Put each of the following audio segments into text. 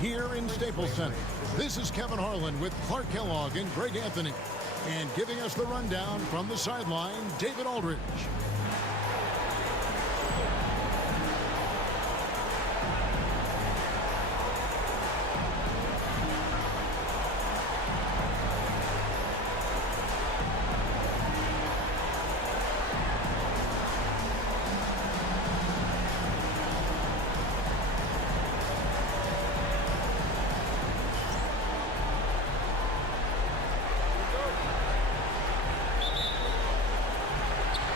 here in Staples Center. This is Kevin Harlan with Clark Kellogg and Greg Anthony. And giving us the rundown from the sideline, David Aldridge.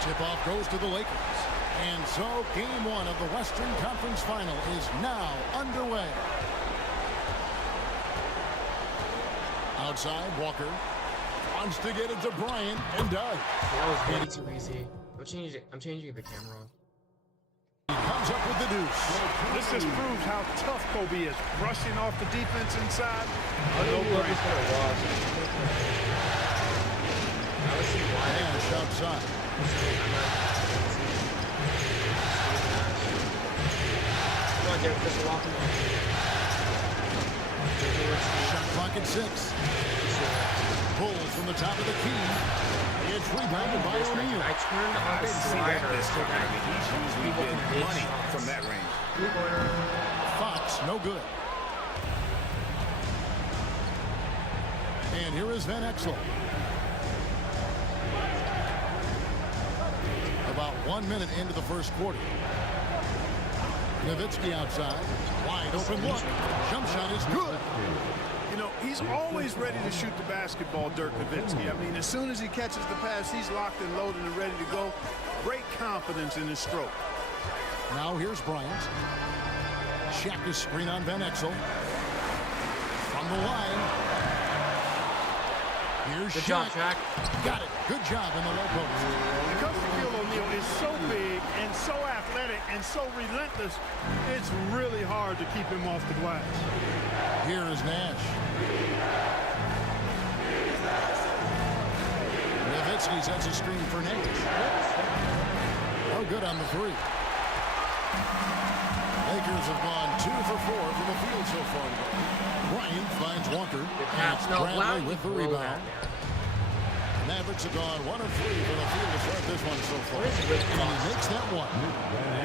Tip-off goes to the Lakers. And so game one of the Western Conference Final is now underway. Outside, Walker wants to get it to Bryant and does. That was way too easy. I'm changing the camera. He comes up with the deuce. This just proves how tough Kobe is. Brushing off the defense inside. Nash outside. Shot clock at 6. Pulls from the top of the key. It's rebounded by O'Neal. I turned on the slider so that he's usually been money from that range. Fox, no good. And here is Van Exel. About 1 minute into the first quarter. Nowitzki outside. Wide open look. Jump shot is good. You know, he's always ready to shoot the basketball, Dirk Nowitzki. I mean, as soon as he catches the pass, he's locked and loaded and ready to go. Great confidence in his stroke. Now here's Bryant. Shaq is screen on Van Exel. From the line. Here's Good Shaq. job, Shaq. Got it. Good job in the low post. Because Shaquille O'Neal is so big and so athletic and so relentless, it's really hard to keep him off the glass. Here is Nash. Nowitzki sets a screen for Nash. Oh, good on the three. Lakers have gone 2 for 4 from the field so far today. Bryant finds Walker. And Bradley with the rebound. Mavericks have gone 1 of 3 from the field to start this one so far. And he makes that one.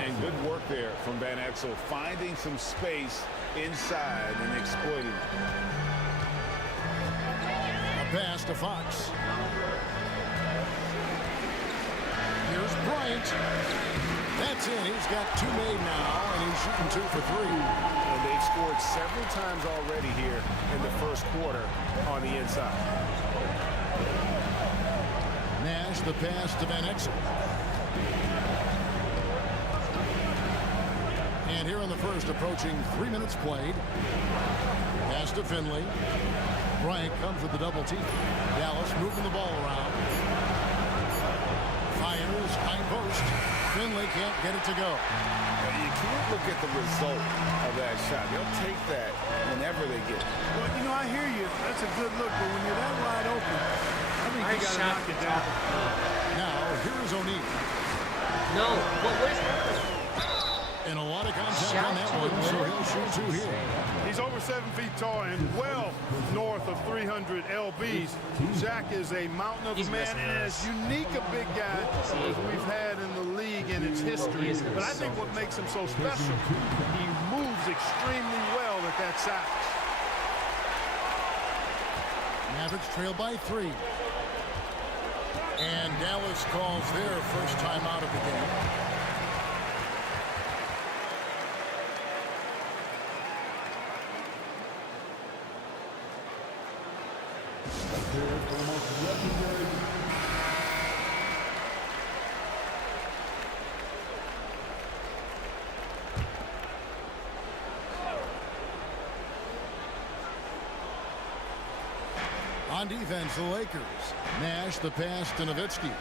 And good work there from Van Exel, finding some space inside and exploiting it. A pass to Fox. Here's Bryant. That's it. He's got 2 made now, and he's shooting 2 for 3. And they've scored several times already here in the first quarter on the inside. Nash, the pass to Van Exel. And here in the first, approaching 3 minutes played. Pass to Finley. Bryant comes with the double team. Dallas moving the ball around. Fires, high post. Finley can't get it to go. Now, you can't look at the result of that shot. They'll take that whenever they get it. Well, you know, I hear you. That's a good look, but when you're that wide open, I think you got to knock it down. Now, here's O'Neal. No, what is happening? And a lot of contact on that one, so he'll shoot 2 here. He's over 7 feet tall and well north of 300 lbs. Shaq is a mountain of a man and as unique a big guy as we've had in the league in its history. But I think what makes him so special, he moves extremely well at that size. Mavericks trail by 3. And Dallas calls their first time out of the game. On defense, the Lakers. Nash, the pass to Nowitzki.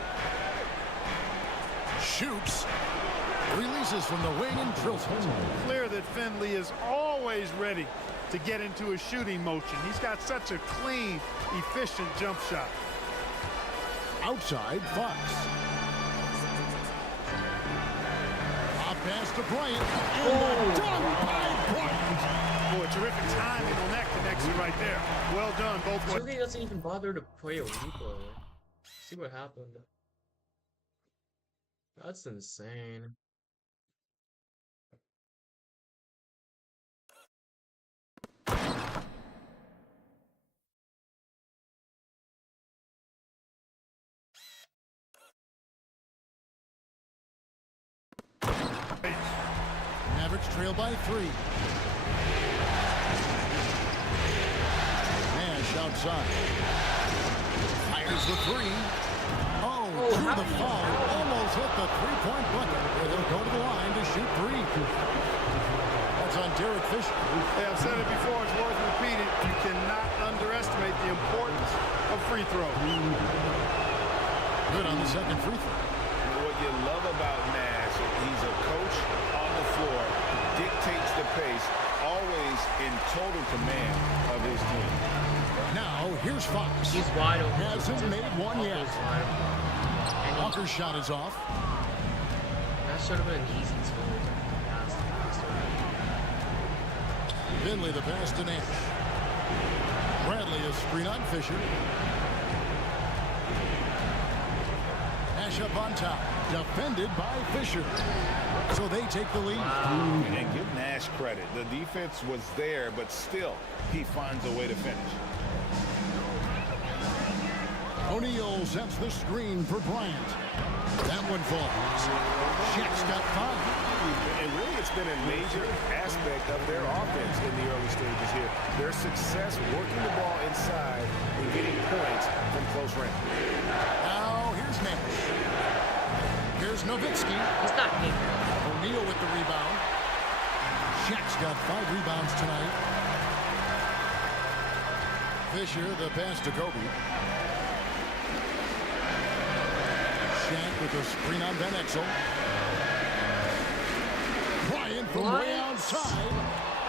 Shoots. Releases from the wing and drills it. Clear that Finley is always ready to get into a shooting motion. He's got such a clean, efficient jump shot. Outside, Fox. A pass to Bryant. And done by Bryant. Boy, terrific timing on that connection right there. Well done, both ways. He doesn't even bother to play a replay. See what happened. That's insane. Mavericks trail by 3. Nash outside. Fires the 3. Oh, through the foul. Almost hit the three-point bucket. They'll go to the line to shoot 3. That's on Derek Fisher. Hey, I've said it before. It's worth repeating. You cannot underestimate the importance of free throw. Good on the second free throw. What you love about Nash, he's a coach on the floor, dictates the pace, always in total command of his team. Now, here's Fox. He's wide open. Hasn't made one yet. And Walker's shot is off. that should have been an easy two. Finley the pass to Nash. Bradley a screen on Fisher. Nash up on top. Defended by Fisher. So they take the lead. And give Nash credit. The defense was there, but still, he finds a way to finish. O'Neal sets the screen for Bryant. That one falls. Shaq's got 5. And really, it's been a major aspect of their offense in the early stages here. Their success working the ball inside and getting points from close range. Now, here's Nash. Here's Nowitzki. He's not getting O'Neal with the rebound. Shaq's got 5 rebounds tonight. Fisher, the pass to Kobe. Shaq with a screen on Van Exel. Bryant from way outside.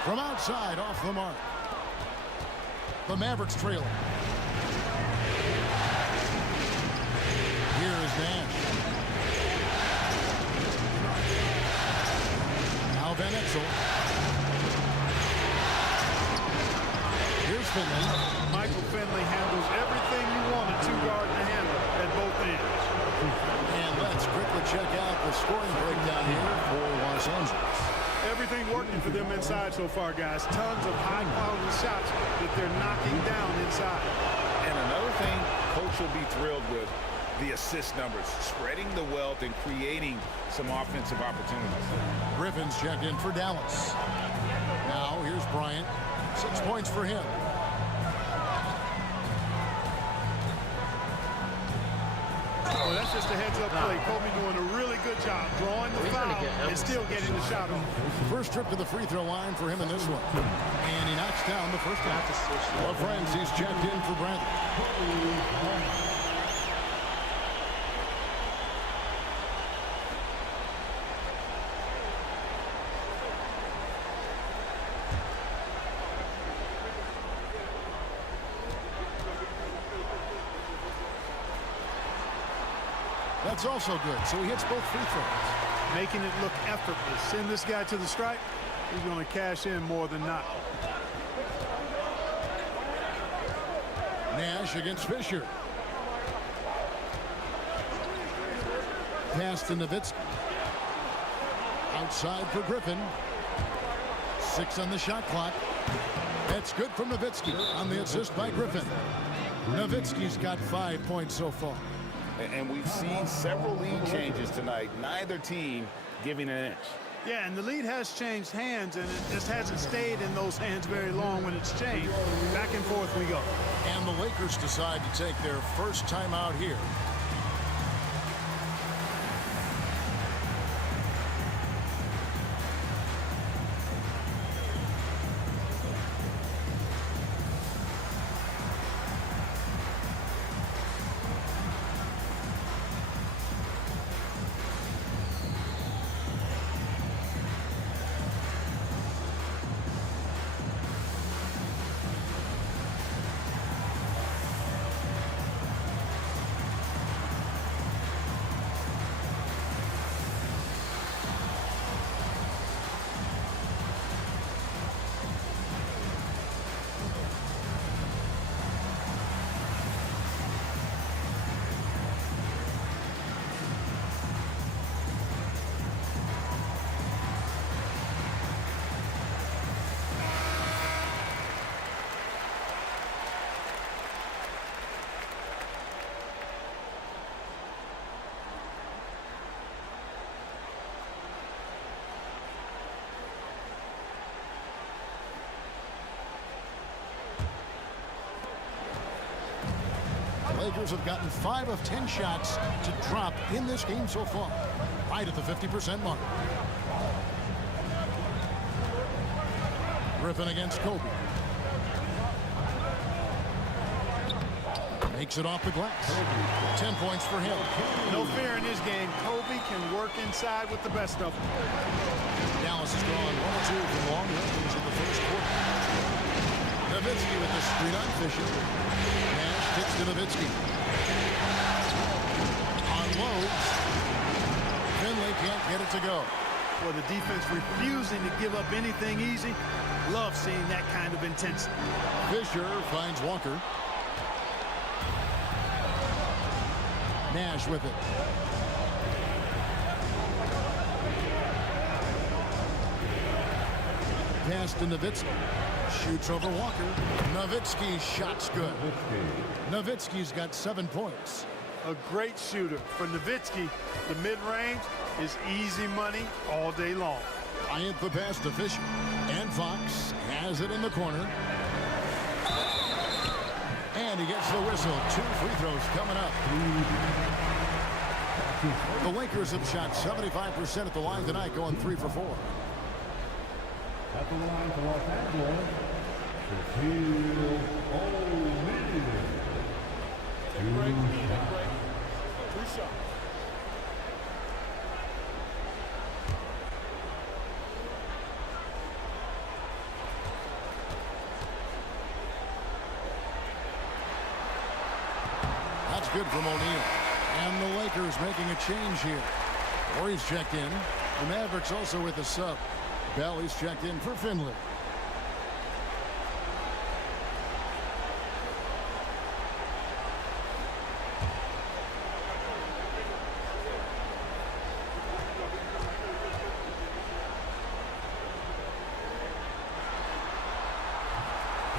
From outside, off the mark. The Mavericks trailing. Here is Nash. Now Van Exel. Here's Finley. Michael Finley handles everything you want a two-guard to handle at both ends. And let's quickly check out the scoring breakdown here for Los Angeles. Everything working for them inside so far, guys. Tons of high-quality shots that they're knocking down inside. And another thing coach will be thrilled with, the assist numbers, spreading the wealth and creating some offensive opportunities. Griffin's checked in for Dallas. Now here's Bryant. 6 points for him. Well, that's just a heads-up play. Kobe doing a really good job drawing the foul and still getting the shot off. First trip to the free throw line for him in this one. And he knocks down the first one. Well, friends, he's checked in for Bradley. That's also good. So he hits both free throws. Making it look effortless. Send this guy to the stripe. He's going to cash in more than not. Nash against Fisher. Pass to Nowitzki. Outside for Griffin. 6 on the shot clock. That's good from Nowitzki on the assist by Griffin. Nowitzki's got 5 points so far. And we've seen several lead changes tonight, neither team giving an inch. Yeah, and the lead has changed hands, and it just hasn't stayed in those hands very long when it's changed. Back and forth we go. And the Lakers decide to take their first timeout here. Lakers have gotten 5 of 10 shots to drop in this game so far, right at the 50% mark. Griffin against Kobe. Makes it off the glass. 10 points for him. No fear in this game. Kobe can work inside with the best of them. Dallas has gone 1-2 from long range in the first quarter. Nowitzki with the screen on Fisher. Nash kicks to Nowitzki. Unloads. Finley can't get it to go. Well, the defense refusing to give up anything easy. Love seeing that kind of intensity. Fisher finds Walker. Nash with it. Pass to Nowitzki. Shoots over Walker. Nowitzki's shot's good. Nowitzki's got 7 points. A great shooter. For Nowitzki, the mid-range is easy money all day long. Bryant the pass to Fisher. And Fox has it in the corner. And he gets the whistle. 2 free throws coming up. The Lakers have shot 75% at the line tonight, going 3 for 4. At the line for Los Angeles, Shaquille O'Neal. 2 shots. That's good from O'Neal. And the Lakers making a change here. Horry's checked in. The Mavericks also with a sub. Belly's checked in for Finley.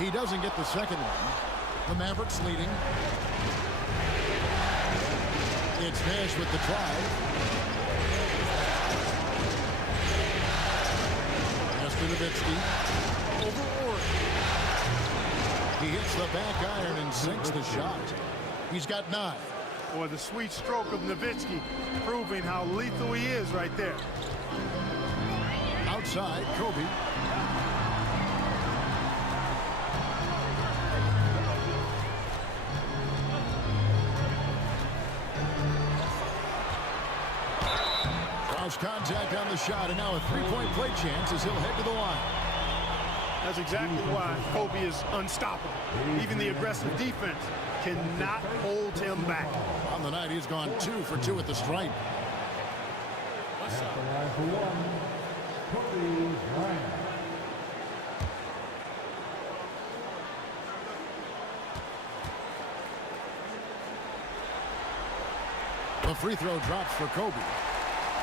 He doesn't get the second one. The Mavericks leading. It's Nash with the drive. Pass to Nowitzki. Over Horry. He hits the back iron and sinks the shot. He's got 9. Boy, the sweet stroke of Nowitzki proving how lethal he is right there. Outside, Kobe. Contact on the shot, and now a 3-point play chance as he'll head to the line. That's exactly why Kobe is unstoppable. Even the aggressive defense cannot hold him back. On the night, he's gone 2 for 2 at the stripe. At the line for 1, Kobe Bryant. The free throw drops for Kobe.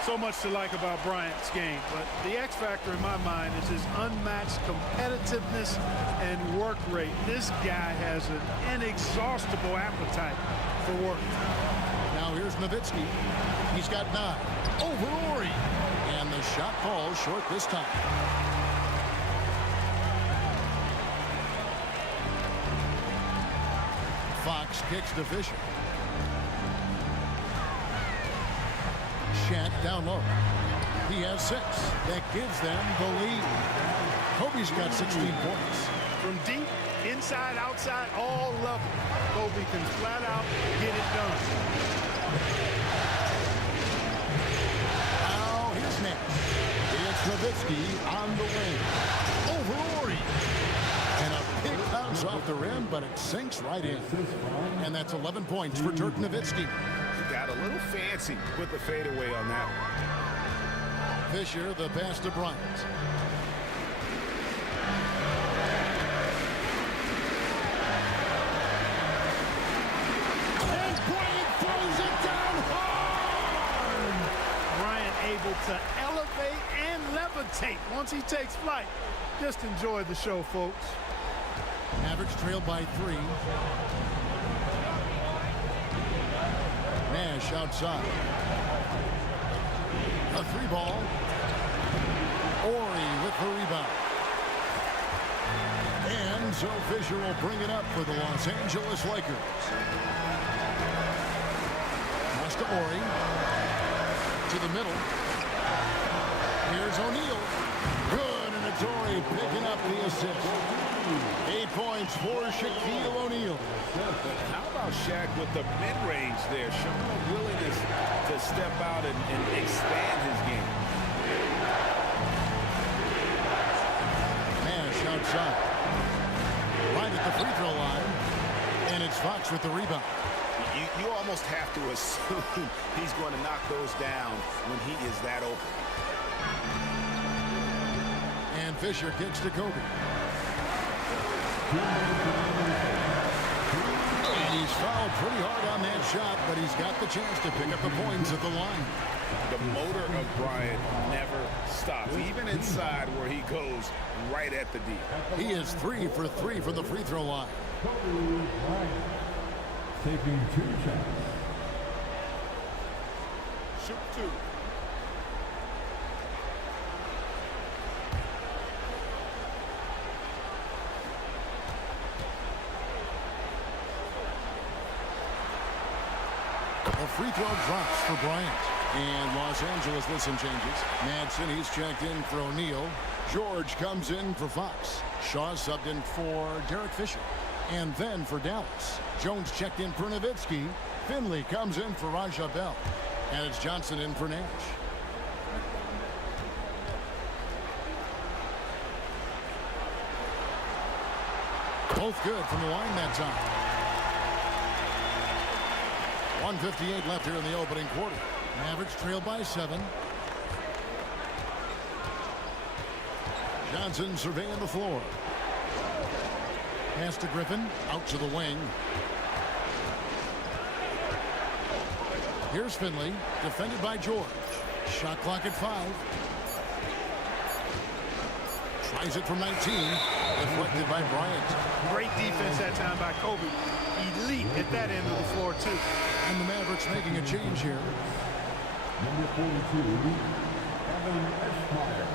So much to like about Bryant's game, but the X factor in my mind is his unmatched competitiveness and work rate. This guy has an inexhaustible appetite for work. Now here's Nowitzki. He's got 9. Over Horry. And the shot falls short this time. Fox kicks to Fisher. Shaq down low. He has 6. That gives them the lead. Kobe's got 16 points. From deep, inside, outside, all levels, Kobe can flat out get it done. Now here's Nash. It's Nowitzki on the wing. Over Horry. And a big bounce off the rim, but it sinks right in. And that's 11 points for Dirk Nowitzki. Got a little fancy with the fadeaway on that one. Fisher, the pass to Bryant. And Bryant throws it down hard! Bryant able to elevate and levitate once he takes flight. Just enjoy the show, folks. Mavericks trail by 3. Nash outside. A 3-ball. Horry with the rebound. And so Fisher will bring it up for the Los Angeles Lakers. to Ori. To the middle. Here's O'Neal. Good, and it's Ori picking up the assist. 8 points for Shaquille O'Neal. But how about Shaq with the mid-range there, showing a willingness to step out and expand his game. Nash outside. Right at the free throw line. And it's Fox with the rebound. You almost have to assume he's going to knock those down when he is that open. And Fisher kicks to Kobe. And he's fouled pretty hard on that shot, but he's got the chance to pick up the points at the line. The motor of Bryant never stops, even inside where he goes right at the D. He is 3 for 3 from the free throw line. Kobe Bryant taking 2 shots. Shoot 2. The free throw drops for Bryant. And Los Angeles with some changes. Madsen, he's checked in for O'Neal. George comes in for Fox. Shaw subbed in for Derek Fisher. And then for Dallas, Jones checked in for Nowitzki. Finley comes in for Raja Bell. And it's Johnson in for Nash. Both good from the line that time. 1:58 left here in the opening quarter. Mavericks trail by 7. Johnson surveying the floor. Pass to Griffin, out to the wing. Here's Finley, defended by George. Shot clock at 5. Tries it from 19, deflected by Bryant. Great defense that time by Kobe. Elite at that end of the floor, too. And the Mavericks making a change here. Number 42, Evan Eschmeyer.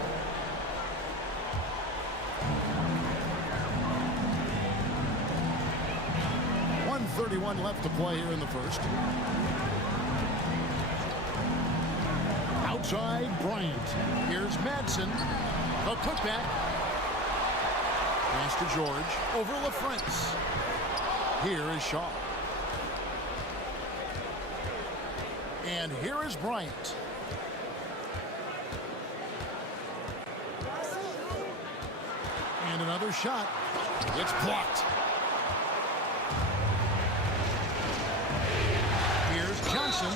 1:31 left to play here in the first. Outside Bryant. Here's Madsen. A putback. Pass to George. Over LaFrance. Here is Shaw. And here is Bryant. And another shot. It's blocked. Here's Johnson.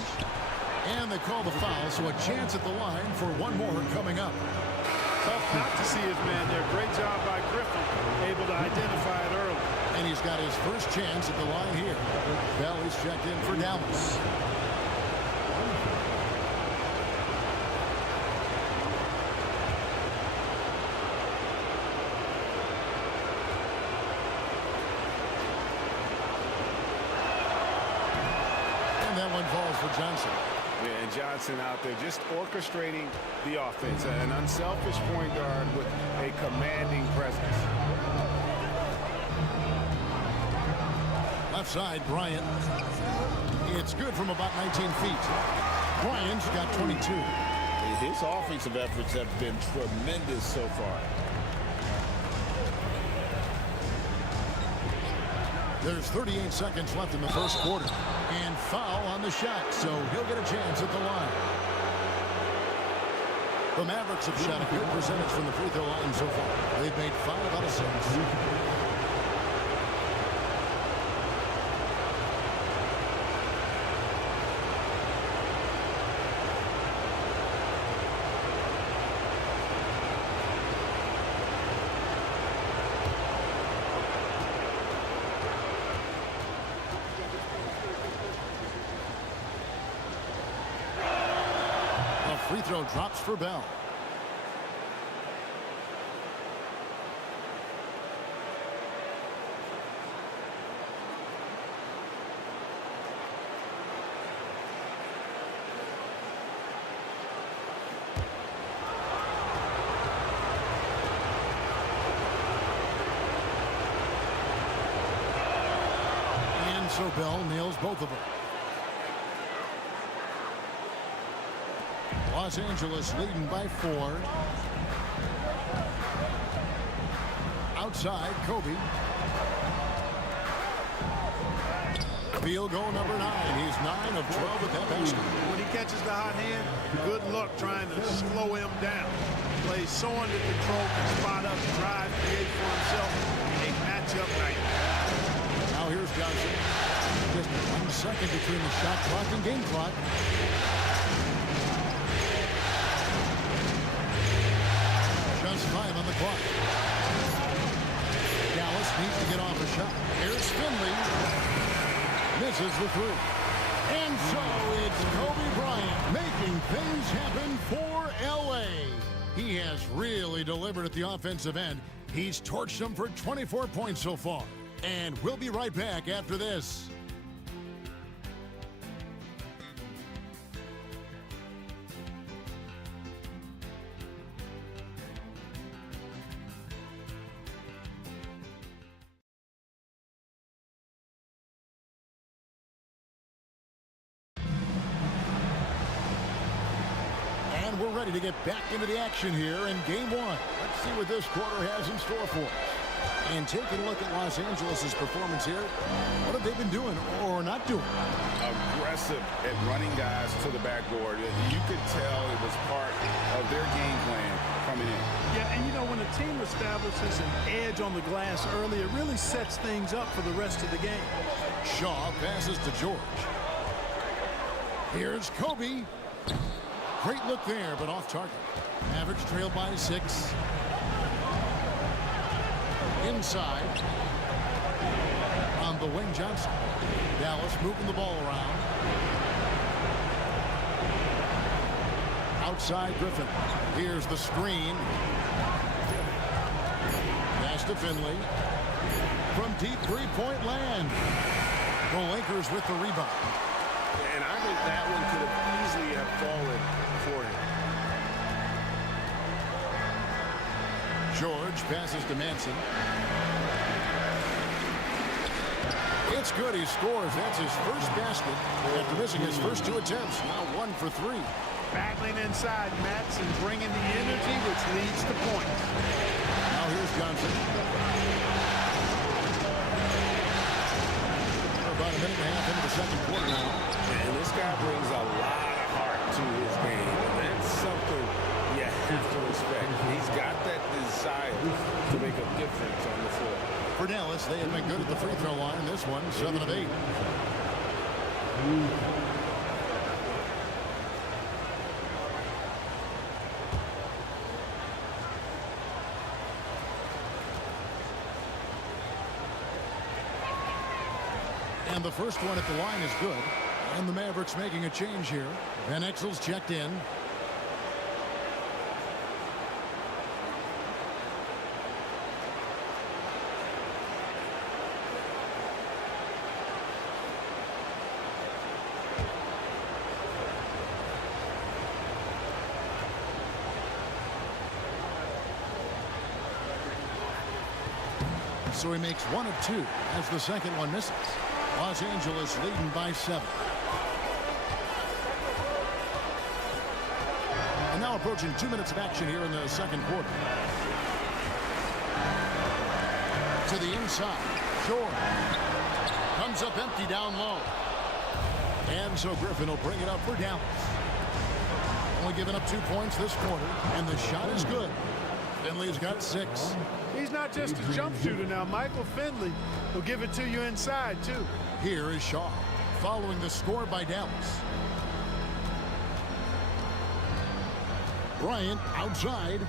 And they call the foul, so a chance at the line for one more coming up. Tough not to see his man there. Great job by Griffin, able to identify it early. And he's got his first chance at the line here. Bell is checked in for Dallas. And that one falls for Johnson. Yeah, and Johnson out there just orchestrating the offense. An unselfish point guard with a commanding presence. Left side, Bryant. It's good from about 19 feet. Bryant's got 22. His offensive efforts have been tremendous so far. There's 38 seconds left in the first quarter. And foul on the shot, so he'll get a chance at the line. The Mavericks have shot a good percentage from the free throw line so far. They've made 5 out of 6. Free throw drops for Bell. And so Bell nails both of them. Los Angeles leading by 4. Outside, Kobe. Field goal number 9. He's 9 of 12 with that basket. When he catches the hot hand, good luck trying to slow him down. Plays so under control, can spot up, drive, create for himself. A matchup night. Now here's Johnson. Just 1 second between the shot clock and game clock. Just 5 on the clock. Dallas needs to get off a shot. Here's Finley. Misses the 3. And so it's Kobe Bryant making things happen for L.A. He has really delivered at the offensive end. He's torched them for 24 points so far. And we'll be right back after this. And we're ready to get back into the action here in game 1. Let's see what this quarter has in store for us. And taking a look at Los Angeles' performance here, what have they been doing or not doing? Aggressive at running guys to the backboard. You could tell it was part of their game plan coming in. Yeah, and you know, when a team establishes an edge on the glass early, it really sets things up for the rest of the game. Shaw passes to George. Here's Kobe. Great look there, but off target. Mavericks trail by 6. Inside. On the wing, Johnson. Dallas moving the ball around. Outside, Griffin. Here's the screen. Pass to Finley. From deep three-point land. The Lakers with the rebound. And I think that one could have easily have fallen for him. George passes to Manson. It's good. He scores. That's his first basket after missing his first 2 attempts. Now 1 for 3. Battling inside, Matson bringing the energy, which leads to points. Now here's Johnson. We're about a minute and a half into the second quarter now. And this guy brings a lot of heart to his game. And that's something you have to respect. He's got that desire to make a difference on the floor. For Dallas, they have been good at the free throw line. This one, 7 of 8. And the first one at the line is good. And the Mavericks making a change here. Van Exel's checked in. So he makes 1 of 2 as the second one misses. Los Angeles leading by 7. And now approaching 2 minutes of action here in the second quarter. To the inside. George comes up empty down low. And so Griffin will bring it up for Dallas. Only giving up 2 points this quarter. And the shot is good. Finley's got 6. He's not just a jump shooter now. Michael Finley will give it to you inside, too. Here is Shaw, following the score by Dallas. Bryant outside.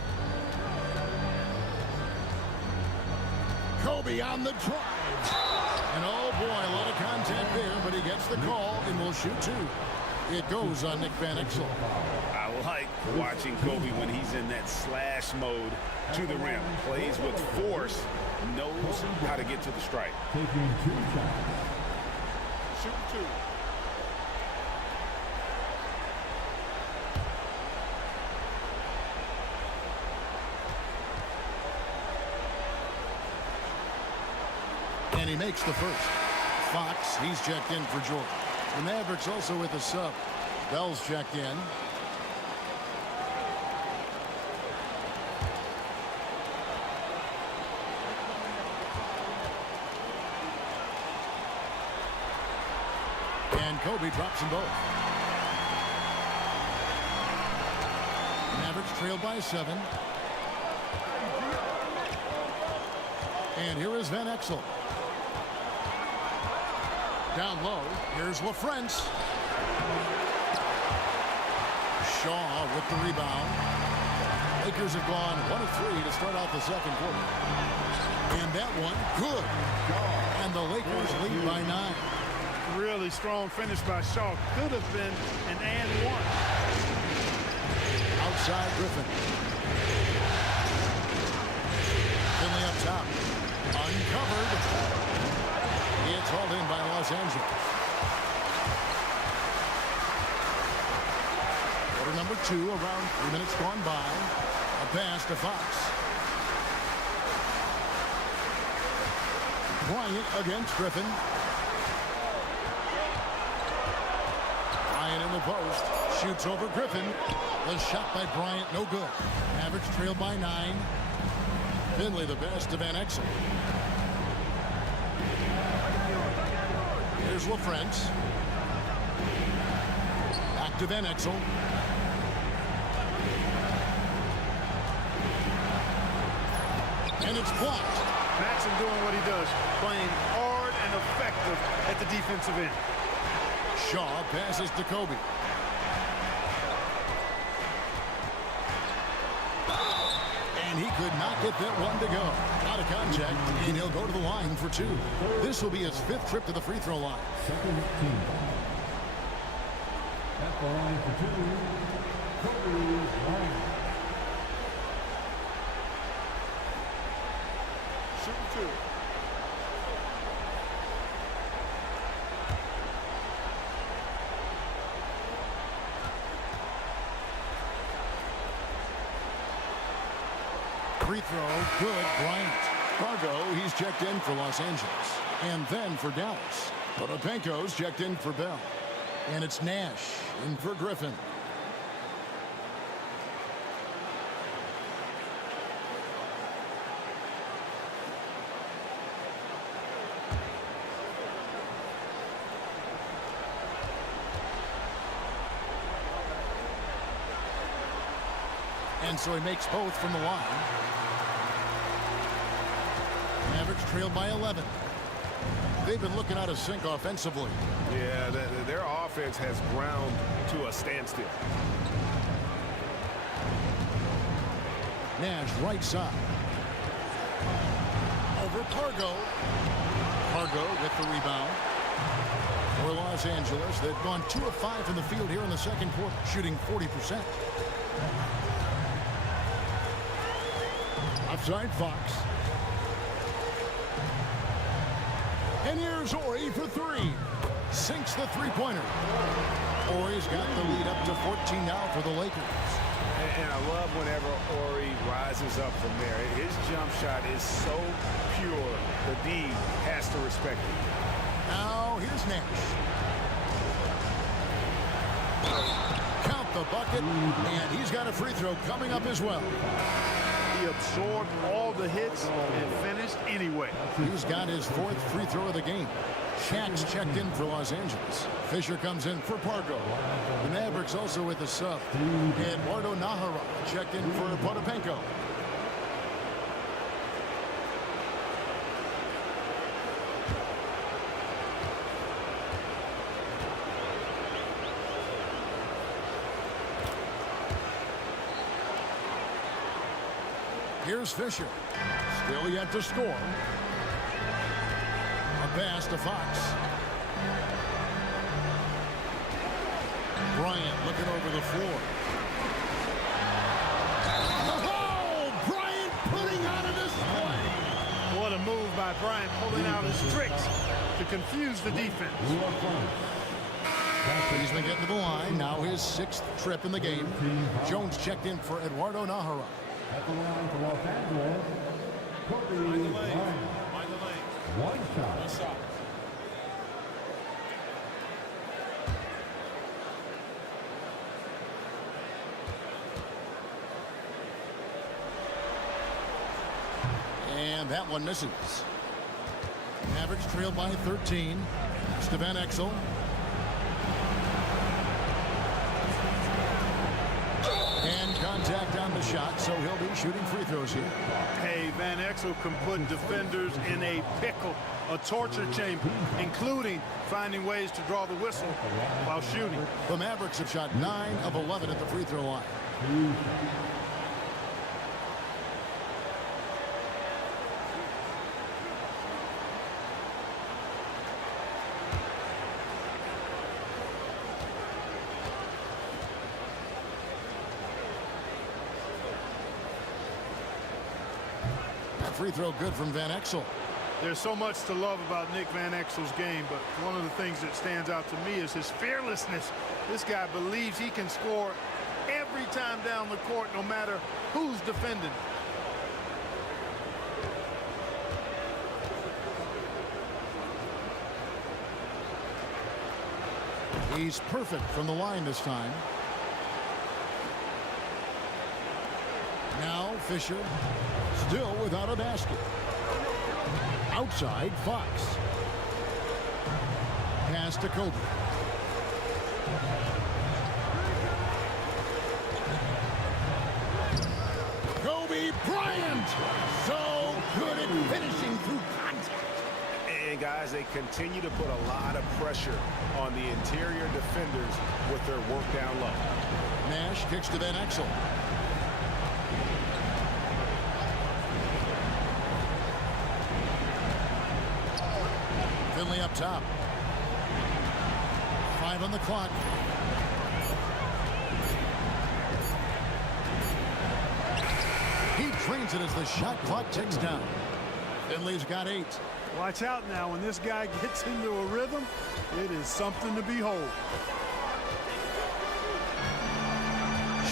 Kobe on the drive. And oh boy, a lot of contact there, but he gets the call and will shoot 2. It goes on Nick Van Exel. I like watching Kobe when he's in that slash mode to the rim. Plays with force, knows how to get to the strike. Taking 2 shots. Shoot 2. And he makes the first. Fox, he's checked in for George. The Mavericks also with a sub. Bell's checked in. And Kobe drops them both. Mavericks trail by 7. And here is Van Exel. Down low, here's LaFrance. Shaw with the rebound. Lakers have gone 1 of 3 to start out the second quarter. And that one, good. And the Lakers lead by 9. Really strong finish by Shaw. Could have been an and one. Outside Griffin. Finley up top. Uncovered. It's hauled in by Los Angeles. Quarter number 2, around 3 minutes gone by. A pass to Fox. Bryant against Griffin. Bryant in the post. Shoots over Griffin. The shot by Bryant, no good. Mavericks trail by 9. Finley the best to Van Exel. Here's LaFrance. Back to Van Exel. And it's blocked. Maxson doing what he does, playing hard and effective at the defensive end. Shaw passes to Kobe. And he could not get that one to go. Out of contact, and he'll go to the line for 2. This will be his 5th trip to the free throw line. Second team. At the line for 2, Kobe Bryant. Shooting 2. Free throw, good, Bryant. Fargo, he's checked in for Los Angeles. And then for Dallas. Potapenko's checked in for Bell. And it's Nash in for Griffin. And so he makes both from the line. Mavericks trail by 11. They've been looking out of sync offensively. Yeah, their offense has ground to a standstill. Nash right side. Over Pargo. Pargo with the rebound. For Los Angeles, they've gone 2 of 5 from the field here in the second quarter, shooting 40%. Outside Fox. And here's Ori for 3. Sinks the three-pointer. Ori's got the lead up to 14 now for the Lakers. And I love whenever Ori rises up from there. His jump shot is so pure, the D has to respect it. Now here's Nash. Count the bucket, and he's got a free throw coming up as well. He absorbed all the hits and finished anyway. He's got his 4th free throw of the game. Shaq's checked in for Los Angeles. Fisher comes in for Pargo. The Mavericks also with the sub. Eduardo Nahara checked in for Potapenko. Here's Fisher. Still yet to score. A pass to Fox. Bryant looking over the floor. Oh, Bryant putting out a display. What a move by Bryant, pulling out his tricks to confuse the defense. He's been getting to the line. Now his 6th trip in the game. Jones checked in for Eduardo Nahara. At the line for Los Angeles, Kobe Bryant. One shot. And that one misses. Mavericks trail by 13. It's to Van Exel. tacked on the shot, so he'll be shooting free throws here. Hey, Van Exel can put defenders in a pickle, a torture chamber, including finding ways to draw the whistle while shooting. The Mavericks have shot 9 of 11 at the free throw line. Free throw good from Van Exel. There's so much to love about Nick Van Exel's game, but one of the things that stands out to me is his fearlessness. This guy believes he can score every time down the court, no matter who's defending. He's perfect from the line this time. Now Fisher, still without a basket. Outside, Fox. Pass to Kobe. Kobe Bryant! So good at finishing through contact. And guys, they continue to put a lot of pressure on the interior defenders with their work down low. Nash kicks to Van Exel. Finley up top. 5 on the clock. He trains it as the shot clock ticks down. Finley's got 8. Watch out now. When this guy gets into a rhythm, it is something to behold.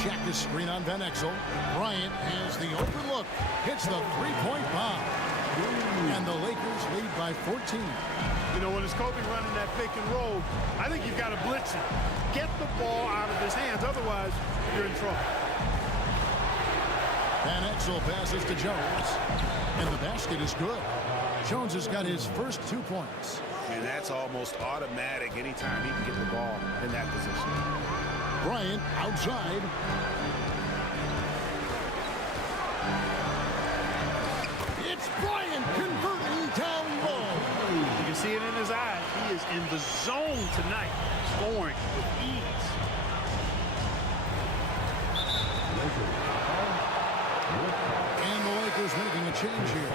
Shaq is screen on Van Exel. Bryant has the open look. Hits the three-point bomb. And the Lakers lead by 14. You know, when it's Kobe running that pick and roll, I think you've got to blitz him. Get the ball out of his hands. Otherwise, you're in trouble. Van Exel passes to Jones. And the basket is good. Jones has got his first 2 points. And that's almost automatic anytime he can get the ball in that position. Bryant outside. It's Bryant converting down low. You can see it in his eyes. He is in the zone tonight, scoring with ease. And the Lakers making a change here.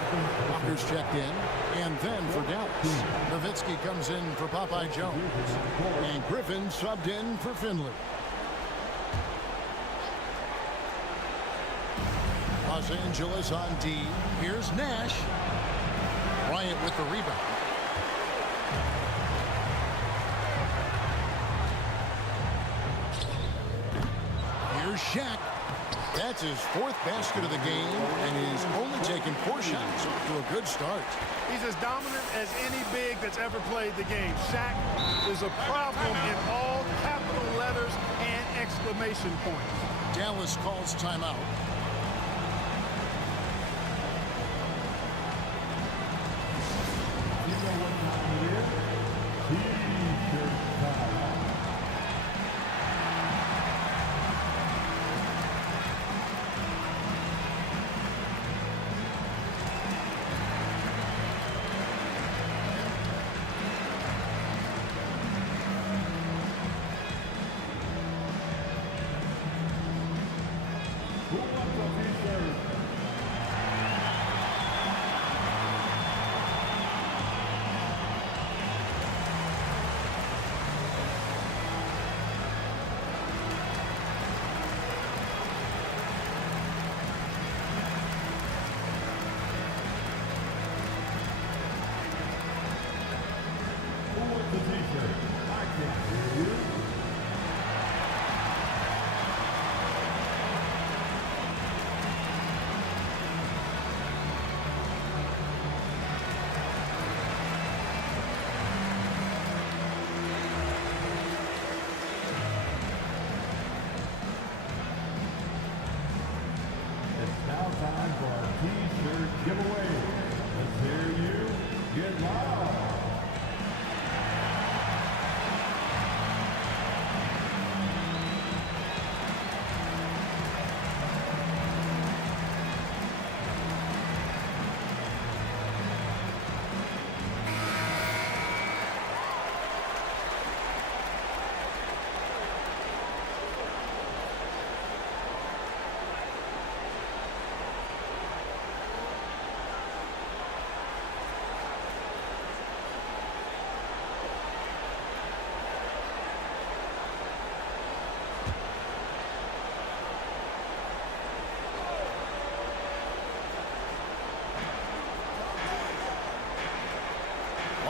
Walker's checked in. And then for Dallas, Nowitzki comes in for Popeye Jones. And Griffin subbed in for Finley. Los Angeles on D. Here's Nash. Bryant with the rebound. Here's Shaq. That's his 4th basket of the game, and he's only taken 4 shots to a good start. He's as dominant as any big that's ever played the game. Shaq is a problem in all capital letters and exclamation points. Dallas calls timeout.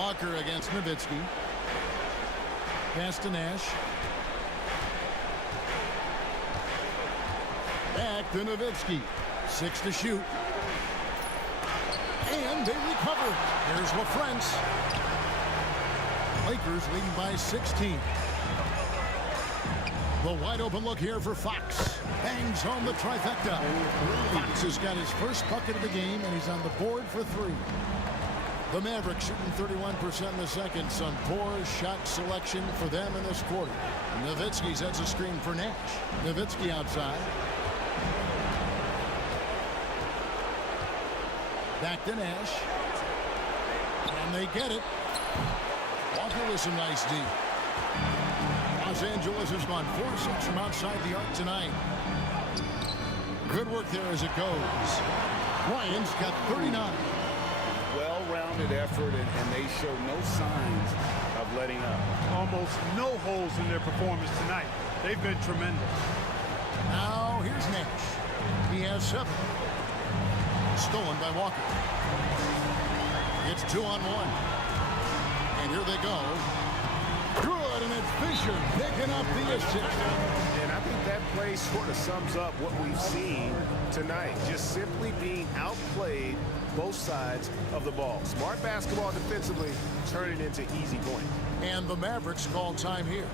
Walker against Nowitzki. Pass to Nash. Back to Nowitzki. 6 to shoot. And they recover. Here's LaFrance. Lakers leading by 16. The wide open look here for Fox. Bangs home the trifecta. Fox has got his first bucket of the game, and he's on the board for 3. The Mavericks shooting 31% in the second. Some poor shot selection for them in this quarter. Nowitzki sets a screen for Nash. Nowitzki outside. Back to Nash. And they get it. Walker with some nice D. Los Angeles has gone 4-6 from outside the arc tonight. Good work there as it goes. Bryant's got 39. Well-rounded effort, and they show no signs of letting up. Almost no holes in their performance tonight. They've been tremendous. Now here's Nash. He has 7. Stolen by Walker. It's 2-on-1. And here they go. Good, and it's Fisher picking up the assist. And I think that play sort of sums up what we've seen tonight. Just simply being outplayed both sides of the ball. Smart basketball defensively, turning into easy points. And the Mavericks call time here.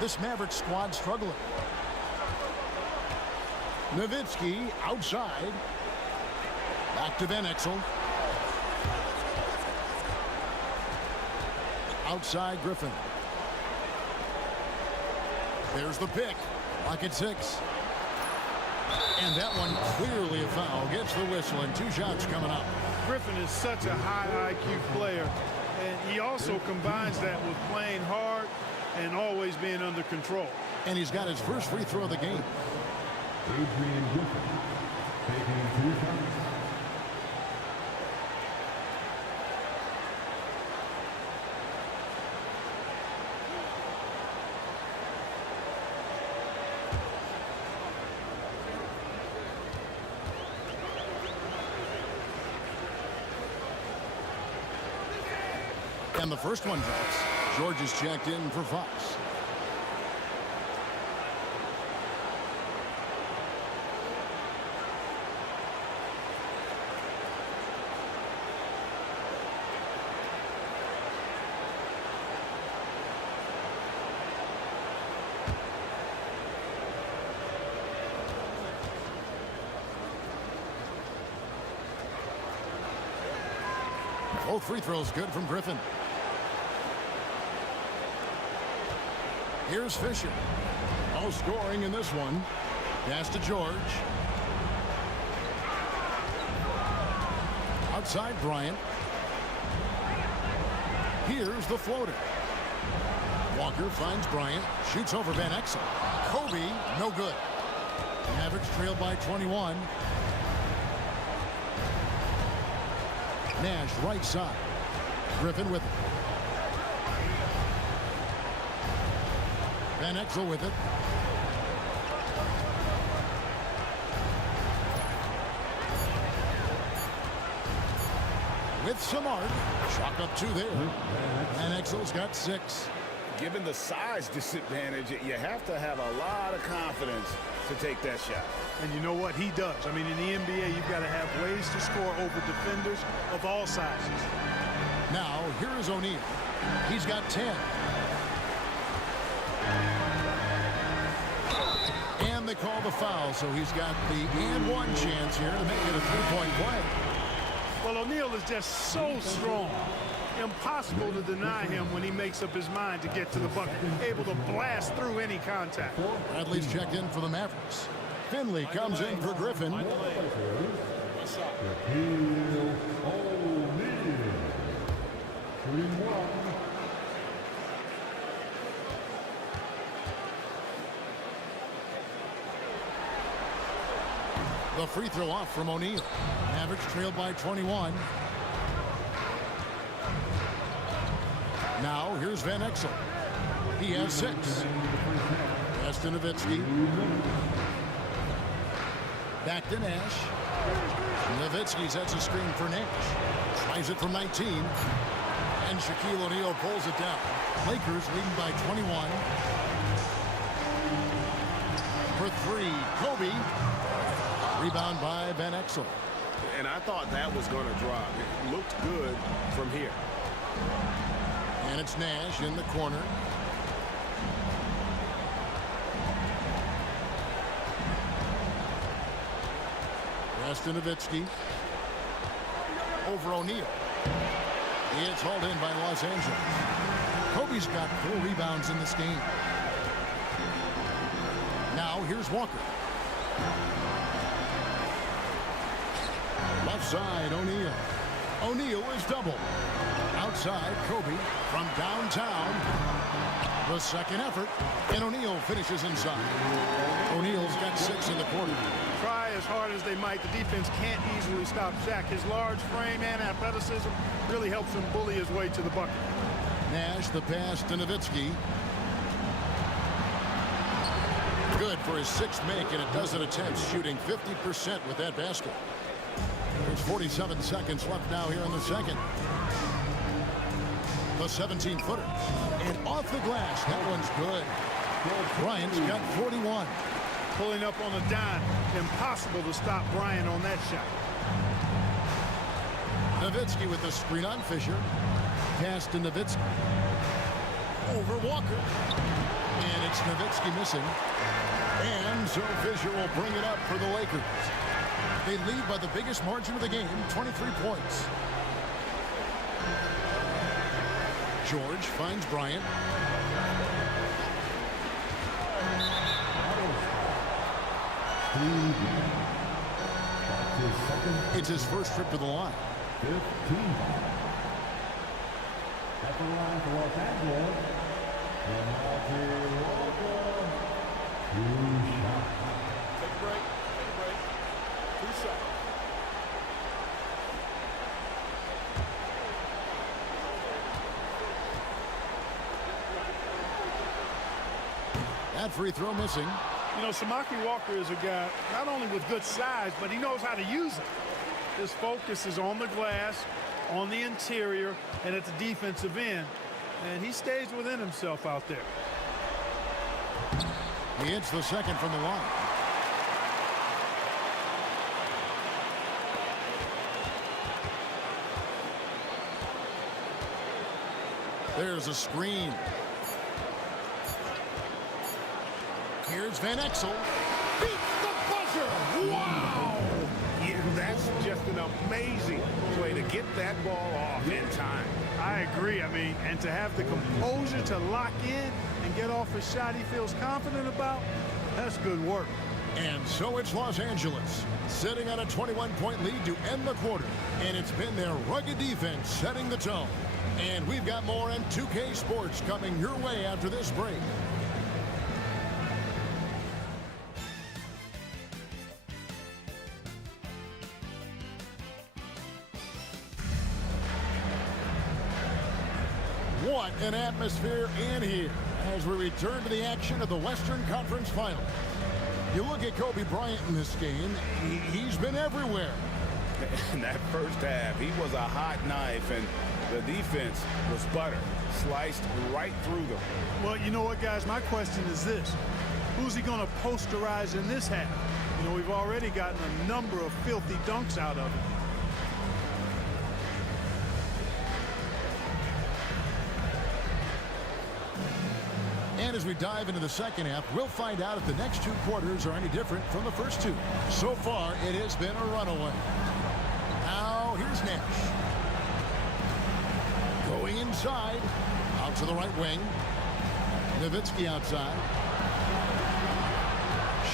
This Mavericks squad struggling. Nowitzki outside. Back to Van Exel. Outside Griffin. There's the pick. Lock at 6. And that one clearly a foul. Gets the whistle and 2 shots coming up. Griffin is such a high IQ player, and he also combines that with playing hard and always being under control. And he's got his first free throw of the game. Adrian Griffin taking 2 shots. And the first one drops. George is checked in for Fox. Both free throws good from Griffin. Here's Fisher. No scoring in this one. Pass to George. Outside Bryant. Here's the floater. Walker finds Bryant. Shoots over Van Exel. Kobe, no good. Mavericks trail by 21. Nash right side. Griffin with it. Van Exel with it. With some arc. Chalk up 2 there. Van Exel's got 6. Given the size disadvantage, you have to have a lot of confidence to take that shot. And you know what? He does. I mean, in the NBA, you've got to have ways to score over defenders of all sizes. Now, here is O'Neal. He's got 10. And they call the foul, so he's got the and one chance here to make it a 3-point play. Well, O'Neal is just so strong. Impossible to deny him when he makes up his mind to get to the bucket. Able to blast through any contact. Bradley's checked in for the Mavericks. Finley comes in for Griffin. The free throw off from O'Neal. Mavericks trail by 21. Now here's Van Exel. He has 6. Pass to Nowitzki. Back to Nash. Nowitzki sets a screen for Nash. Tries it from 19. And Shaquille O'Neal pulls it down. Lakers leading by 21. For 3, Kobe. Rebound by Van Exel. And I thought that was going to drop. It looked good from here. And it's Nash in the corner. Pass to Nowitzki. Over O'Neal. It's hauled in by Los Angeles. Kobe's got 4 rebounds in this game. Now here's Walker. Left side, O'Neal. O'Neal is double. Outside, Kobe from downtown. The second effort, and O'Neal finishes inside. O'Neal's got 6 in the quarter. Try as hard as they might, the defense can't easily stop Shaq. His large frame and athleticism really helps him bully his way to the bucket. Nash, the pass to Nowitzki. Good for his 6th make in a dozen attempts, shooting 50% with that basket. There's 47 seconds left now here in the second. The 17-footer. And off the glass. That one's good. Bryant's got 41. Pulling up on a dime. Impossible to stop Bryant on that shot. Nowitzki with the screen on Fisher. Pass to Nowitzki. Over Walker. And it's Nowitzki missing. And so Fisher will bring it up for the Lakers. They lead by the biggest margin of the game, 23 points. George finds Bryant. It's his first trip to the line. 15. At the line for Los Angeles. Walker. 2 shots. Take a break. 2 shots. That free throw missing. You know, Samaki Walker is a guy not only with good size, but he knows how to use it. His focus is on the glass, on the interior, and at the defensive end. And he stays within himself out there. He hits the second from the line. There's a screen. Here's Van Exel. Beats the buzzer. Wow! Yeah, that's just an amazing way to get that ball off in time. I agree. I mean, and to have the composure to lock in and get off a shot he feels confident about, that's good work. And so it's Los Angeles, sitting on a 21-point lead to end the quarter. And it's been their rugged defense setting the tone. And we've got more in 2K Sports coming your way after this break. What an atmosphere in here as we return to the action of the Western Conference Final. You look at Kobe Bryant in this game, he's been everywhere. In that first half, he was a hot knife, and the defense was butter, sliced right through them. Well, you know what, guys? My question is this. Who's he going to posterize in this half? You know, we've already gotten a number of filthy dunks out of him. And as we dive into the second half, we'll find out if the next two quarters are any different from the first two. So far, it has been a runaway. Now, here's Nash. Going inside. Out to the right wing. Nowitzki outside.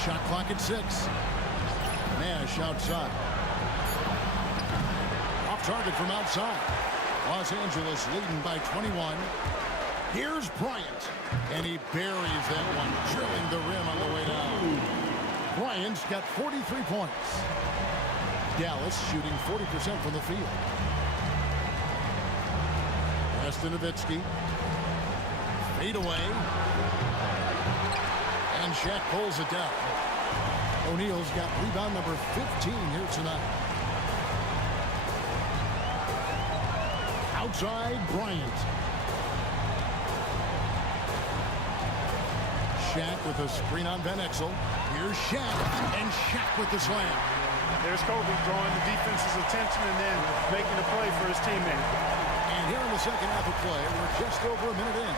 Shot clock at 6. Nash outside. Off target from outside. Los Angeles leading by 21. Here's Bryant, and he buries that one, drilling the rim on the way down. Bryant's got 43 points. Dallas shooting 40% from the field. Pass to Nowitzki. Fade away. And Shaq pulls it down. O'Neal's got rebound number 15 here tonight. Outside, Bryant. Shaq with a screen on Van Exel. Here's Shaq, and Shaq with the slam. There's Kobe drawing the defense's attention and then making a play for his teammate. And here in the second half of play, we're just over a minute in.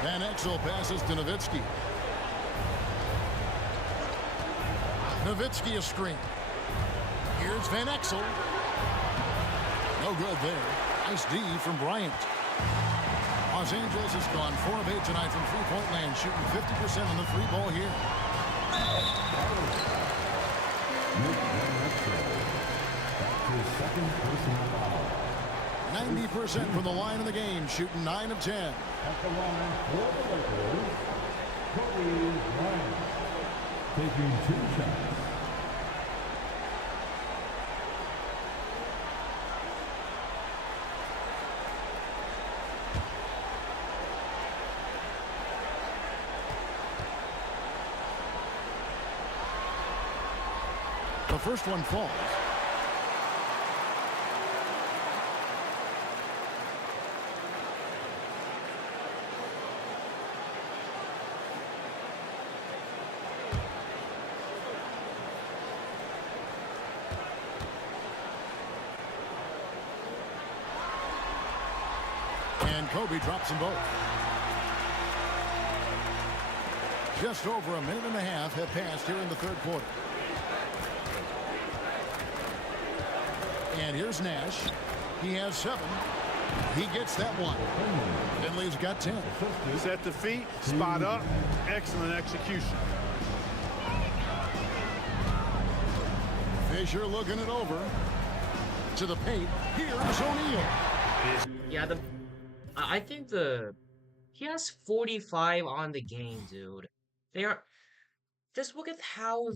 Van Exel passes to Nowitzki. Nowitzki a screen. Here's Van Exel. No good there. Nice D from Bryant. Los Angeles has gone 4 of 8 tonight from three-point land, shooting 50% on the three ball here. 90% from the line of the game, shooting 9 of 10. At the line for the Lakers, Kobe Bryant, taking 2 shots. The first one falls. And Kobe drops them both. Just over a minute and a half have passed here in the third quarter. And here's Nash. He has 7. He gets that one. Finley's got 10. Set the feet, spot up, excellent execution. Fisher looking it over. To the paint. Here's O'Neal. Yeah, I think he has 45 on the game, dude. They are just look at how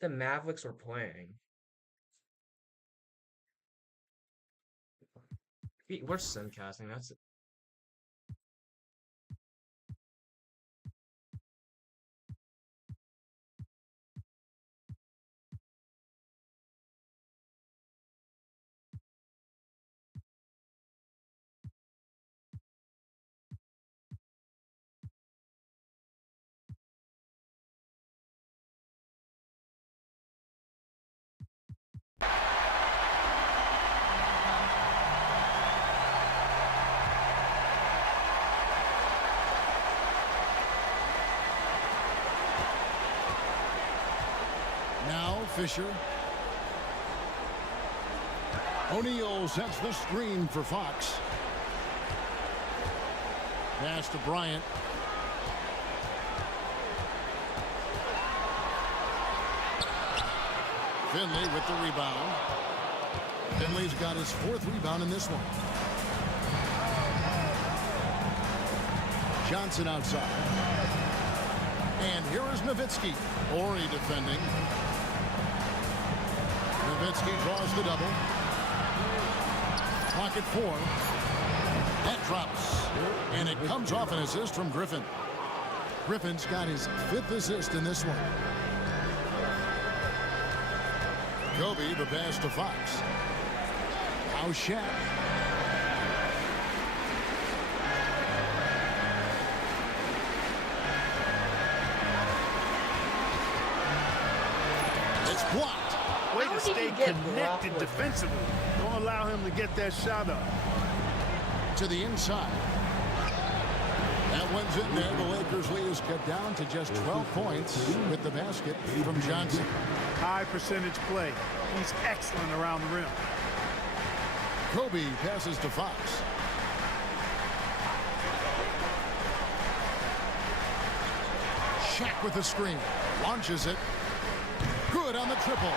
the Mavericks are playing. We're simcasting, that's it. Now Fisher. O'Neal sets the screen for Fox. Pass to Bryant. Finley with the rebound. Finley's got his 4th rebound in this one. Johnson outside. And here is Nowitzki. Ori defending. Nowitzki draws the double. Clock at 4. That drops. And it comes off an assist from Griffin. Griffin's got his 5th assist in this one. Kobe the pass to Fox. Now Shaq. It's blocked. Way to stay connected defensively. Don't allow him to get that shot up. To the inside. That one's in there. The Lakers lead is cut down to just 12 points with the basket from Johnson. High percentage play. He's excellent around the rim. Kobe passes to Fox. Shaq with the screen. Launches it. Good on the triple.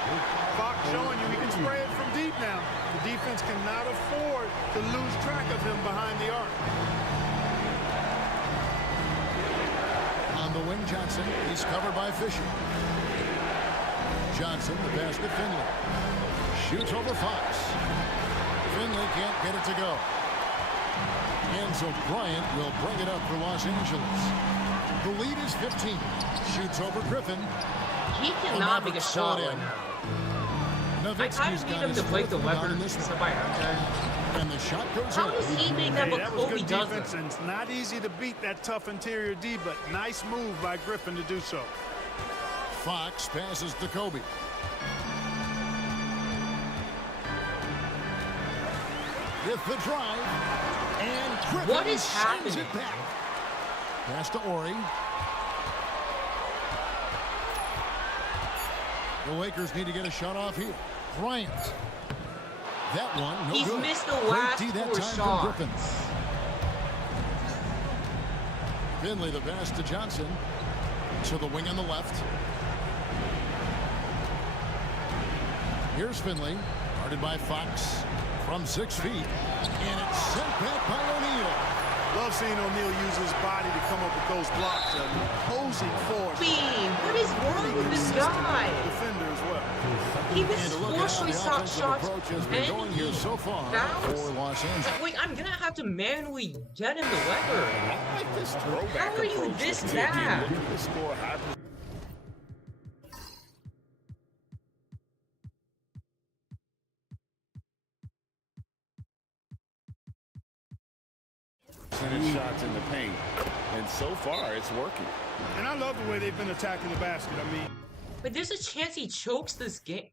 Fox showing you he can spray it from deep now. The defense cannot afford to lose track of him behind the arc. On the wing, Johnson. He's covered by Fisher. Johnson, the pass to Finley. Shoots over Fox. Finley can't get it to go. And so Bryant will bring it up for Los Angeles. The lead is 15. Shoots over Griffin. He cannot make a shot right now. I kind of need him to break the record by halftime. And the shot goes How does he make that, but That was Kobe good doesn't? defense, and it's not easy to beat that tough interior D, but nice move by Griffin to do so. Fox passes to Kobe. With the drive. And Griffin What is sends happening? it back. Pass to Ori. The Lakers need to get a shot off here. Bryant. That one, no He's good. missed the Great last D that 4 time from shots. Griffin. Finley the pass to Johnson. To the wing on the left. Here's Finley. Guarded by Fox from 6 feet. And it's sent back by O'Neal. Love seeing O'Neal use his body to come up with those blocks. An opposing force. Bean, what is wrong with this guy? Defender as well. He And was to look at forced how to the shot offensive shots approach has been going here so far fouls. for Los Angeles. Wait, I'm gonna have to manually get him the record. I like this throwback How are you approach this to taking bad? look at the score high. Shots in the paint, and so far it's working. And I love the way they've been attacking the basket. I mean, But there's a chance he chokes this game.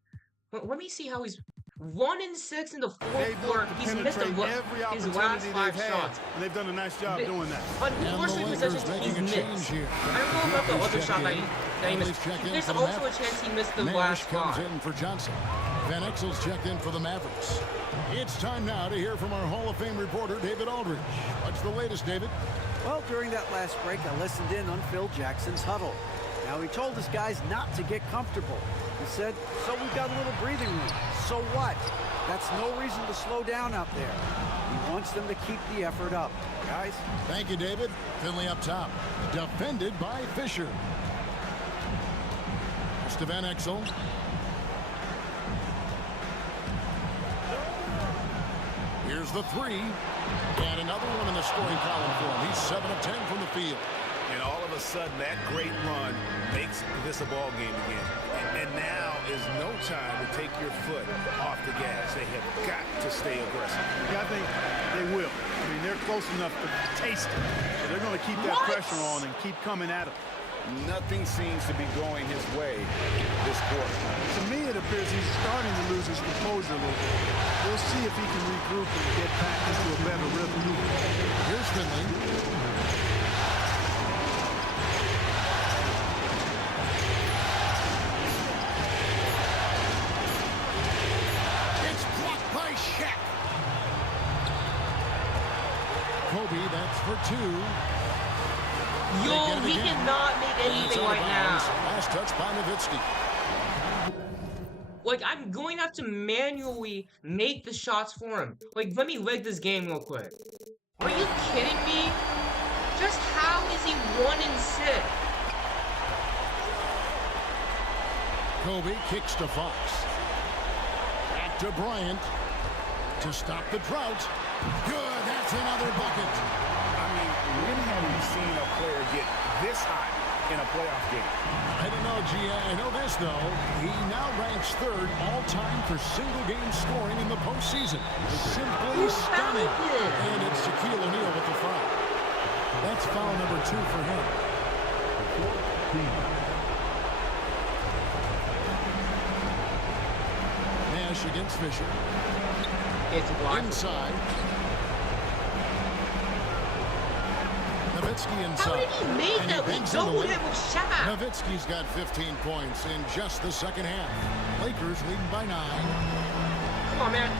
Let me see how he's 1 in 6 in the fourth they've quarter. looked to He's missed penetrate every his last opportunity 5 they've had, shots. and they've done a nice job doing that. Unfortunately, And the possessions Lakers he's making a missed. change here. I don't know about the other Check shot that in. he missed. Check in There's for the also a Mavericks. chance he missed the Nash last comes 5. in for Johnson. Van Exel's checked in for the Mavericks. It's time now to hear from our Hall of Fame reporter, David Aldridge. What's the latest, David? Well, during that last break, I listened in on Phil Jackson's huddle. Now, he told his guys not to get comfortable. He said, so we've got a little breathing room. So what? That's no reason to slow down out there. He wants them to keep the effort up. Guys? Thank you, David. Finley up top. Defended by Fisher. Mr. Van Exel. Here's the 3. And another one in the scoring column for him. He's 7 of 10 from the field. And all of a sudden, that great run makes this a ball game again. And now is no time to take your foot off the gas. They have got to stay aggressive. Yeah, I think they will. I mean, they're close enough to taste it. So they're going to keep that pressure on and keep coming at him. Nothing seems to be going his way this quarter. To me, it appears he's starting to lose his composure a little bit. We'll see if he can regroup and get back into a better rhythm. Here's Finley. It's blocked by Shaq. Kobe, that's for 2. Yo, he cannot make anything right now. Last touch by Nowitzki. Like, I'm going to have to manually make the shots for him. Like, let me leg this game real quick. Are you kidding me? Just how is he 1-6? Kobe kicks to Fox. Back to Bryant to stop the drought. Good, that's another bucket. I mean, when have you seen a player get this high in a playoff game? I don't know, Gia. I know this, though. He now ranks third all-time for single-game scoring in the postseason. Simply stunning. And it's Shaquille O'Neal with the foul. That's foul number 2 for him. Nash against Fisher. It's blocked. Inside. Nowitzki How inside. did he make And that? We banks on the doubled win. him with shot. Nowitzki's got 15 points in just the second half. Lakers leading by 9. Come on, man.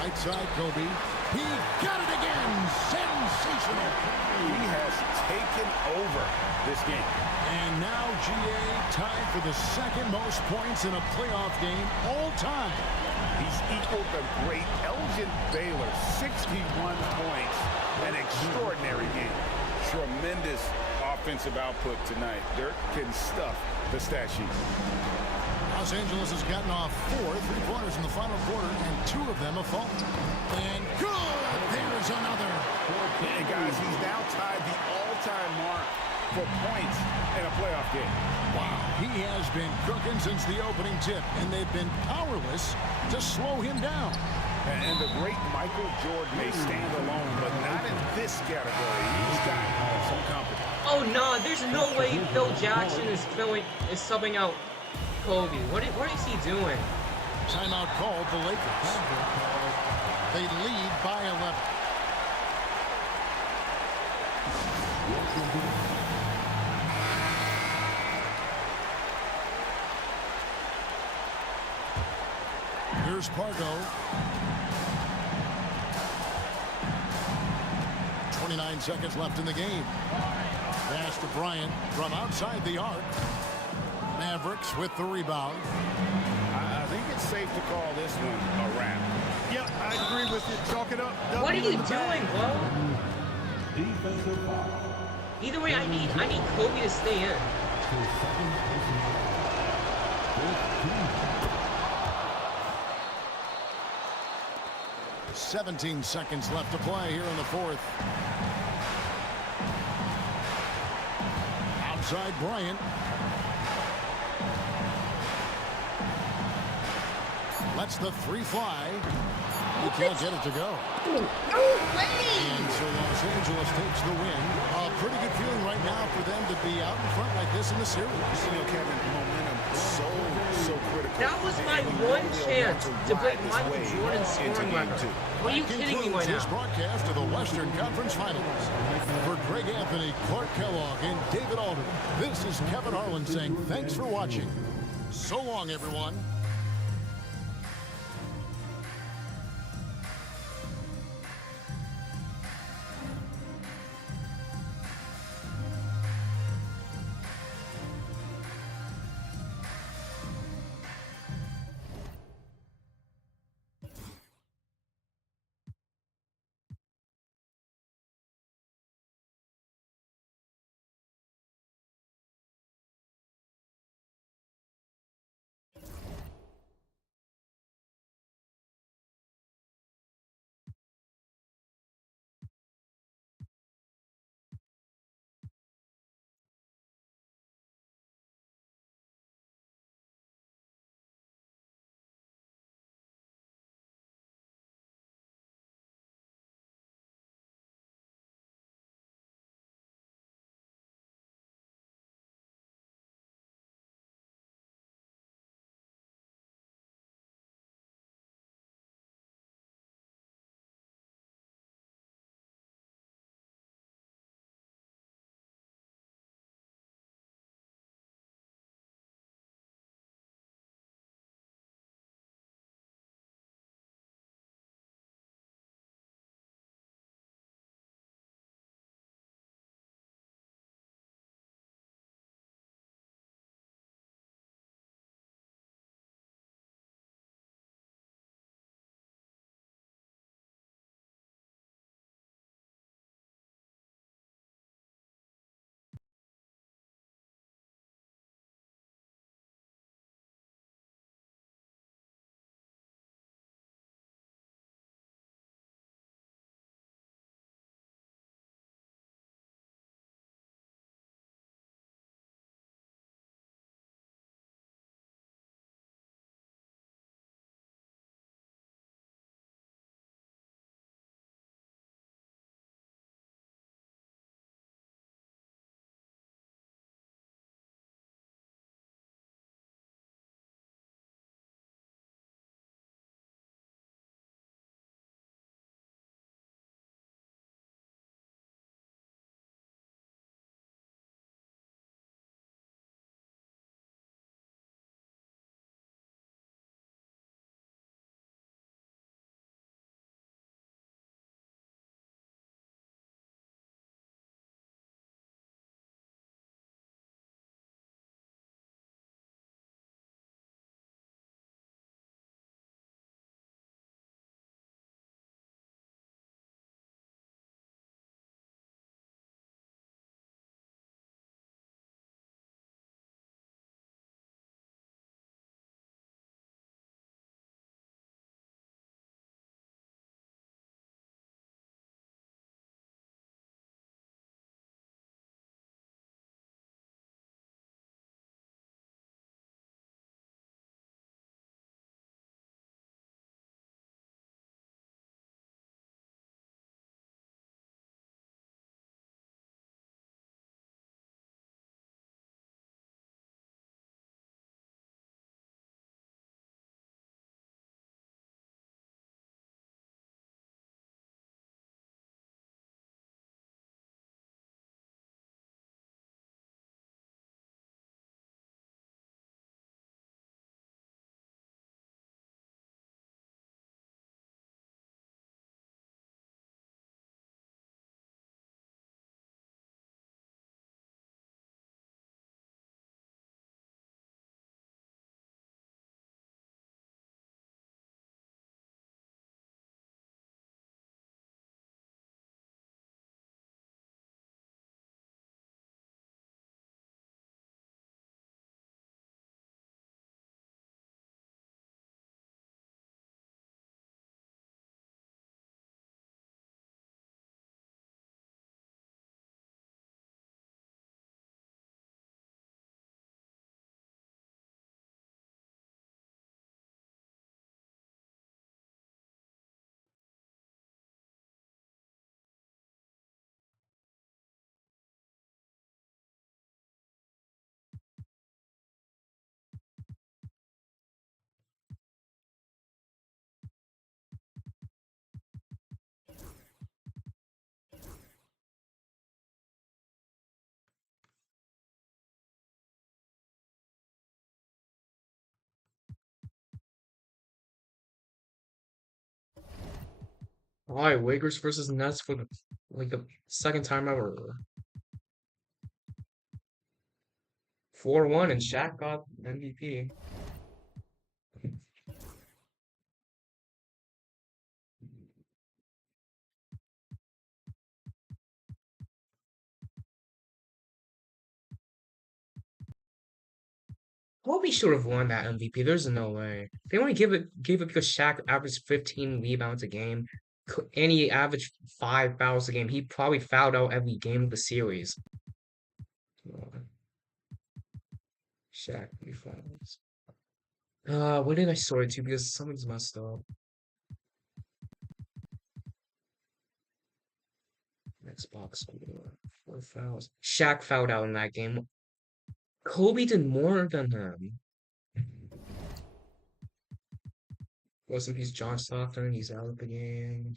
Right side, Kobe. He got it again. Sensational. He has taken over this game. And now GA tied for the second most points in a playoff game all time. He's equaled the great Elgin Baylor, 61 points. An extraordinary game. Tremendous offensive output tonight. Dirk can stuff the stat sheet. Los Angeles has gotten off 4 3-pointers in the final quarter, and 2 of them a fault. And good! There's another. And guys, he's now tied the all-time mark for points in a playoff game. Wow, he has been cooking since the opening tip, and they've been powerless to slow him down. And the great Michael Jordan may stand alone, but not in this category. He's got some company. Oh no, there's no way Phil Jackson is subbing out Kobe. What is he doing? Timeout called the Lakers. They lead by 11. Here's Pargo. 29 seconds left in the game. Pass to Bryant from outside the arc. Mavericks with the rebound. I think it's safe to call this one a wrap. Yeah, I agree with you. Chalk it up. What are you W in the bag. doing, bro? Defensive foul. Either way, I need Kobe to stay in. His second personal foul. 17 seconds left to play here in the fourth. Outside Bryant. Lets the 3 fly. He can't get it to go. No way! And so Los Angeles takes the win. A pretty good feeling right now for them to be out in front like this in the series. You know, Kevin, momentum so critical. That was my And one really chance want to ride break this Michael wave Jordan's into scoring game record. 2. Are you kidding me right This now? broadcast of the Western Conference Finals. For Greg Anthony, Clark Kellogg, and David Alder, this is Kevin Harlan saying thanks for watching. So long, everyone. Alright, Lakers versus Nets for the second time ever. 4-1 and Shaq got MVP. Kobe should have won that MVP. There's no way. They only gave it because Shaq averaged 15 rebounds a game, and he averaged 5 fouls a game. He probably fouled out every game of the series. Shaq fouls. What did I sort it to? Because something's messed up. Xbox score 4 fouls. Shaq fouled out in that game. Kobe did more than him. Rest in peace, John Stockton. He's out of the game.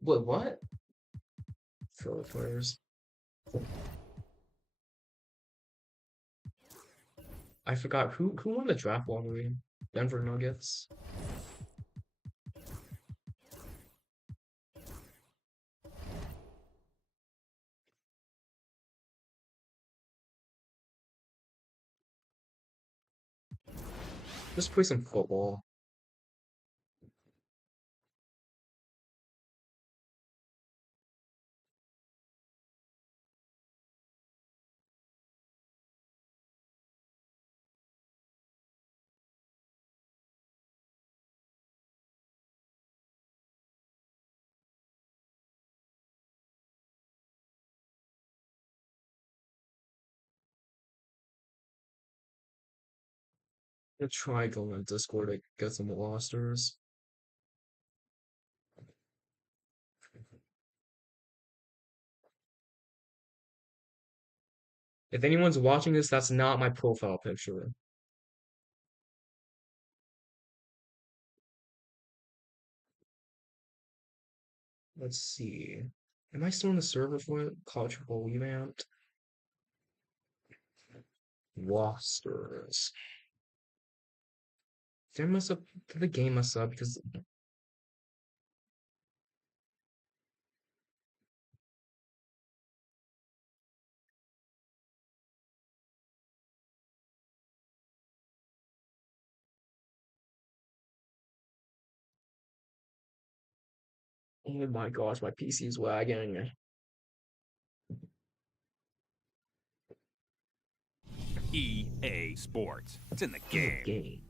What? Players. I forgot who won the draft lottery. Denver Nuggets. Let's play some football. I'm gonna try going on Discord to get some rosters. If anyone's watching this, that's not my profile picture. Let's see. Am I still on the server for it? College football revamped. Rosters. Did the game mess up? Because oh my gosh, my PC's lagging. EA Sports. It's in the game.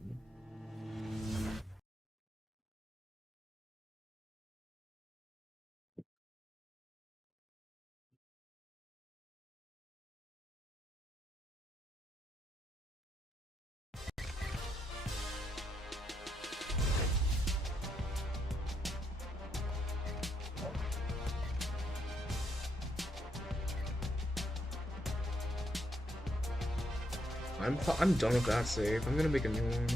I'm done with that save. I'm gonna make a new one.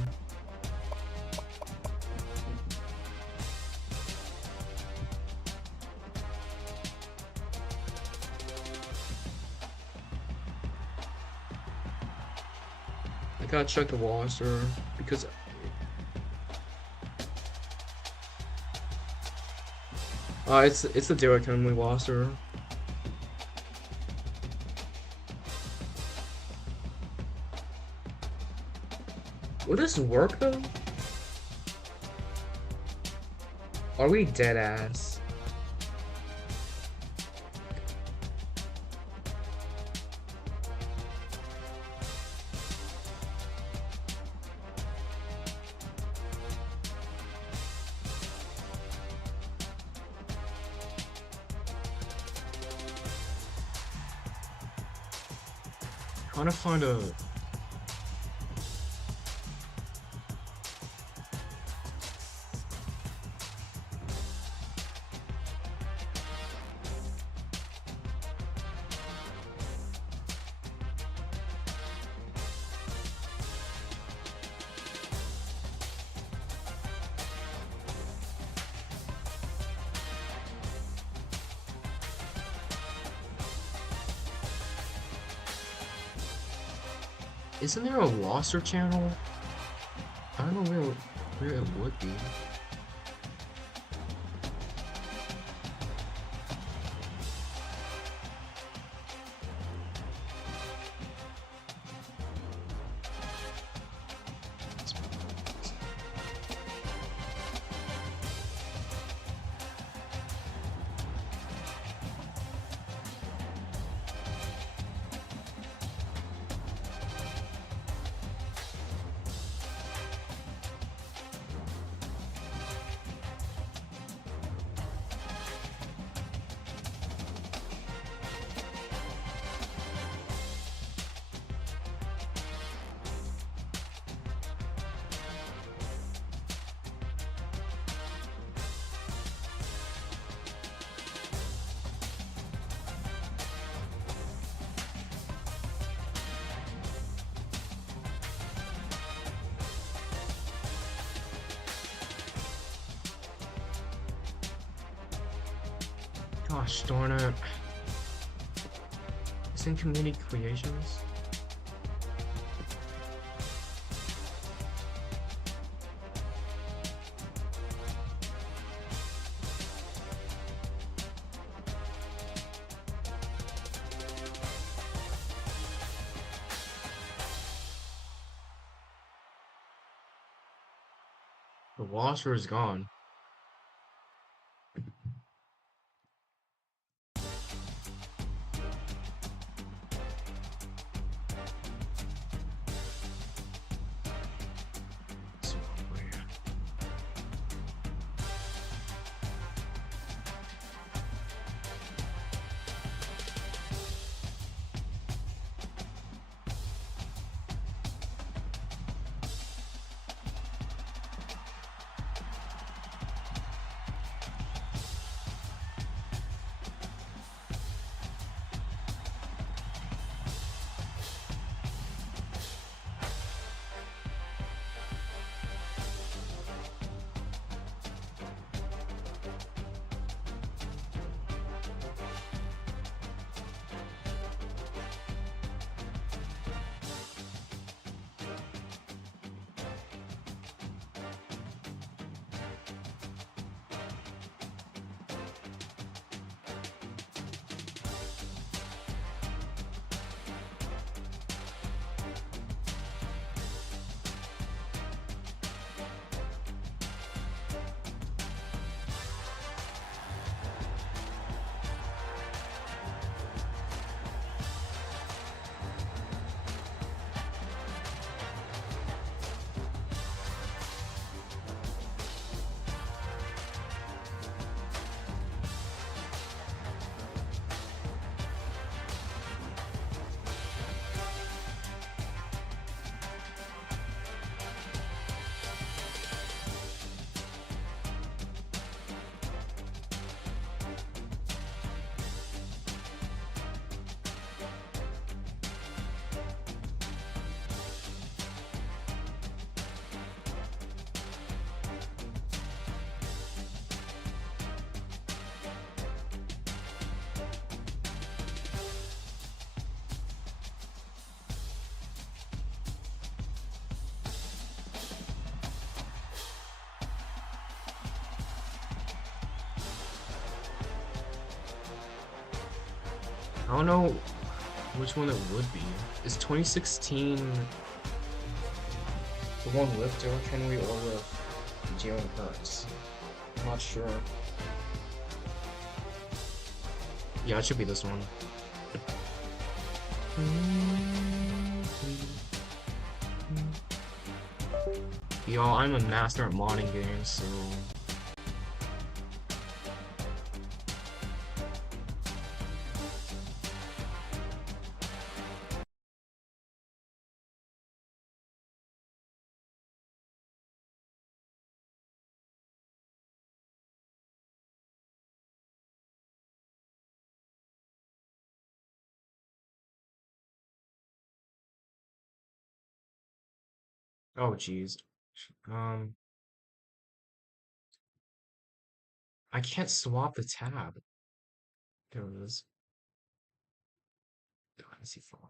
I gotta check the roster because it's the Derrick Henry roster. Will this work though? Are we dead ass? Trying to find a Isn't there a roster channel? I don't know where it would be. Gosh darn it. It's in community creations. The washer is gone. So weird. I don't know which one it would be. Is 2016 the one with Derrick Henry or with Jalen Hurts? I'm not sure. Yeah, it should be this one. Yo, I'm a master at modding games, so... Oh, jeez. Um, I can't swap the tab. There it is. Dynasty Farm.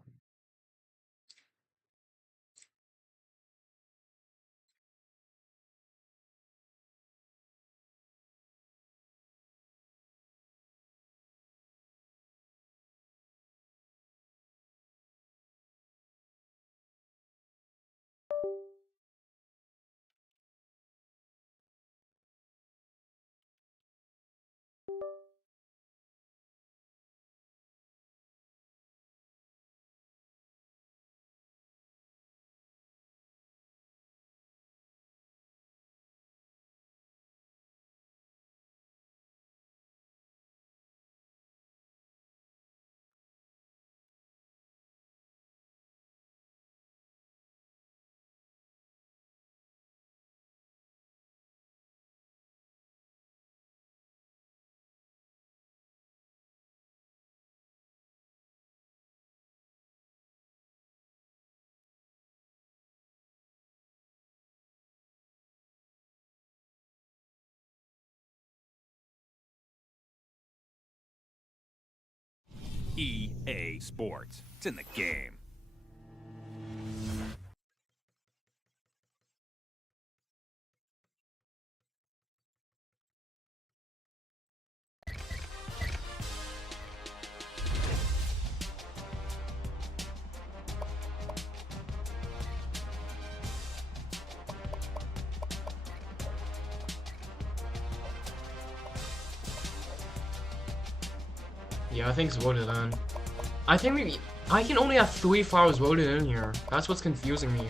EA Sports. It's in the game. Yeah, I think it's voted in. I think maybe I can only have 3 files voted in here. That's what's confusing me.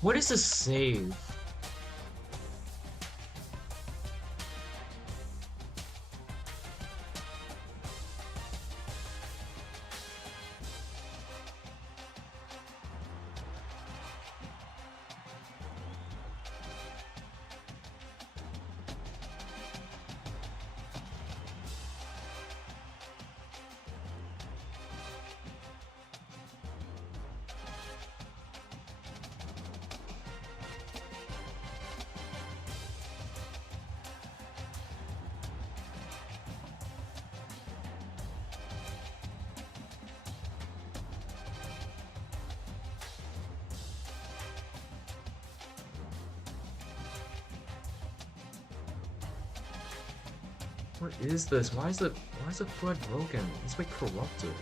What is this save? What is this? Why is the thread broken? It's like corrupted.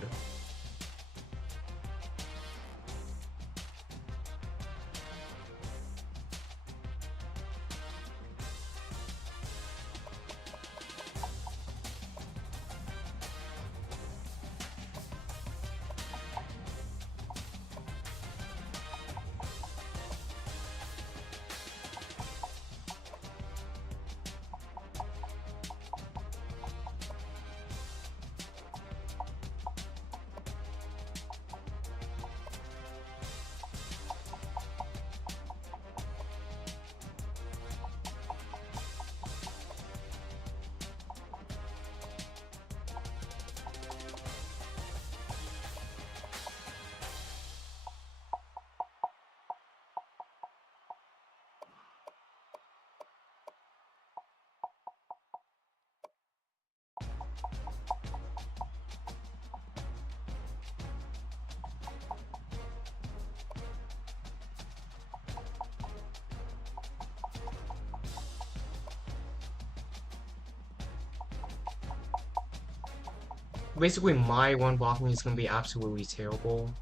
Basically, my one blocking is gonna be absolutely terrible,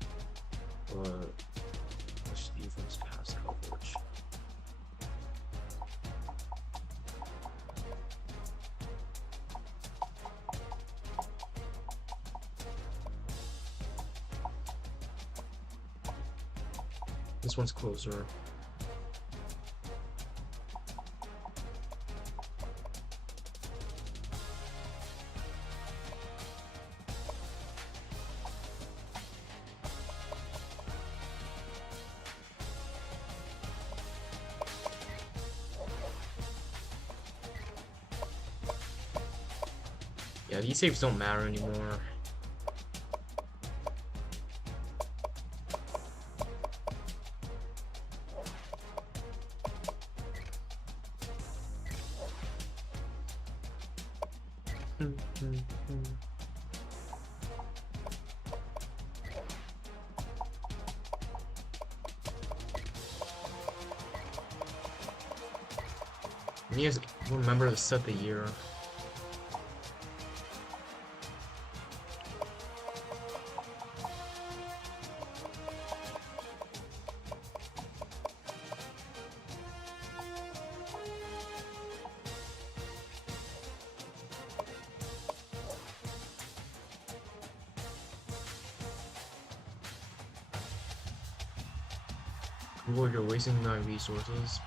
but push defense pass coverage. This one's closer. Yeah, these saves don't matter anymore. You guys remember to set the year. Google, you're wasting my resources.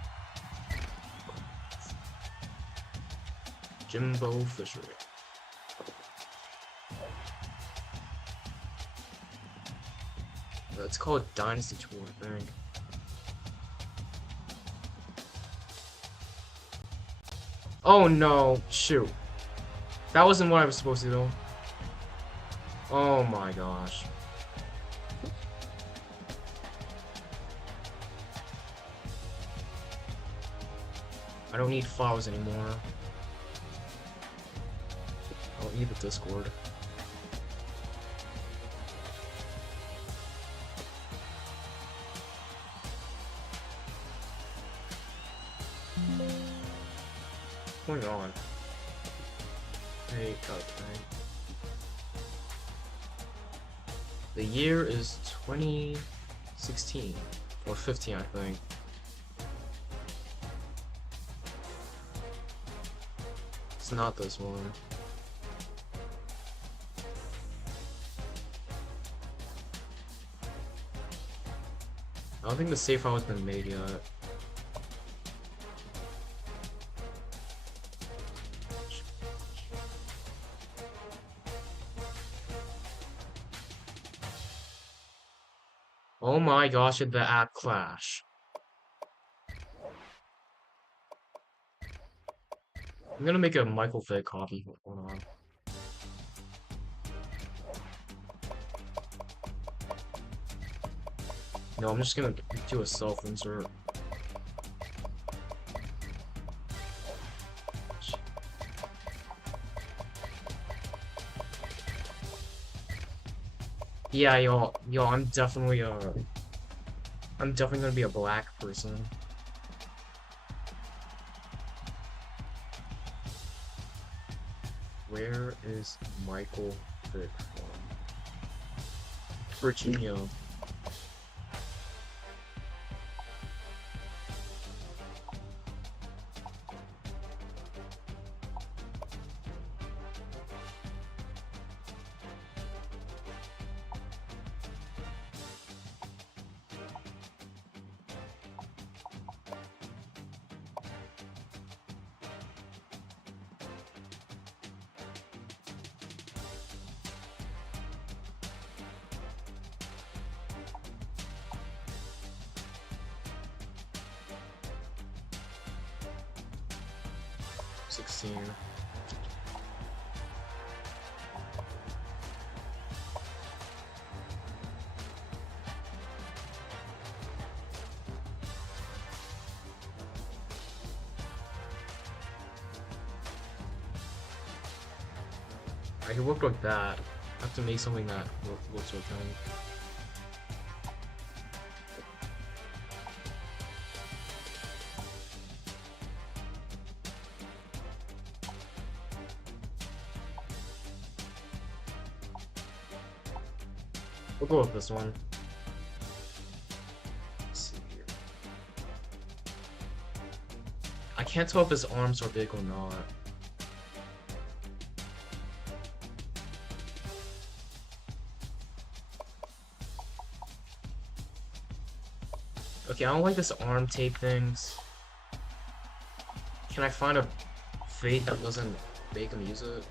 Jimbo Fisher. It's called Dynasty Tour, I think. Oh no, shoot. That wasn't what I was supposed to do. Oh my gosh. I don't need files anymore. I don't need the Discord. What's going on? Hey, okay. The year is 2016 or 15, I think. It's not this one. I don't think the save file has been made yet. Oh my gosh, did the app crash? I'm gonna make a Michael Vick copy. Hold on. No, I'm just gonna do a self-insert. Yeah, yo, I'm definitely gonna be a black person. Where is Michael Vick from? Virginia. I can work like that. I have to make something that looks okay. We'll go with this one. Let's see here. I can't tell if his arms are big or not. Okay, I don't like this arm tape things. Can I find a fade that doesn't make him use it?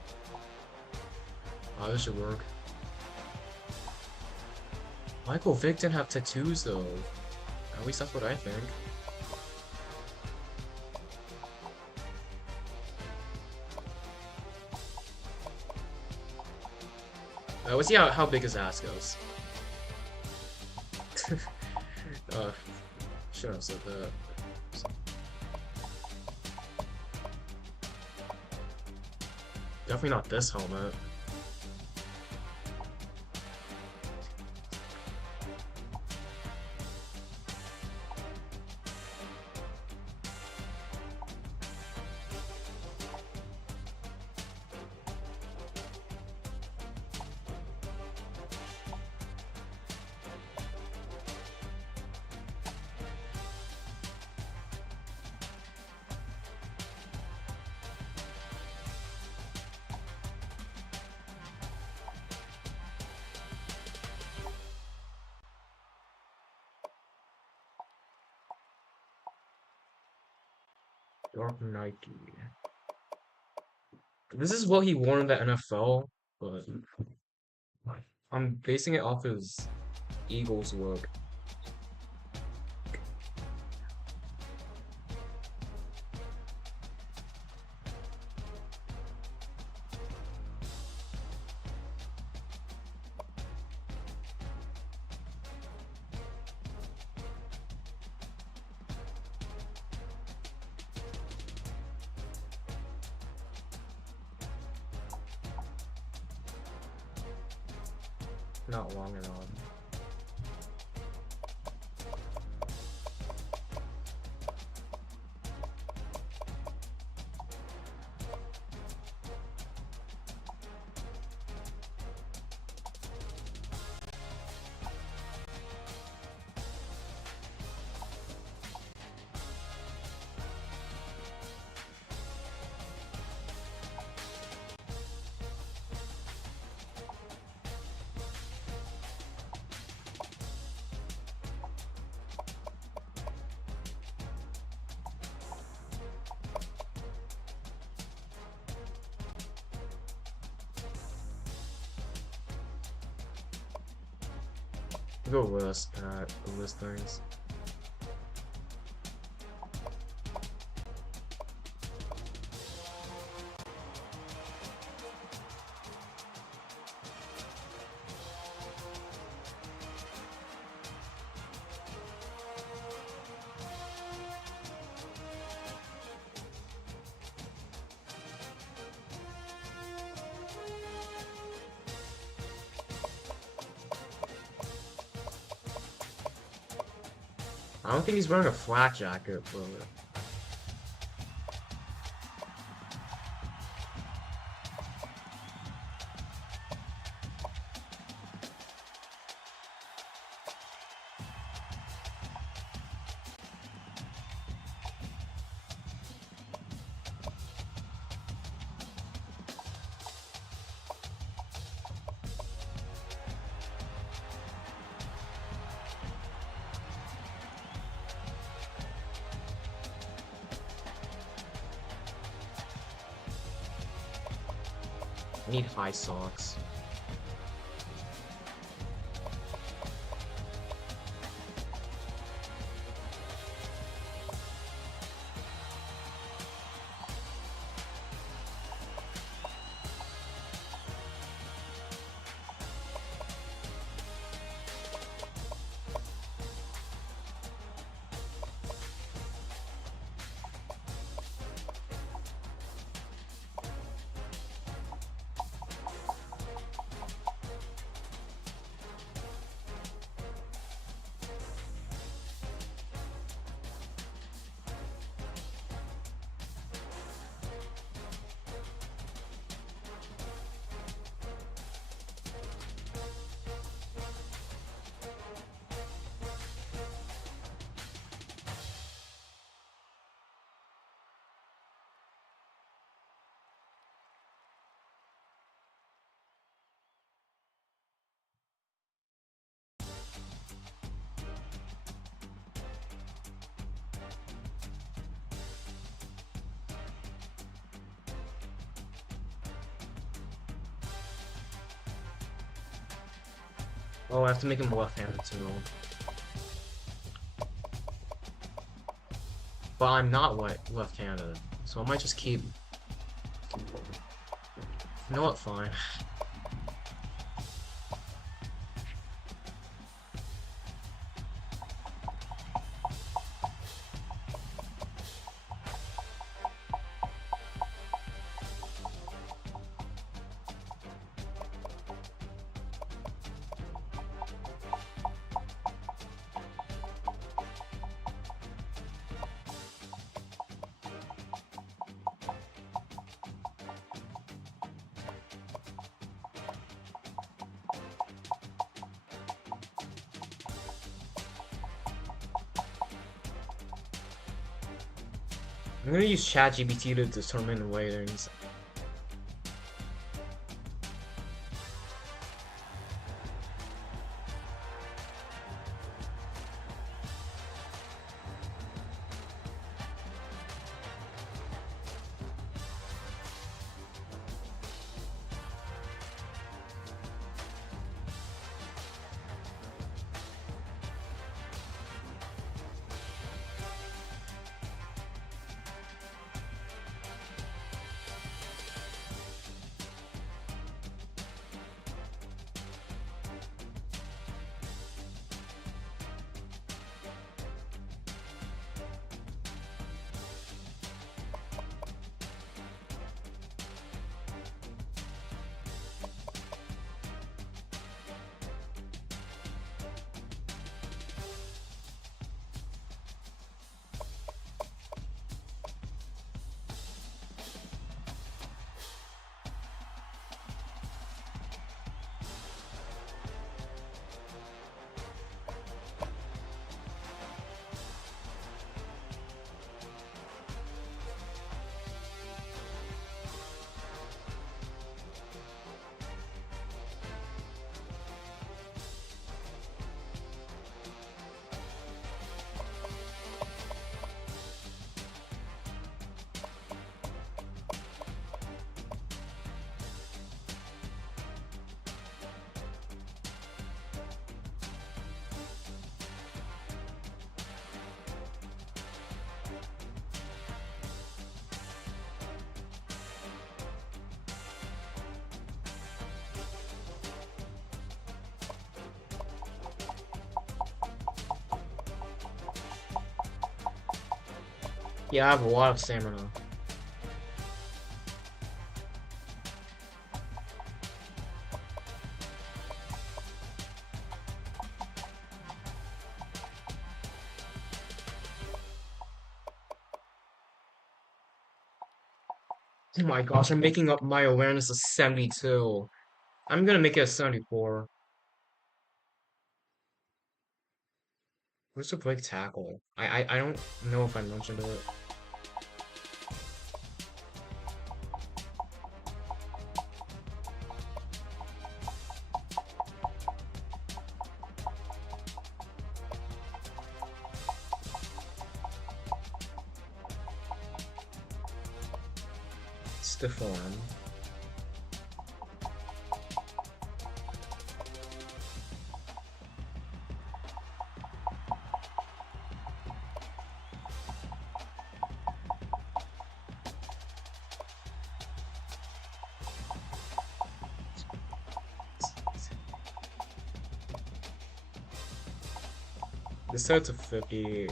Oh, this should work. Michael Vick didn't have tattoos though. At least that's what I think. Let's see how big his ass goes. Should have said that. Definitely not this helmet. Dark Nike. This is what he wore in the NFL, but I'm basing it off his Eagles look. Not long at all. Go list at the list things. I don't think he's wearing a flak jacket, but I need high socks. Oh, I have to make him left-handed too. But I'm not left-handed, so I might just keep... You know what, fine. I'm gonna use ChatGPT to determine weightings. Yeah, I have a lot of stamina. Oh my gosh, I'm making up my awareness of 72. I'm gonna make it a 74. Where's the break tackle? I don't know if I mentioned it. Stiff arm. This set to 50.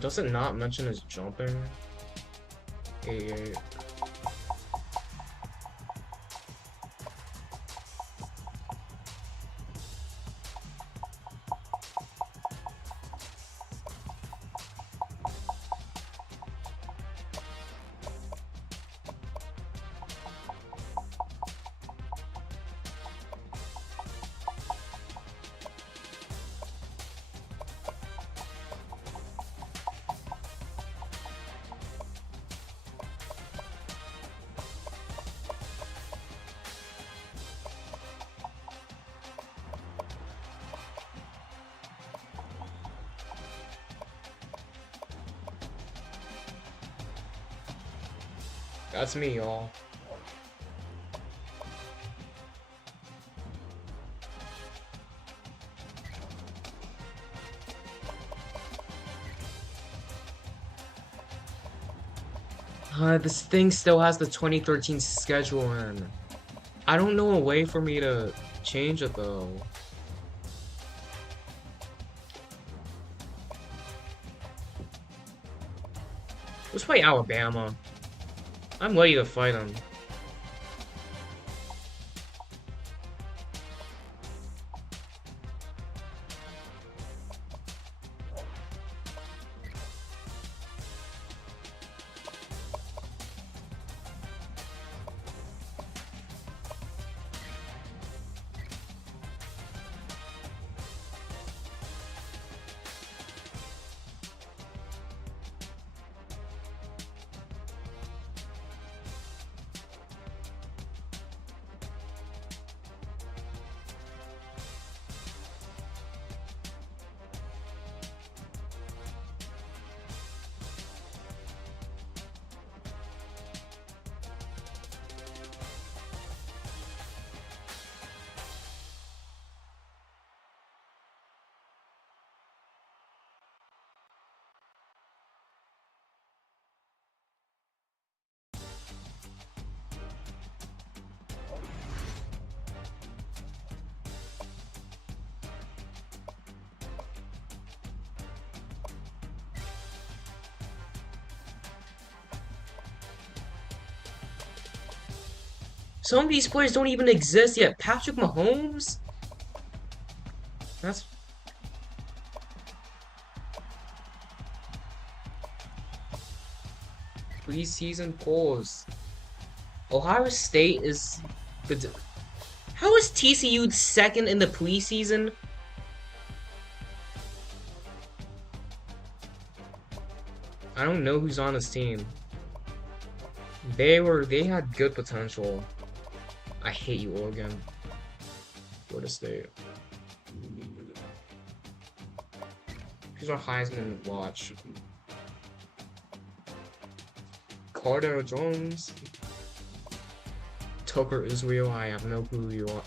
Does it not mention his jumping? 88. That's me, y'all. This thing still has the 2013 schedule in. I don't know a way for me to change it though. Let's play Alabama. I'm ready to fight him. Some of these players don't even exist yet. Patrick Mahomes? That's... Preseason polls. Ohio State is... How is TCU second in the preseason? I don't know who's on this team. They had good potential. I hate you, Oregon. Florida State. Here's our Heisman watch. Carter Jones. Tucker Israel, I have no clue who you are.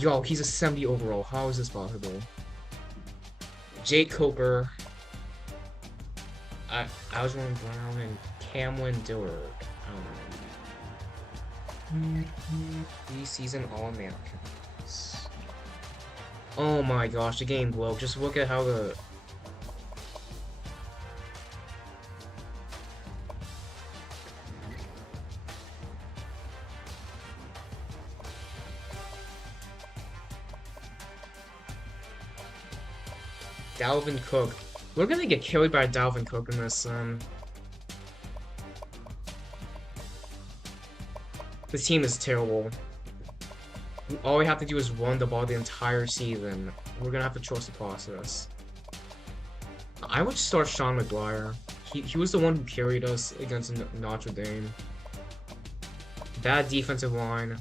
Yo, he's a 70 overall. How is this possible? Jake Coker, Algernon Brown, and Camlin Dillard. These season All-Americans. Oh my gosh, the game broke. Just look at how the... Dalvin Cook. We're gonna get killed by Dalvin Cook in this, This team is terrible. All we have to do is run the ball the entire season. We're gonna have to trust the process. I would start Sean McGuire. He was the one who carried us against Notre Dame. Bad defensive line.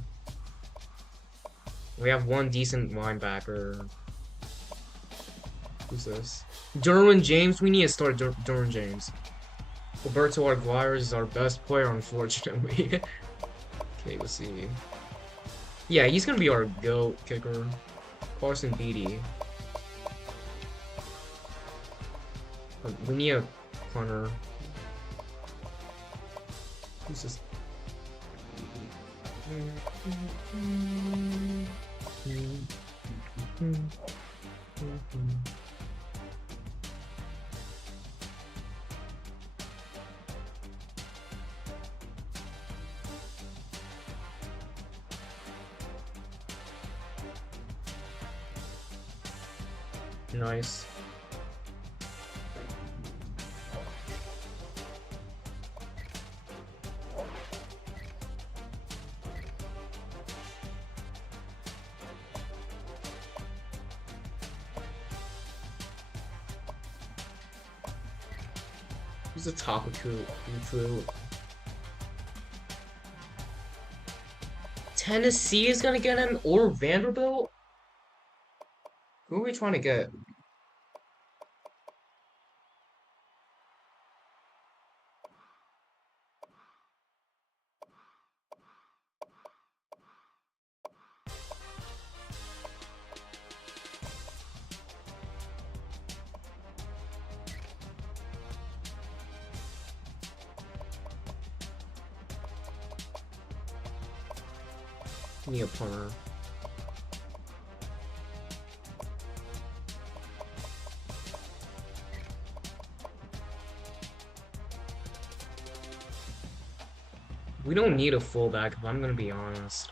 We have one decent linebacker. Who's this? Derwin James. We need to start Derwin James. Roberto Aguirre is our best player, unfortunately. Okay, let's see. Yeah, he's gonna be our GOAT kicker. Carson Beatty. We need a punter. Who's this? Nice. Who's the top recruit? Tennessee is gonna get him, or Vanderbilt? Who are we trying to get? Need a punter. We don't need a fullback, if I'm gonna be honest.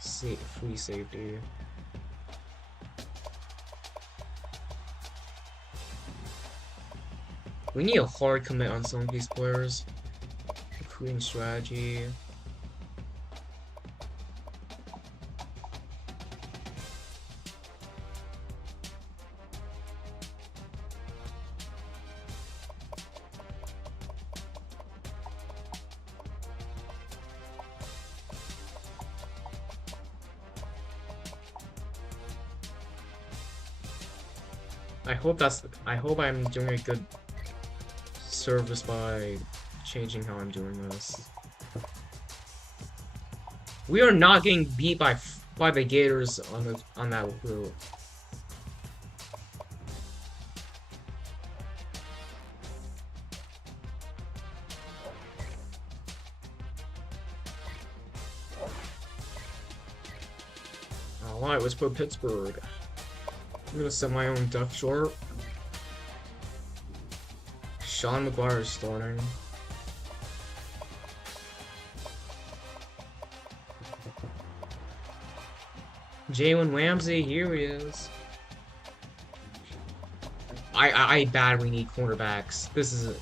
Free safety. We need a hard commit on some of these players. Recruiting strategy. I hope I'm doing a good service by changing how I'm doing this. We are not getting beat by the Gators on that route. Alright, let's put Pittsburgh. I'm gonna set my own depth chart. Sean McGuire is starting. Jalen Ramsey, here he is. I badly need cornerbacks. This is it.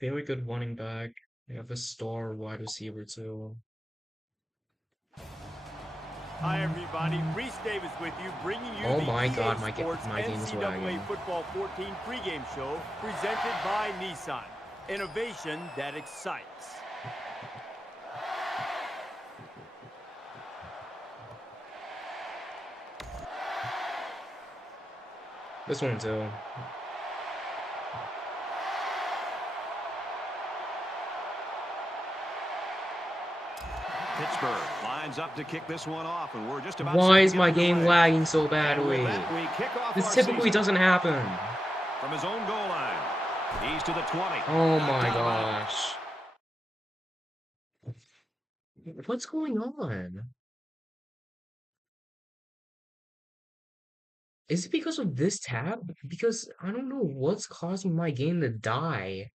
Very good running back. We have a star wide receiver too. Hi everybody, Reese Davis with you, bringing you Oh the my EA God, Sports my game is lagging. NCAA Football 14 pregame show presented by Nissan. Innovation that excites. This one too. Pittsburgh lines up to kick this one off, and we're just about. Why is my game lagging so badly? This typically doesn't happen. From his own goal line, he's to the 20. Oh my gosh. What's going on? Is it because of this tab? Because I don't know what's causing my game to die.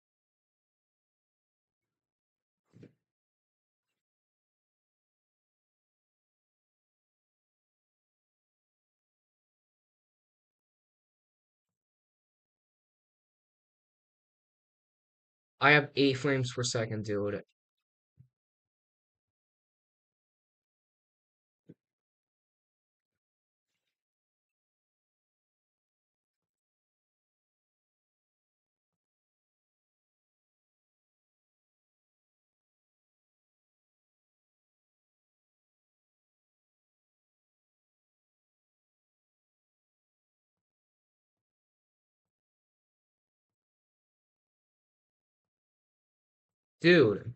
I have 8 frames per second, dude. Dude.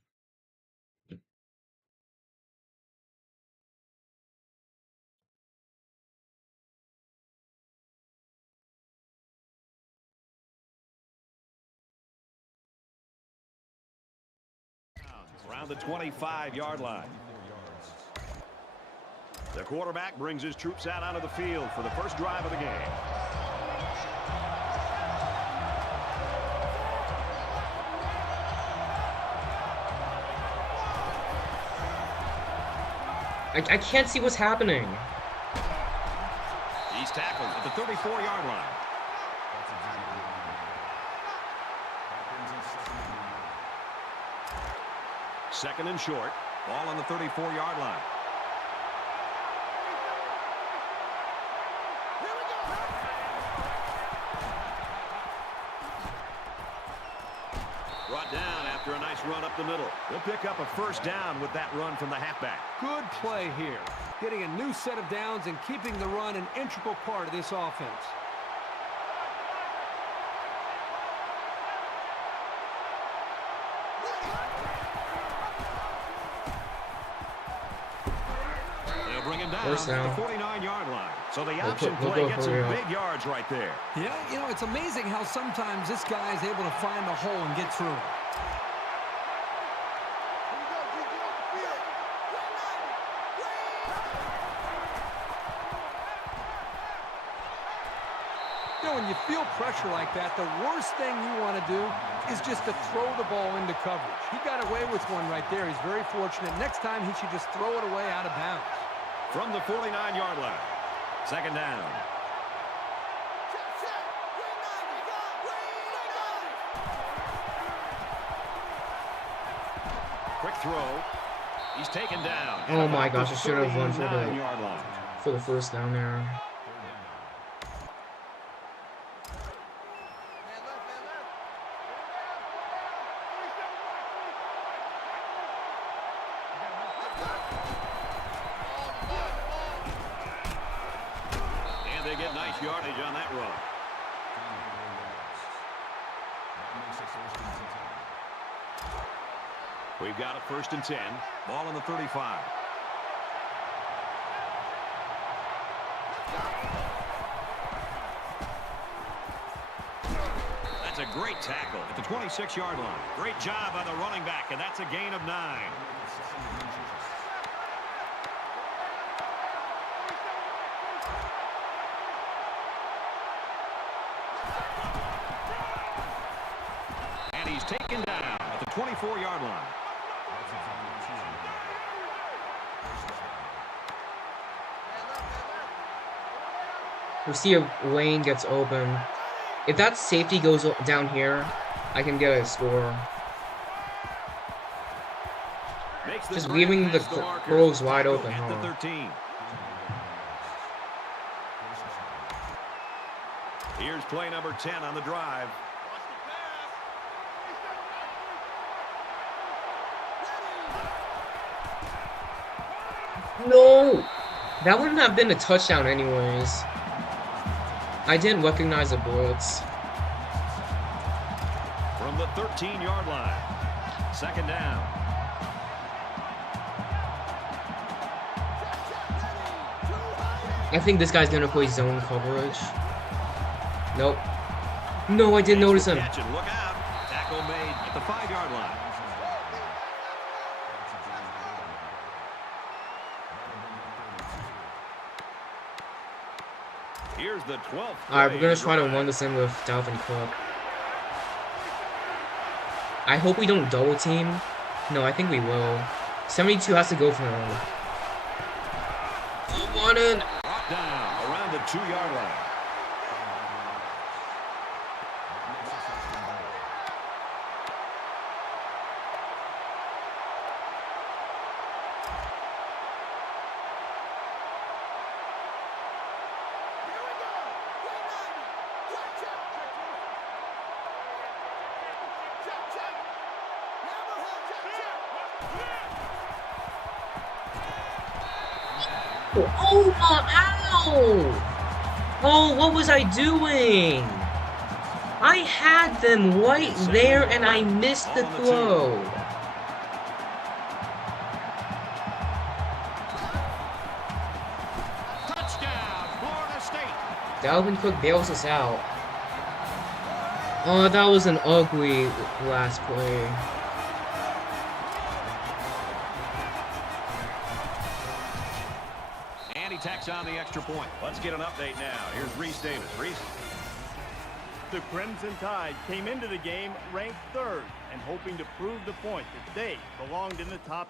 Around the 25-yard line. The quarterback brings his troops out onto the field for the first drive of the game. I can't see what's happening. He's tackled at the 34-yard line. Second and short. Ball on the 34-yard line. Brought down after a nice run up the middle. They'll pick up a first down with that run from the halfback. Good play here. Getting a new set of downs and keeping the run an integral part of this offense. First down. The 49-yard line. So the option play gets some big yards right there. Yeah, you know, it's amazing how sometimes this guy is able to find the hole and get through it. You know, when you feel pressure like that, the worst thing you want to do is just to throw the ball into coverage. He got away with one right there. He's very fortunate. Next time, he should just throw it away out of bounds. From the 49-yard line. Second down. Quick throw. He's taken down. Oh my gosh, I should have run line. For the first down there. They get nice yardage on that run. We've got a first and 10. Ball on the 35. That's a great tackle at the 26-yard line. Great job by the running back, and that's a gain of 9. He's taken down at the 24-yard line. We see a lane gets open. If that safety goes down here, I can get a score. Just leaving the girls wide open, at the huh? 13. Here's play number 10 on the drive. No! That wouldn't have been a touchdown anyways. I didn't recognize the blitz. From the 13-yard line. Second down. I think this guy's gonna play zone coverage. Nope. No, I didn't notice him. Catch and look out. Tackle made at the 5-yard line. Here's the 12th. Alright, we're gonna try to run this in with Dalvin Cook. I hope we don't double team. No, I think we will. 72 has to go for him. One in. Brought down around the 2-yard line. Oh my, ow! Oh, what was I doing? I had them right there and I missed the throw. Touchdown, Florida State. Dalvin Cook bails us out. Oh, that was an ugly last play. Tacks on the extra point. Let's get an update now. Here's Reese Davis. Reese. The Crimson Tide came into the game ranked 3rd and hoping to prove the point that they belonged in the top.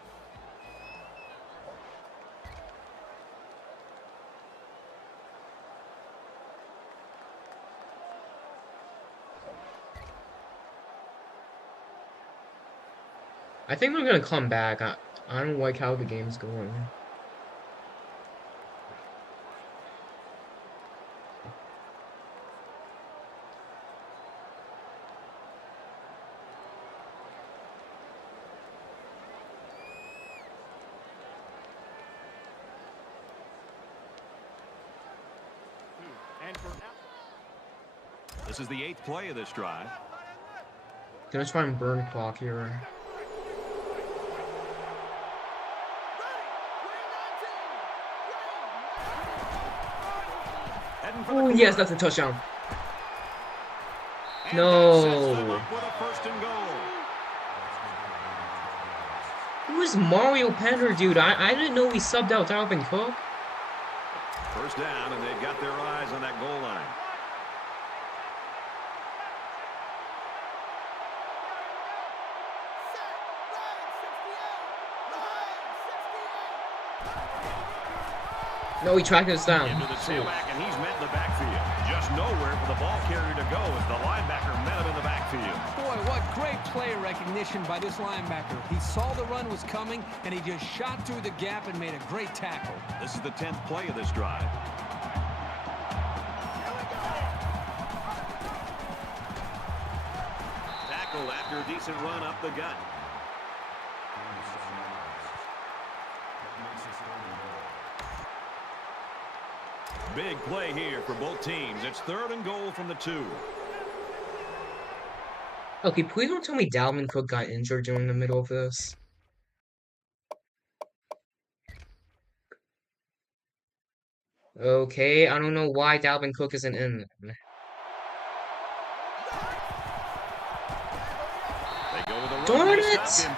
I think we're gonna come back. I don't like how the game's going. This is the 8th play of this drive. Gonna try and burn clock here. Oh yes, that's a touchdown. No. Who is Mario Pender, dude? I didn't know we subbed out Dalvin Cook. First down, and they've got their eyes on that goal line. No, he tracked us down. Into the tailback, and he's met in the backfield. Just nowhere for the ball carrier to go as the linebacker met him in the backfield. Boy, what great player recognition by this linebacker. He saw the run was coming, and he just shot through the gap and made a great tackle. This is the 10th play of this drive. Tackle after a decent run up the gut. Big play here for both teams. It's 3rd and goal from the 2. Okay, please don't tell me Dalvin Cook got injured during the middle of this. Okay, I don't know why Dalvin Cook isn't in. Darn it!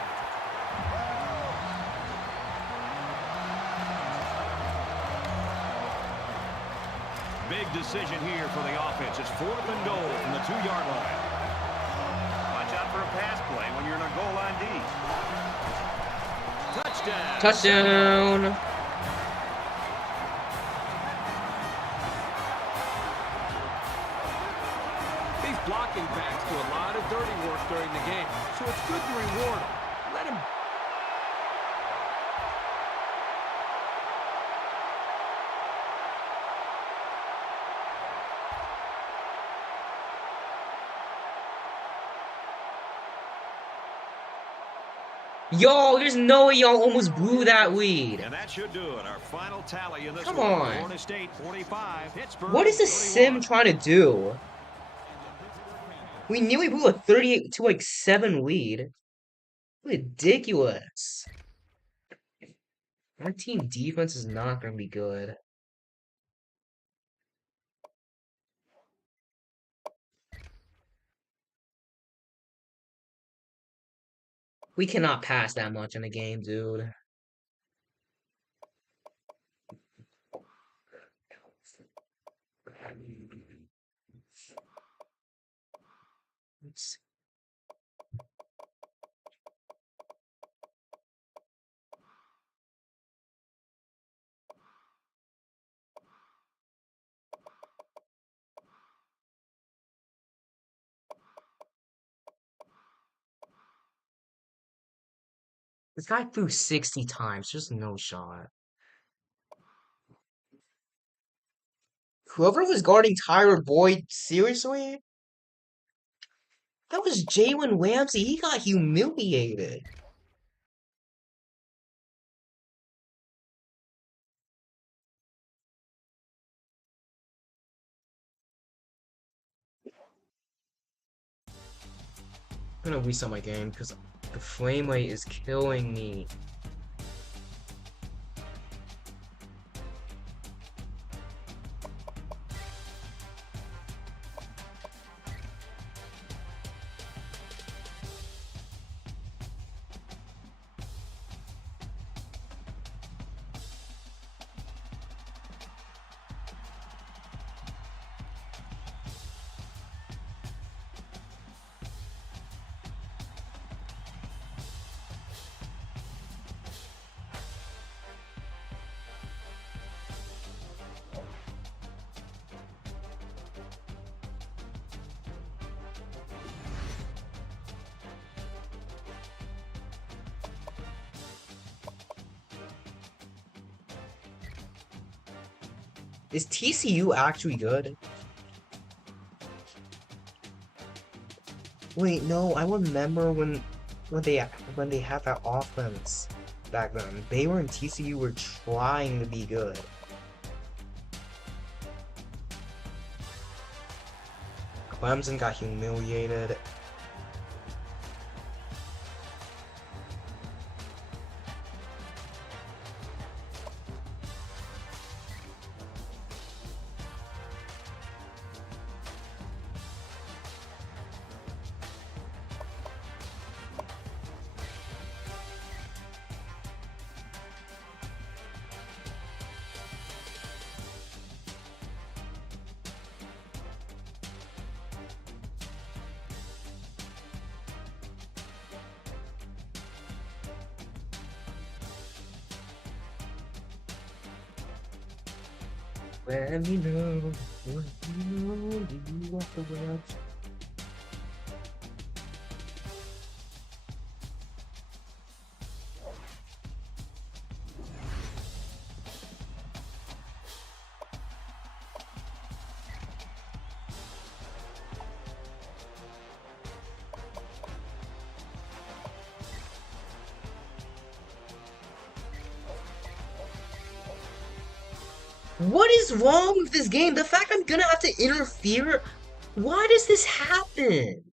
Big decision here for the offense. It's 4th and goal from the 2-yard line. Watch out for a pass play when you're in a goal line D. Touchdown. Touchdown. These blocking backs do a lot of dirty work during the game, so it's good to reward them. Let him. Yo, there's no way y'all almost blew that lead. And that should do it. Our final tally in this Come one. on. Florida State 45, Pittsburgh What is this 31. sim trying to do? We nearly blew a 38 to like 7 lead. Ridiculous. Our team defense is not going to be good. We cannot pass that much in a game, dude. Let's see. This guy threw 60 times, just no shot. Whoever was guarding Tyler Boyd, seriously? That was Jalen Ramsey. He got humiliated. I'm gonna reset my game because the frame rate is killing me. Is TCU actually good? Wait, no, I remember when they had that offense back then. Baylor and TCU were trying to be good. Clemson got humiliated. Let me know, let me know, do you want the world? What is wrong with this game? The fact I'm gonna have to interfere? Why does this happen?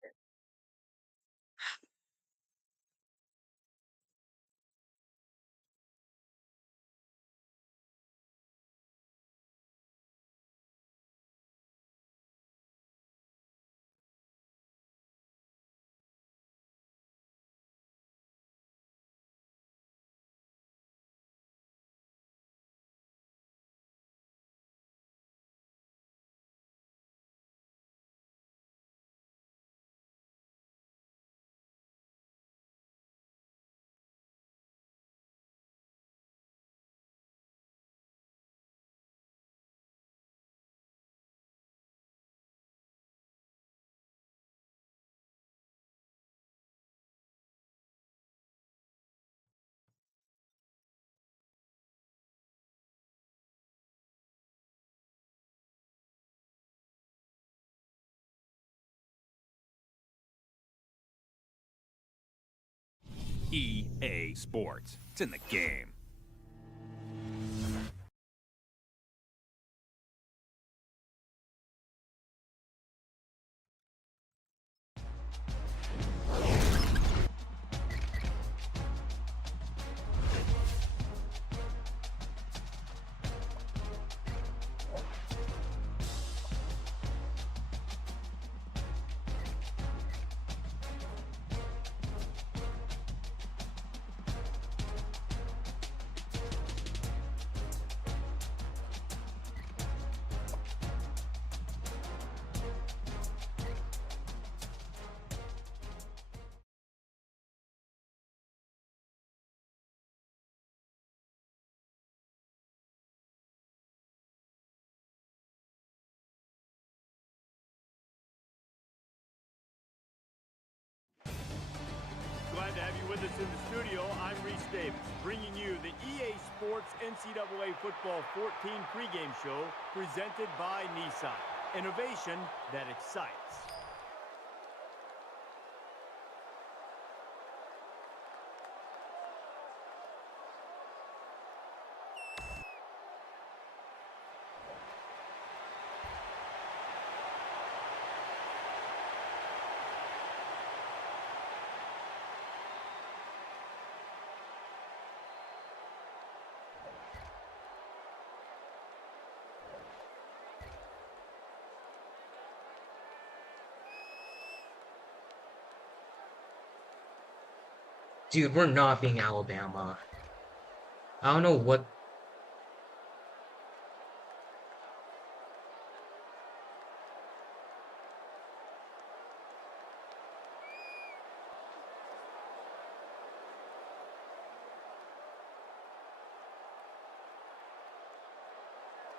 EA Sports. It's in the game. Glad to have you with us in the studio. I'm Reese Davis, bringing you the EA Sports NCAA Football 14 pregame show presented by Nissan. Innovation that excites. Dude, we're not being Alabama. I don't know what...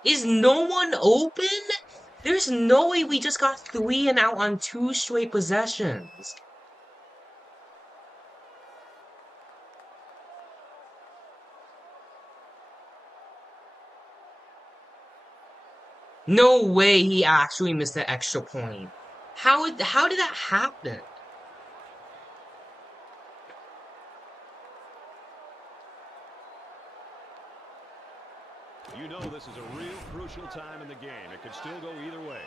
Is no one open? There's no way we just got 3 and out on 2 straight possessions. No way he actually missed the extra point. How did that happen? You know this is a real crucial time in the game. It could still go either way.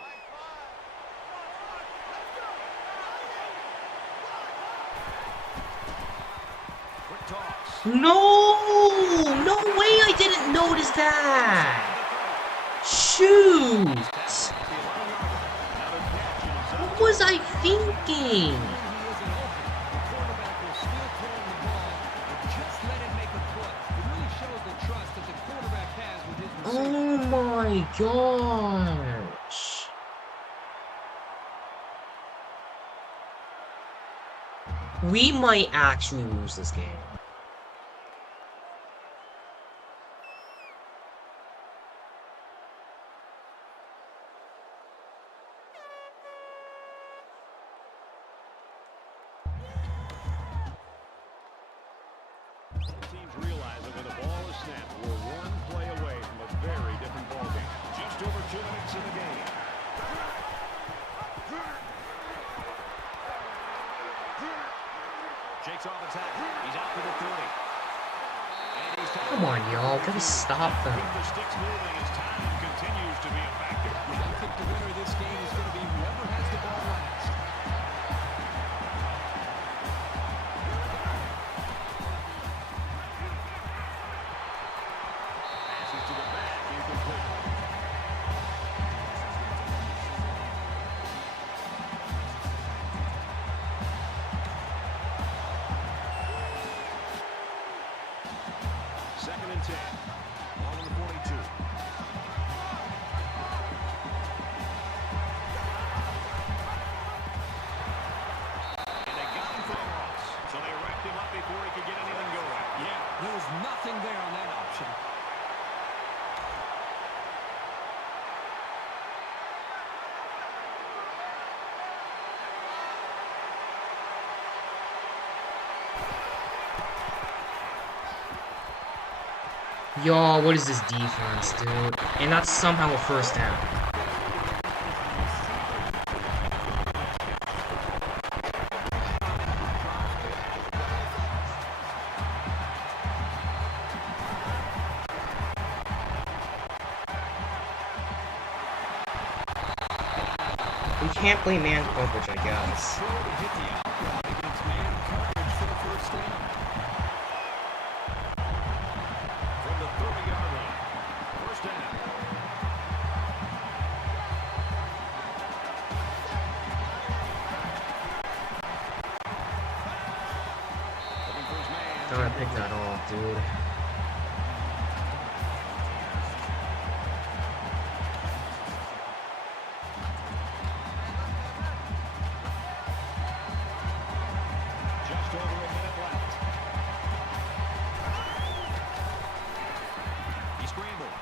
Quick toss. No! No way I didn't notice that! Shoot! What was I thinking? Oh my gosh. We might actually lose this game. Teams realize that when the ball is snapped, we're one play away from a very different ballgame. Just over 2 minutes in the game. Shakes off attack. He's out for the 30. And he's Come on, y'all. Gotta stop them. Keep the sticks moving as time continues to be a factor. I think the winner of this game is going to be whoever has the ball last. Passes to the back, incomplete. Second and 10. Ball on the 42. And they got him for a loss. So they wrapped him up before he could get anything going. Yeah, there was nothing there on that option. Y'all, what is this defense, dude? And that's somehow a first down. can't play man coverage, I guess. Gotta pick that off, dude. Just over a minute left. He scrambled.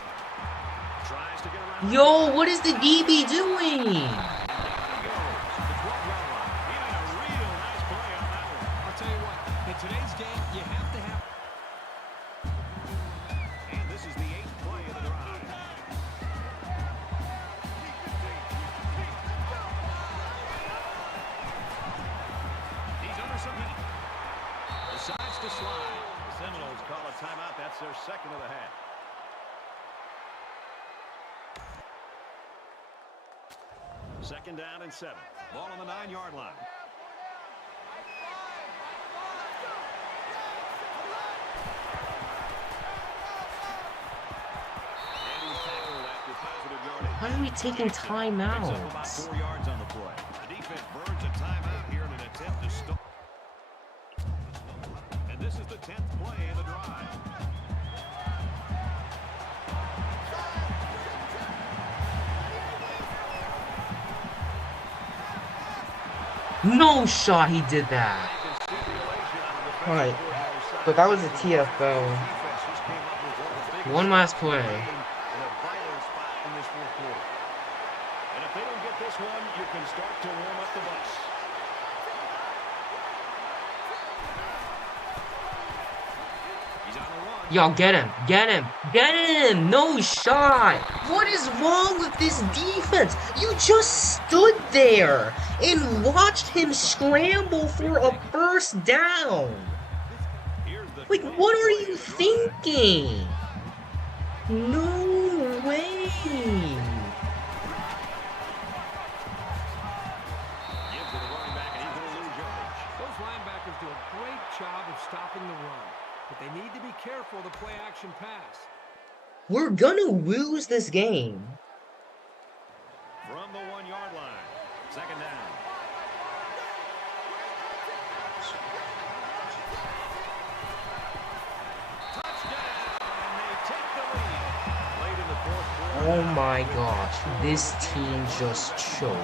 Tries to get around. Yo, what is the DB doing? Today's game, you have to have... And this is the 8th play of the drive. He's under some heat. Decides to slide. The Seminoles call a timeout. That's their second of the half. Second down and 7. Ball on the 9-yard line. Why are we taking timeouts? About 4 yards on the play. The defense burns a timeout here in an attempt to stop. And this is the 10th play in the drive. No shot he did that. Alright, but that was a TFL. One last play. And if they don't get this one, you can start to warm up the bus. He's on the run. Y'all get him, get him, get him! No shot! What is wrong with this defense? You just stood there and watched him scramble for a first down. Like, what are you thinking? No way! Those linebackers do a great job of stopping the run, but they need to be careful to play action pass. We're gonna lose this game. From the 1-yard line. Second down. Oh my gosh, this team just choked.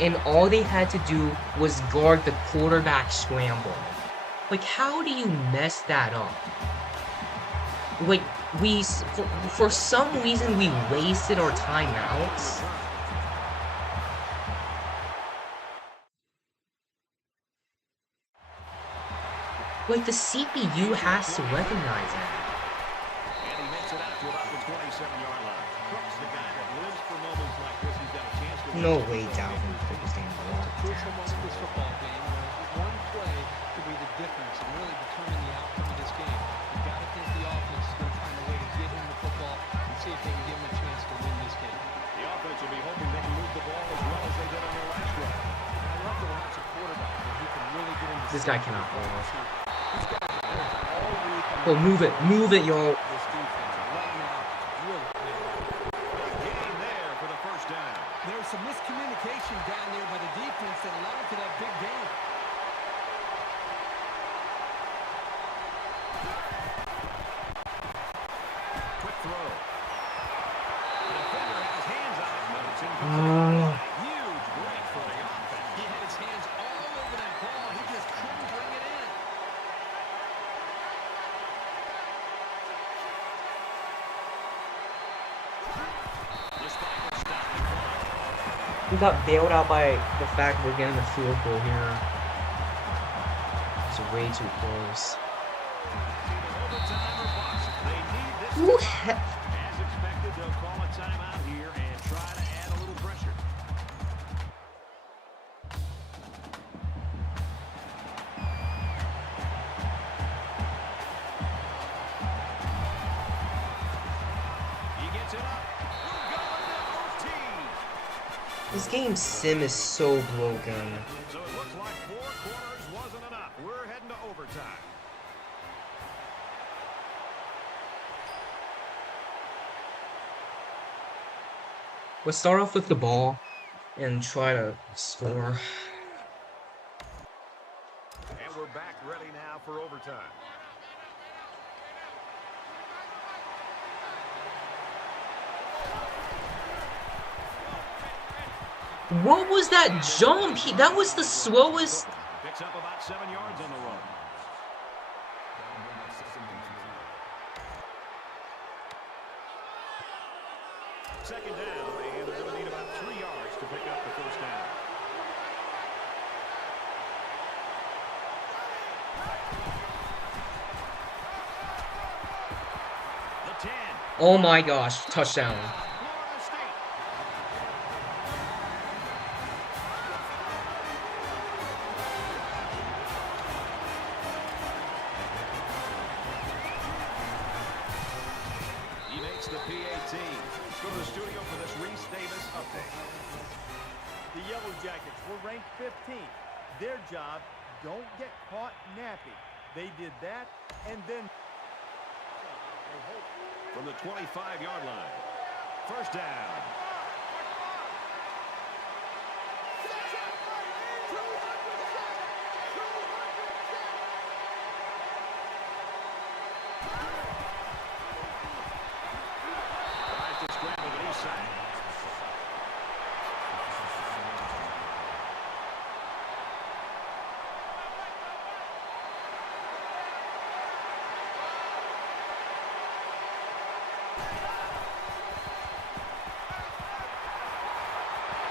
And all they had to do was guard the quarterback scramble. Like, how do you mess that up? Like, for some reason, we wasted our timeouts. Like, the CPU has to recognize that. And he makes it out to about the 27-yard line. Crooks, the guy that lives for moments like this. He's got a chance to... No way Dalvin Cook is getting the ball. Crucial moment of this football game. One play could be the difference and really determine the outcome of this game. You've got to think the offense is going to find a way to get him the football and see if they can give him a chance to win this game. The offense will be hoping they can move the ball as well as they did on their last drive. I love to watch a quarterback who can really get into... This guy cannot ball. Oh, move it, yo. This defense, letting out really clear. Getting there for the first down. There was some miscommunication down there by the defense that allowed for that big gain. Quick throw. The defender had his hands on it, but it's incomplete. Huge break for the offense. He had his hands all over that ball. He just couldn't bring it in. We got bailed out by the fact we're getting a field goal here. It's way too close. Ooh, As expected, they'll call a timeout here and try to add a little pressure. He gets it up. We're going to OT. This game sim is so broken. So it looks like 4 quarters wasn't enough. We're heading to overtime. Let's start off with the ball and try to score. And we're back ready now for overtime. What was that jump? That was the slowest. Picks up about 7 yards on the run. Second down, and they're going to need about 3 yards to pick up the first down. The 10. Oh my gosh, touchdown. Florida State. He makes the PAT. Let's go to the studio for this Reese Davis update. The Yellow Jackets were ranked 15th. Their job, don't get caught napping. They did that, and then... From the 25-yard line. First down. Tries to scramble, but he's sacked.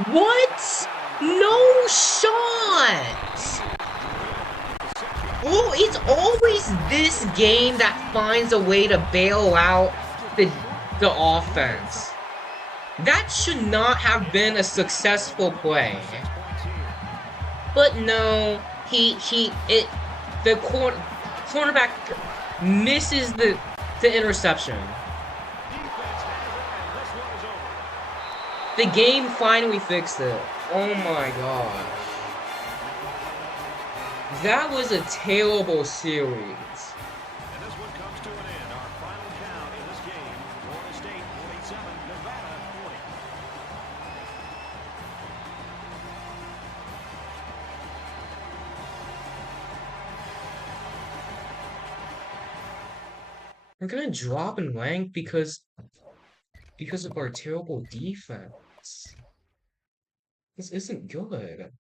What? No shot! Oh, it's always this game that finds a way to bail out the offense. That should not have been a successful play. But no, the cornerback misses the interception. The game finally fixed it. Oh my gosh. That was a terrible series. And this one comes to an end. Our final count in this game, Florida State 47, Nevada 40. We're gonna drop in rank because of our terrible defense. This isn't good.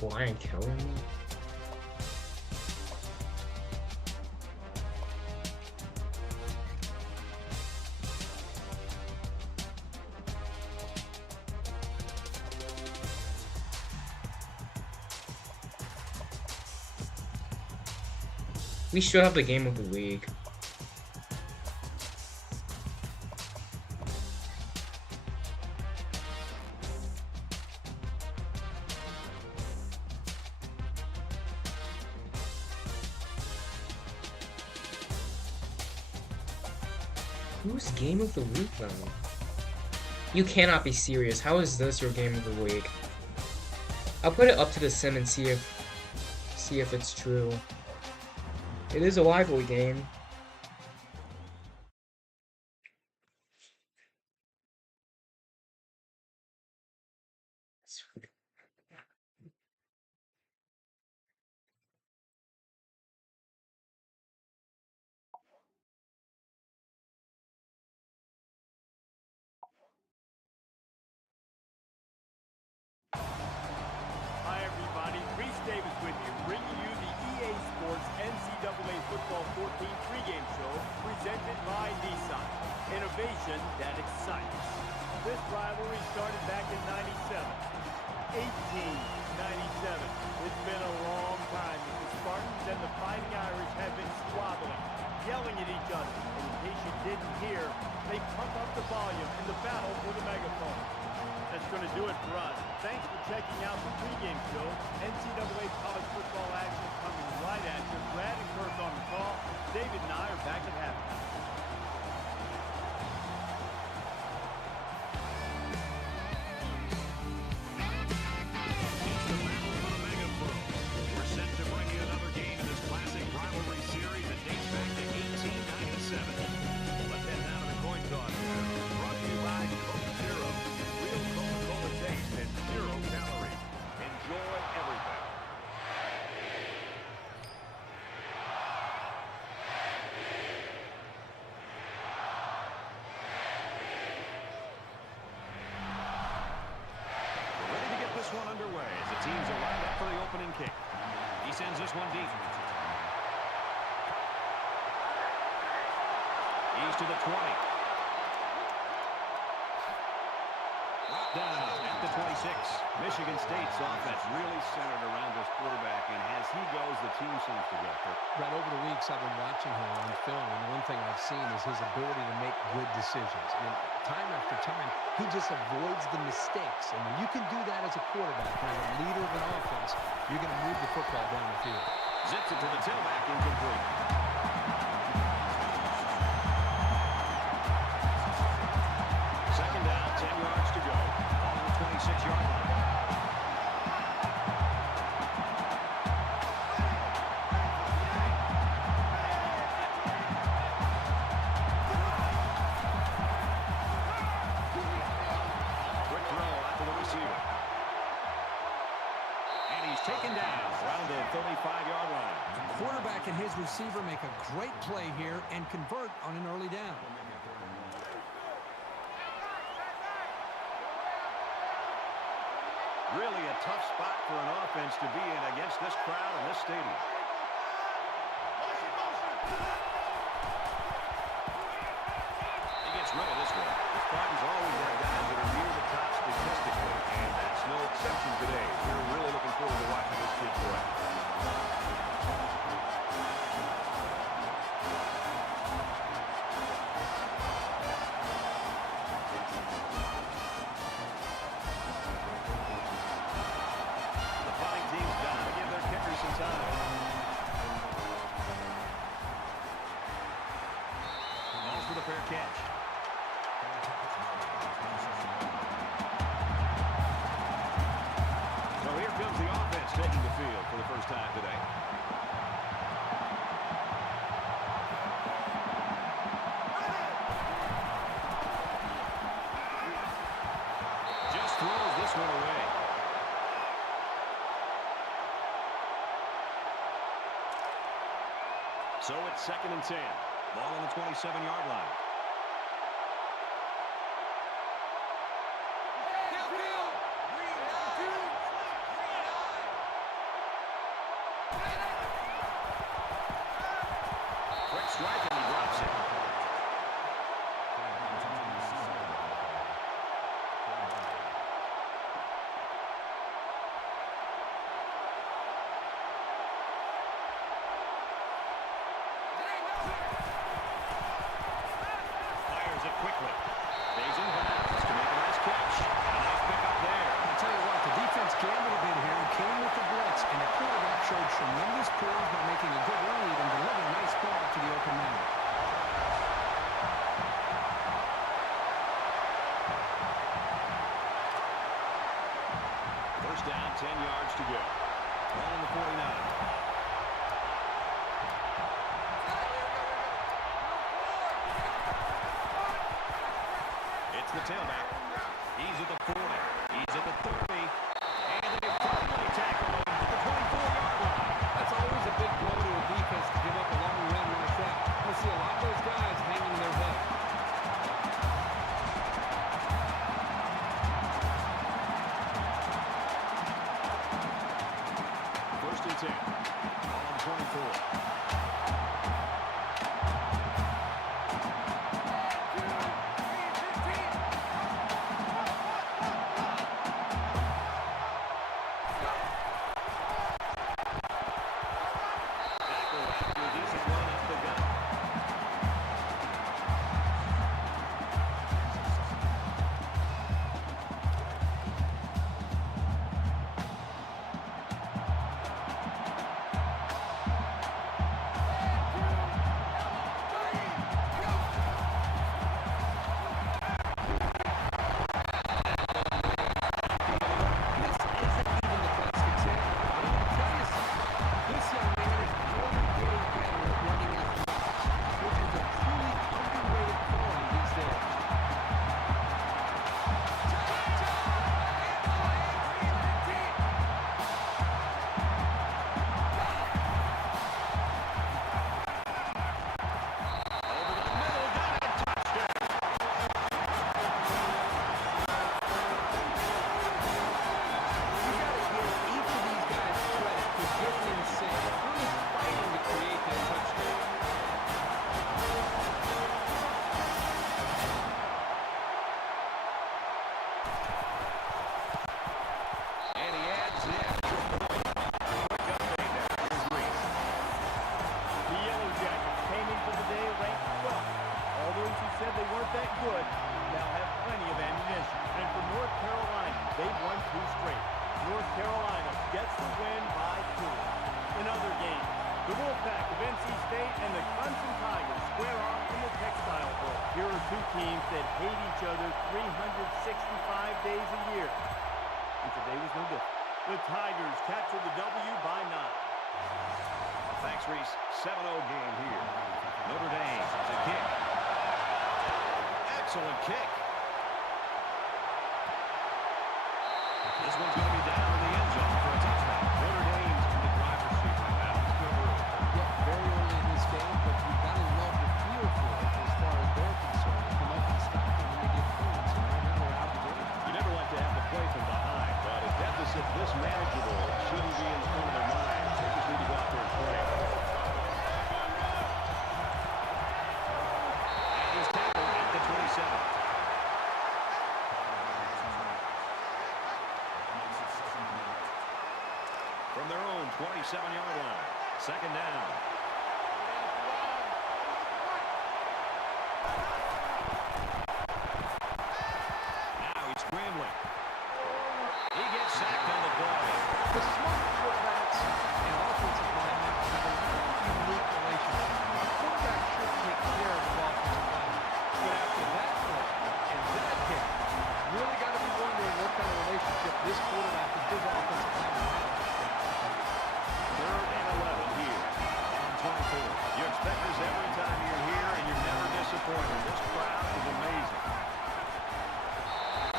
Brian killing me. We should have the game of the week. Who's game of the week though? You cannot be serious. How is this your game of the week? I'll put it up to the sim and see if it's true. It is a rivalry game. Hi, everybody. Reese Davis with you, bringing you the EA Sports NCAA Football 14 pregame show presented by Nissan. Innovation that excites. This rivalry started back in 97. 1897. It's been a long time that the Spartans and the Fighting Irish have been squabbling, yelling at each other. And in case you didn't hear, they pump up the volume in the battle for the megaphone. That's going to do it for us. Thanks for checking out the pregame show. NCAA college football action coming right at you. Brad and Kirk on the call. David and I are back at halftime. It's the battle for the megaphone. We're set to bring you another game in this classic rivalry series that dates back to 1897. Let's head down to the coin toss. Brought to you by Coke Zero. Real Coca-Cola taste and 0 calories. Enjoy everything. We're ready to get this one underway as the teams are lined up for the opening kick. He sends this one deep. He's to the 20. Down at the 26. Michigan State's offense really centered around this quarterback, and as he goes, the team seems to go. Right, over the weeks I've been watching him on film, and one thing I've seen is his ability to make good decisions. And time after time, he just avoids the mistakes. And when you can do that as a quarterback, as a leader of an offense, you're going to move the football down the field. Zips it to the tailback, incomplete. Second down, 10 yards to go. Ball on the 26-yard line. Quick throw after the receiver. And he's taken down around the 35-yard line. The quarterback and his receiver make a great play here and convert on an early down. Really a tough spot for an offense to be in against this crowd in this stadium. He gets rid of this one. The Spartans always have guys that are near the top statistically, and that's no exception today. We're really looking forward to watching this kid play. The punting team's got to give their kickers some time. Goes for the fair catch. So here comes the offense taking the field for the first time today. Just throws this one away. So it's 2nd and 10. Ball on the 27-yard line. Quick strike and he drops it. Fires it quickly. Stays in bounds to make a nice catch. A nice pickup there. I'll tell you what, the defense gambled a bit here and came with the blitz, and the quarterback showed tremendous poise by making a good read and delivering a nice ball to the open man. First down, 10 yards to go. Ball on the 49. the tailback. He's at the 40. He's at the 30. And they finally tackle him at the 24-yard line. That's always a big blow to a defense to give up a long run like that. I see a lot of those guys hanging their head. First and 10. On 24. The Tigers capture the W by 9. Thanks, Reese. 7-0 game here. Notre Dame, it's a kick. Excellent kick. This one's going to be down in the end zone for a touchdown. Notre Dame's in the driver's seat right now. Yeah, very early in this game, but you've got to love the feel for it as far as they're concerned. If you let them stop them when they get points, and right now they're out of the game. You never like to have to play from behind, but a deficit this manageable shouldn't be in the front of their mind. They just need to go out there and play. And he's tackled at the 27. From their own 27-yard line. Second down. Now he's scrambling. He gets sacked on the play. The smart quarterbacks and offensive linemen have a unique relationship. A quarterback should take care of his offensive lineman. But after that play and that game, really got to be wondering what kind of relationship this quarterback and his offensive lineman have. Third and 11 here on 24. You expect this every time you're here, and you're never disappointed. This crowd is amazing.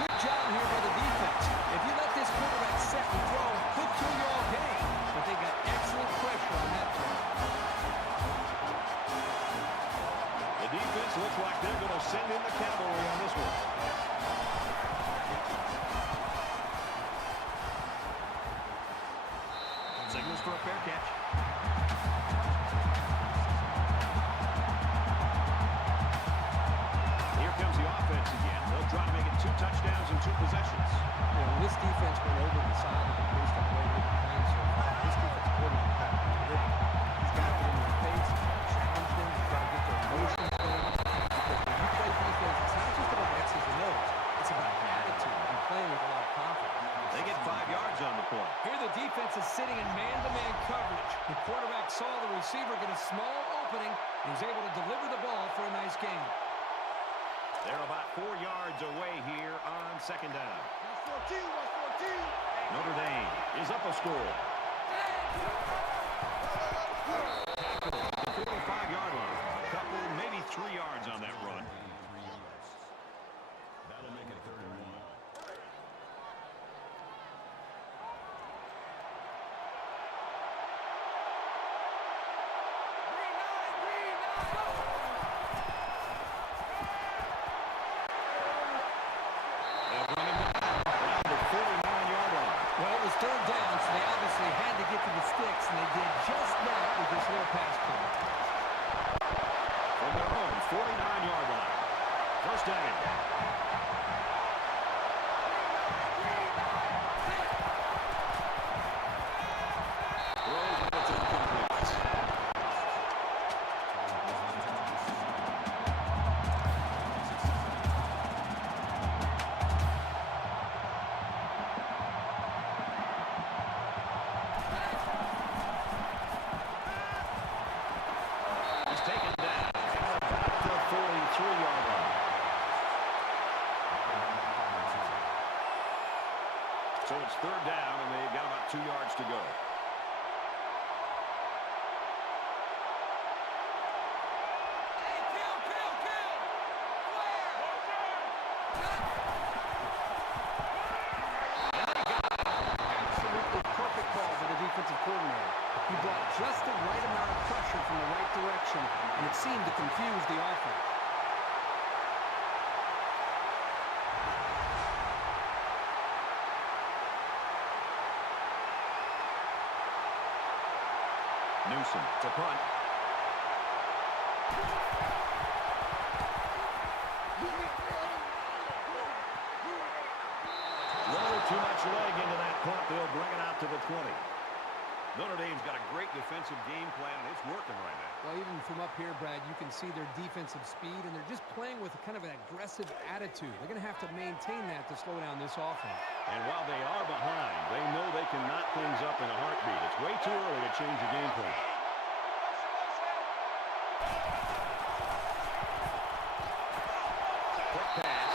Good job here by the defense. If you let this quarterback set and throw, he'll kill you all game. But they got excellent pressure on that play. The defense looks like they're going to send in the cavalry on this one. Signals for a fair catch. Here comes the offense again. They'll try to make it 2 touchdowns and 2 possessions. This defense went over the side based on the way they've been playing so far. This defense quarterback got to be living. He's got to get in their face. He's got to challenge them. He's got to get their emotions going. Because when you play defense, it's not just about X's and O's. It's about attitude and playing with a lot of confidence. They get 5 yards on the play. Here the defense is sitting in man-to-man coverage. The quarterback saw the receiver get a small opening and was able to deliver the ball for a nice gain. They're about 4 yards away here on second down. Notre Dame is up a score. The 45-yard line. A couple, maybe 3 yards on that run. third down, and they've got about 2 yards to go. Coordinator. He brought just the right amount of pressure from the right direction, and it seemed to confuse the offense. Newsom to punt. Too much leg into that punt. They'll bring it out to the 20. Notre Dame's got a great defensive game plan, and it's working right now. Well, even from up here, Brad, you can see their defensive speed, and they're just playing with kind of an aggressive attitude. They're going to have to maintain that to slow down this offense. And while they are behind, they know they can knot things up in a heartbeat. It's way too early to change the game plan. Quick pass.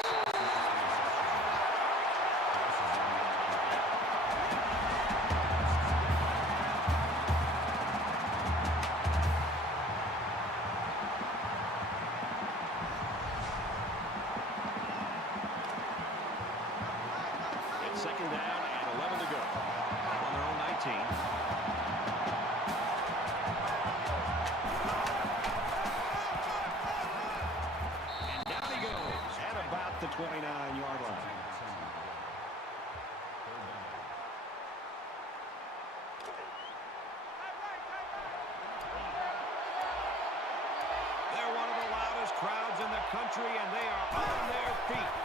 Second down and 11 to go. Now on their own 19. And down he goes at about the 29-yard line. They're one of the loudest crowds in the country, and they are on their feet.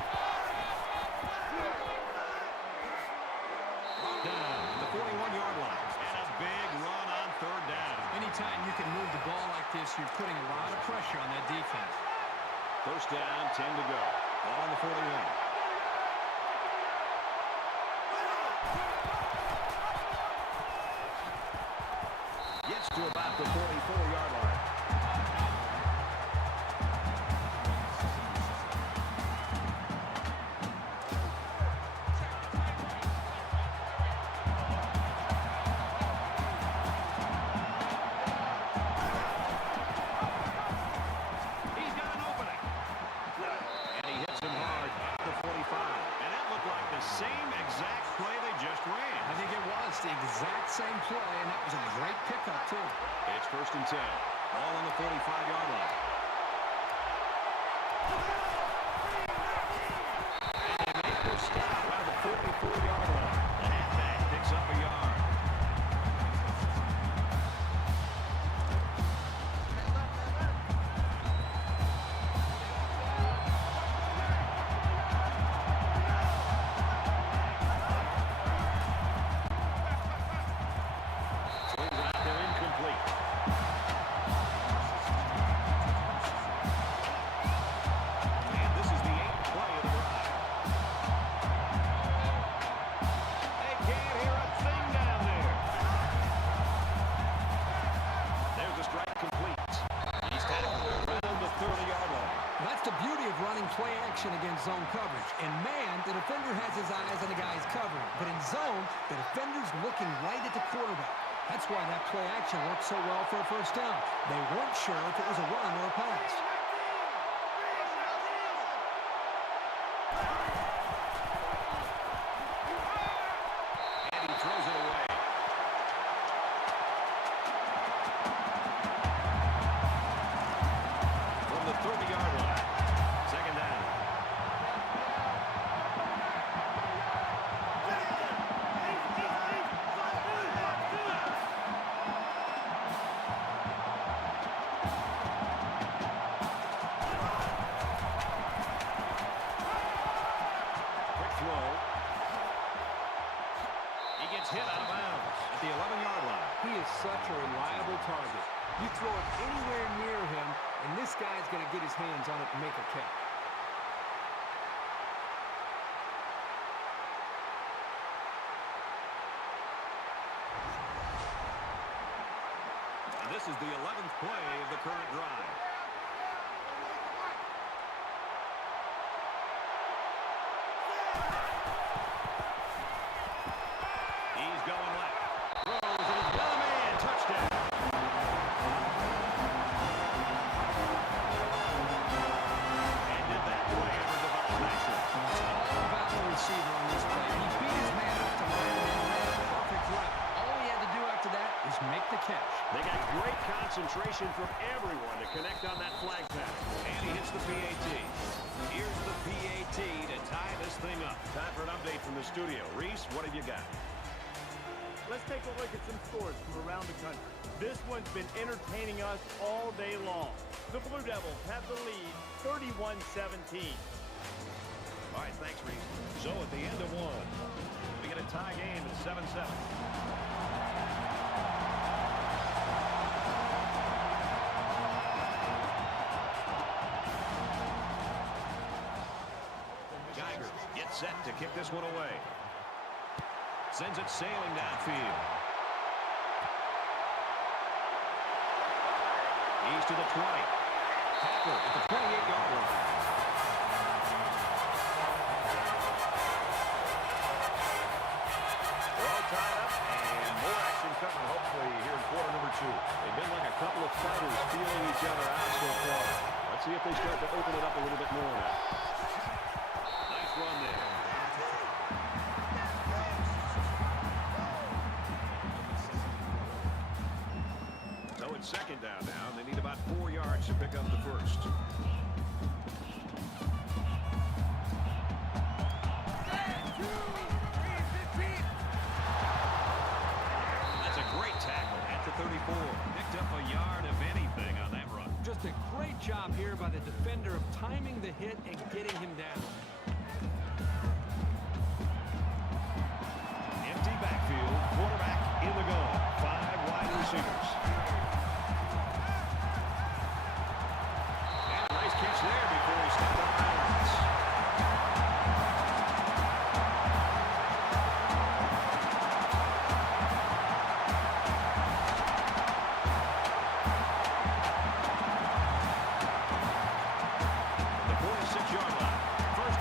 Down the 41-yard line. And a big run on third down. Anytime you can move the ball like this, you're putting a lot of pressure on that defense. First down, 10 to go. Ball on the 41. Gets to about the 44-yard line. The exact same play, and that was a great pickup, too. It's first and 10. Ball on the 45-yard line. And they make their stop at the 44-yard line. The halfback picks up a yard. Play action against zone coverage. In man, the defender has his eyes on the guy's covering. But in zone, the defender's looking right at the quarterback. That's why that play action worked so well for a first down. They weren't sure if it was a run or a pass. And he throws it away. From the 30-yard line. Second down. Quick throw. He gets hit out of bounds at the 11-yard line. He is such a reliable target. You throw it anywhere near him, and this guy's going to get his hands on it and make a catch. And this is the 11th play of the current drive. catch. They got great concentration from everyone to connect on that flag pass. And he hits the PAT. Here's the PAT to tie this thing up. Time for an update from the studio. Reese, what have you got? Let's take a look at some scores from around the country. This one's been entertaining us all day long. The Blue Devils have the lead, 31-17. All right, thanks, Reese. So at the end of one, we get a tie game at 7-7. Geiger gets set to kick this one away. Sends it sailing downfield. He's to the 20. Tackle at the 28-yard line. We're all tied up, and more action coming, hopefully, here in quarter number 2. They've been like a couple of fighters feeling each other out so far. Let's see if they start to open it up a little bit more now. Nice run there. So it's second down now, and they need about 4 yards to pick up the first. That's a great tackle at the 34. Picked up a yard of anything on that run. Just a great job here by the defender of timing the hit and getting him down. Empty backfield, quarterback in the gun. 5 wide receivers. And a nice catch there before he stepped out of bounds. The 46-yard line. First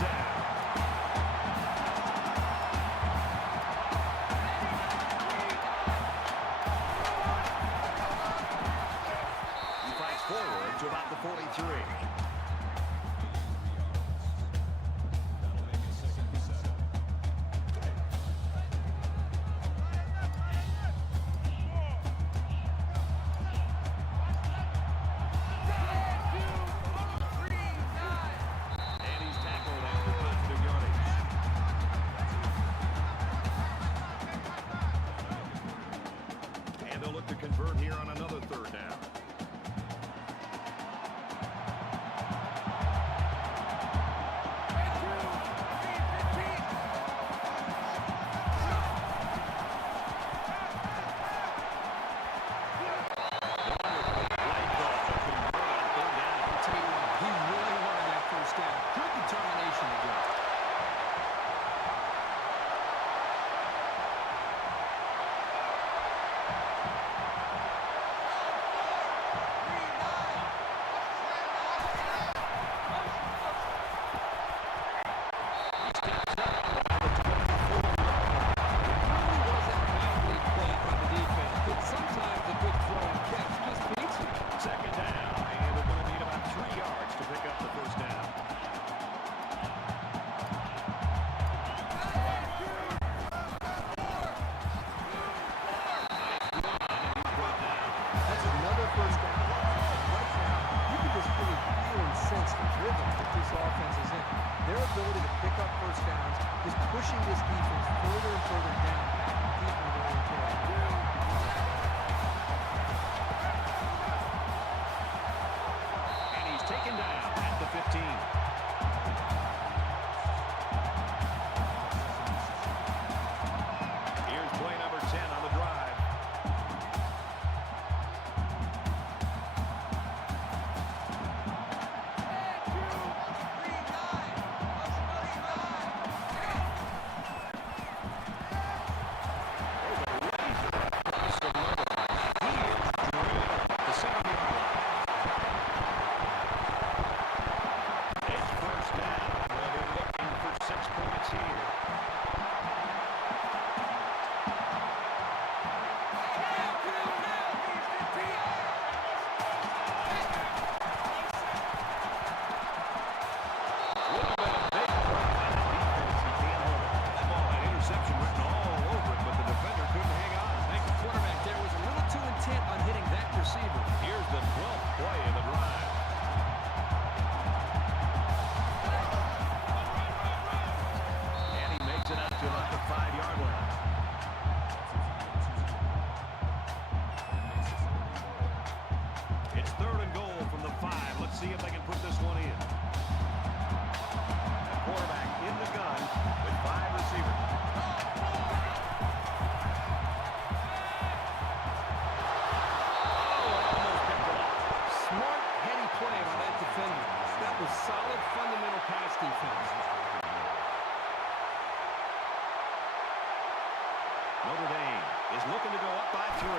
Notre Dame is looking to go up by 3.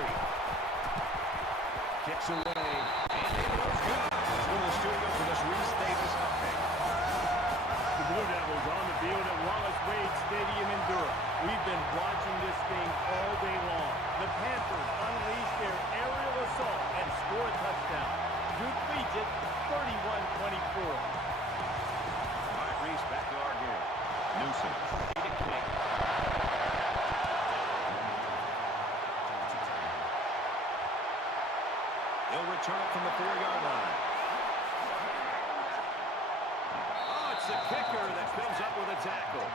Kicks away. And it goes good. Let's go to the studio for this Reese Davis update. The Blue Devils on the field at Wallace Wade Stadium in Durham. We've been watching this game all day long. The Panthers unleashed their aerial assault and score a touchdown. Duke leads it 31-24. All right, Reese, back to our game. Newsom, to kick. He'll return it from the 4-yard line. Oh, it's the kicker that comes up with a tackle.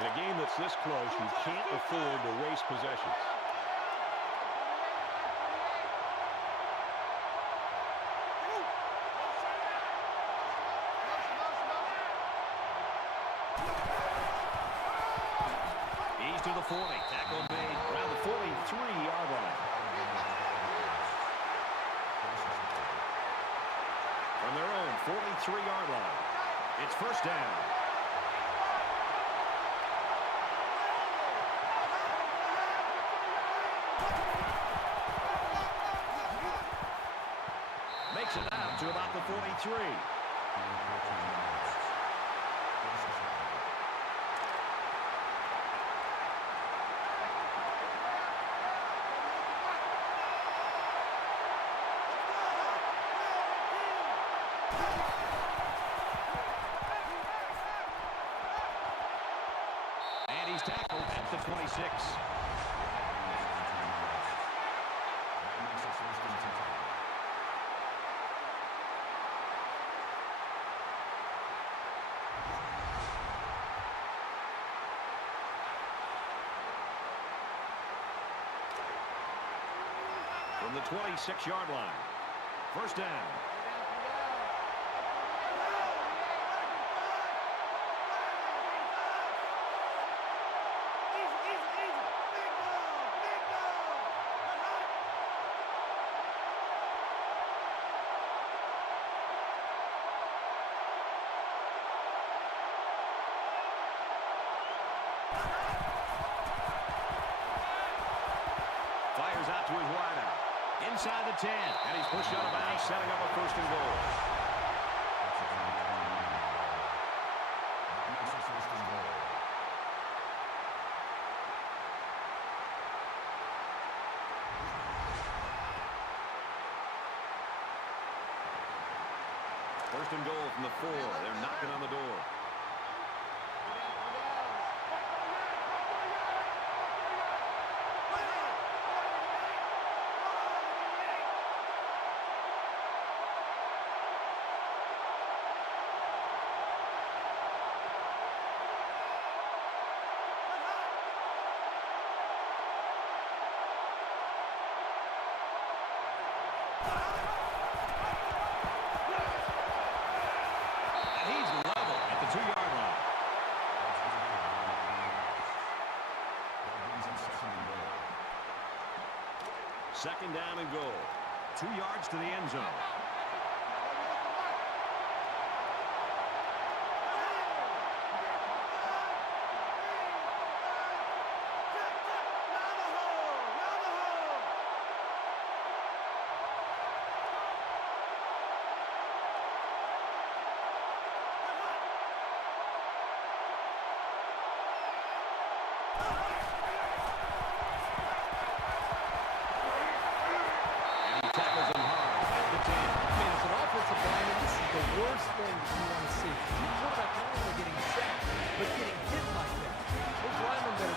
In a game that's this close, you can't afford to waste possessions. He's to the 40. Tackle made around the 43-yard line. From their own 43-yard line, it's first down. Makes it out to about the 43. And he's tackled at the 26. From the 26-yard line. First down. Fires out to his wideout. Inside the 10, and he's pushed out of bounds, setting up a first and goal. First and goal from the 4. They're knocking on the door. Second down and goal. 2 yards to the end zone.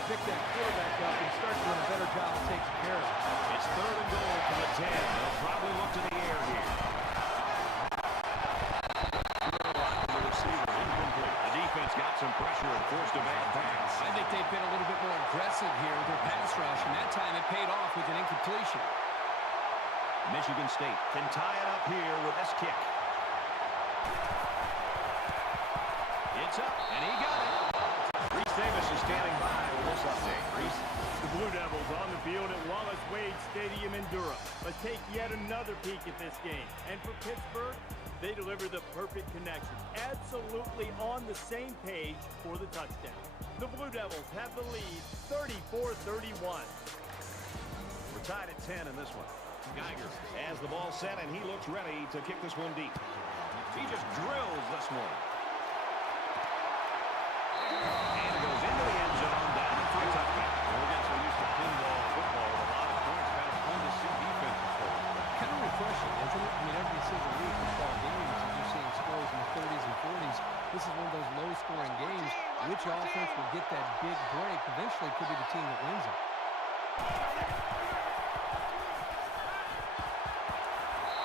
Pick that quarterback up and start doing a better job of taking care of it. It's third and goal from the 10. They'll probably look to the air here. The receiver incomplete. The defense got some pressure and forced a bad pass. I think they've been a little bit more aggressive here with their pass rush, and that time it paid off with an incompletion. Michigan State can tie it up here with this kick. It's up, and he got it. Reese Davis is standing by. What's up, Dave? Reese? The Blue Devils on the field at Wallace Wade Stadium in Durham. Let's take yet another peek at this game. And for Pittsburgh, they deliver the perfect connection. Absolutely on the same page for the touchdown. The Blue Devils have the lead 34-31. We're tied at 10 in this one. Geiger has the ball set, and he looks ready to kick this one deep. He just drills this one. And it goes into the end zone, down for a touchback. We're getting so used to pinball football with a lot of points. Kind of fun to see defenses pull. Kind of refreshing, isn't it? I mean, every single week in fall games, you're seeing scores in the 30s and 40s. This is one of those low-scoring games. Which offense will get that big break? Eventually, it could be the team that wins it.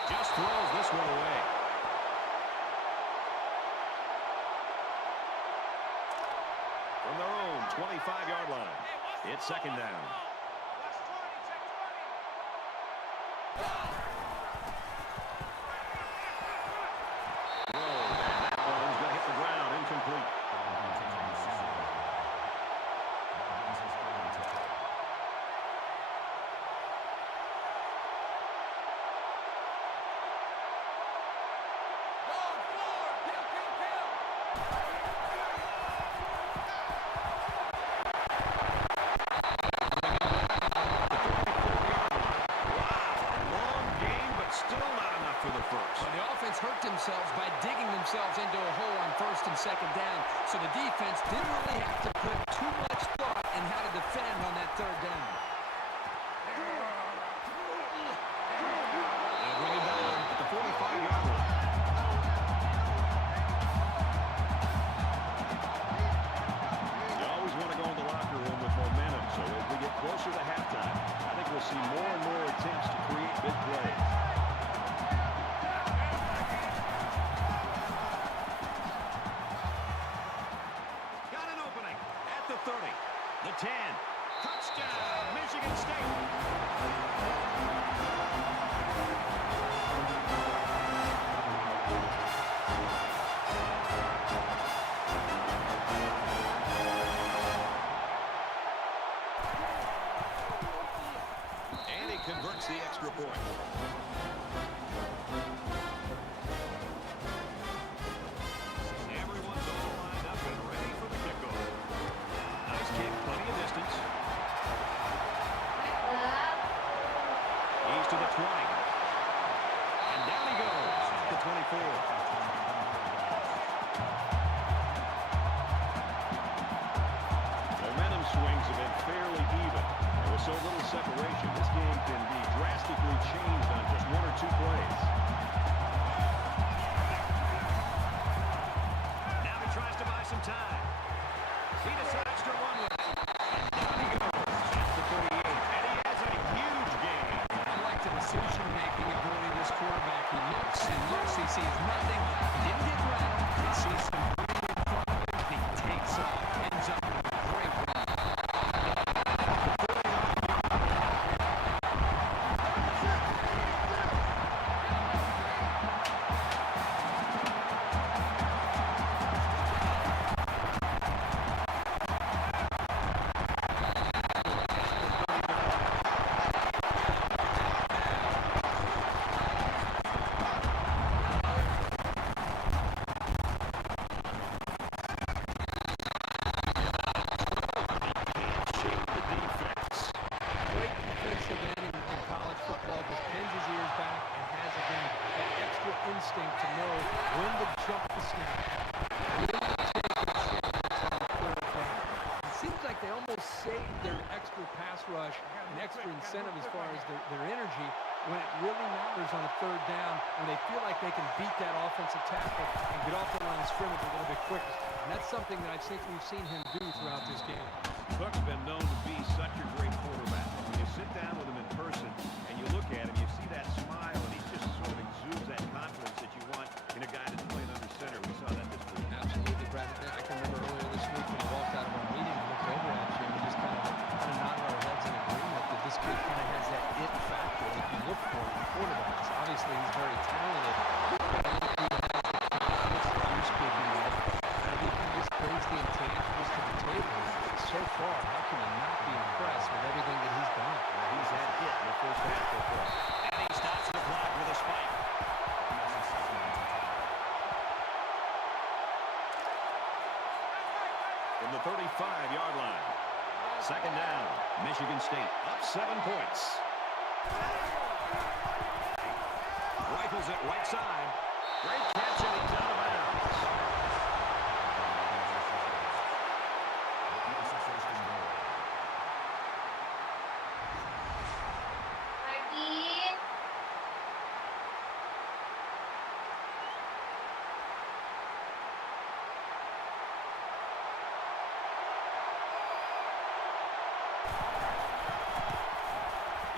Just throws this one away. From their own 25-yard line, it's second down. That ball's going to hit the ground, incomplete. Hurt themselves by digging themselves into a hole on first and second down. So the defense didn't really have to put too much thought in how to defend on that third down. They'll bring it down at the 45-yard line. You always want to go in the locker room with momentum, so as we get closer to halftime, I think we'll see more and more attempts to create big plays. The 10. Touchdown, Michigan State. And he converts the extra point. Everyone's all lined up and ready for the kickoff. Nice kick, plenty of distance. He's to the 20. And down he goes at the 24. Momentum swings have been fairly even. There was so little separation. This game can be drastically changed on just one or two plays. Now he tries to buy some time. He decides to run with it. And down he goes at the 38. And he has a huge game. I like the decision-making ability of this quarterback. He looks and looks. He sees nothing. He didn't get rattled. He sees some green in front of him. He takes off. Ends up with a great run. Instinct to know when to jump the snap. It seems like they almost saved their extra pass rush and extra incentive as far as their energy when it really matters on a third down, when they feel like they can beat that offensive tackle and get off the line of scrimmage a little bit quicker. And that's something that I think we've seen him do throughout this game. Cook's been known to be such a great quarterback. When you sit down with him in person and you look at him, you see that smile, and he just sort of exudes that confidence that you want in a guy that's playing under center. We saw that this week. Absolutely, Brad. I can remember earlier this week when we walked out of our meeting and looked over at you and we just kind of nodded our heads in agreement that this kid kind of has that it factor that you look for in quarterbacks. Obviously, he's very talented, but I don't think he has the confidence that you're speaking of. I think he just brings the intangibles to the table. So far, how can from the 35-yard line. Second down. Michigan State up 7 points. Rifles it right side. Great catch, and he's out of bounds.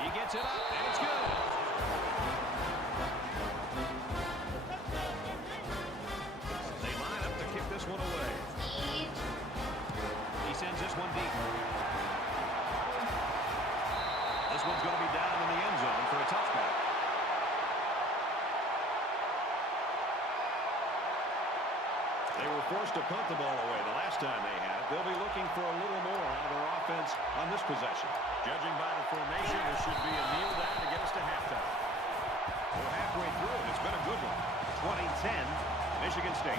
He gets it up, and it's good. They line up to kick this one away. He sends this one deep. This one's going to be down in the end zone for a touchback. They were forced to punt the ball away the last time they had it. They'll be looking for a little more out of their offense on this possession. Judging by the formation, this should be a kneel down to get us to halftime. We're halfway through it. It's been a good one. 20-10, Michigan State.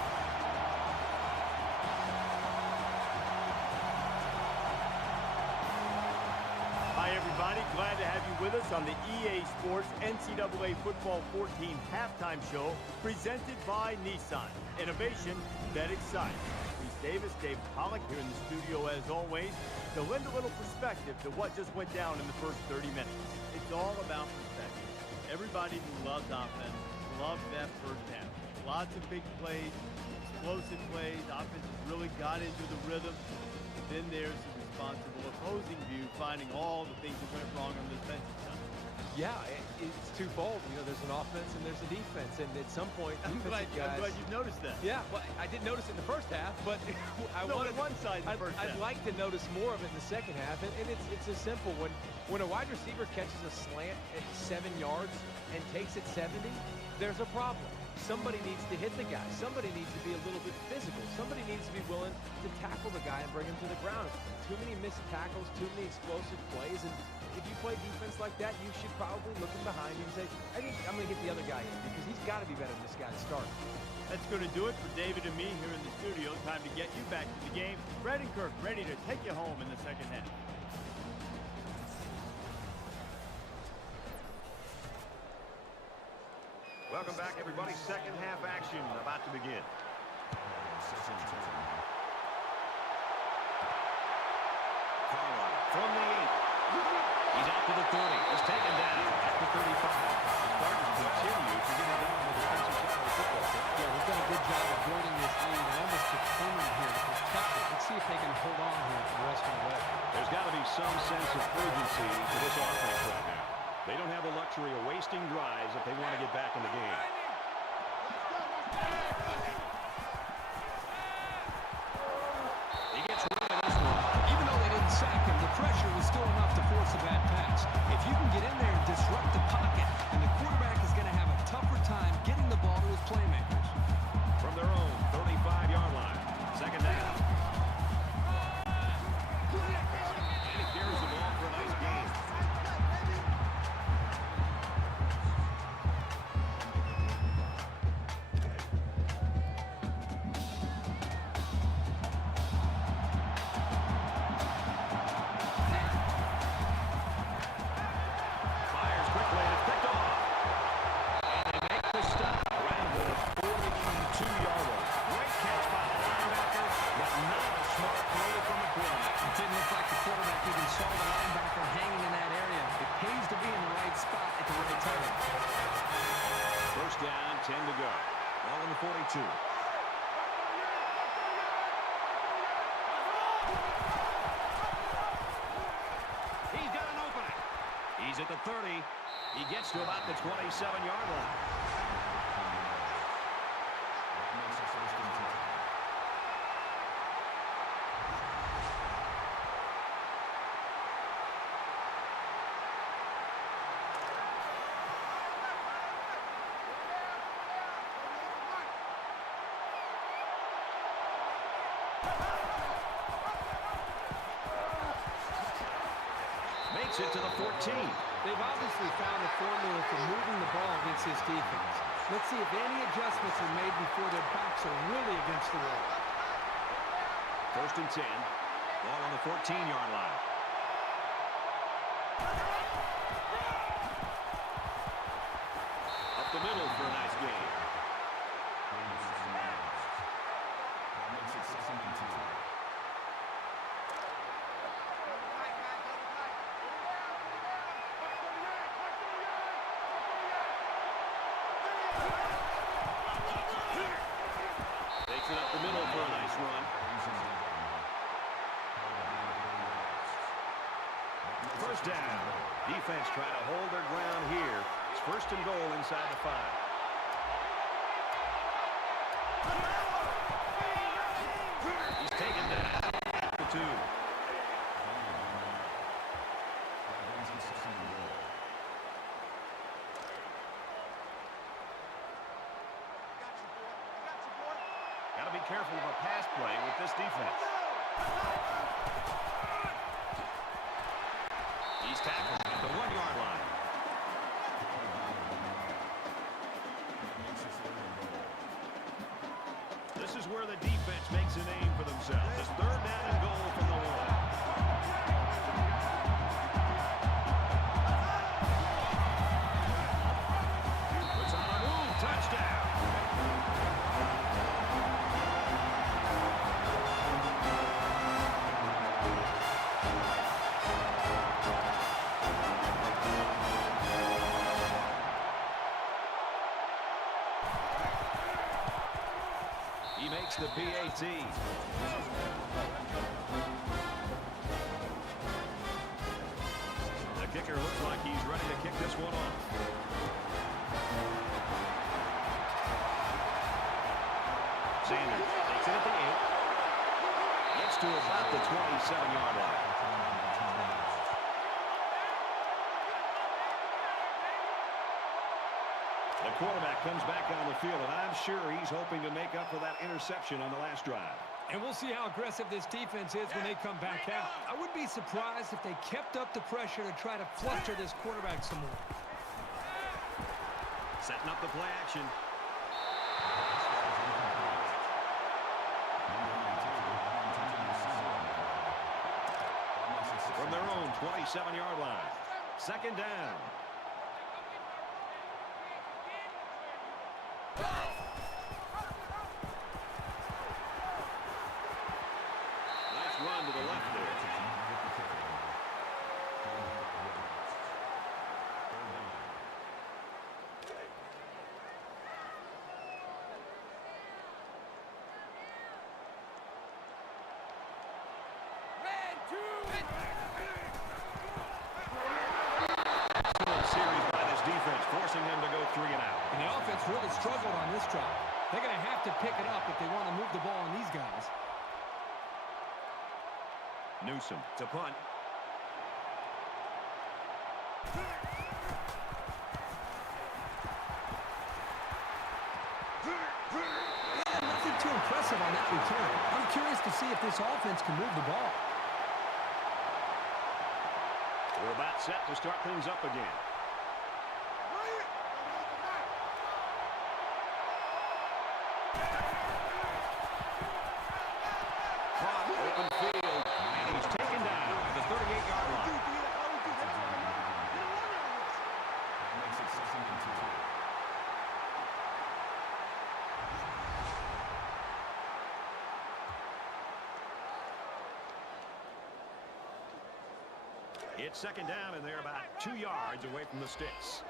Hi, everybody. Glad to have you with us on the EA Sports NCAA Football 14 halftime show presented by Nissan. Innovation that excites. Reese Davis, Dave Pollock here in the studio as always to lend a little perspective to what just went down in the first 30 minutes. It's all about perspective. Everybody who loves offense loved that first half. Lots of big plays, explosive plays. Offenses really got into the rhythm. But then there's the responsible opposing view finding all the things that went wrong on the defensive side. Yeah, it's twofold. You know, there's an offense and there's a defense, and at some point, I'm glad you've noticed that. Yeah, well, I didn't notice it in the first half, but I wanted one side in the first half. I'd like to notice more of it in the second half, and it's as simple. When a wide receiver catches a slant at 7 yards and takes it 70, there's a problem. Somebody needs to hit the guy. Somebody needs to be a little bit physical. Somebody needs to be willing to tackle the guy and bring him to the ground. Too many missed tackles, too many explosive plays, and if you play defense like that, you should probably look in behind you and say, I think I'm going to get the other guy in because he's got to be better than this guy to start. That's going to do it for David and me here in the studio. Time to get you back to the game. Brad and Kirk ready to take you home in the second half. Welcome back, everybody. Second half action about to begin. Carlisle from the 8. He's out to the 30. He's taken down at the 35. Spartans continue to get it down on the defensive side of the football. Yeah, we've done a good job of building this lead and almost determined here to protect it. Let's see if they can hold on here for the rest of the way. There's got to be some sense of urgency to this offense right now. They don't have the luxury of wasting drives if they want to get back in the game. He gets rid of this one. Even though they didn't sack him, the pressure was still enough to force a bad pass. If you can get in there and disrupt the pocket, then the quarterback is going to have a tougher time getting the ball to his playmakers. From their own 35-yard line. Second down. And he carries the ball for a nice gain. First down, 10 to go. Ball on the 42. He's got an opening. He's at the 30. He gets to about the 27-yard line. Makes it to the 14. They've obviously found a formula for moving the ball against this defense. Let's see if any adjustments are made before their backs are really against the wall. First and 10. Ball on the 14-yard line. Up the middle for a nice gain. Takes it up the middle for a nice run. First down. Defense trying to hold their ground here. It's first and goal inside the 5. He's taken down at the 2. Got to be careful of a pass play with this defense. He's tackled at the 1-yard line. This is where the defense makes a name for themselves. It's third down and goal from the 1. Puts on a move. Touchdown. He makes the PAT. The kicker looks like he's ready to kick this one off. Sanders takes it at the 8. Gets to about the 27-yard line. The quarterback comes back on the field, and I'm sure he's hoping to make up for that interception on the last drive. And we'll see how aggressive this defense is when they come back out. I wouldn't be surprised if they kept up the pressure to try to fluster this quarterback some more. Setting up the play action. From their own 27-yard line. Second down. Nice run to the left there. Excellent series by this defense, forcing them to go 3 and out. And the offense really struggled on this drive. They're going to have to pick it up if they want to move the ball on these guys. Newsom to punt. Nothing too impressive on that return. I'm curious to see if this offense can move the ball. We're about set to start things up again. Clock, open field, and he's taken down at the 38-yard line. It's second down, and they're about 2 yards away from the sticks.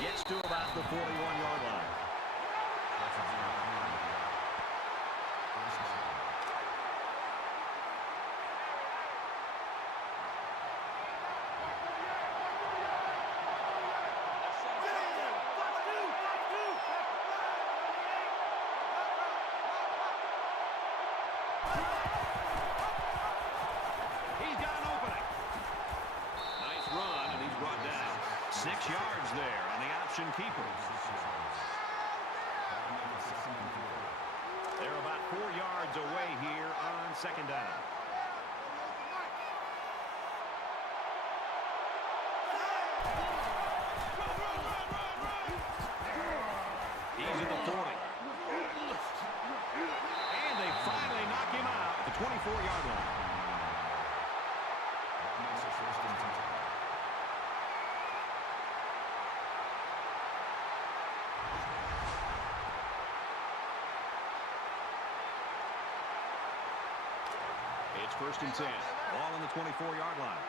Gets to about the 41-yard line. He's got an opening. Nice run, and he's brought down. 6 yards there on the option keeper. They're about 4 yards away here on second down. first and 10. Ball on the 24-yard line.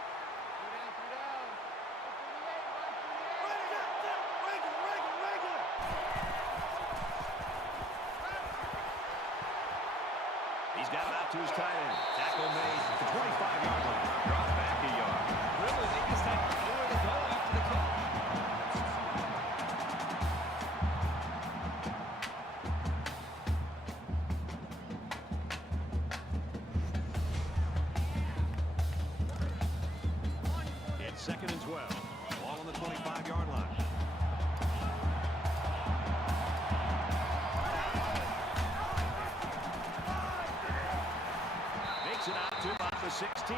He's got it out to his tight end. Tackle made at the 25-yard line. Drop back a yard. Really, they just had nowhere to go after the kick. It's second and 12. Ball on the 25-yard line. Makes it out to about the 16.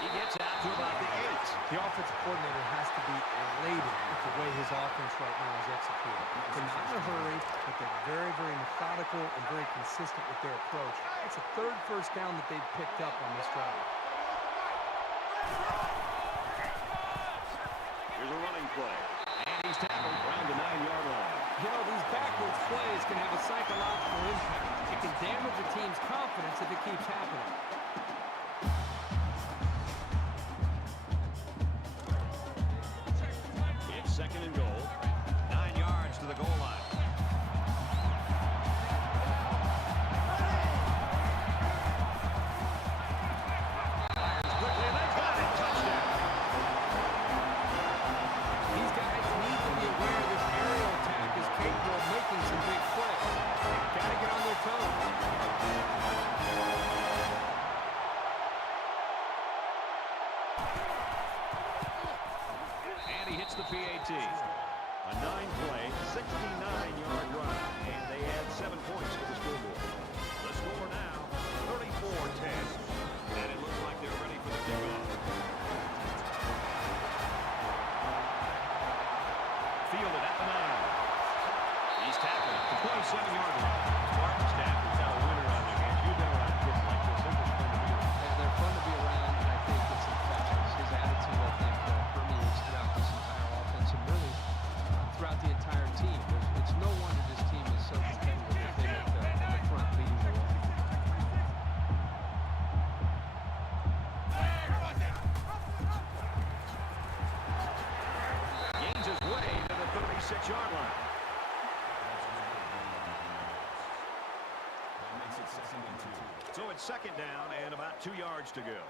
He gets out to about the 8. The offensive coordinator has to be elated with the way his offense right now is executed. They're not in a hurry, but they're very, very methodical and very consistent with their approach. It's a third first down that they've picked up on this drive. Here's a running play. And he's tackled around the 9-yard line. You know, these backwards plays can have a psychological impact. It can damage a team's confidence if it keeps happening. It's second and goal. 9 yards to the goal line. Fires quickly, and they got it. Touchdown. These guys need to be aware this aerial attack is capable of making some big plays. They've got to get on their toes. And he hits the PAT. A 9-play, 69-yard run. And they add 7 points to the scoreboard. The score now, 34-10. And it looks like they're ready for the kickoff. Fielded at the 9. He's tackled at the 27-yard line. Martin Stafford's out a winner on their hands. You've been around kids like this. They're just fun to be around. Yeah, they're fun to be around, and I think it's infectious. His attitude, I think, permeates throughout this entire offense and really throughout the entire team. It's no wonder this team is so competitive with him at the front leading the way. Gains his way to the 36-yard line. So it's second down and about 2 yards to go.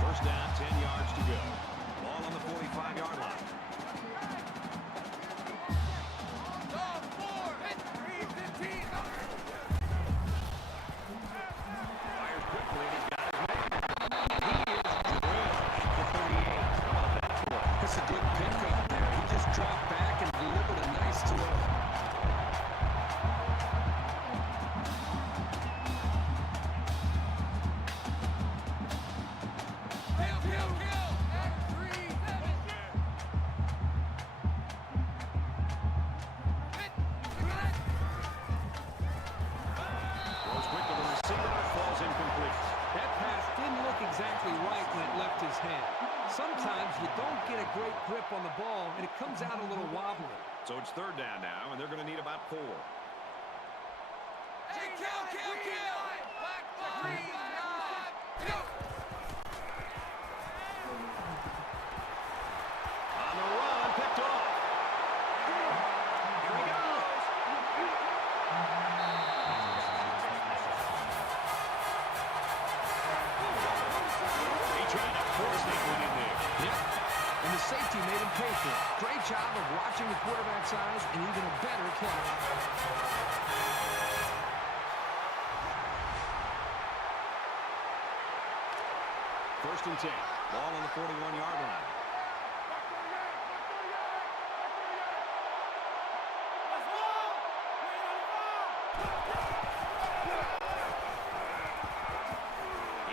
First down, 10 yards to go. Ball on the 45-yard line. Fires quickly, and he's got his man. He is drilled at the 38. How about that throw? That's a good pickup there. He just dropped back and delivered a nice throw. Throws quick to the receiver, falls incomplete. That pass didn't look exactly right when it left his hand. Sometimes you don't get a great grip on the ball, and it comes out a little wobbly. So it's third down now, and they're going to need about 4. On the run, picked off. Here he goes. He tried to force that one in there. Yep. And the safety made him pay for it. Great job of watching the quarterback's eyes and even a better catch. First and 10. Ball on the 41-yard line.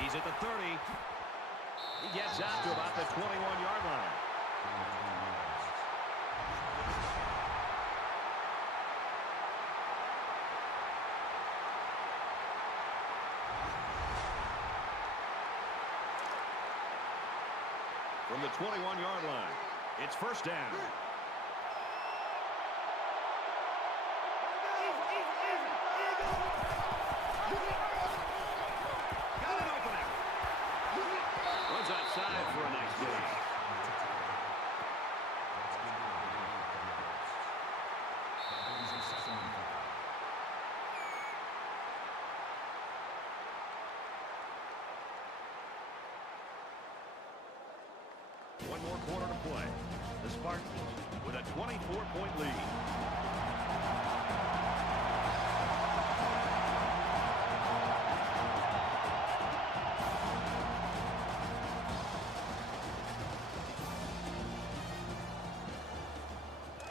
He's at the 30. He gets out to about the 21-yard line. From the 21-yard line, it's first down. Got an opening. Runs outside for a nice gain. One more quarter to play. The Spartans with a 24-point lead.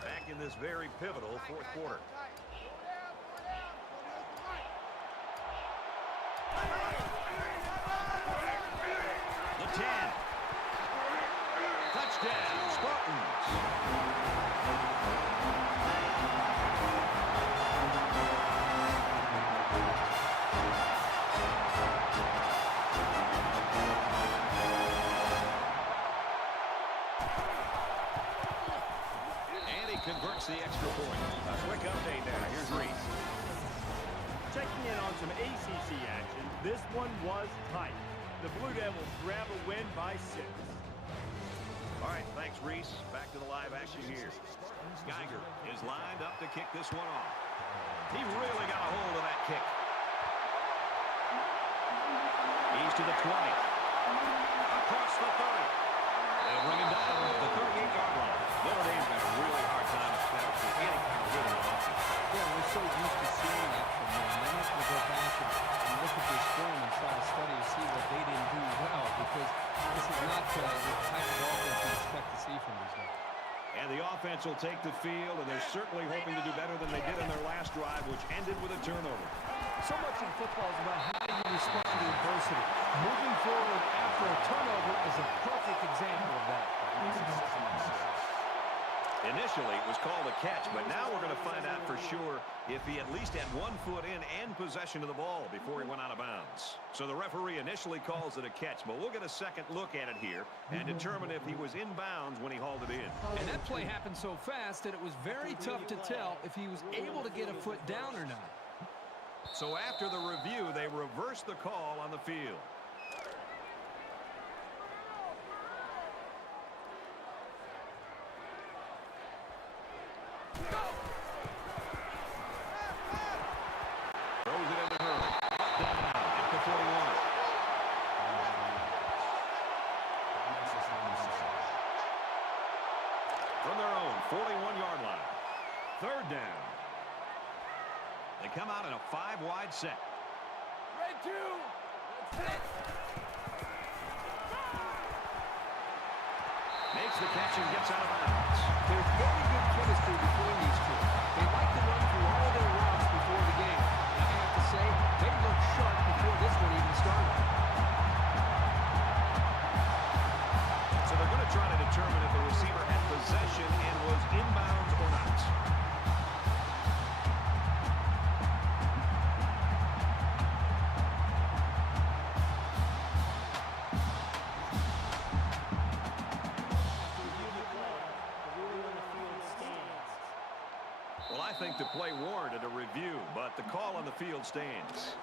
Back in this very pivotal fourth quarter. The 10. Touchdown, Spartans. And he converts the extra point. A quick update now. Here's Reese. Checking in on some ACC action. This one was tight. The Blue Devils grab a win by 6. All right, thanks, Reese. Back to the live action here. Geiger is lined up to kick this one off. He really got a hold of that kick. He's to the 20. Across the 30. They'll bring him down at the 38-yard line. Notre Dame's got a really hard time establishing any kind of rhythm on offense. Yeah, we're so used to seeing that from them. They're not going to go back and look at this film and try to study to see what they didn't do well, because this is not the type of offense you expect to see from these guys. And the offense will take the field, and they're certainly hoping to do better than they did in their last drive, which ended with a turnover. So much in football is about how you respond to adversity. Moving forward after a turnover is a perfect example of that. Initially, it was called a catch, but now we're going to find out for sure if he at least had 1 foot in and possession of the ball before he went out of bounds. So the referee initially calls it a catch, but we'll get a second look at it here and determine if he was in bounds when he hauled it in. And that play happened so fast that it was very tough to tell if he was able to get a foot down or not. So after the review, they reversed the call on the field. Throws it into Hurley. Down at the 41. From their own 41-yard line. Third down. They come out in a 5-wide set. Red 2. That's it. Makes the catch and gets out of bounds. There's very good chemistry between these two. They like to run through all of their routes before the game. And I have to say, they looked sharp before this one even started. So they're going to try to determine if the receiver had possession and was inbounds or not. Well, I think the play warranted a review, but the call on the field stands.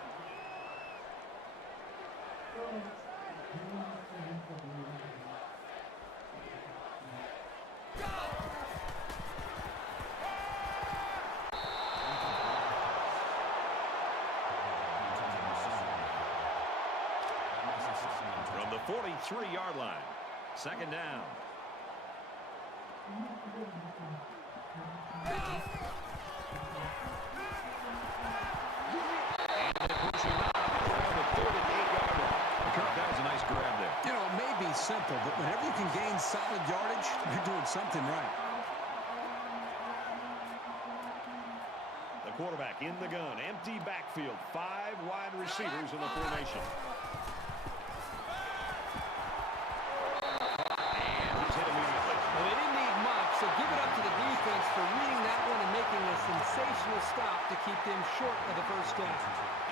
From the 43-yard line, second down. And they're pushing out around the 38-yard line. That was a nice grab there. You know, simple, but whenever you can gain solid yardage, you're doing something right. The quarterback in the gun. Empty backfield. 5 wide receivers in the formation. And he's hit immediately. Well, they didn't need much, so give it up to the defense for reading that one and making a sensational stop to keep them short of the first down.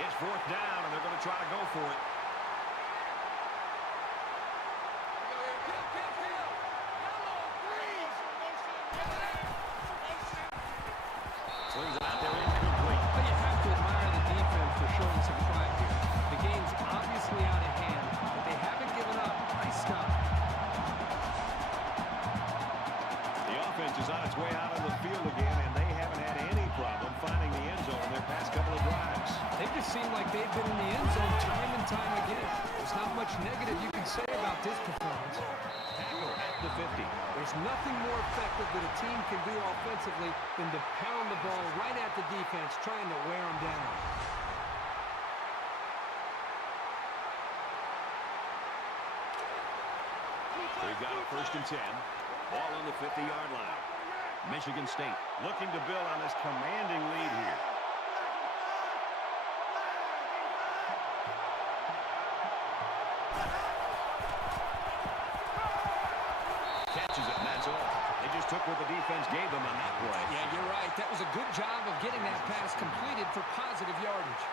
It's 4th down, and they're going to try to go for it. Slings it out there incomplete. But you have to admire the defense for showing some pride here. The game's obviously out of hand, but they haven't given up. Nice stop. The offense is on its way out on the field again, and they haven't had any problem finding the end zone in their past couple of drives. They just seem like they've been in the end zone time and time again. There's not much negative you can say about this performance. Tackle at the 50. There's nothing more effective that a team can do offensively than to pound the ball right at the defense, trying to wear them down. We've got a 1st and 10. Ball on the 50-yard line. Michigan State looking to build on this commanding lead here. Catches it, and that's all. They just took what the defense gave them on that play. Yeah, you're right. That was a good job of getting that pass completed for positive yardage.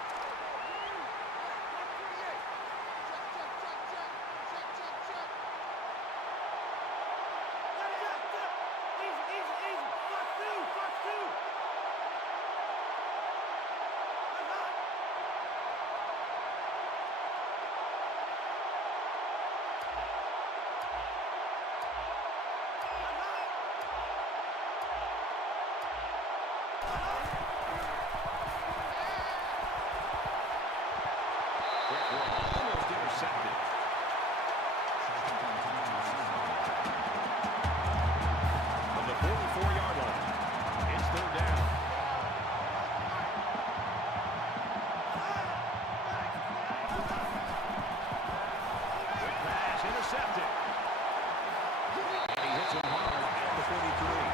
Almost intercepted. From the 44-yard line, it's 3rd down. Quick pass, intercepted. And he hits him hard at the 43.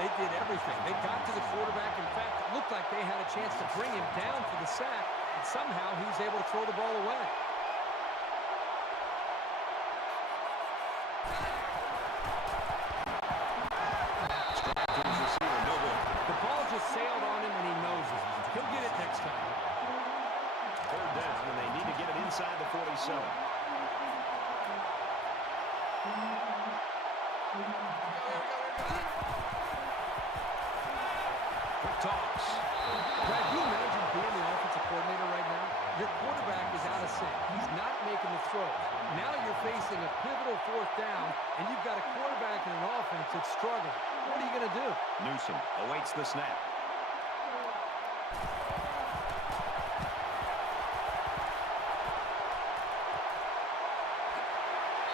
They did everything. They got to the quarterback. In fact, it looked like they had a chance to bring him down for the sack, and somehow he was able to throw the ball away. The ball just sailed on him, and he knows it. He'll get it next time. 3rd down, and they need to get it inside the 47. Toss. Brad, can you imagine being the offensive coordinator right now? Your quarterback is out of sync. He's not making the throws. Now you're facing a pivotal 4th down, and you've got a quarterback and an offense that's struggling. What are you going to do? Newsom awaits the snap.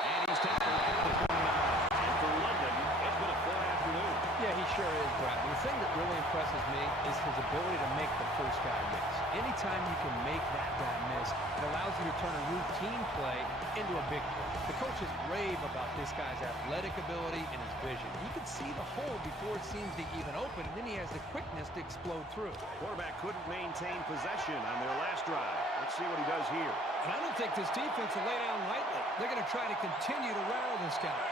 And he's tackled at the 29. And for London, it's been a full afternoon. Yeah, he sure is, Brad. And the thing that really impresses me is his ability to make the first guy miss. Anytime you can make that guy miss, it allows you to turn a routine play into a big play. The coaches rave about this guy's athletic ability and his vision. He can see the hole before it seems to even open, and then he has the quickness to explode through. Quarterback couldn't maintain possession on their last drive. Let's see what he does here. And I don't think this defense will lay down lightly. They're going to try to continue to rattle this guy.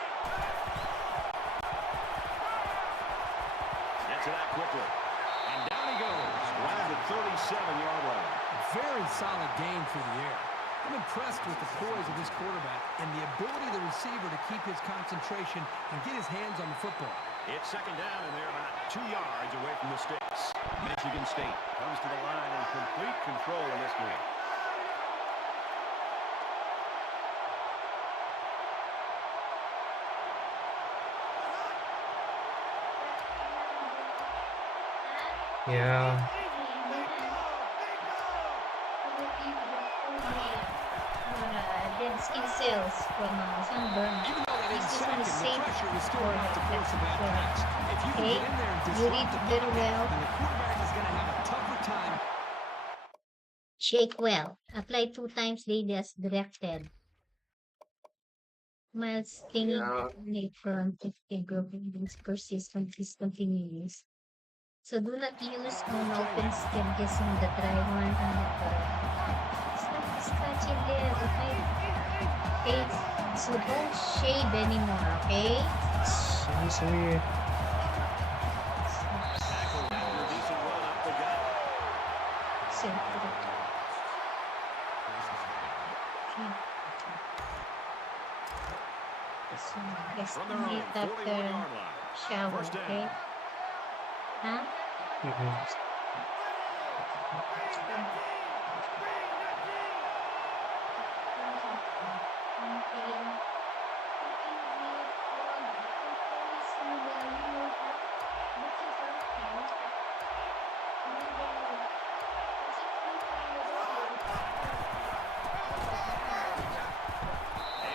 Gets it out quickly. And down he goes. Right at the 37-yard line. Very solid game through the air. I'm impressed with the poise of this quarterback and the ability of the receiver to keep his concentration and get his hands on the football. It's 2nd down, and they're about 2 yards away from the sticks. Michigan State comes to the line in complete control in this game. Yeah. Dead skin cells from sunburn. Use this one is safe for effective clearance. Okay, you read very well. Shake well. Apply 2 times daily as directed. Mild stinging from 50 broken persistent discontinuous. So do not use on open skin using the dry one on the It's not scratching there, okay? Okay, so don't shave anymore, okay? So weird. So, let's meet after shower, okay? Huh? And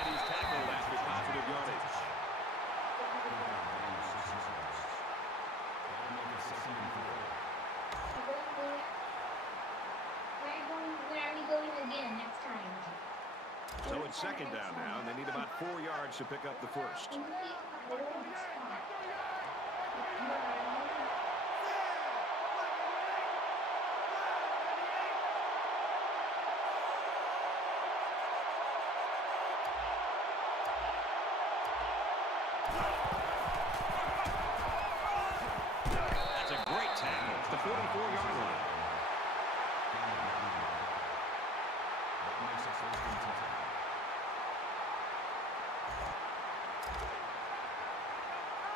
he's tackled after positive yardage. Where are we going again next time? So it's second down now, and they need about 4 yards to pick up the first. That's a great tackle. It's the 44-yard line.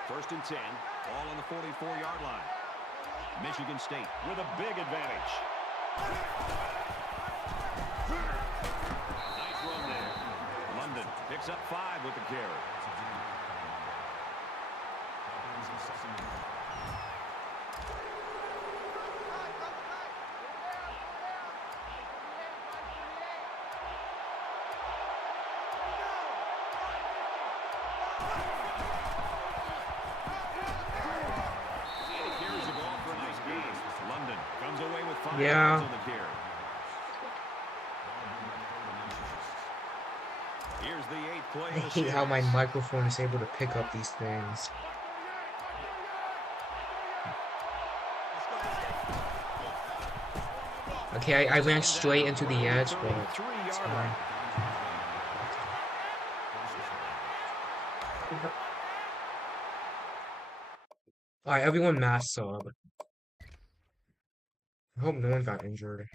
First and 10, all on the 44-yard line. Michigan State with a big advantage. Nice run there. London picks up 5 with the carry. Yeah. Here's the 8th play I of the hate how my series. microphone is able to pick up these things. Okay, I went straight into the edge, but it's fine. Alright, everyone mass sub. I hope no one got injured.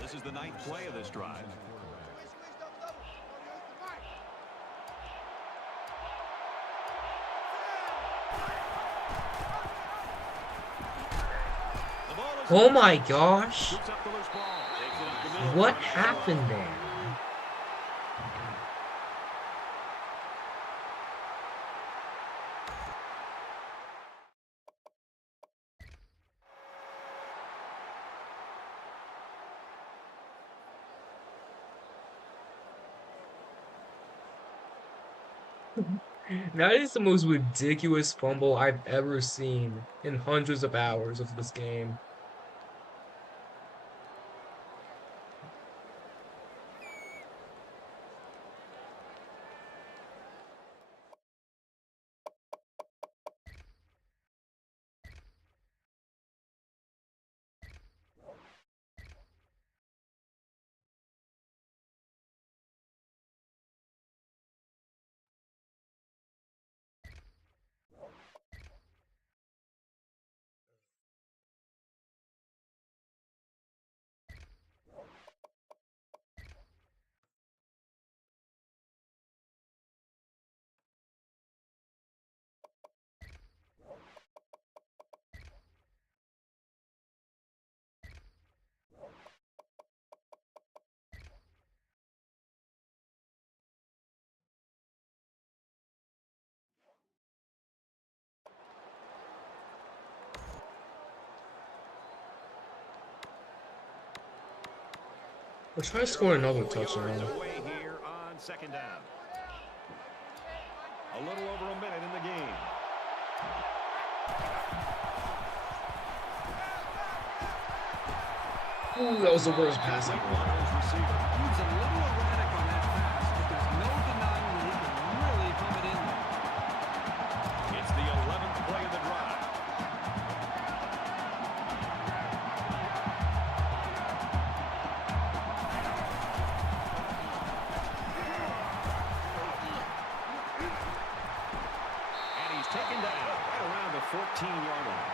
This is the 9th play of this drive. Oh my gosh! What happened there? That is the most ridiculous fumble I've ever seen in hundreds of hours of this game. We're trying to score another touchdown. Away here on second down. A little over a minute in the game. Ooh, that was the worst pass ever. He was a little erratic on that pass, but there's no denying that he can really hum it in there. It's the 11th play of the drive. And he's taken down right around the 14-yard line.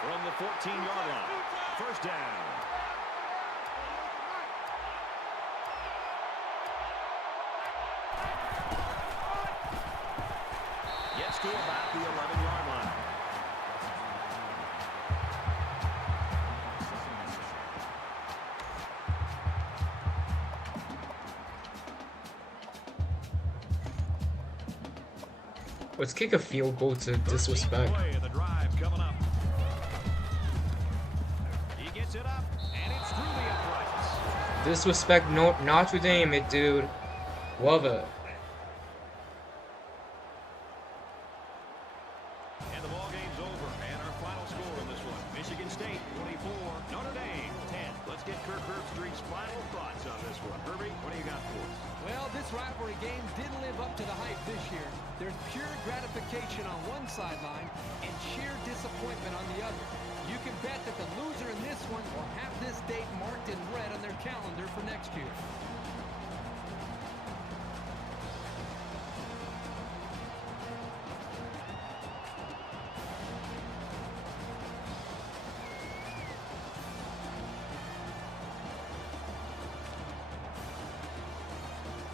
From the 14-yard line, first down. Gets to about the 11-yard line. Let's kick a field goal to disrespect. Play of the drive coming up. He gets it up, and it's through the uprights. Disrespect Notre Dame, it, dude. Love it. And the ball game's over. And our final score in this one: Michigan State 24, Notre Dame 10. Let's get Kirk Herbstreit's final thoughts on this one. Herbie, what do you got for us? Well, this rivalry game didn't live up to the hype this year. There's pure gratification on one sideline and sheer disappointment on the other. You can bet that the loser in this one will have this date marked in red on their calendar for next year.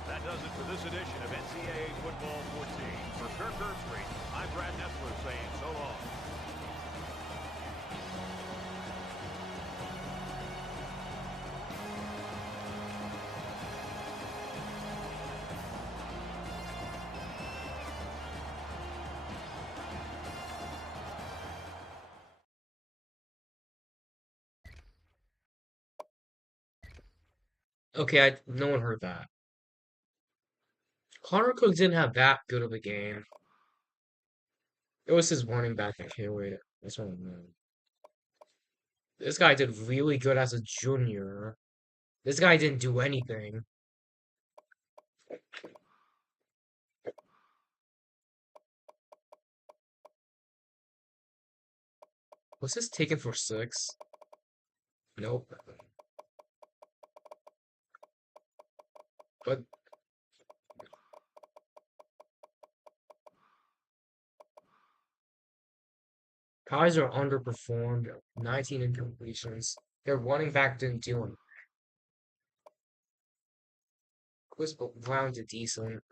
That does it for this edition of NCAA Football 14. For Kirk Herbstreit, I'm Brad Nessler saying so long. Okay, no one heard that. Connor Cook didn't have that good of a game. It was his running back that carried it. That's what I mean. This guy did really good as a junior. This guy didn't do anything. Was this taken for 6? Nope. But Kaiser underperformed. 19 incompletions. Their running back didn't do anything. Chris Brown did decent.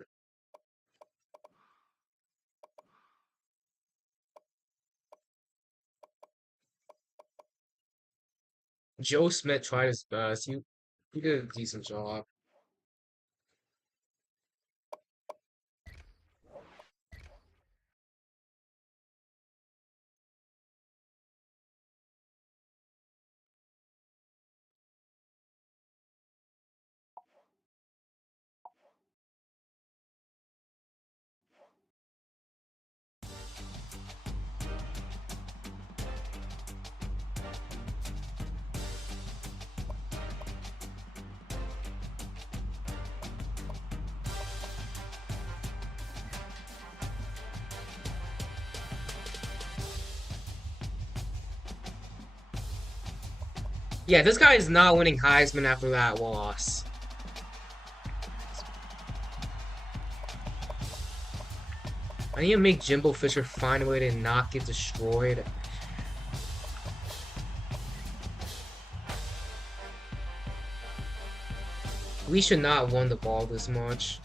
Joe Smith tried his best. He did a decent job. Yeah, this guy is not winning Heisman after that loss. I need to make Jimbo Fisher find a way to not get destroyed. We should not have won the ball this much.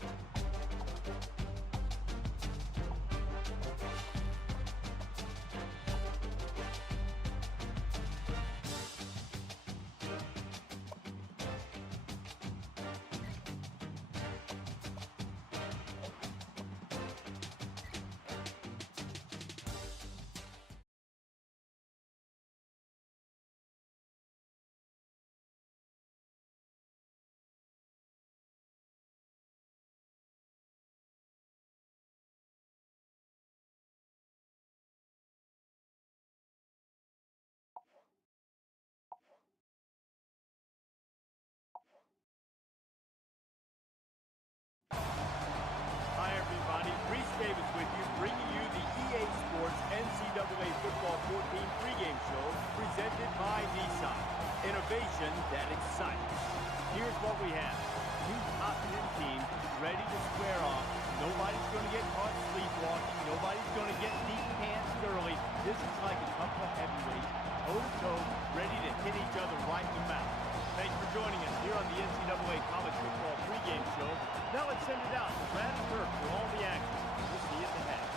Here's what we have. Two top 10 teams ready to square off. Nobody's going to get caught sleepwalking. Nobody's going to get deep pants early. This is like a couple of heavyweights, toe-to-toe, ready to hit each other right in the mouth. Thanks for joining us here on the NCAA College Football pregame show. Now let's send it out to Brad and Kirk for all the action. We'll see you at the half.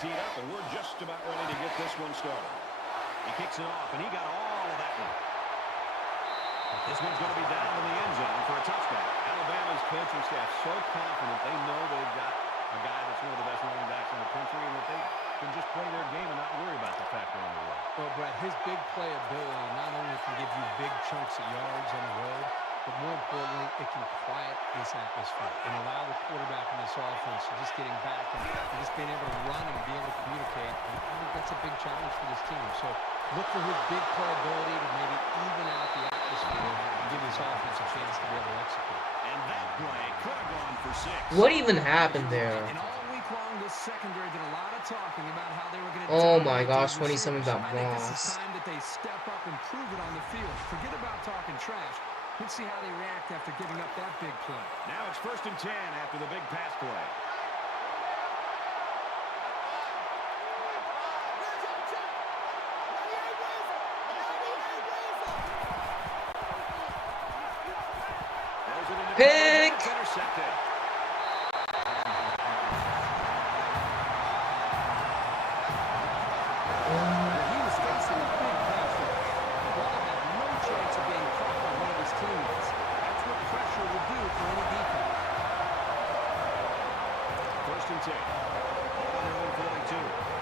Teed up, and we're just about ready to get this one started. He kicks it off, and he got all of that one. This one's going to be down in the end zone for a touchdown. Alabama's coaching staff so confident they know they've got a guy that's one of the best running backs in the country, and that they can just play their game and not worry about the factor on the road. Well, Brett, his big playability not only can give you big chunks of yards on the road, but more importantly, it can quiet this atmosphere and allow the quarterback in this offense to just getting back and just being able to run and be able to communicate. And I think that's a big challenge for this team. So look for his big playability to maybe even out the atmosphere and give his offense a chance to be able to execute. And that play could have gone for 6. What even happened there? And all week long, this secondary did a lot of talking about how they were going to. Oh my gosh, 27 got I think this is lost. time that they step up and prove it on the field. Forget about talking trash. Let's see how they react after giving up that big play. Now it's 1st and 10 after the big pass play. Pick! Intercepted. He was facing a big pass rush. The ball had no chance of being caught by one of his teammates. That's what pressure will do for any defense. 1st and 10. Ball on their own 42.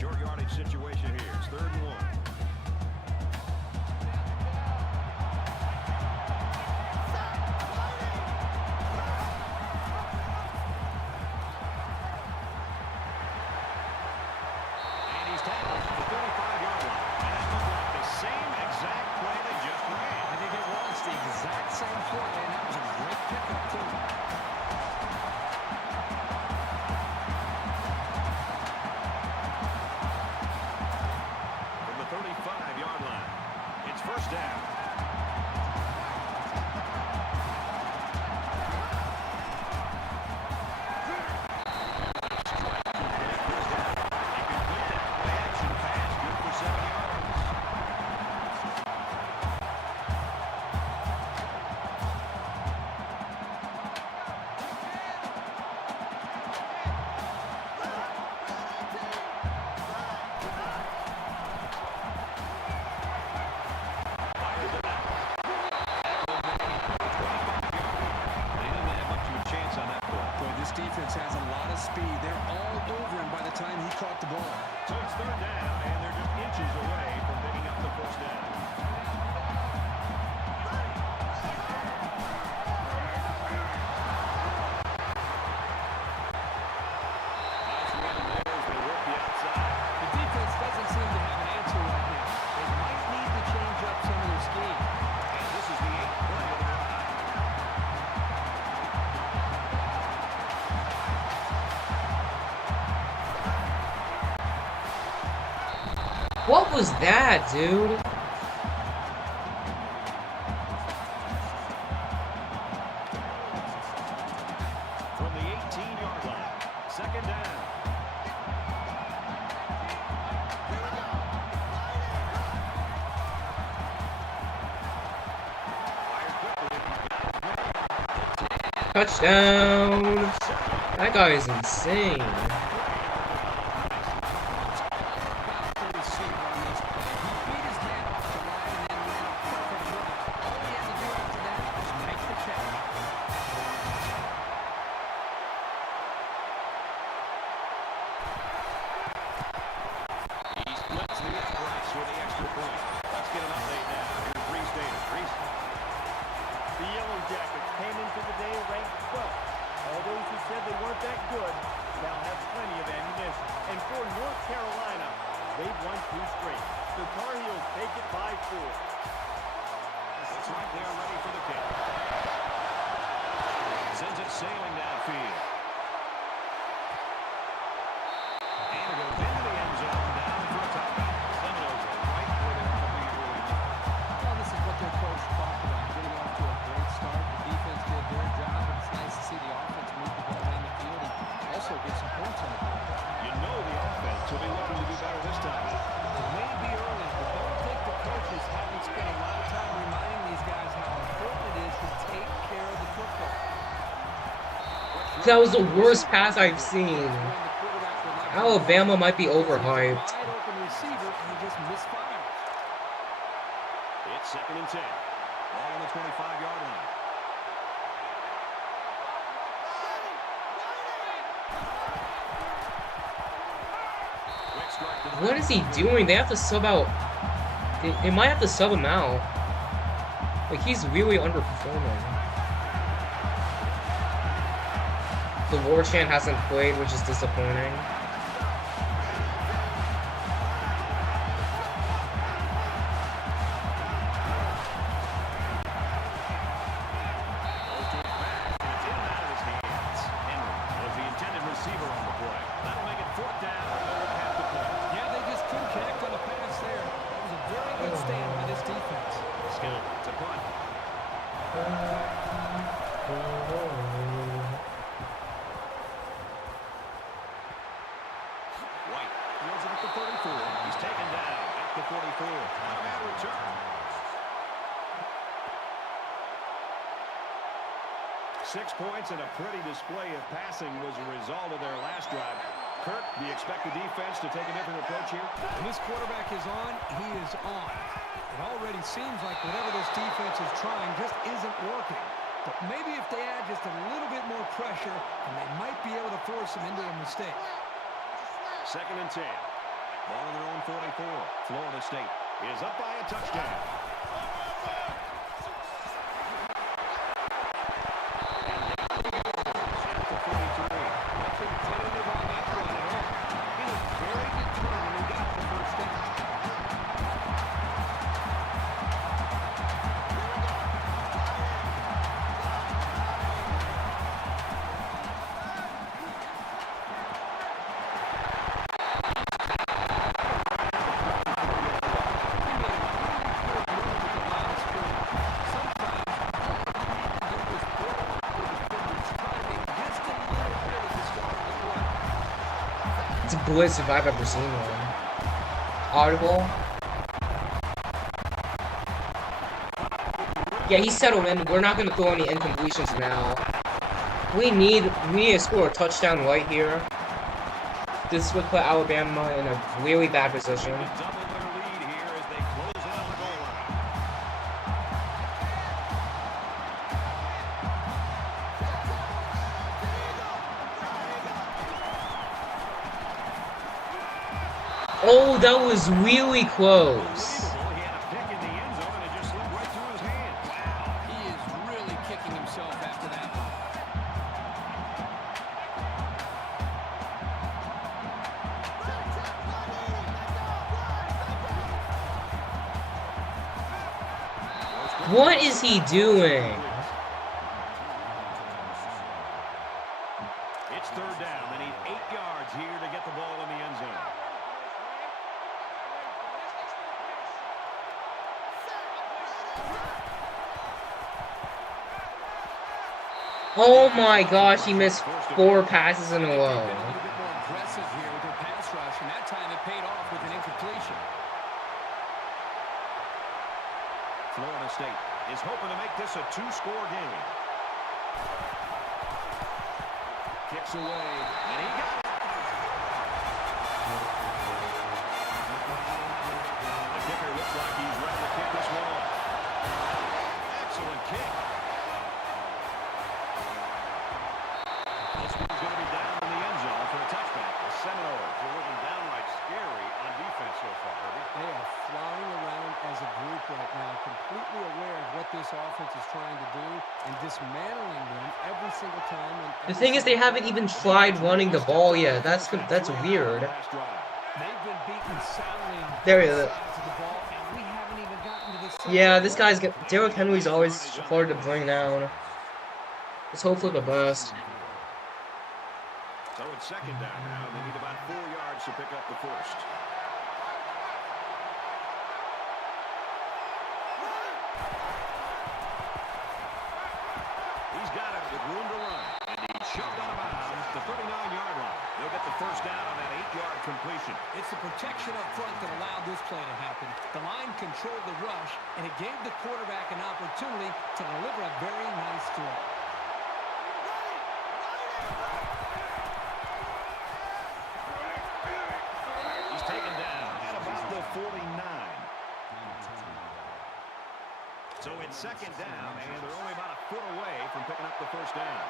Short yardage situation here. It's 3rd and 1. And he's tackled at the 35-yard line. And that looked like the same exact play they just ran. I think it was the exact same play, and that was a great pickup, too. From the 35-yard line. It's 1st down. This defense has a lot of speed. They're all over him by the time he caught the ball. So it's 3rd down, and they're just inches away from picking up the 1st down. What was that, dude? From the 18-yard line. Second down. Touchdown! That guy is insane. Sailing downfield. And it goes into the end zone, down for a touchdown. Seminoles are right where they want to be early. Well, this is what their coach talked about, getting off to a great start. The defense did their job, but it's nice to see the offense move the ball down the field and also get some points on the board. You know the offense will be looking to do better this time. It may be early, but don't think the coaches haven't spent a lot of time reminding these guys how important it is to take care of the football. That was the worst pass I've seen. Alabama might be overhyped. It's second and 10. Ball on the 25-yard line. What is he doing? They have to sub out. They might have to sub him out. Like, he's really underperforming. The War Chant hasn't played, which is disappointing. White fields it at the 34. He's taken down at the 44. And return. 6 points and a pretty display of passing was a result of their last drive. Kirk, do you expect the defense to take a different approach here? When this quarterback is on, he is on. It already seems like whatever this defense is trying just isn't working. But maybe if they add just a little bit more pressure, and they might be able to force them into a mistake. Second and 10. Ball on their own 44. Florida State is up by a touchdown. It's a blitz if I've ever seen one. Audible. Yeah, he settled in. We're not gonna throw any incompletions now. We need to score a touchdown right here. This would put Alabama in a really bad position. Oh, that was really close. He is really kicking himself after that. What is he doing? It's third down. They need 8 yards here to get the ball in the end zone. Oh my gosh, he missed 4 passes in a row. A little bit more aggressive here with their pass rush, and that time it paid off with an incompletion. Florida State is hoping to make this a 2-score game. Kicks away, and he got it. The kicker looks like he's ready to kick this one off. Excellent kick. This one's going to be down in the end zone for a touchback. The Seminoles are looking downright scary on defense so far, Herbie. They are flying around as a group right now, completely aware of what this offense is trying to do and dismantling them every single time. The thing is, they haven't even tried running the ball yet. That's weird. They've been beaten soundly on There he both is. sides of the ball, and we haven't even gotten to the second. Yeah, this guy's Derrick Henry's always hard to bring down. Let's hope for the best. So it's second down now. They need about 4 yards to pick up the first. He's got it with room to run. And he's shoved out of bounds at the 39-yard line. They'll get the first down on that 8-yard completion. It's the protection up front that allowed this play to happen. The line controlled the rush, and it gave the quarterback an opportunity to deliver a very nice throw. He's taken down at about the 49. So it's second down, and they're only about a foot away from picking up the first down.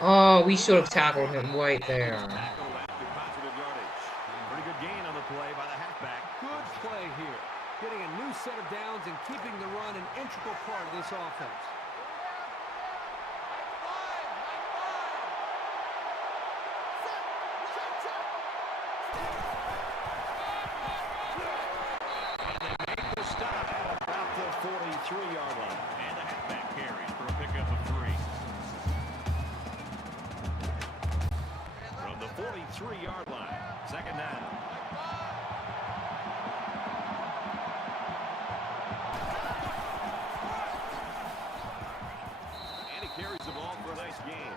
Oh, we should have tackled him right there. Positive yardage. Pretty good gain on the play by the halfback. Good play here. Getting a new set of downs and keeping the run an integral part of this offense. Stop at about the 43-yard line. And the halfback carries for a pickup of 3. From the 43-yard line, second down. And he carries the ball for a nice gain.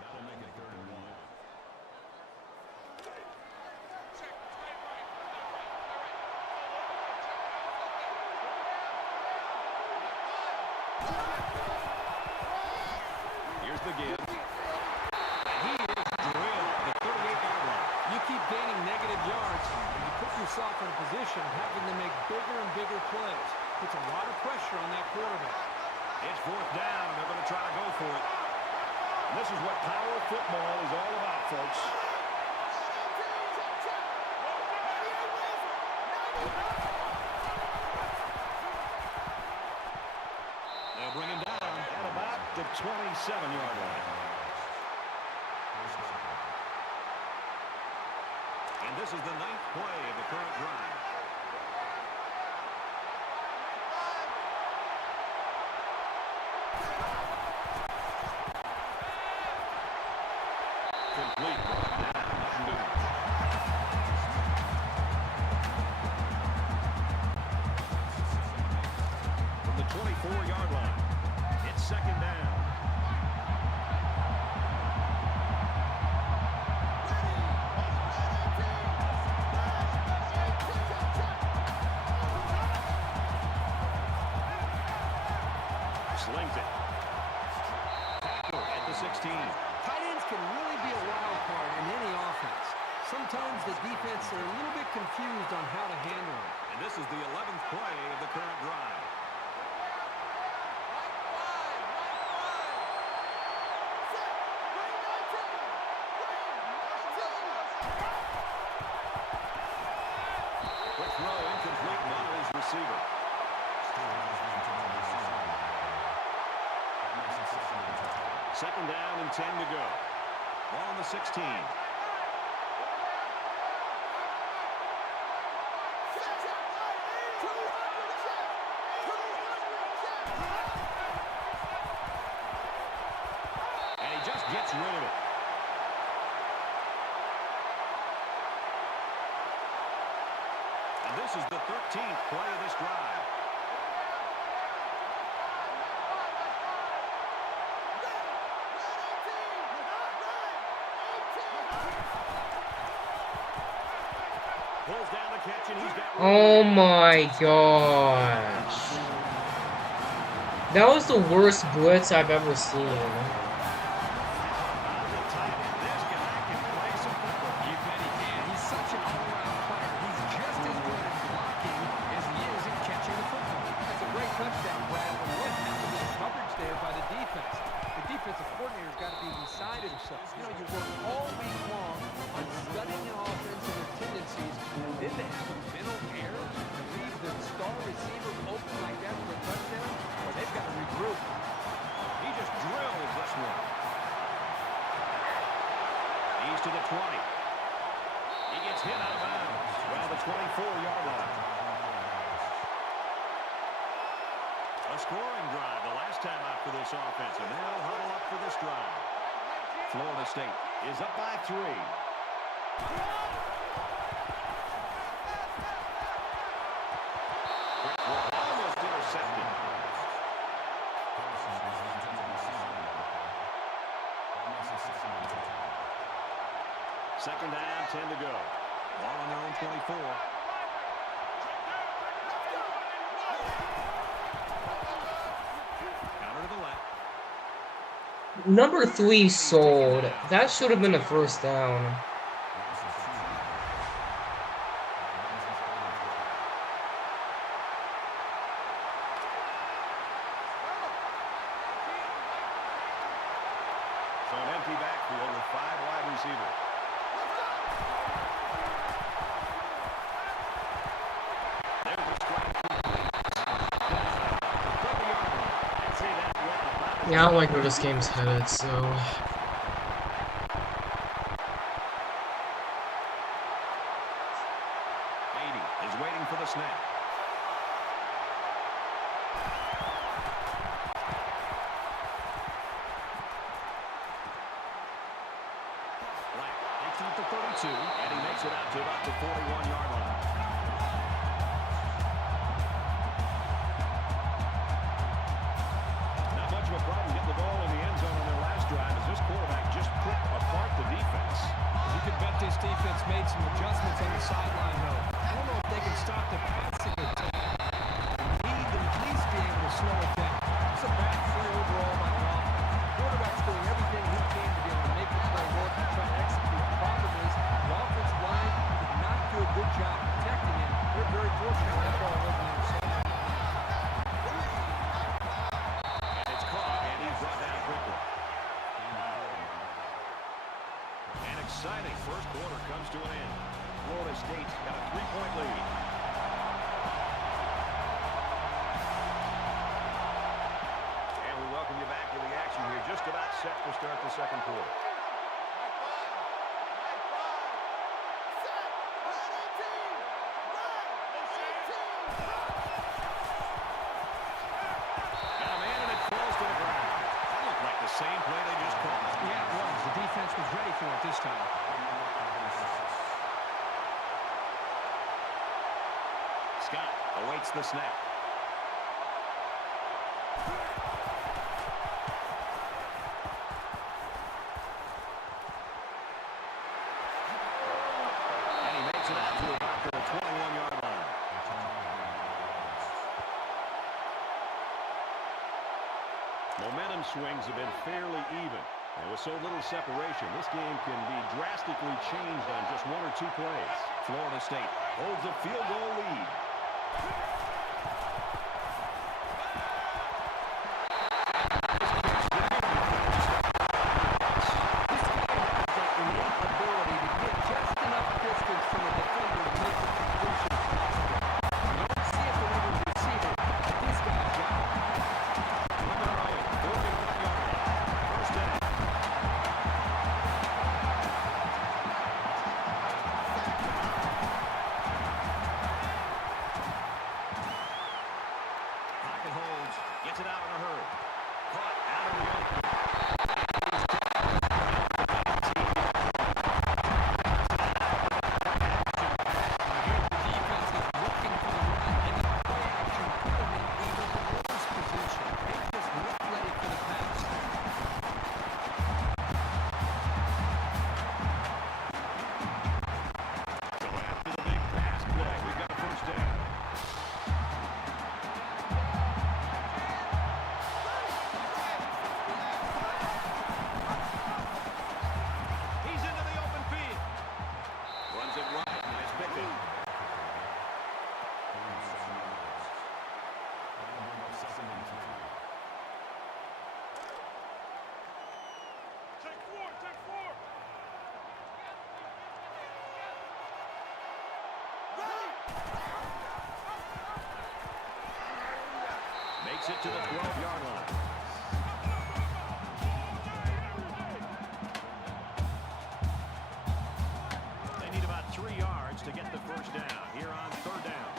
That'll make it 3rd and 1. Here's the give. He is drilled at the 38-yard line. You keep gaining negative yards, and you put yourself in a position of having to make bigger and bigger plays. Puts a lot of pressure on that quarterback. It's 4th down, and they're going to try to go for it. And this is what power football is all about, folks. They'll bring him down at about the 27-yard line. And this is the 9th play of the current drive. Complete. From the 24-yard line, it's second down. Slings it. Tackle at the 16. Tight ends can really be a wild card in any offense. Sometimes the defense are a little bit confused on how to handle them. And this is the 11th play of the current drive. Quick throw incomplete on his receiver. Second down and 10 to go. Ball on the 16. And he just gets rid of is the 13th play of this drive. Pulls down the catch, and he's got... Oh my gosh. That was the worst blitz I've ever seen. To the 20. He gets hit out of bounds around the 24-yard line. A scoring drive the last time out for this offense, and they'll huddle up for this drive. Florida State is up by 3. Almost intercepted. Second down, 10 to go. Ball on their own 24. Counter to the left. Number 3 sold. That should have been a first down. So an empty backfield with 5 wide receivers. Yeah, I don't like where this game's headed, so... 80 is waiting for the snap. Black takes it to 32, and he makes it out to about the 41-yard line. A problem getting the ball in the end zone on their last drive as this quarterback just picked apart the defense. You can bet this defense made some adjustments on the sideline, though. I don't know if they can stop the passing attack. They need to at least be able to slow it down. It's a bad play overall by the offense. The quarterback's doing everything he can to be able to make the play work and try to execute. The problem is the offensive line did not do a good job protecting him. They're very fortunate that ball wasn't intercepted. Exciting first quarter comes to an end. Florida State's got a 3-point lead. And we welcome you back to the action here. Just about set to start the second quarter. Got a man and it falls to the ground. That looked like the same play they just called. Yeah, it was. The defense was ready for it this time. Scott awaits the snap. And he makes it out to about the 21-yard line. Momentum swings have been fairly even. And with so little separation, this game can be drastically changed on just 1 or 2 plays. Florida State holds a field goal lead. it to the 12-yard line. They need about 3 yards to get the first down here on 3rd down.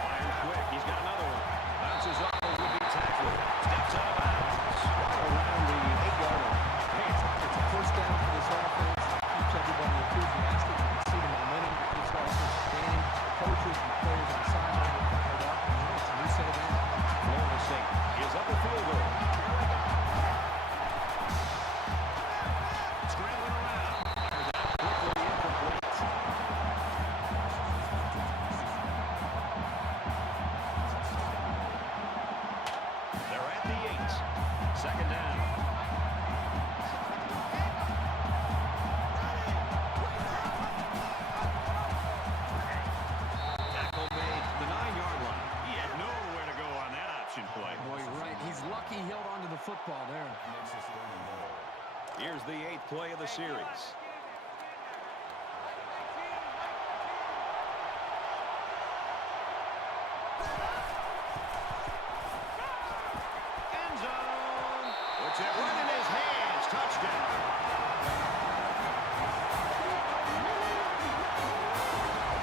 Fires quick. He's got another one. Bounces off the would-be tackler. Steps out of bounds. Around the 8-yard line. Hey, it's a first down for this offense. Keeps everybody enthusiastic. You can see the momentum that this offense is gaining. Coaches and players on the sideline are fired up. And it's a new set of downs. Florida State gives up a field goal. Scrambling around. Fires out quickly, incomplete. They're at the 8. 2nd down. Tackle made the 9-yard line. He had nowhere to go on that option play. Boy, you're right. He's lucky he held onto the football there. Here's the 8th play of the series. End zone. Puts it right in his hands. Touchdown.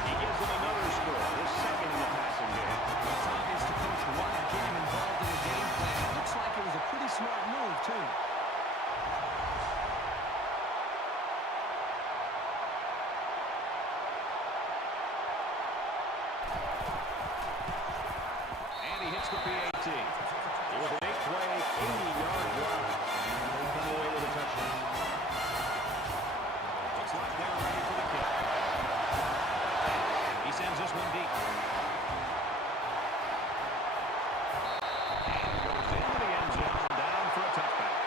He gives them another score, his 2nd in the passing game. It's obvious the coach wanted to get him involved in the game plan. Looks like it was a pretty smart move, too. And he hits the PAT. It was an 8-play, 80-yard drive. And they come away with a touchdown. Looks like they're ready for the kick. He sends this one deep. And goes into the end zone, down for a touchback.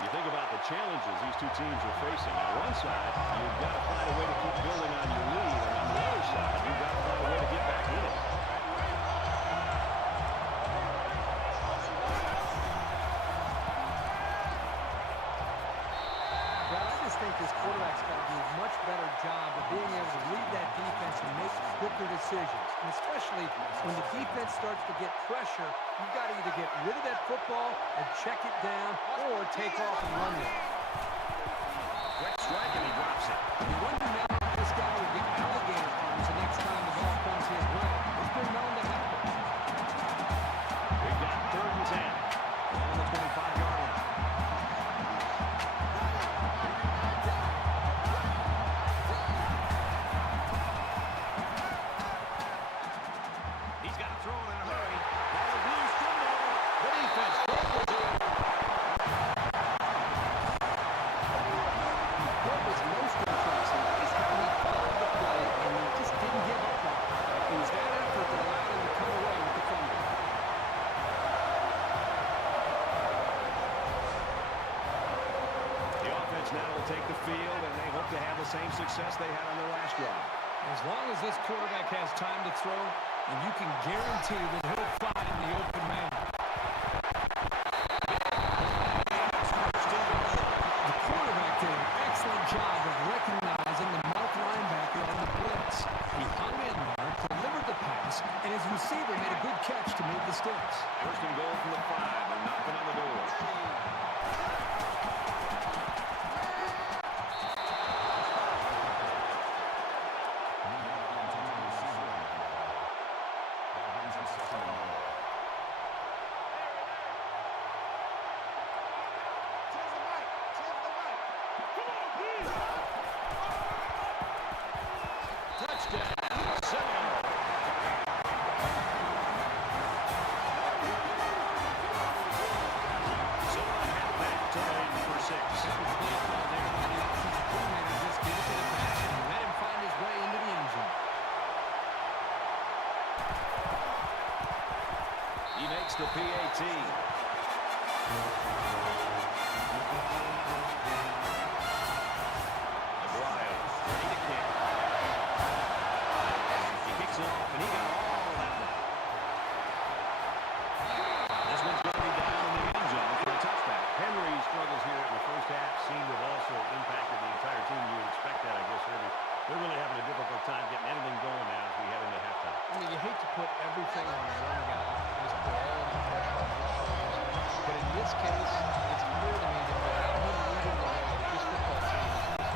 You think about the challenges these two teams are facing. On one side, you've got to find a way to keep building on your lead. And on the other side, you've got to find a way to get back in it. Brad, I just think this quarterback's got to do a much better job of being able to lead that defense and make quicker decisions. And especially when the defense starts to get pressure, you've got to either get rid of that football and check it down or take off and run it. Quick strike, and he drops it. You wonder now if this guy will get alligator arms the next time the ball comes his way. It's been known to happen. We've got 3rd and 10 on the 25-yard line. He's got to throw it in a hurry. Ball is loose from there. The defense crumbles it. What was most impressive is how he followed the play and he just didn't give up on it. It was that effort that allowed him to come away with the fumble. The offense now will take the field, and they hope to have the same success they had on their last drive. As long as this quarterback has time to throw, and you can guarantee that he'll find the open man. The quarterback did an excellent job of recognizing the mouth linebacker on the blitz. He hung in there, delivered the pass, and his receiver made a good catch to move the sticks. 1st and goal from the 5. They're knocking on the door. The PAT. Aguayo, ready to kick. He kicks it off, and he got all of that one. This one's going to be down in the end zone for a touchback. Henry struggles here in the first half, seen with put everything on one guy, just put all of the pressure on one player. But in this case, it's clear to me that without him leading the way, that this football team is useless.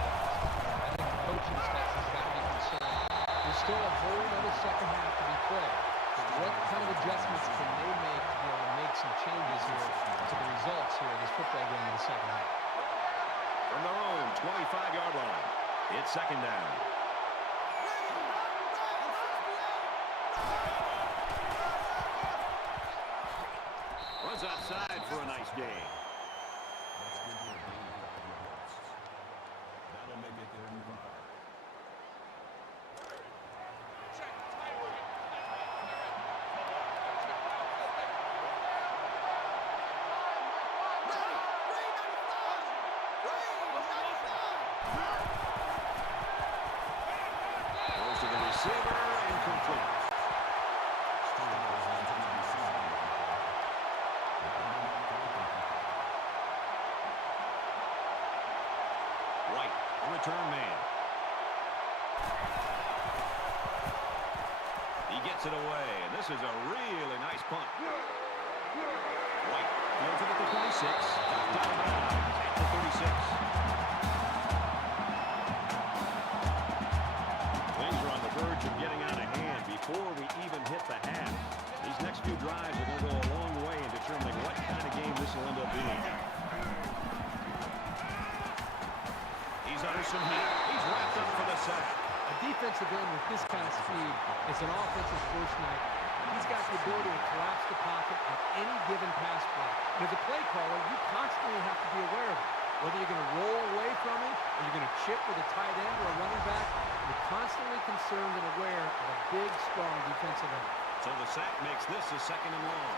I think the coaching staff has got to be concerned. There's still a whole other second half to be played. But what kind of adjustments can they make to be able to make some changes here to the results here in this football game in the second half? From their own 25-yard line, it's second down. Runs outside for a nice gain. That'll make it 35. Goes to the receiver and complete. White, the return man. He gets it away, and this is a really nice punt. White fields it at the 26. Knocked out of bounds at the 36. Things are on the verge of getting out of hand before we even hit the half. These next few drives are going to go a long way in determining what kind of game this will end up being. He's under some heat. He's wrapped up for the sack. A defensive end with this kind of speed is an offensive first night. He's got the ability to collapse the pocket on any given pass play. And as a play caller, you constantly have to be aware of it. Whether you're going to roll away from him or you're going to chip with a tight end or a running back, you're constantly concerned and aware of a big, strong defensive end. So the sack makes this a second and long.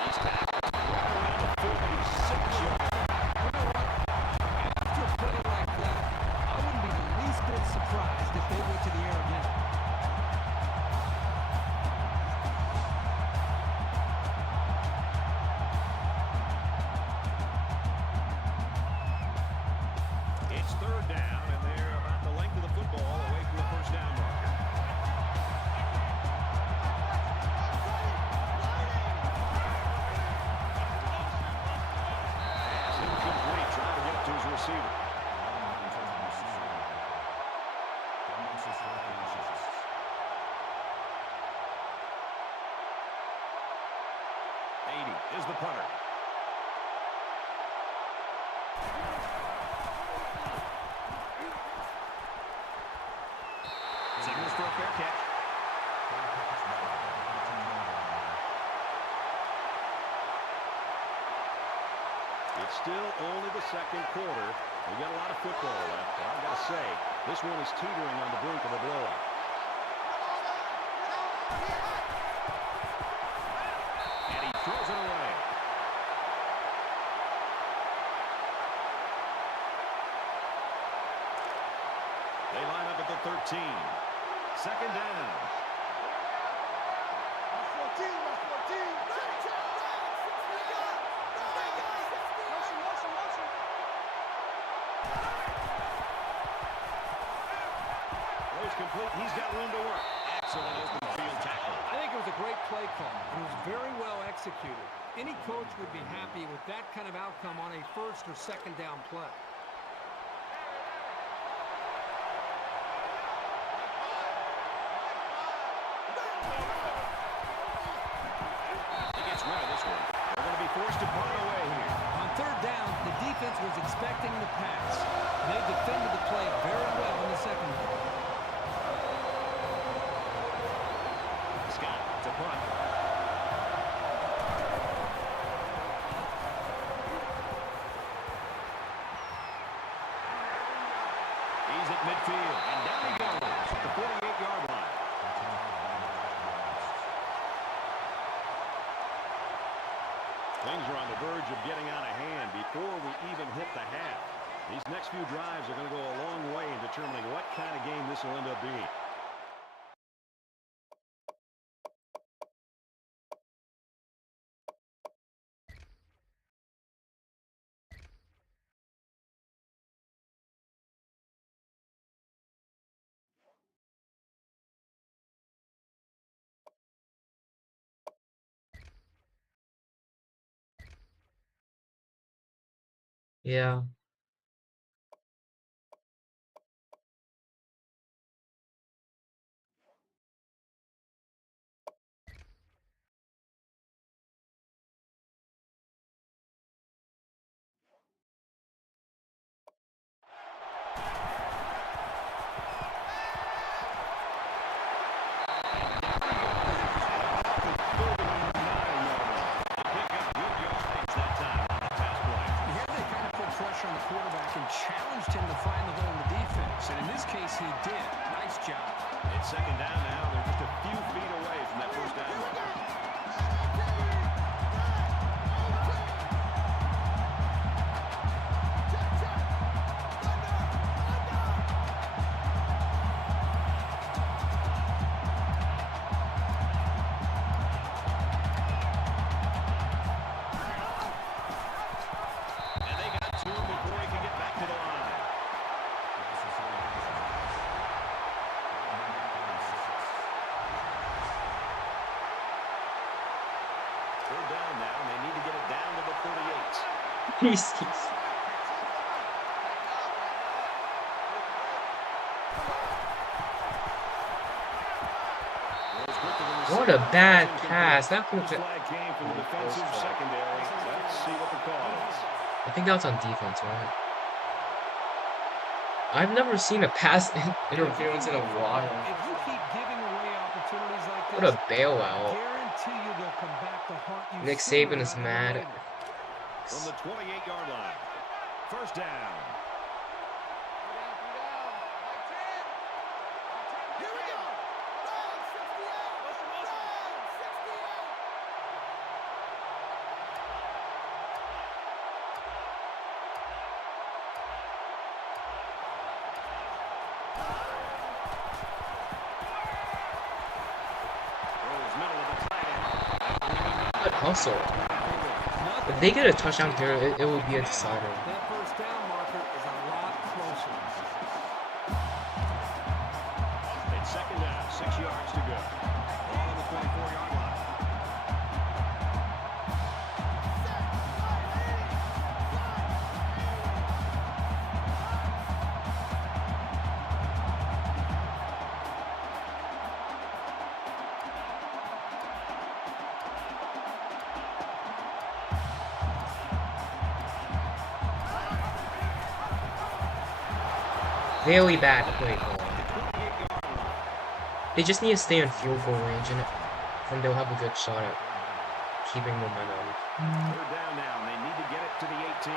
He's tackled right around the 46-yard. After a play like that, I wouldn't be the least bit surprised if they went to the air again. It's third down, and they're about the length of the football away from the first down marker. Pass incomplete, trying to get it to his receiver. 80 is the punter. Signals for a fair catch. It's still only the second quarter. We got a lot of football left, but I've got to say, this one is teetering on the brink of a blowout. And he throws it away. They line up at the 13. Second down. Throws complete. He's got room to work. Excellent open field tackle. I think it was a great play call. It was very well executed. Any coach would be happy with that kind of outcome on a first or second down play. He gets rid of this one. They're going to be forced to punt away here. On third down, the defense was expecting the pass. They defended the play very well in the second one. Scott to punt. He's at midfield, and down he goes at the 48-yard line. Things are on the verge of getting out of hand before we even hit the half. These next few drives are going to go a long way in determining what kind of game this will end up being. Yeah. Pressure on the quarterback and challenged him to find the hole in the defense. And in this case, he did. Nice job. It's second down now. They're just a few feet away from that first down mark. Down now, and they need to get it down to the 38. What a bad pass. That was flag came from the defensive secondary. Let's see what the call is. I think that was on defense, right? I've never seen a pass interference in a while. If you keep giving away opportunities like this, What a bailout. guarantee you they'll come back to haunt you. Nick sooner Saban is rather than mad. later. From the 28-yard line. First down. Good hustle. If they get a touchdown here, it would be a decider. That first down marker is a lot closer. It's second down, 6 yards to go. Ball on the 24-yard line. Very bad play call. They just need to stay in field goal range, and then they'll have a good shot at keeping momentum. They're down now, and they need to get it to the 18.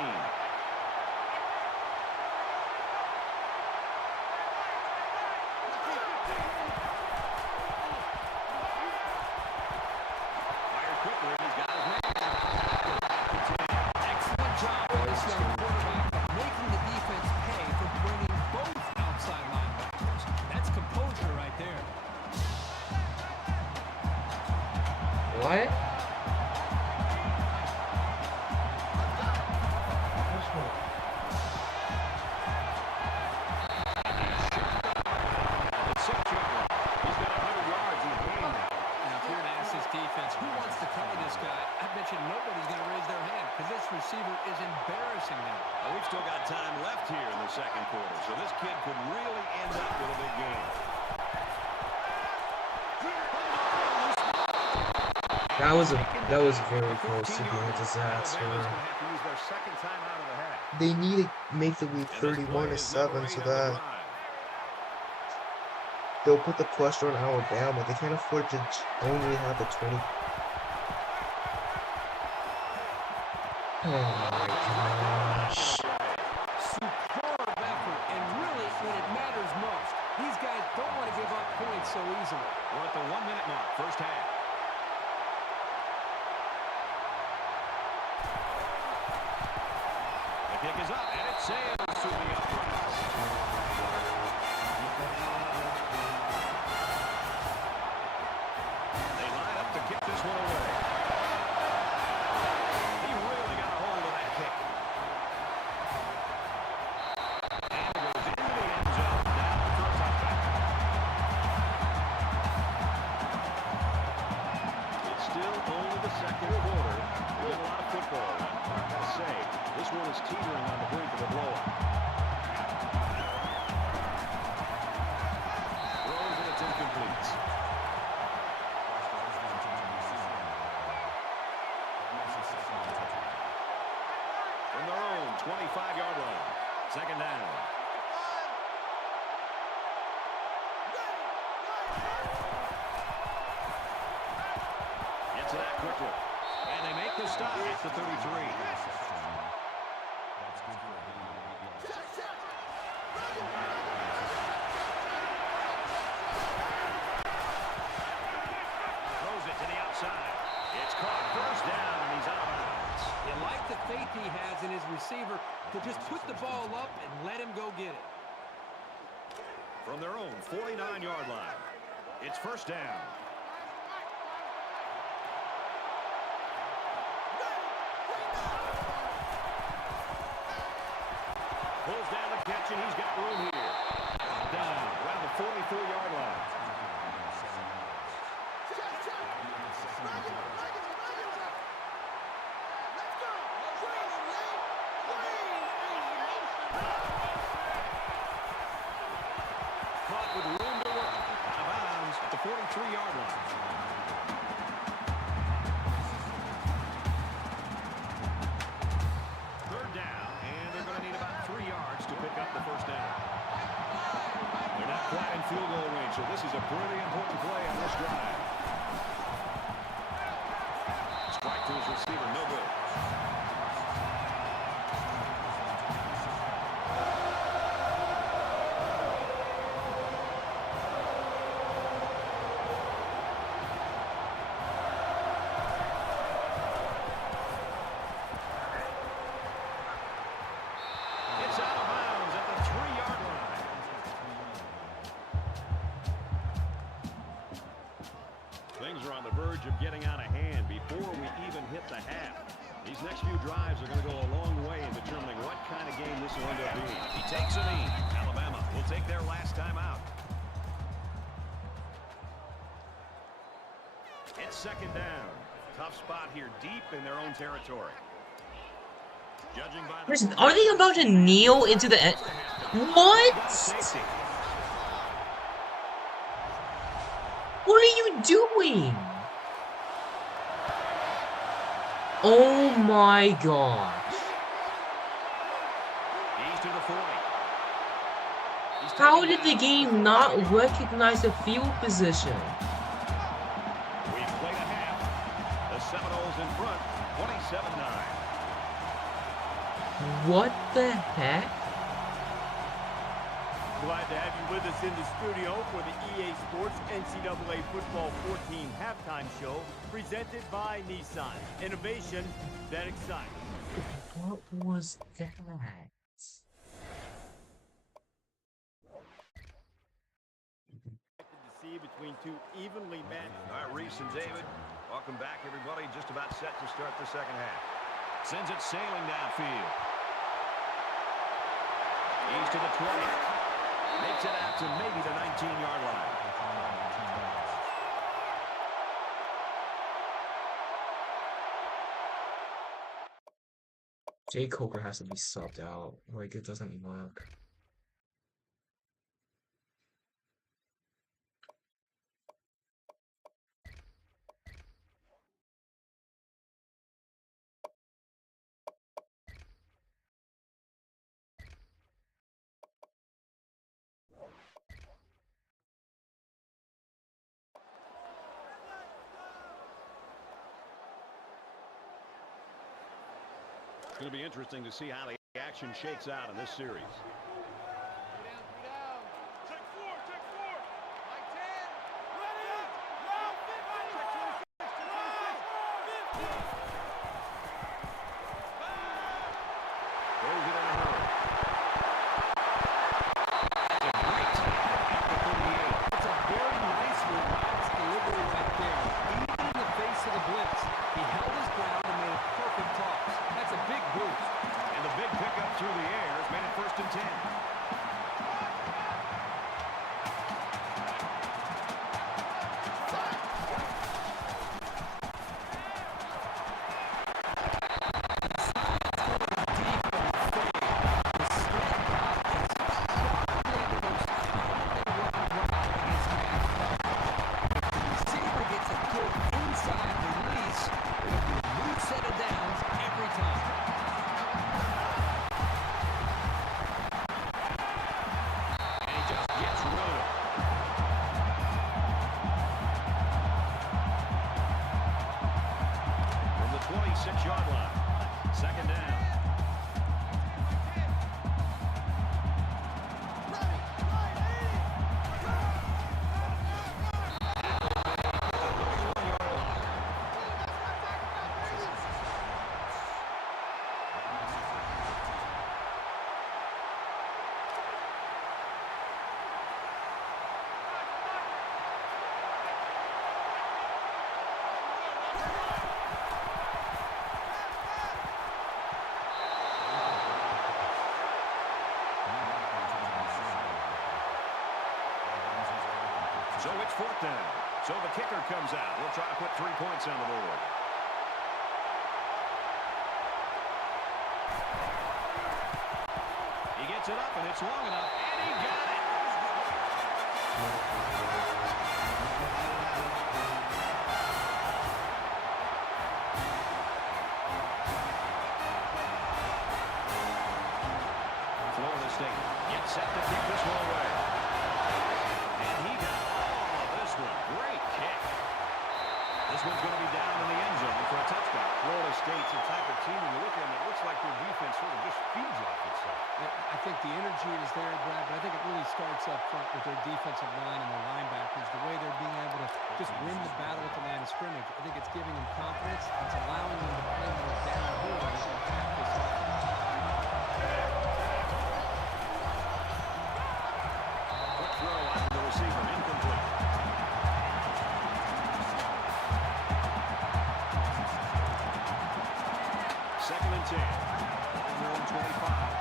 Fire quickly, he's got his man. Excellent job by this young quarterback of making the defense pay for bringing both outside linebackers. That's composure right there. What? Who wants to cover this guy? I bet you nobody's going to raise their hand because this receiver is embarrassing them. Well, we've still got time left here in the second quarter, so this kid could really end up with a big game. That was very close to being a disaster. They need to make the lead 31-7 so that they'll put the pressure on Alabama. They can't afford to only have a 20. Oh my gosh. Superb effort, and really when it matters most. These guys don't want to give up points so easily. We're at the 1-minute mark, first half. The kick is up, and it sails to the uprights. They line up to kick this one away. He really got a hold of that kick. And it goes into the end zone, down for a touchback. It's still only the second quarter. There's a lot of football left. I gotta say, this one is teetering on the brink of a blowout. Throws and it's incomplete. From their own 25-yard line. Second down. Gets it out quickly. And they make the stop at the 33. Throws it to the outside. It's caught. First down, and he's out of bounds. You like the faith he has in his receiver to just put the ball up and let him go get it. From their own 49-yard line, it's first down. Pulls down the catch, and he's got room here. Down around the 44-yard line. Caught with room to work. Out of bounds at the 43-yard line. Third down, and they're going to need about 3 yards to pick up the first down. They're not quite in field goal range, so this is a pretty important play on this drive. Strike to his receiver, no good. It's out of bounds at the 3-yard line. Things are on the verge of getting out of hand before we even hit the half. These next few drives are going to go a long way in determining what kind of game this will end up being. He takes a knee. Alabama will take their last time out. It's second down. Tough spot here deep in their own territory. Judging by the Are they about to kneel into the end? What? What are you doing? Oh my gosh. He's to the 40. How did the game not recognize the field position? We've played a half. The Seminoles in front, 27-9. What the heck? Glad to have you with us in the studio for the EA Sports NCAA Football 14 halftime show presented by Nissan. Innovation that excites. What was that? To see between two evenly matched. All right, Reese and David, welcome back, everybody. Just about set to start the second half. Sends it sailing downfield. He's to the 20. Makes it out to maybe the 19-yard line. Jay Coker has to be subbed out. Like, it doesn't work. It's going to be interesting to see how the action shakes out in this series. fourth down. So the kicker comes out. He'll try to put 3 points on the board. He gets it up, and it's long enough, and he got it. Florida State gets set to kick this one away. And he got all of this one. Great kick. This one's going to be down in the end zone for a touchdown. Florida State's the type of team, when you look at them, it looks like their defense sort of just feeds off itself. I think the energy is there, Brad, but I think it really starts up front with their defensive line and their linebackers, the way they're being able to just win the battle at the line of scrimmage. I think it's giving them confidence. It's allowing them to play more downhill and attack this offense. Quick throw out to the receiver, incomplete. Second and 10. On their own 25.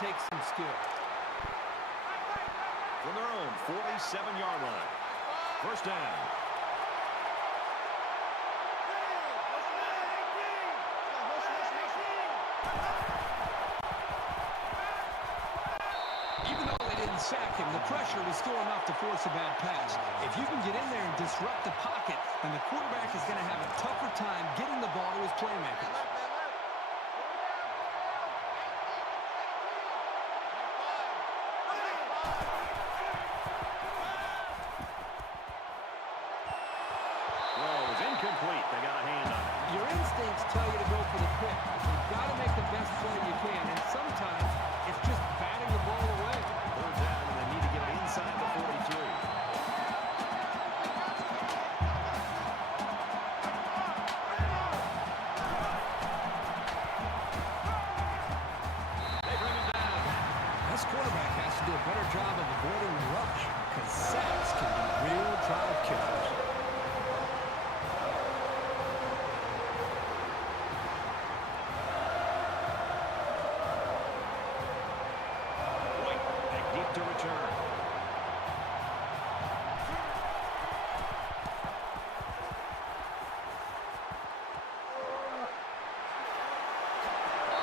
Takes some skill. From their own 47-yard line. First down. Even though they didn't sack him, the pressure was still enough to force a bad pass. If you can get in there and disrupt the pocket, then the quarterback is going to have a tougher time getting the ball to his playmakers. Incomplete. They got a hand on it. Your instincts tell you to go for the pick. You've got to make the best play you can, and sometimes it's just batting the ball away. Third down, and they need to get it inside the 43. They bring him down. This quarterback has to do a better job of avoiding the rush, because sacks can be real drive killers. To return.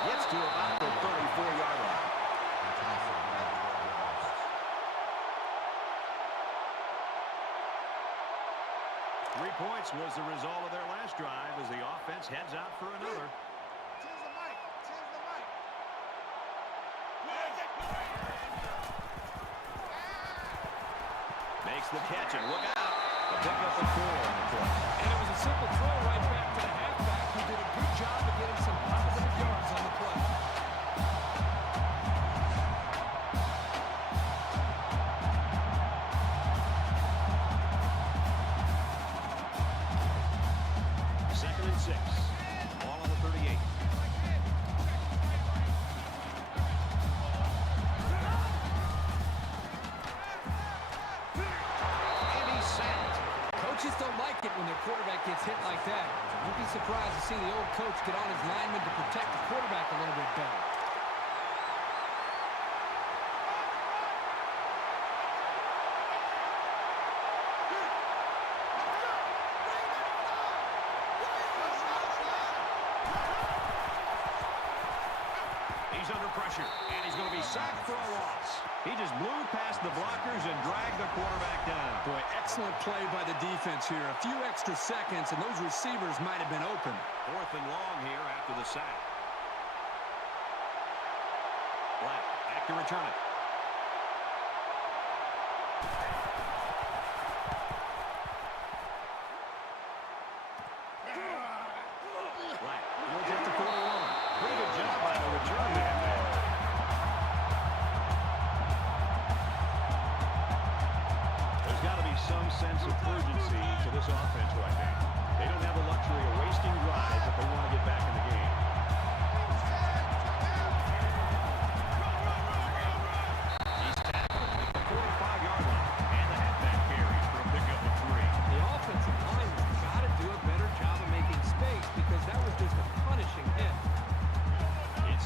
Gets to about the 34-yard line. 3 points was the result of their last drive as the offense heads out for another. Makes the catch, and look out. The pick up at 4 on the play. And it was a simple throw right back to the halfback, who did a good job of getting some positive yards on the play. Second and 6. Ball on the 38. Coaches don't like it when their quarterback gets hit like that. You'd be surprised to see the old coach get on his lineman to protect the quarterback a little bit better. He's under pressure, and he's going to be sacked for a loss. He just blew past the blockers and dragged the quarterback down. Boy, excellent play by the defense here. A few extra seconds, and those receivers might have been open. Fourth and long here after the sack. Black back to return it.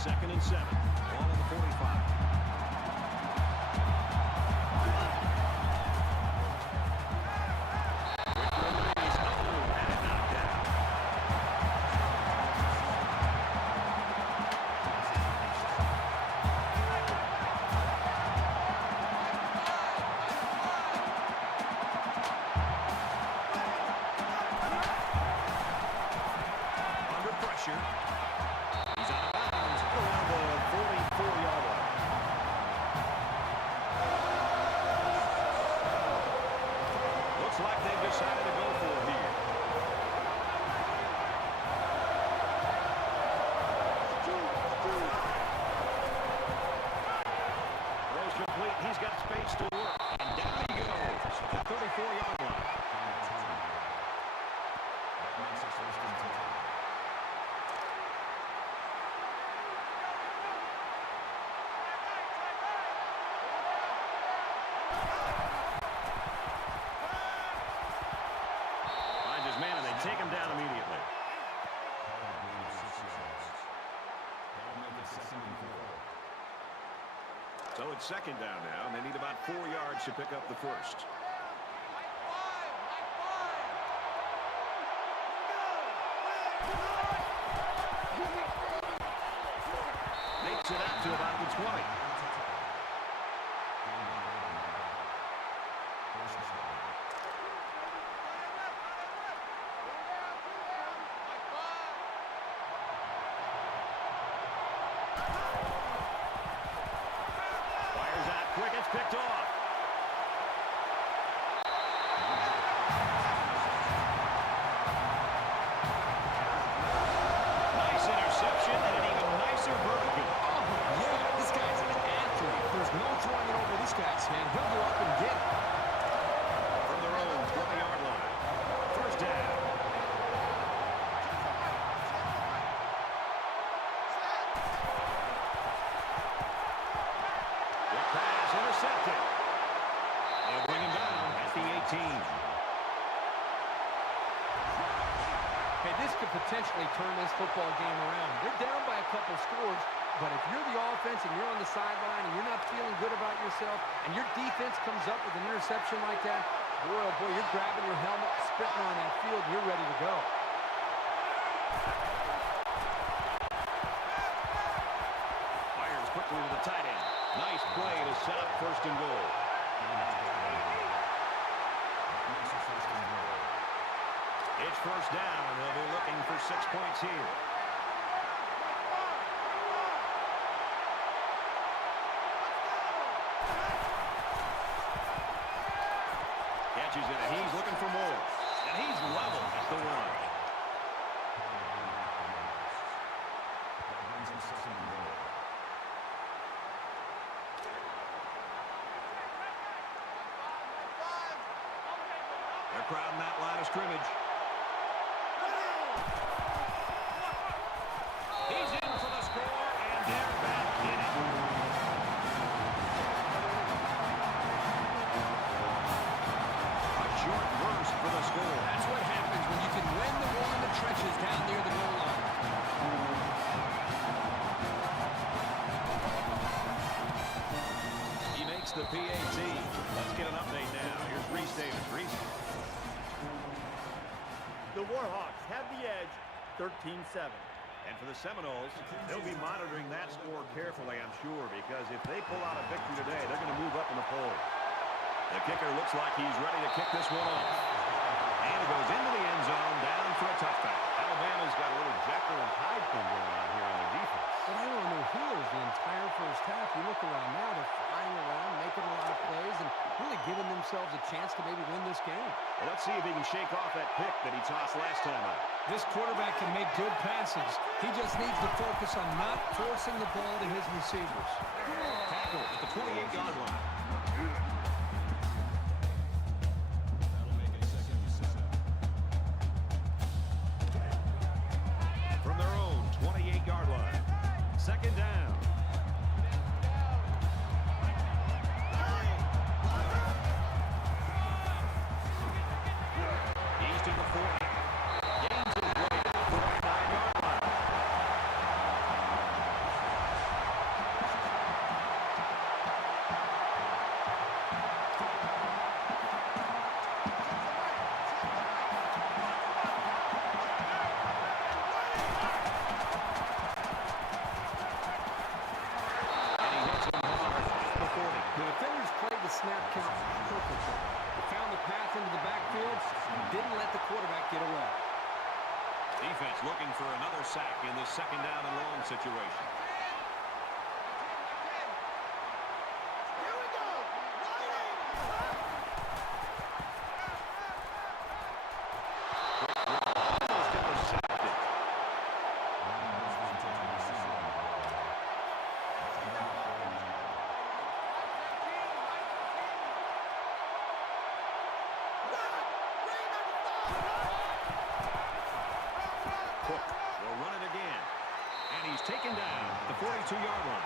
2nd and 7. Ball on the 45. Take him down immediately. So it's 2nd down now, and they need about 4 yards to pick up the first. Makes it out to about the 20. Picked off. Nice interception and an even nicer vertical. Oh, yeah, this guy's an athlete. There's no throwing it over this guy's man. He'll go up and get it. From their own 20-yard line. First down. Intercepted. They'll bring him down at the 18. Hey, this could potentially turn this football game around. They're down by a couple scores, but if you're the offense and you're on the sideline and you're not feeling good about yourself and your defense comes up with an interception like that, boy, oh boy, you're grabbing your helmet, sprinting on that field, and you're ready to go. Fires quickly to the tight end. Nice play to set up 1st and goal. It's 1st down, and they'll be looking for 6 points here. Catches it, and he's looking for more. And he's level at the 1. They're crowding that line of scrimmage. He's in for the score, and they're back in it. A short burst for the score. That's what happens when you can win the war in the trenches down near the goal line. He makes the PAT. Let's get an update now. Here's Reese Davis. Reese. The Warhawks have the edge, 13-7. And for the Seminoles, they'll be monitoring that score carefully, I'm sure, because if they pull out a victory today, they're going to move up in the poll. The kicker looks like he's ready to kick this one off. And it goes into the end zone, down for a touchdown. Alabama's got a little Jekyll and Hyde thing going on here on their defense. But they were on their heels the entire first half. You look around now, they're flying around, making a lot of plays, and really giving themselves a chance to maybe win this game. Well, let's see if he can shake off that pick that he tossed last time out. This quarterback can make good passes. He just needs to focus on not forcing the ball to his receivers. Tackle at the 28-yard line. From their own 28-yard line. 2nd down. He's to the 40. Gains his way to the 49-yard line. looking for another sack in this second down and long situation. Taken down at the 42-yard line.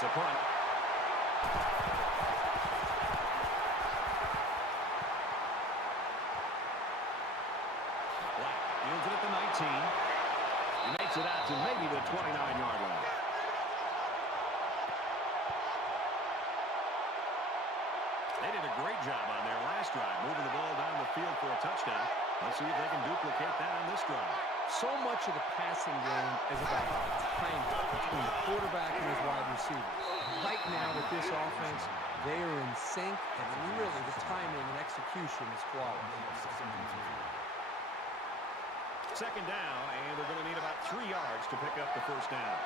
To punt. Black fields it at the 19. He makes it out to maybe the 29-yard line. They did a great job on their last drive, moving the ball down the field for a touchdown. Let's see if they can duplicate that on this drive. So much of the passing game is about timing between the quarterback and his wide receivers. Right now with this offense, they are in sync, and really the timing and execution is flawless. Second down, and they're going to need about 3 yards to pick up the first down.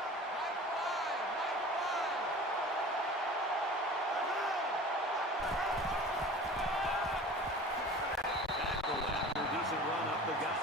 Tackled after a decent run up the gut.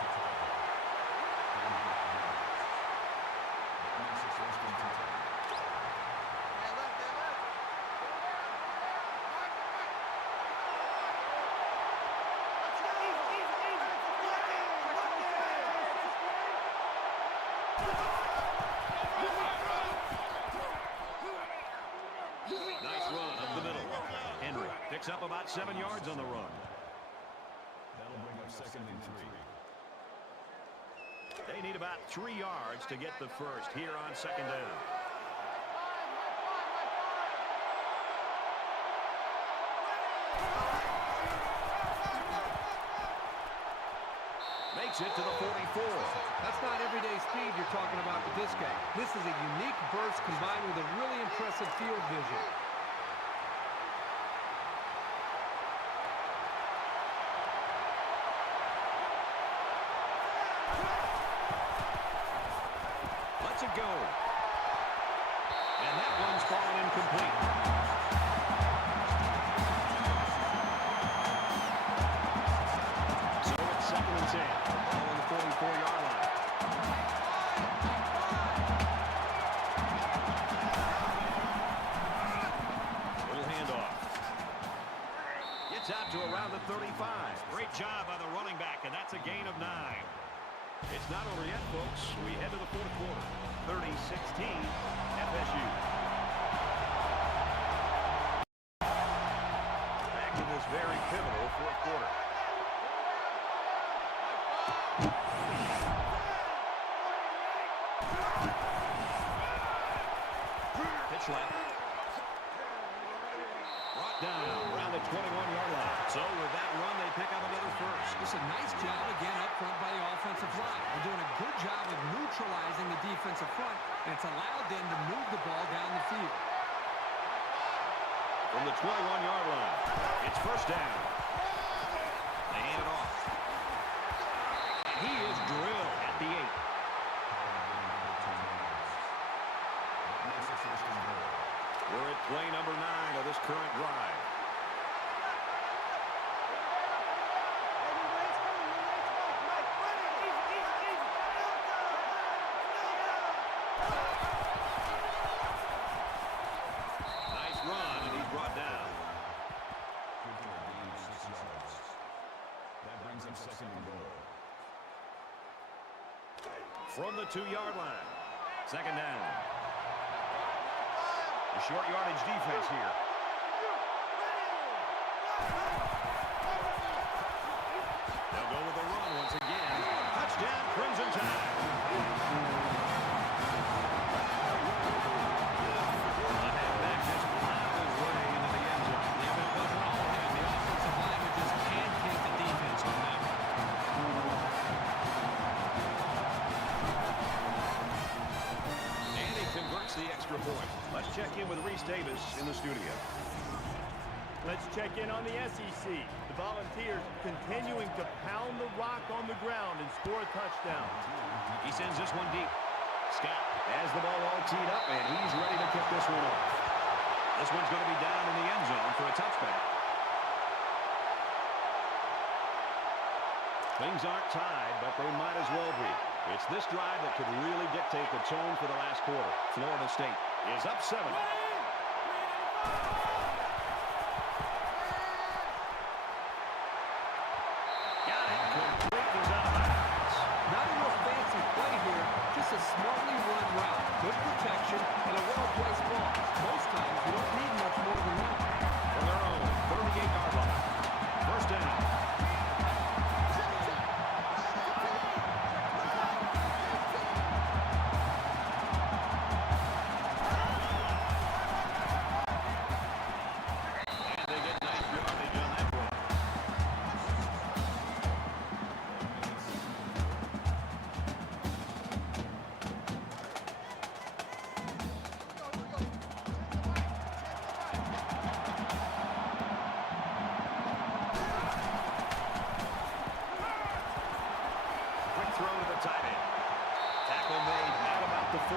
Picks up about 7 yards on the run. That'll bring up 2nd and 3. They need about 3 yards to get the first here on second down. Makes it to the 44. That's not everyday speed you're talking about with this guy. This is a unique burst combined with a really impressive field vision. Let's it go. And that one's fallen incomplete. So it's 2nd and 10. Ball on the 44-yard line. Little handoff. Gets out to around the 35. Great job by the running back, and that's a gain of 9. It's not over yet, folks. We head to the fourth quarter. 30-16, FSU. Back in this very pivotal fourth quarter. Pitch left. Brought down around the 21-yard line. So with that run, they pick up another first. It's a nice job again up front by the offensive line. They're doing a good job of neutralizing the defensive front, and it's allowed them to move the ball down the field. From the 21-yard line, it's first down. They hand it off. And he is drilled at the 8. We're at play number 9 of this current drive. From the 2-yard line. Second down. The short yardage defense here. They'll go with the run once again. Touchdown, Crimson Tide. The halfback just plowed his way into the end zone. Yeah, but it wasn't all him. The offensive lineman just pancaked the defense on that one. Converts the extra point. Let's check in with Reese Davis in the studio. Let's check in on the SEC. The Volunteers continuing to pound the rock on the ground and score a touchdown. He sends this one deep. Scott has the ball all teed up, and he's ready to kick this one off. This one's going to be down in the end zone for a touchback. Things aren't tied, but they might as well be. It's this drive that could really dictate the tone for the last quarter. Florida State is up 7. Not a real fancy play here, just a smartly run route. Good protection and a well-placed ball. Most times you don't need much more than that. From their own 38-yard line. First down. And they get nice yardage on that one. Quick throw to the tight end. Tackle made at about the 45.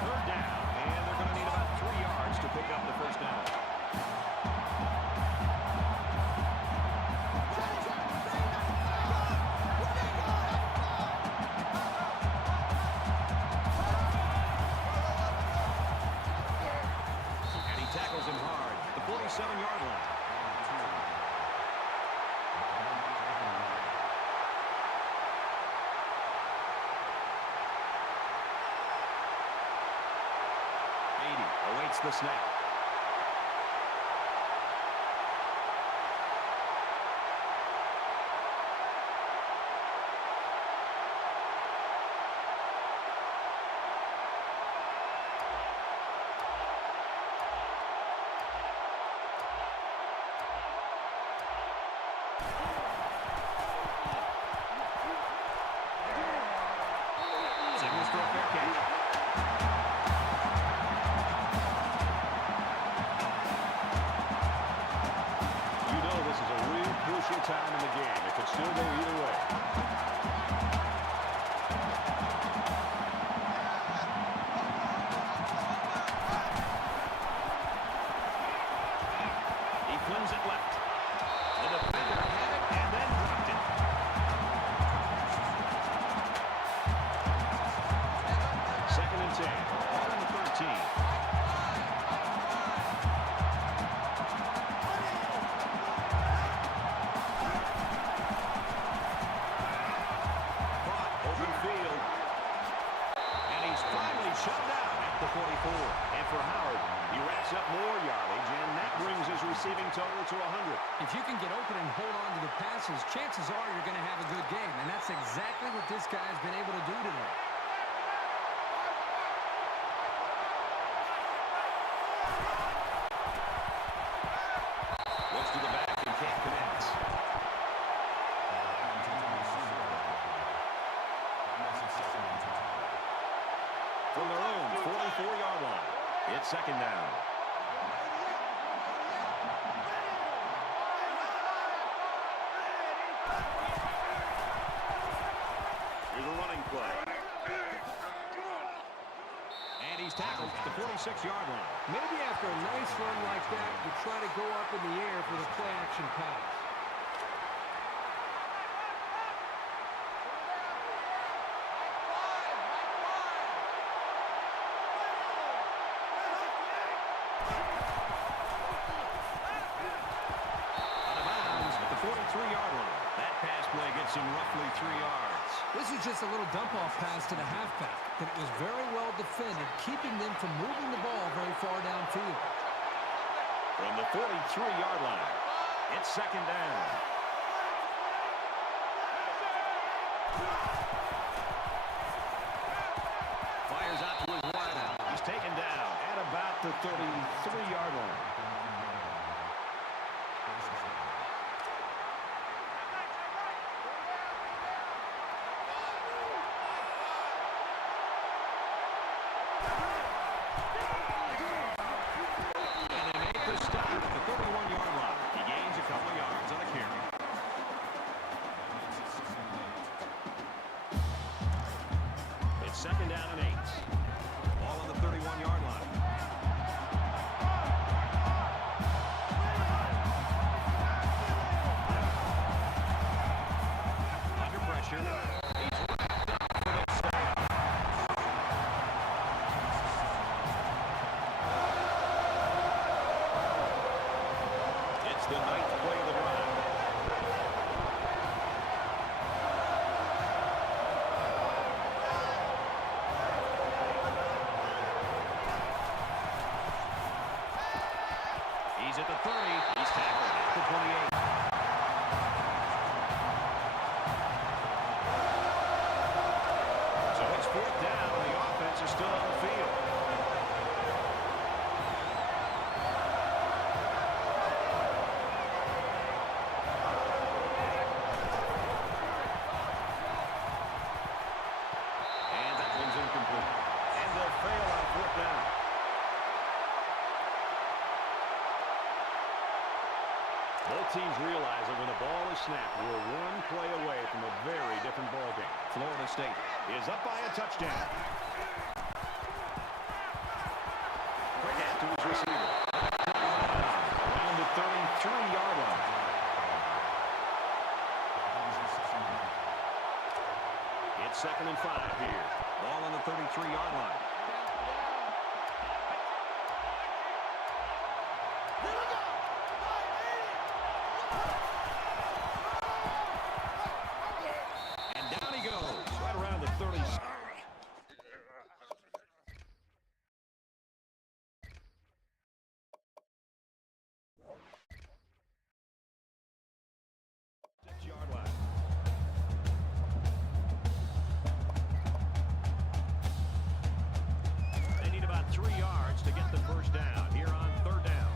Third down, and they're going to need about 3 yards to pick up the first down. And he tackles him hard at the 47-yard line. Awaits the snap. Signals for a fair catch. This is a real crucial time in the game. It could still go either way. He flings it left. The defender had it and then dropped it. Second and 10. Ball on the 13. Shoved out at the 44. And for Howard, he racks up more yardage, and that brings his receiving total to 100. If you can get open and hold on to the passes, chances are you're going to have a good game. And that's exactly what this guy has been able to do today. Looks to the back and can't connect. From their own 44-yard line, it's second down. Here's a running play. And he's tackled at the 46-yard line. Maybe after a nice run like that, you try to go up in the air for the play-action pass. Gets him roughly 3 yards. This was just a little dump-off pass to the halfback, but it was very well defended, keeping them from moving the ball very far downfield. From the 43-yard line, it's second down. Fires out to his wideout. He's taken down at about the 33-yard line. the 9th play of the drive. He's at the 30. He's tackled at the 28. So it's 4th down, and the offense is still on the field. And that one's incomplete. And they'll fail on 4th down. Both teams realize that when the ball is snapped, we're one play away from a very different ball game. Florida State is up by a touchdown. Quick out to his receiver. Around the 33-yard line. It's 2nd and 5 here. Ball on the 33-yard line. They need about 3 yards to get the first down here on 3rd down.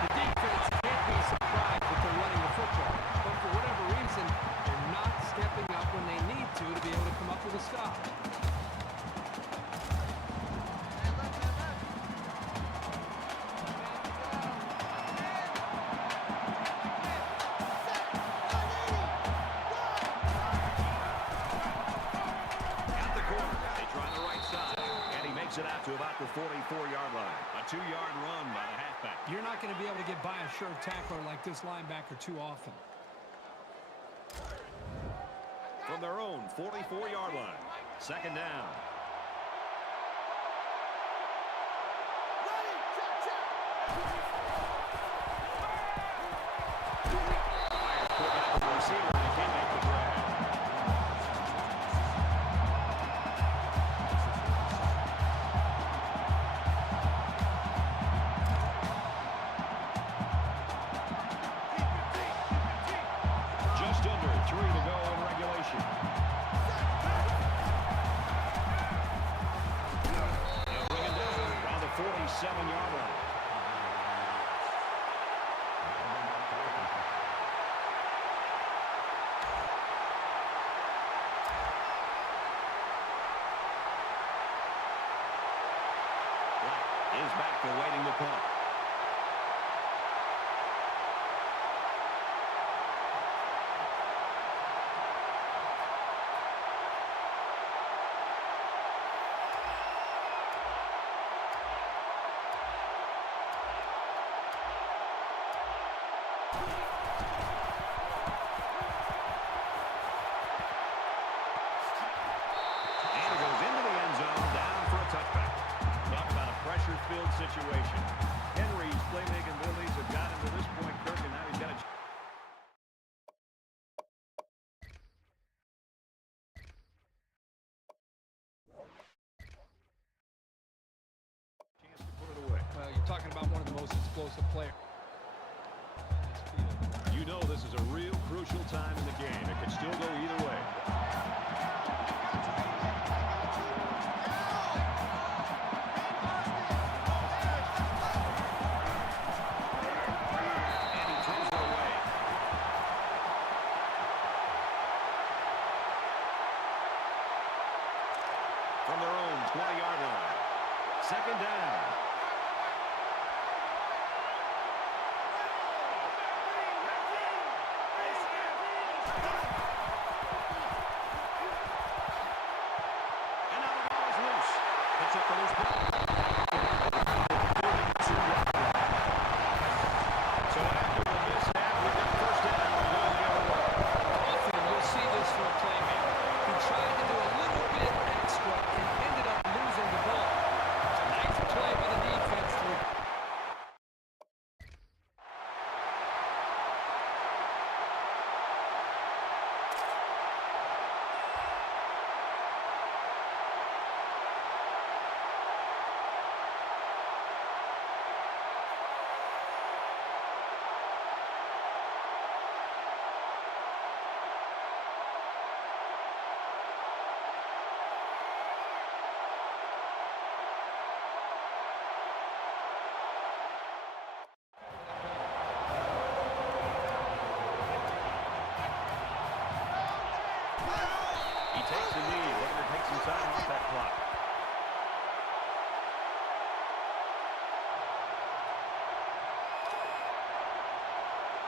The defense can't be surprised that they're running the football. But for whatever reason, they're not stepping up when they need to be able to come up with a stop. At the corner, they try the right side, and he makes it out to about the 44-yard line. A 2-yard run by the halfback. You're not going to be able to get by a sure tackler like this linebacker too often. From their own 44-yard line. 2nd down. Receiver, they can't make the grab. Just under 3 to go in regulation. They'll bring it down around the 47-yard line. Is back awaiting the punt. And it goes into the end zone, down for a touchback. Talk about a pressure-filled situation. Henry's playmaking abilities have gotten to this point, Kirk, and now he's got a chance to put it away. Well, you're talking about one of the most explosive players. You know this is a real crucial time in the game. It could still go either way. And he throws it away. From their own 20-yard line. 2nd down. And now the ball is loose. Picks up the loose ball. So after the mishap, we've got 1st down. Going the other way. Often we'll see this from a playmaker. takes a knee, looking to take some time off that clock.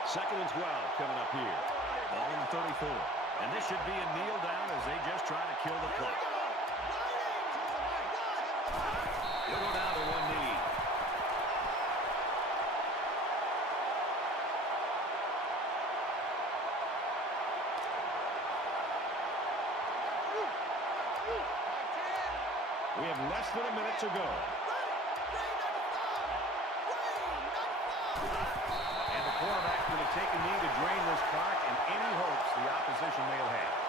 Second and 12 coming up here. Ball in 34. And this should be a kneel down as they just try to kill the clock. They'll go down to one knee. We have less than a minute to go. And the quarterback going to take a knee to drain this clock and any hopes the opposition may have had.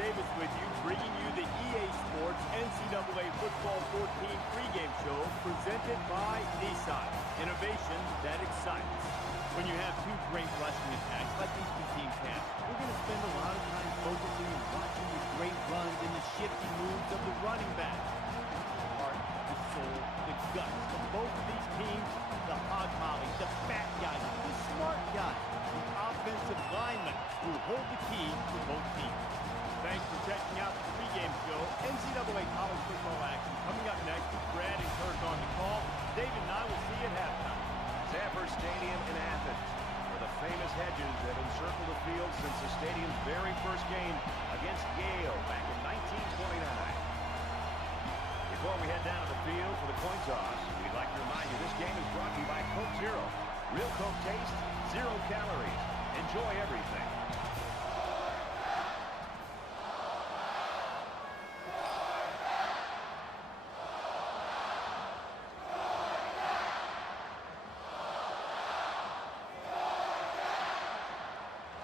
Davis with you, bringing you the EA Sports NCAA Football 14 pregame show presented by Nissan. Innovation that excites. When you have two great rushing attacks like these two teams have, we're going to spend a lot of time focusing and watching the great runs and the shifty moves of the running back. The heart, the soul, the guts of both of these teams, the hog mollies, the fat guys, the smart guys, the offensive linemen who hold the key for both teams. Thanks for checking out the pregame show. NCAA college football action coming up next with Brad and Kirk on the call. David and I will see you at halftime. Sanford Stadium in Athens, where the famous hedges have encircled the field since the stadium's very first game against Yale back in 1929. Before we head down to the field for the coin toss, we'd like to remind you this game is brought to you by Coke Zero. Real Coke taste, 0 calories. Enjoy everything.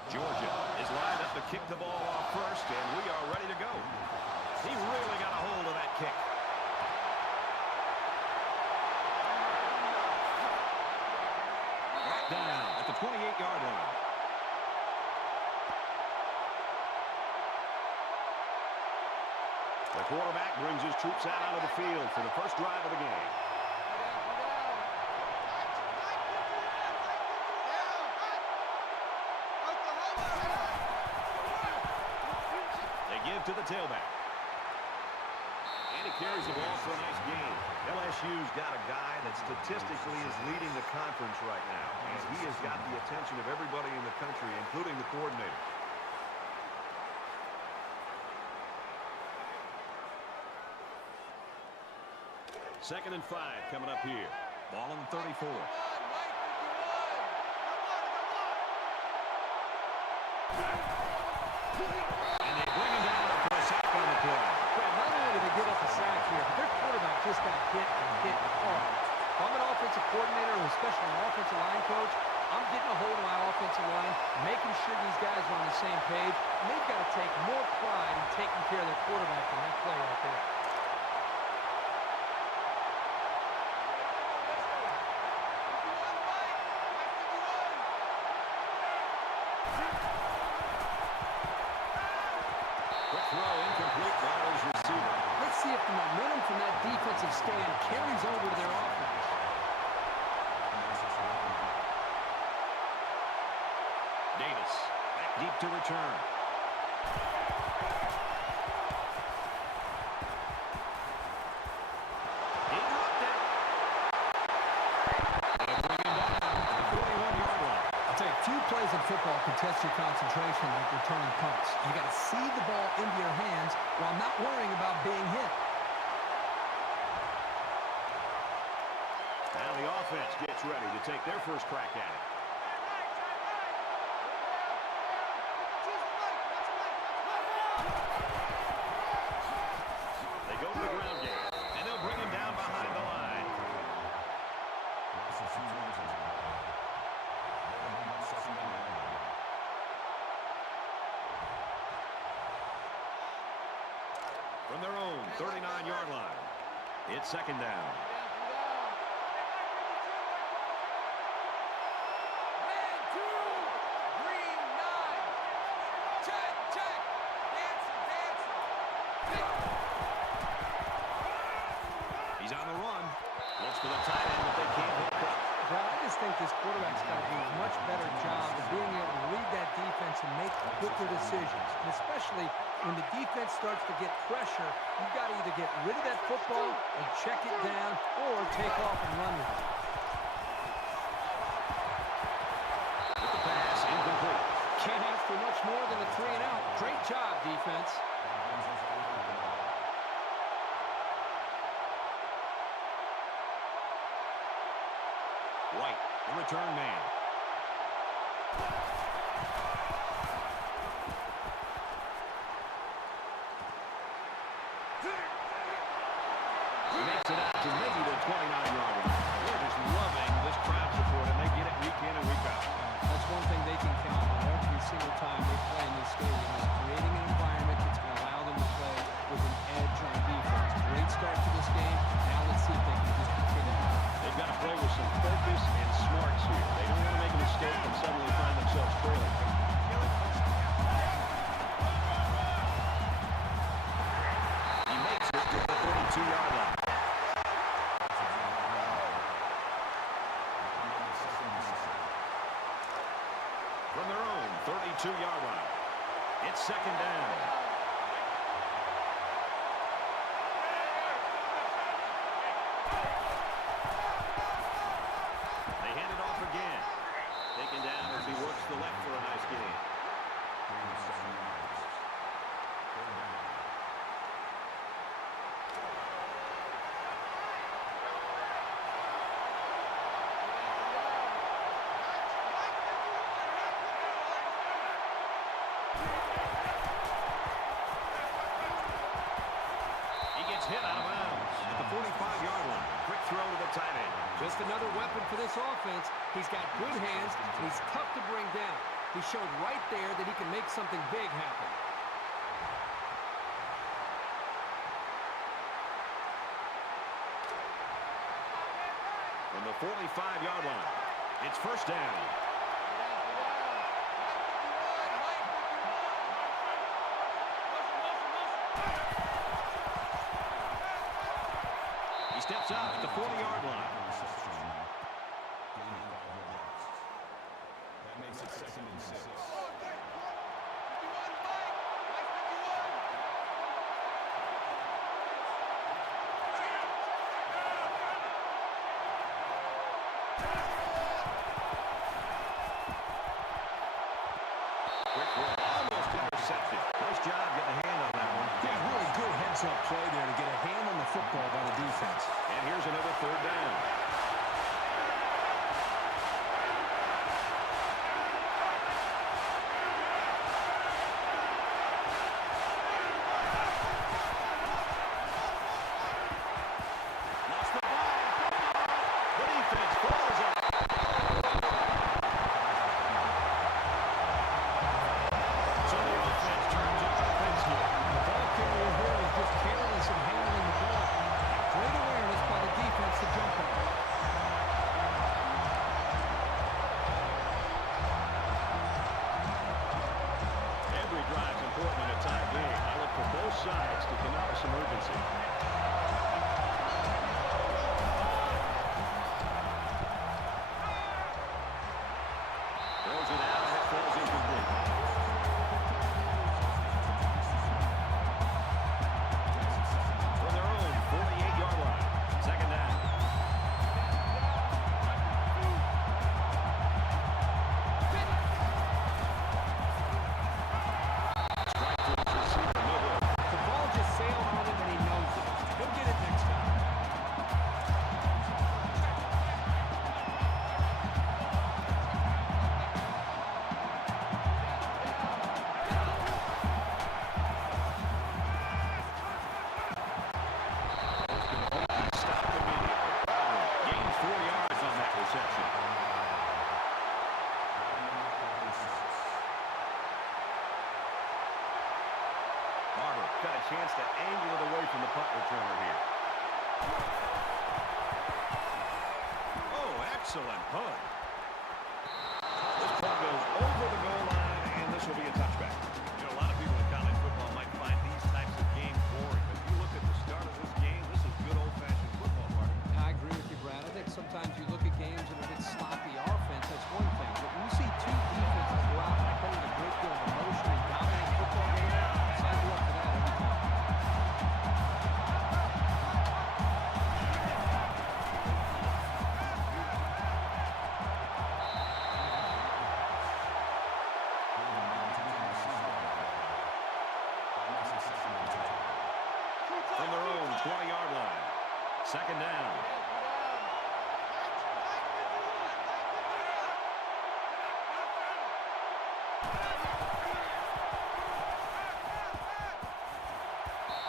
Georgia is lined up to kick the ball off first, and we are ready to go. He really got a hold of that kick. Down at the 28-yard line. The quarterback brings his troops out onto the field for the first drive of the game. To the tailback. And he carries the ball for a nice gain. LSU's got a guy that statistically is leading the conference right now. And he has got the attention of everybody in the country, including the coordinator. Second and 5 coming up here. Ball on the 34. And they bring him down for a sack on the play. Well, not only did they get up a sack here, but their quarterback just got hit and hit hard. If I'm an offensive coordinator or especially an offensive line coach, I'm getting a hold of my offensive line, making sure these guys are on the same page, and they've got to take more pride in taking care of their quarterback than that play right there. Let's see if the momentum from that defensive stand carries over to their offense. Davis back deep to return. He dropped it. They'll bring him down at the 41-yard line. I'll tell you, few plays in football can test your concentration like returning punts. You got to see the ball into your hands while not worrying about being hit. Now the offense gets ready to take their first crack at it. They go to the ground game, and they'll bring him down behind the line. From their own 39-yard line, it's second down. He's on the run. Looks for the tight end, but they can't hook up. Brad, I just think this quarterback's got to do a much better job of being able to read that defense and make quicker decisions. And especially when the defense starts to get pressure, you've got to either get rid of that football and check it down or take off and run with it. With the pass incomplete. Can't ask for much more than a 3 and out. Great job, defense. White, the return man. He makes it out to maybe the 29-yard line. They're just loving this crowd support, and they get it week in and week out. That's one thing they can count on every single time they play in this stadium is creating an environment that's going to 42-yard line. It's second down. They hand it off again. Taken down as he works the left for a nice gain. Hit out of bounds at the 45-yard line. Quick throw to the tight end. Just another weapon for this offense. He's got good hands, and he's tough to bring down. He showed right there that he can make something big happen. From the 45-yard line, it's first down. He steps out at the 40-yard line. That makes it 2nd and 6. Almost intercepted. Nice job getting a hand on that one. Yeah, really good heads-up play there to get a hand on the football by the defense. And here's another third down. Lost the ball. The defense falls up. So the offense turns on offense here. The ball carrier here is just careless in handling the ball. Great awareness by the defense to jump on it. Every drive's important in a tie game. I look for both sides to come out with some urgency. Throws it out and it falls incomplete. From their own 48-yard line. Second down. Strike to his receiver, no good. The ball just sailed on him and he knows it. He'll get it next time. Stopped immediately. Gains 4 yards on that reception. Barber got a chance to angle it away from the punt returner here. Oh, excellent punt. This punt goes over the goal line, and this will be a touchback. You know, a lot of people in college football might find these types of games boring, but if you look at the start of this game, this is good old-fashioned football, Martin. I agree with you, Brad. I think sometimes you look at games and if it's sloppy offense, that's one thing. But when you see two defenses go out and put in a great deal of emotion and dominate football game, sign you up for that every time. From their own 20-yard line. Second down.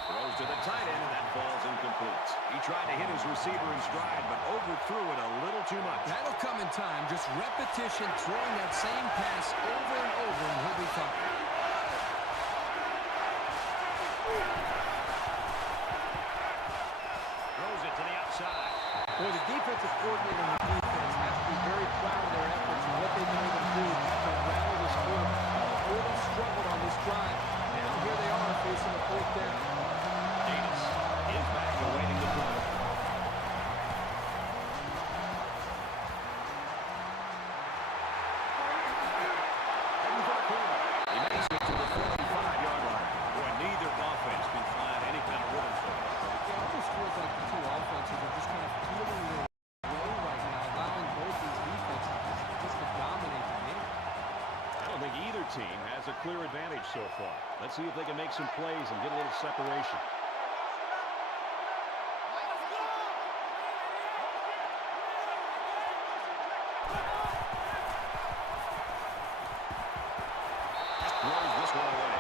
Throws to the tight end, and that falls incomplete. He tried to hit his receiver in stride, but overthrew it a little too much. That'll come in time. Just repetition, throwing that same pass over and over, and he'll be fine. Throws it to the outside. Well, the defensive coordinator and the defense have to be very proud of their efforts and what they've been able to do to rally this score. Really struggled on this drive. Now here they are facing a 4th down. Davis is back awaiting the play. Heading for the corner. clear advantage so far. Let's see if they can make some plays and get a little separation. Throws this one away.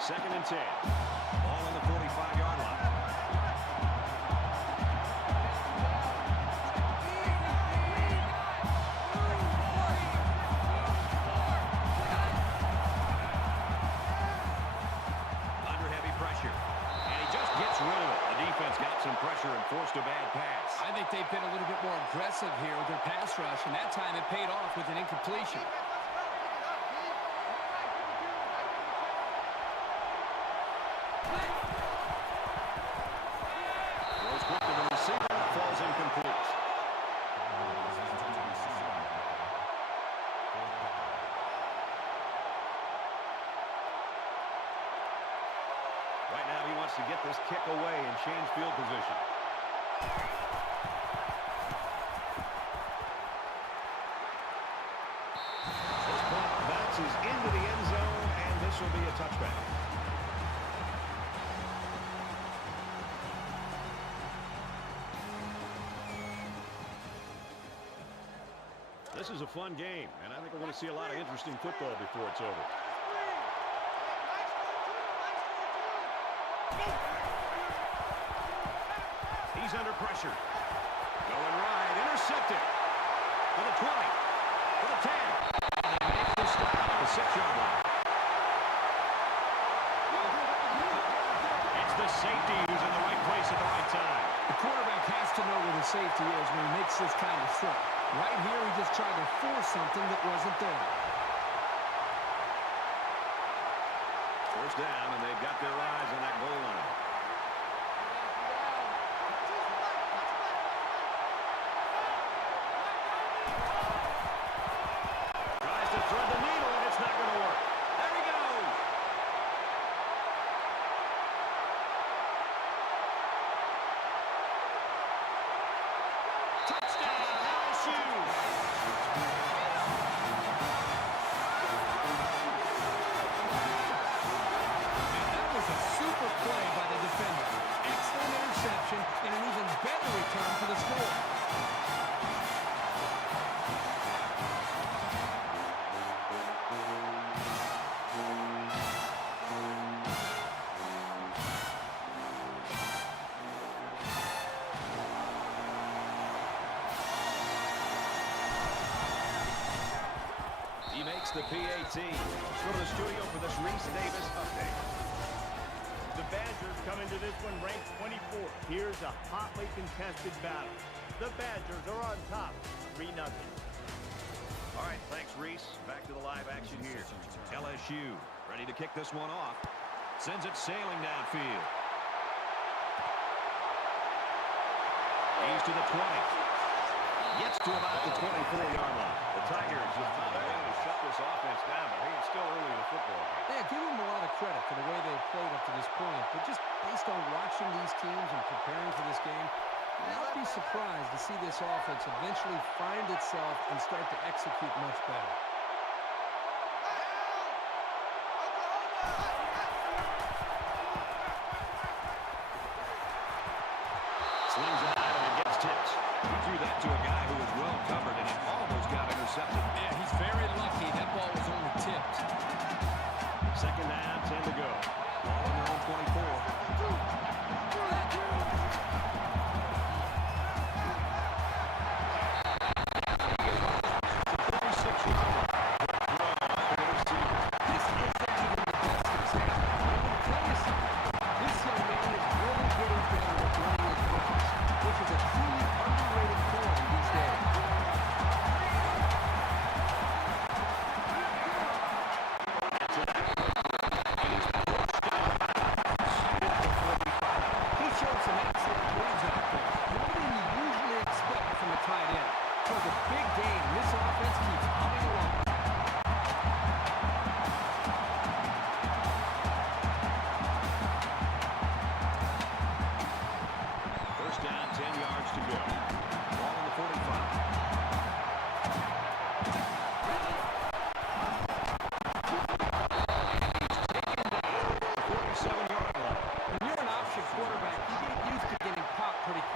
Second and 10. Ball on the 45-yard line. Under heavy pressure. And he just gets rid of it. The defense got some pressure and forced a bad pass. I think they've been a little bit more aggressive here with their pass rush, and that time it paid off with an incompletion. Throws quick to the receiver. Falls incomplete. Right now he wants to get this kick away and change field position. This punt bounces into the end zone, and this will be a touchback. This is a fun game, and I think we're going to see a lot of interesting football before it's over. He's under pressure. Going right, intercepted. For the 20, for the 10. And they make the stop at the 6-yard line. It's the safety who's in the right place at the right time. The quarterback has to know where the safety is when he makes this kind of throw. Right here, he just tried to force something that wasn't there. First down, and they've got their eyes on that goal line. Tries to thread the needle, and it's not going to work. There he goes. Touchdown, LSU. That was a super play by the defender. Excellent interception and an even better return for the score. He makes the PAT. Let's go to the studio for this Reese Davis update. The Badgers come into this one ranked 24th. Here's a hotly contested battle. The Badgers are on top, 3-0. All right, thanks, Reese. Back to the live action here. LSU ready to kick this one off. Sends it sailing downfield. He's to the 20. Gets to about the 24-yard line. The Tigers have found a way to shut this offense down, but hey, it's still early in the football game. Yeah, give them a lot of credit for the way they've played up to this point. But just based on watching these teams and preparing for this game, not be surprised to see this offense eventually find itself and start to execute much better. Slings it out and it gets tipped. He threw that to a guy who was well covered, and it almost got intercepted. Yeah, he's very lucky that ball was only tipped. Second down, 10 to go. Ball on their own 24.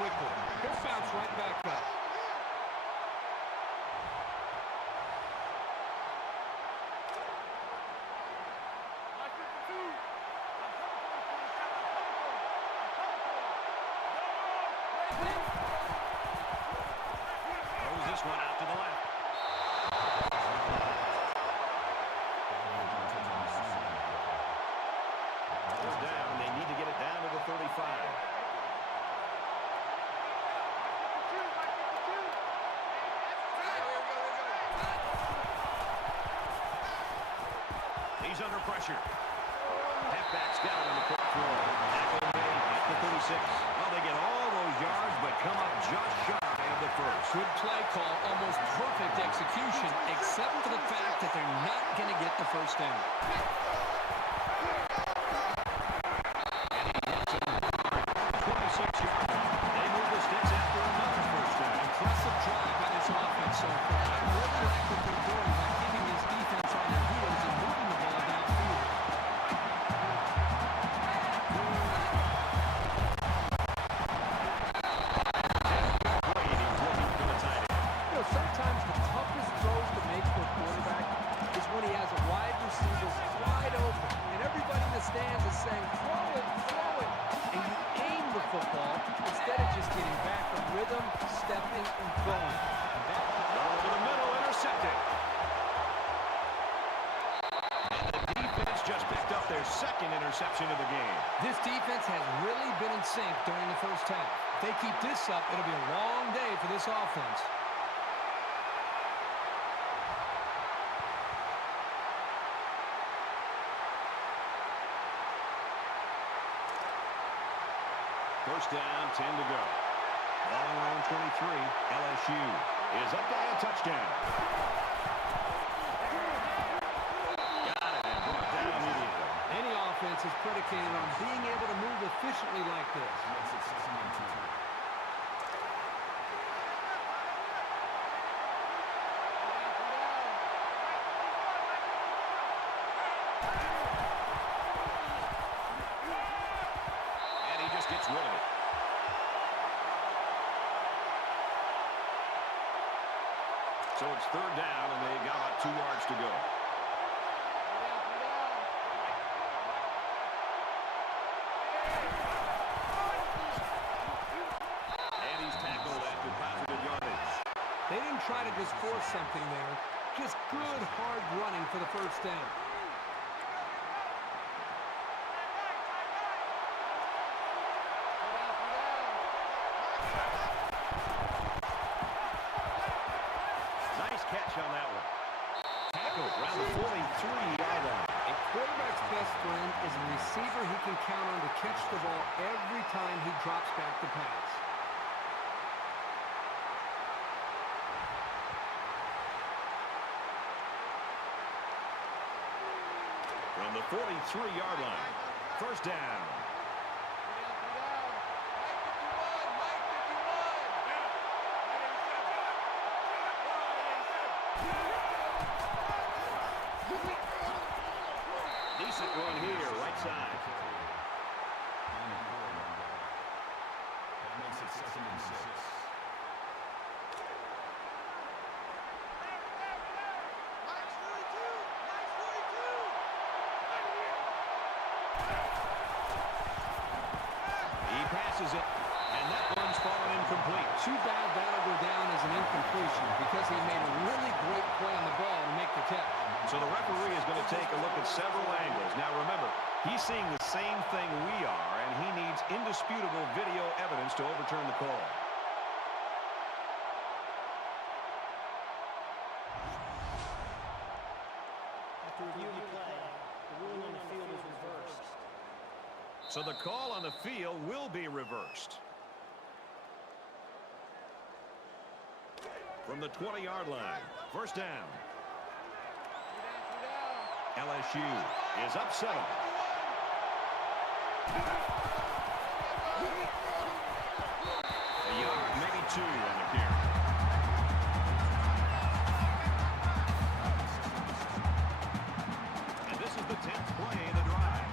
quickly. He'll bounce right back up. Throws this one out to the left. They're down. They need to get it down to the 35. He's under pressure. Halfback's got it on the court floor. Tackle made at the 36. Well, they get all those yards, but come up just shy of the first. Good play call, almost perfect execution, except for the fact that they're not going to get the first down. And he hits it hard. 26-yard line. They move the sticks after another first down. Impressive drive by this offense so far. I really like what they're doing by keeping this defense on their heels and moving the ball downfield. You know, sometimes the toughest throws to make for a quarterback is when he has a wide receiver wide open, and everybody in the stands is saying, throw it, and you aim the football instead of just getting back on rhythm, stepping, and throwing. Over the middle, intercepted. And the defense just picked up their second interception of the game. This defense has really been in sync during the first half. If they keep this up, it'll be a long day for this offense. First down, 10 to go. Ball on their own 23. LSU is up by a touchdown. Got it and brought down immediately. Any offense is predicated on being able to move efficiently like this. And he just gets rid of it. So it's third down, and they got about 2 yards to go. And he's tackled after positive yardage. They didn't try to just force something there. Just good, hard running for the first down. Nice catch on that one. Tackled around the 43-yard line. A quarterback's best friend is a receiver he can count on to catch the ball every time he drops back to pass. From the 43-yard line. First down. Decent run here, right side. That makes it 2nd and 6. He passes it, and that one's fallen incomplete. Too bad that'll go down as an incompletion because he made a really great play on the ball to make the catch. So the referee is going to take a look at several angles. Now remember, he's seeing the same thing we are, and he needs indisputable video evidence to overturn the call. After reviewing the play, the ruling on the field is reversed. So the call on the field will be reversed. From the 20-yard line, first down. LSU is up 7. A yard, maybe 2 on the carry. And this is the 10th play of the drive.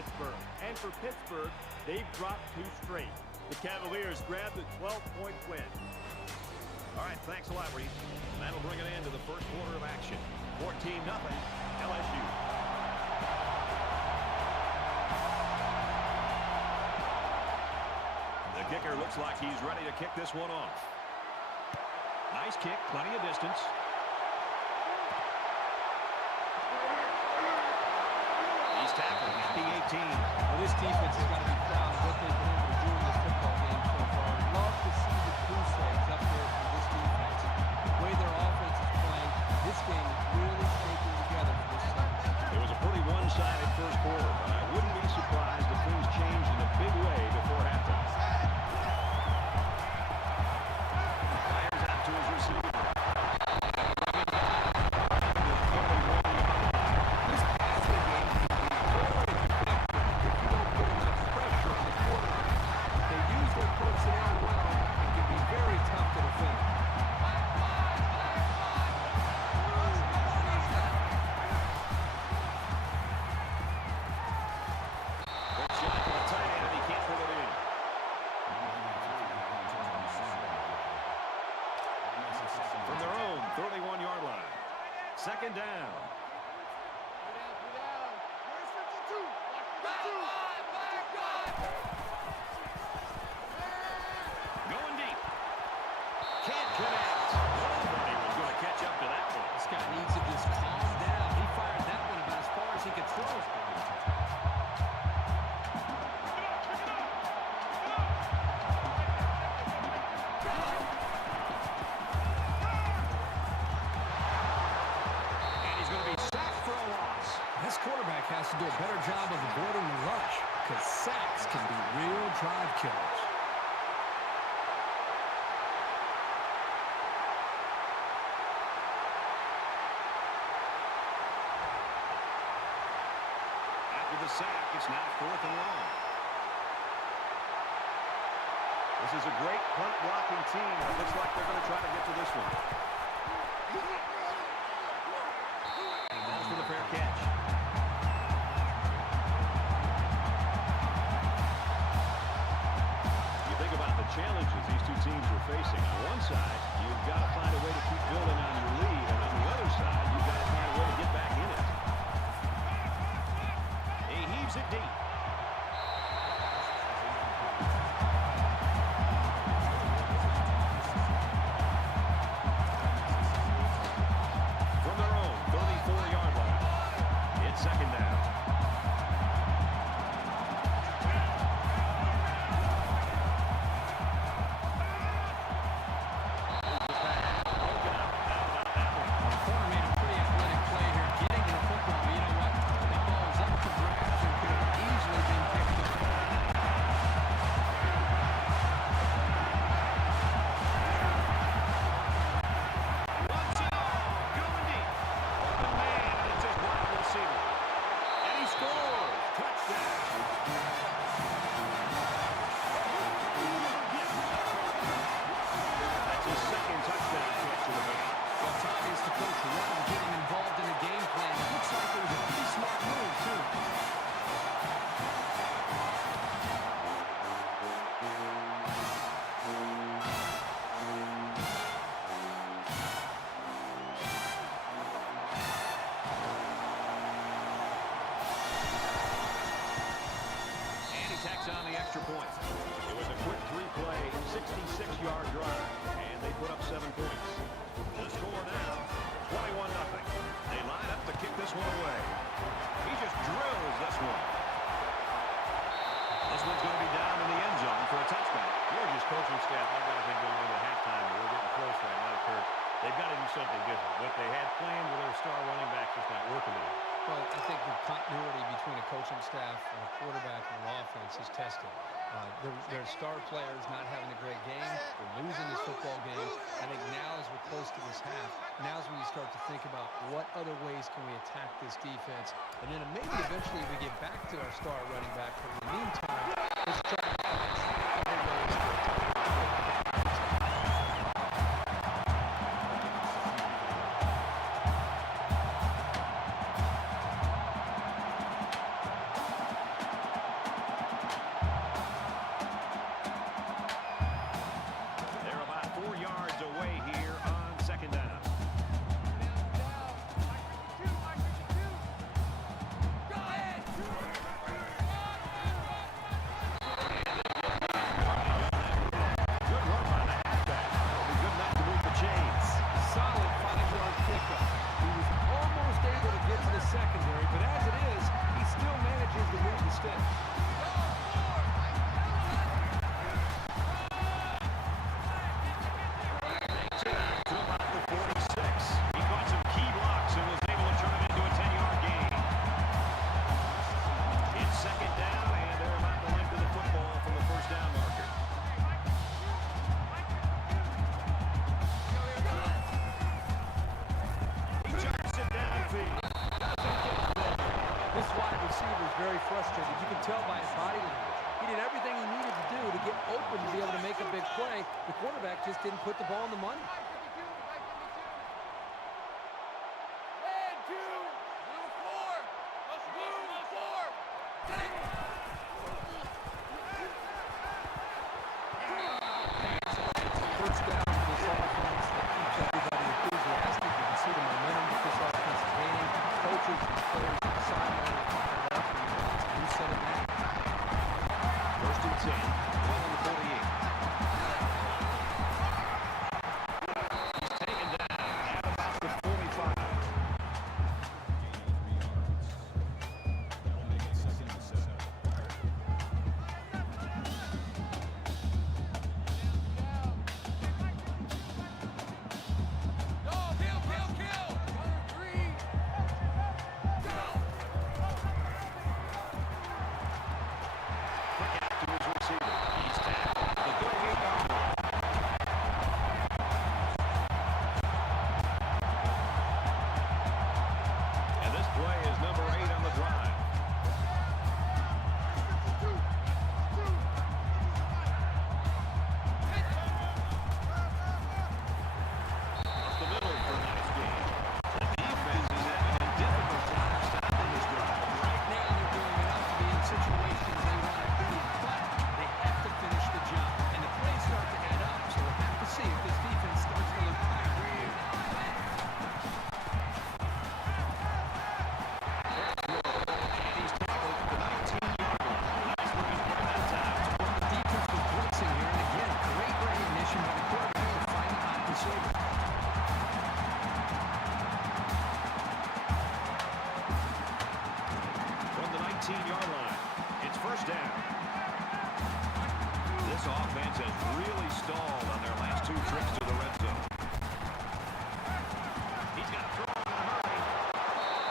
Pittsburgh. And for Pittsburgh, they've dropped 2 straight. The Cavaliers grabbed a 12-point win. All right, thanks a lot, Reese. That'll bring an end to the first quarter of action. 14-0 LSU. The kicker looks like he's ready to kick this one off. Nice kick, plenty of distance. He's tackled at the 18. Well, this defense has got to be proud of what they've been able to do in this football game so far. Love to see the Crusaders up there for this defense. The way their offense is playing, this game is really shaking together for this team. It was a pretty one-sided first quarter, but I wouldn't be surprised if things changed in a big way before halftime. Fires out to his receiver. Second down. Going deep. Can't connect. Nobody was going to catch up to that one. This guy needs to just calm down. He fired that one about as far as he could throw. Quarterback has to do a better job of avoiding the rush because sacks can be real drive killers. After the sack, it's now 4th and long. This is a great punt blocking team. It looks like they're going to try to get to this one. And that's for the fair catch. Challenges these two teams are facing. On one side, you've got to find a way to keep building on your lead, and on the other side, you've got to find a way to get back in it. He heaves it deep. From their own 34-yard line, it's second down. On the extra point. It was a quick 3-play, 66-yard drive, and they put up 7 points. The score now, 21-0. They line up to kick this one away. He just drills this one. This one's going to be down in the end zone for a touchdown. Georgia's coaching staff, I got to think going into halftime, and we're getting close right now, Kurt. They've got to do something different. What they had planned with their star running backs is not working today. Well, I think the continuity between a coaching staff and a quarterback and an offense is tested. Their star players not having a great game. They're losing this football game. I think now as we're close to this half, now is when you start to think about what other ways can we attack this defense. And then maybe eventually we get back to our star running back. But in the meantime, let's try to find other ways to attack. very frustrated. You can tell by his body language. He did everything he needed to do to get open to be able to make a big play. The quarterback just didn't put the ball in the money. First down for this offense that keeps everybody enthusiastic. You can see the momentum that this offense is gaining. Coaches and players on the sideline are fired up, and it's a new set of men. First and 10, ball on the 48. He's taken down at about the 45. And this play is number 8 on the drive. Up the middle for a nice game. The defense is having a difficult time stopping this drive. Right now they're doing enough to be in situations they want to be in, but they have to finish the job. And the plays start to add up, so we'll have to see if this defense starts to look tired. And he's tackled at the 19-yard line. Nice looking play that time. Well, the defense was blitzing here, and again, great recognition by the quarterback to find the hot receiver. From the 19-yard line, it's first down. This offense has really stalled on their last 2 trips to the red zone. He's got to throw in a hurry.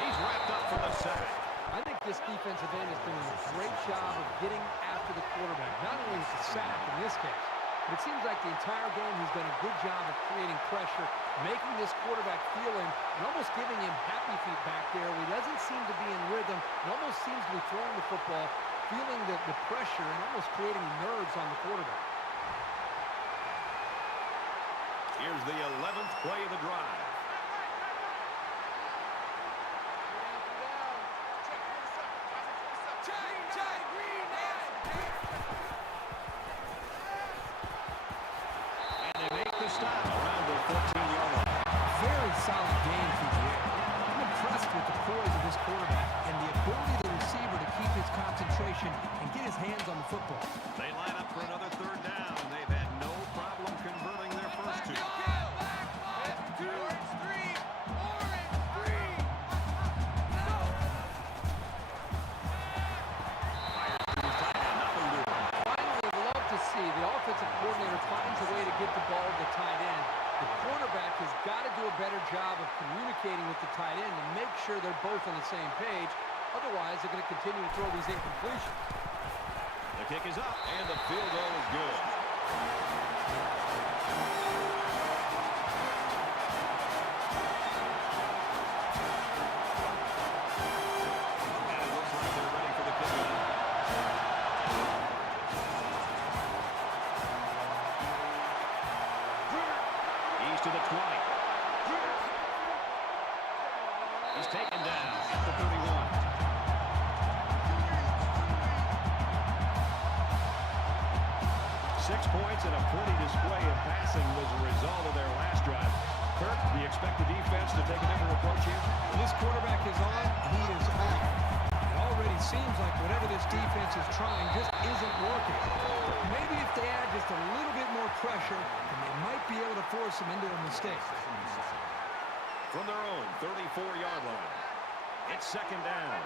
He's wrapped up for the sack. I think this defensive end is doing a great job of getting after the quarterback. Not only is the sack in this case, but it seems like the entire game he's done a good job of creating pressure, making this quarterback feel him, and almost giving him happy feet back there where he doesn't seem to be in rhythm and almost seems to be throwing the football, feeling the pressure and almost creating nerves on the quarterback. Here's the 11th play of the drive. And they make the stop around the 14-yard line. Very solid game through the air. I'm impressed with the poise of this quarterback and the ability of the receiver to keep his concentration and get his hands on the football. They line up for another third down, and they've had no problem converting their first 2. Finally, love to see the offensive coordinator finds a way to get the ball to the tight end. The quarterback has got to do a better job of communicating with the tight end to make sure they're both on the same page. Otherwise, they're going to continue to throw these incompletions. The kick is up, and the field goal is good. And it looks like they're ready for the kickoff. He's to the 20. He's taken down at the 31. 6 points and a pretty display of passing was a result of their last drive. Kirk, do you expect the defense to take a different approach here? When this quarterback is on, he is on. It already seems like whatever this defense is trying just isn't working. Maybe if they add just a little bit more pressure, then they might be able to force them into a mistake. From their own 34-yard line, it's second down.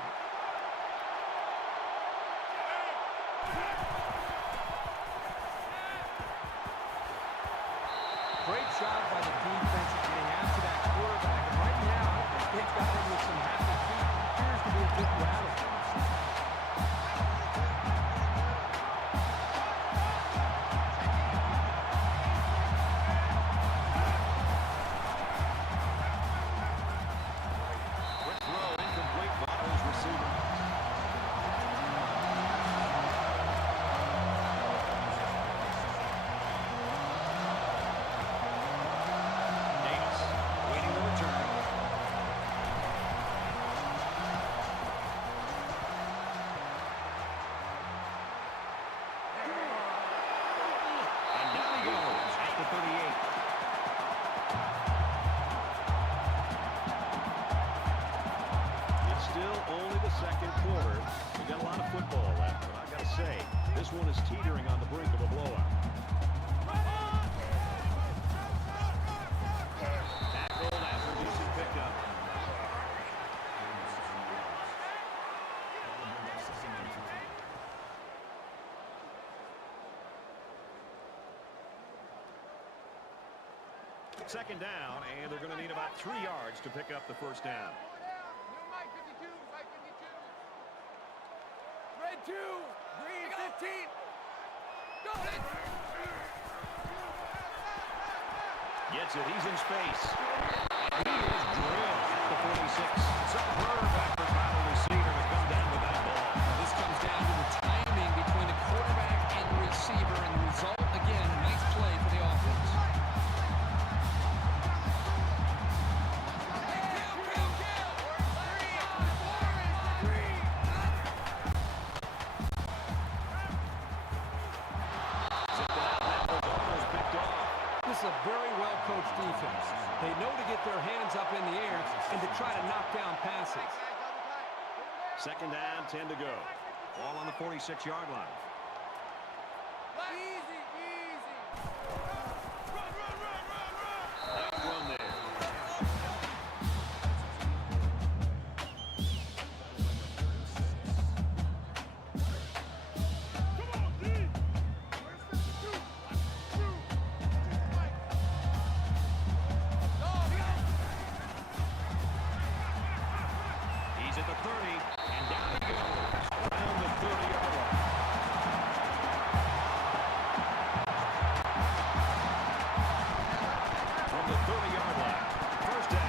Great job by the defense of getting after that quarterback. And right now, they've got him with some happy feet. Appears to be a bit rattled. Quick throw incomplete by his receiver. is teetering on the brink of a blowout. Tackled after decent pickup. Second down, and they're going to need about 3 yards to pick up the first down. Red 2, green 15. Go! Gets it, he's in space. And he is drilled at the 46. Superb effort by the receiver to come down with that ball. This comes down to the timing between the quarterback and the receiver, and the result, again, a nice play for the offense. This is a very well-coached defense. They know to get their hands up in the air and to try to knock down passes. Second down, 10 to go. Ball on the 46-yard line. Easy, easy. Nice run there. He's at the 30, and down he goes around the 30-yard line. From the 30-yard line, first down.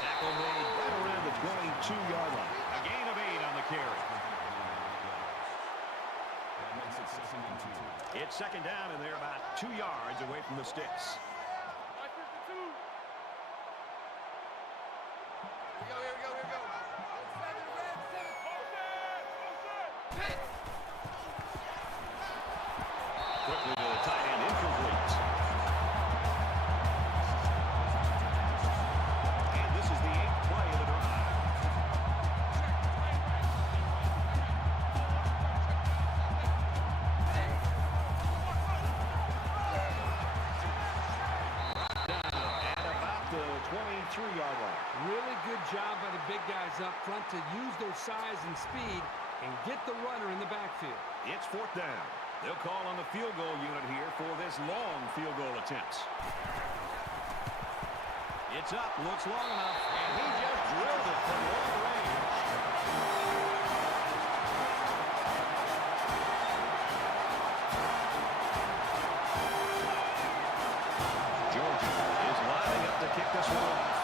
Tackle made right around the 22-yard line. A gain of 8 on the carry. It's second down, and they're about 2 yards away from the sticks. Quickly to the tight end, incomplete. And this is the 8th play of the drive. Down at about the 23-yard line. Really good job by the big guys up front to use their size and speed and get the runner in the backfield. It's fourth down. They'll call on the field goal unit here for this long field goal attempt. It's up, looks long enough, and he just drilled it from long range. Georgia is lining up to kick this one off.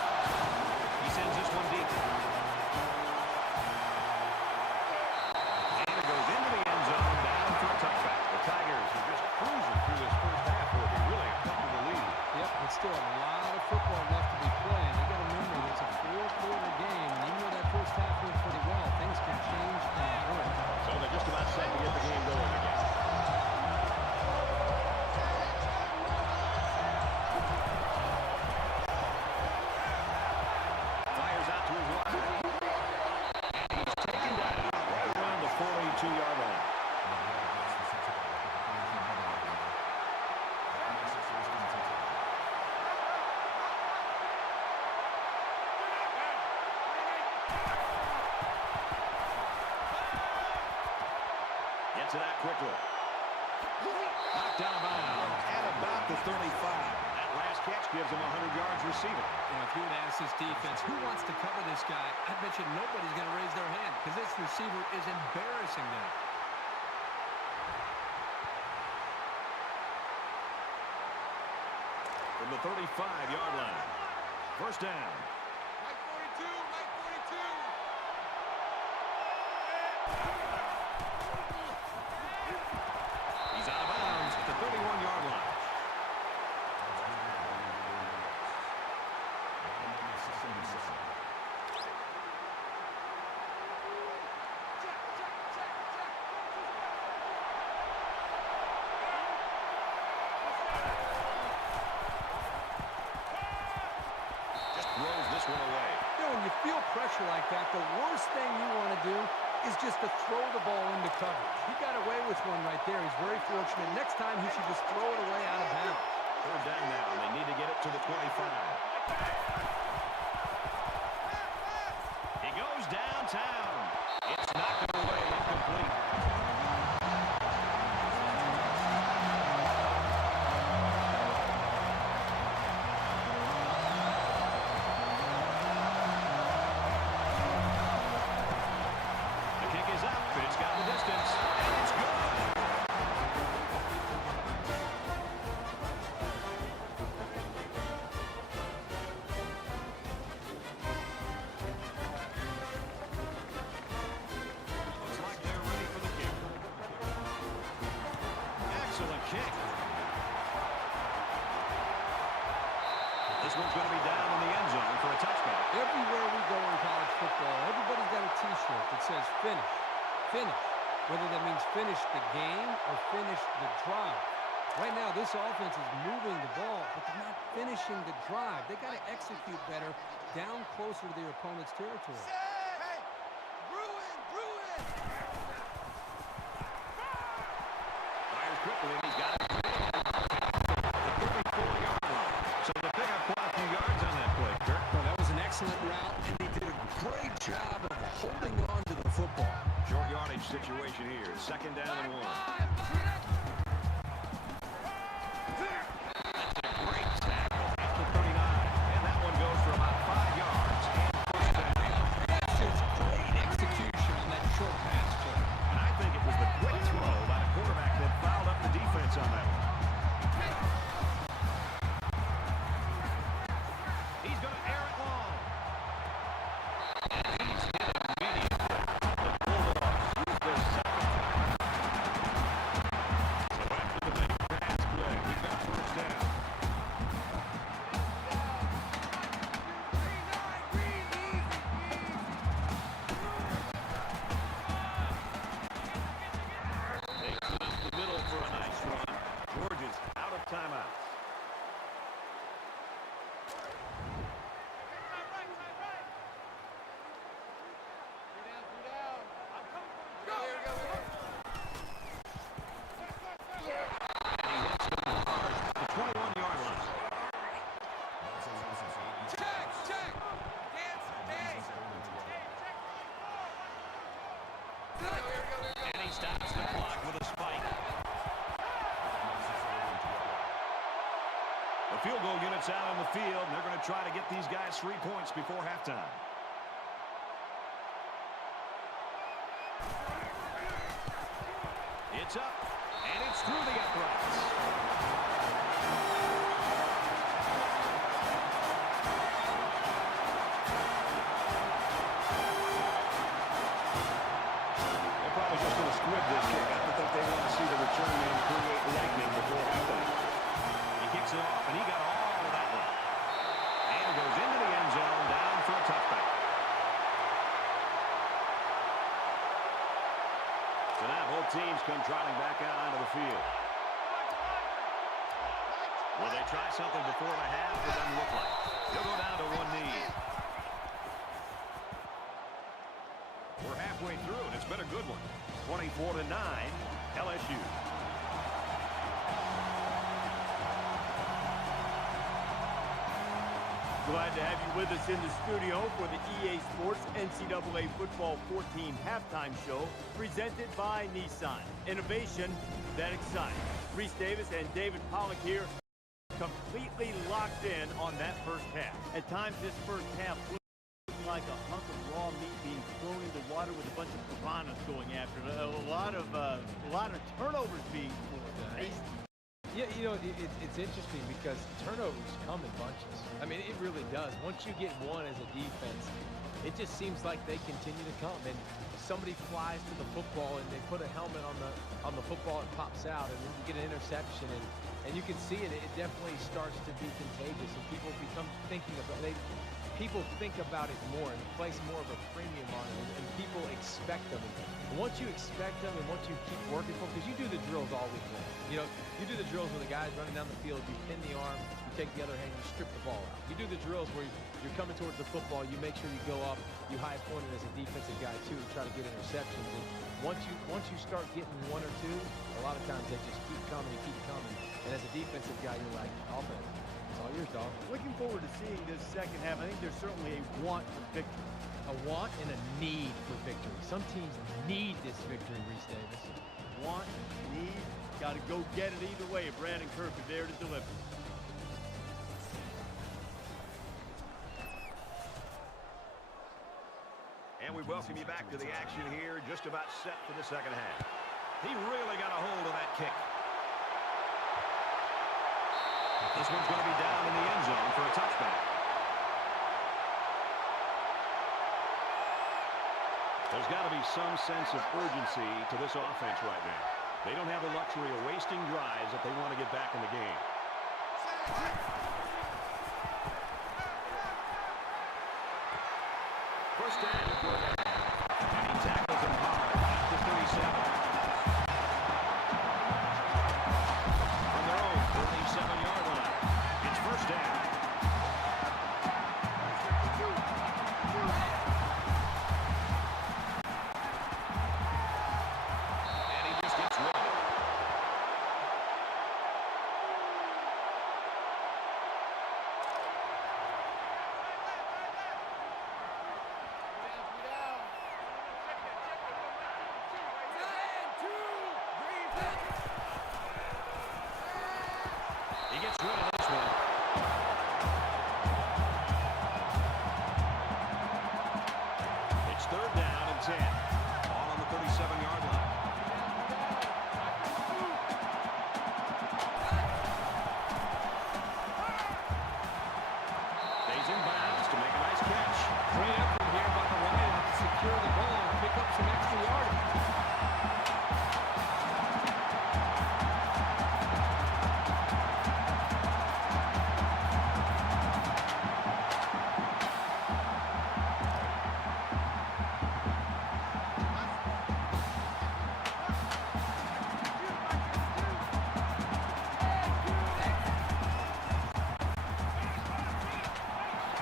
He sends this one deep. And it goes into the end zone, down for a touchback. The Tigers are just cruising through this first half with a really comfortable lead. Yep, but still a lot of football left to be played. They got to remember it's a 4-quarter game, and even though that first half went pretty well, things can change in a hurry. So they're just about set to get the game going again. Fires out to his right. And he's taken down right around the 42-yard line. Gets it out quickly. Knocked out of bounds at about the 35. That last catch gives him 100 yards receiving. You know, if you would ask this defense, who wants to cover this guy, I bet you nobody's going to raise their hand because this receiver is embarrassing them. From the 35-yard line. First down. He's out of bounds at the 31-yard line. this one away. You know, when you feel pressure like that, the worst thing you want to do is just to throw the ball into coverage. He got away with one right there. He's very fortunate. Next time, he should just throw it away out of bounds. Third down now, and they need to get it to the 25. He goes downtown. It's knocked away, incomplete. The kick is up, but it's got the distance, and it's good. Looks like they're ready for the kick. Excellent kick. This one's going to be down in the end zone for a touchdown. Everywhere we go in college football, everybody's got a T-shirt that says finish, finish. Whether that means finish the game or finish the drive. Right now, this offense is moving the ball, but they're not finishing the drive. They got to execute better down closer to their opponent's territory. Fires quickly, and he's got it. The 34-yard line. So they pick up quite a few yards on that play, Kirk. Well, that was an excellent route, and they did a great job of holding on to the football. Short yardage situation here. Second down and 1. That's a great tackle at the 39. And that one goes for about 5 yards. And first down. That's just great execution on that short pass play. And I think it was the quick throw by the quarterback that fouled up the defense on that one. He's going to air it long. And he's hit immediately. The Bulldogs use their second time. So after the big pass play, we've got first down. Takes it up the middle for a nice run. Georgia's out of timeouts. And he hits them hard at the 21-yard line. And he stops the clock with a spike. The field goal unit's out on the field, and they're going to try to get these guys 3 points before halftime. It's up, and it's through the uprights. They're probably just going to squib this kick. I don't think they want to see the return man create lightning before halftime. He kicks it off, and he got all of that one. And it goes into the end zone, down for a touchback. So now both teams come trotting back out onto the field. Will they try something before the half? It doesn't look like. He'll go down to one knee. We're halfway through, and it's been a good one. 24-9, LSU. Glad to have you with us in the studio for the EA Sports NCAA Football 14 halftime show presented by Nissan. Innovation that excites. Reese Davis and David Pollock here, completely locked in on that first half. At times, this first half looked like a hunk of raw meat being thrown into water with a bunch of piranhas going after it. A lot of turnovers being forced. Yeah, you know, it's interesting because turnovers come in bunches. I mean, it really does. Once you get one as a defense, it just seems like they continue to come. And somebody flies to the football and they put a helmet on the football, it pops out, and then you get an interception, and you can see it. It definitely starts to be contagious, and people become thinking about it. People think about it more and place more of a premium on it, and people expect them. And once you expect them and once you keep working for them, because you do the drills all week long. You know, you do the drills where the guy's running down the field, you pin the arm, you take the other hand, you strip the ball out. You do the drills where you're coming towards the football, you make sure you go up, you high point it as a defensive guy too, to try to get interceptions. And once you start getting one or two, a lot of times they just keep coming and keep coming. And as a defensive guy, you're like, offense, it's all yours, dog. Looking forward to seeing this second half. I think there's certainly a want for victory. A want and a need for victory. Some teams need this victory, Reese Davis. Want, need, got to go get it either way if Brad and Kirk are there to deliver. And we welcome you back to the action here, just about set for the second half. He really got a hold of that kick. This one's going to be down in the end zone for a touchback. There's got to be some sense of urgency to this offense right now. They don't have the luxury of wasting drives if they want to get back in the game. First down. And he tackles him hard at the 37. From their own 37-yard line. It's first down. And he just gets rid of it. He gets rid of this one. It's third down and 10. All on the 37-yard line. Stays in bounds to make a nice catch. Great effort here by the Lions to secure the ball and pick up some extra yardage.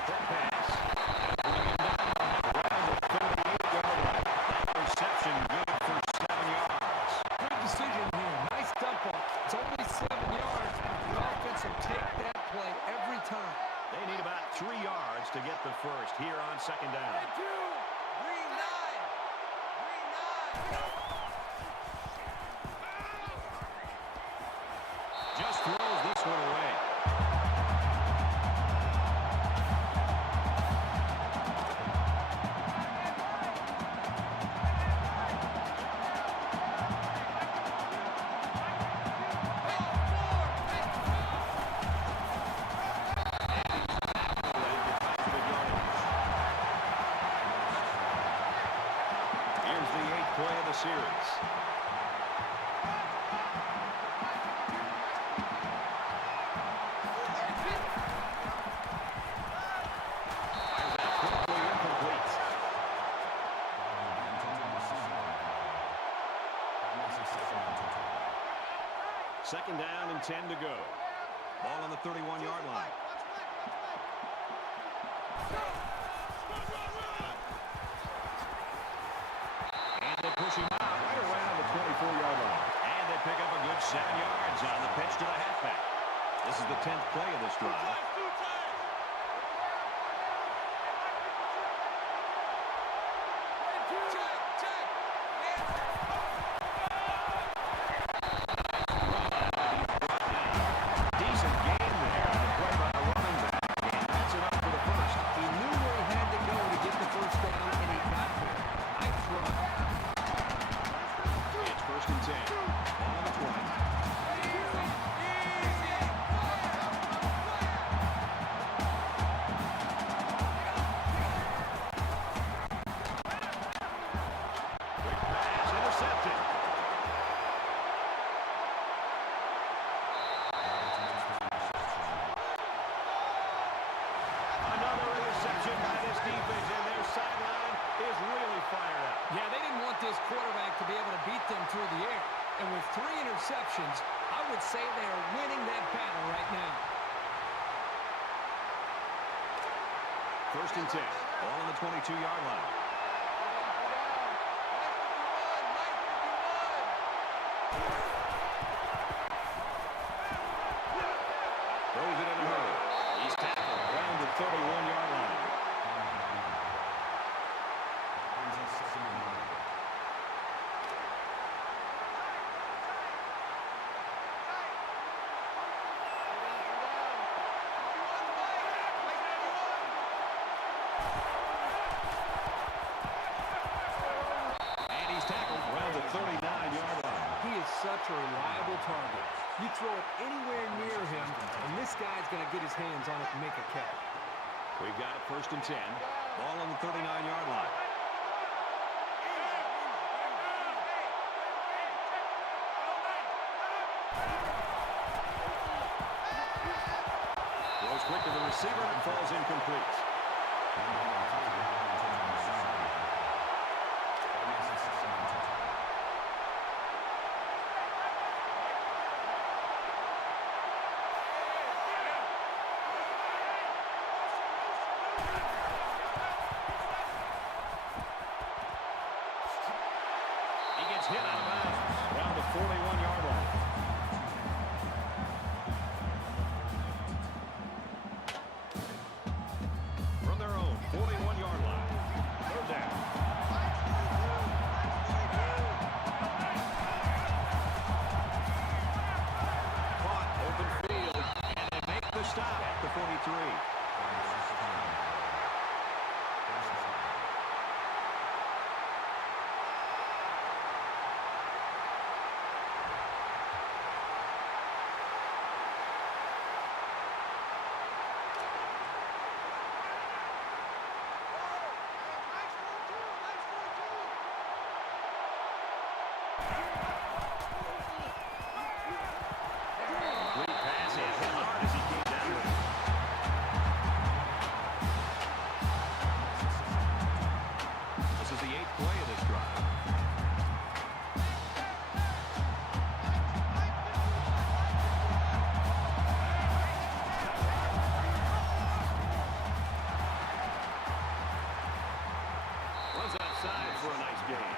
Quick pass. Bring him down around the 38-yard line. Reception good for 7 yards. Good decision here. Nice dump off. It's only 7 yards. The offense will take that play every time. They need about 3 yards to get the first here on second down. Just throws this one away. Here's the 8th play of the series. Fires that quickly incomplete. Second down and 10 to go. Ball on the 31-yard line. And they push him out right around the 24-yard line. And they pick up a good 7 yards on the pitch to the halfback. This is the 10th play of this drive. Decent game there. The play by the running back. And that's enough for the first. He knew where he had to go to get the first down, and he got there. Nice run. It's first and 10. Ball on the 20. Quick pass, intercepted. Another interception by this defense, and their sideline is really fired up. Yeah, they didn't want this quarterback to be able to beat them through the air. And with 3 interceptions, I would say they are winning that battle right now. First and 10. Ball on the 22-yard line. Throws it in a hurry. He's tackled around the 31-yard line. And he's tackled around the 39-yard line. He is such a reliable target. You throw it anywhere near him, and this guy's going to get his hands on it and make a catch. We've got it first and 10. Ball on the 39-yard line. Throws quick to the receiver and falls incomplete. He gets hit out of bounds around the 41-yard line. From their own 41-yard line. Third down. Caught, open field, and they make the stop at the 43. Great pass, hit hard as he came down with it. This is the 8th play of this drive. Runs outside for a nice gain.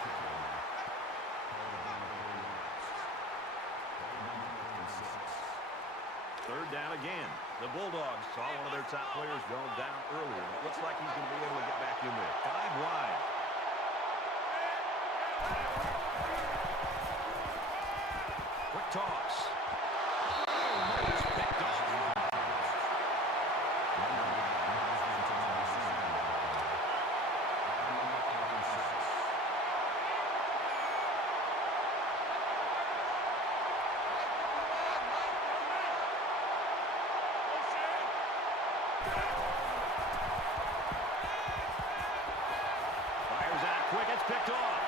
Third down again. The Bulldogs saw one of their top players go down earlier. It looks like he's going to be able to get back in there. 5 wide. Quick toss. It's picked off. Fires out quick. It's picked off.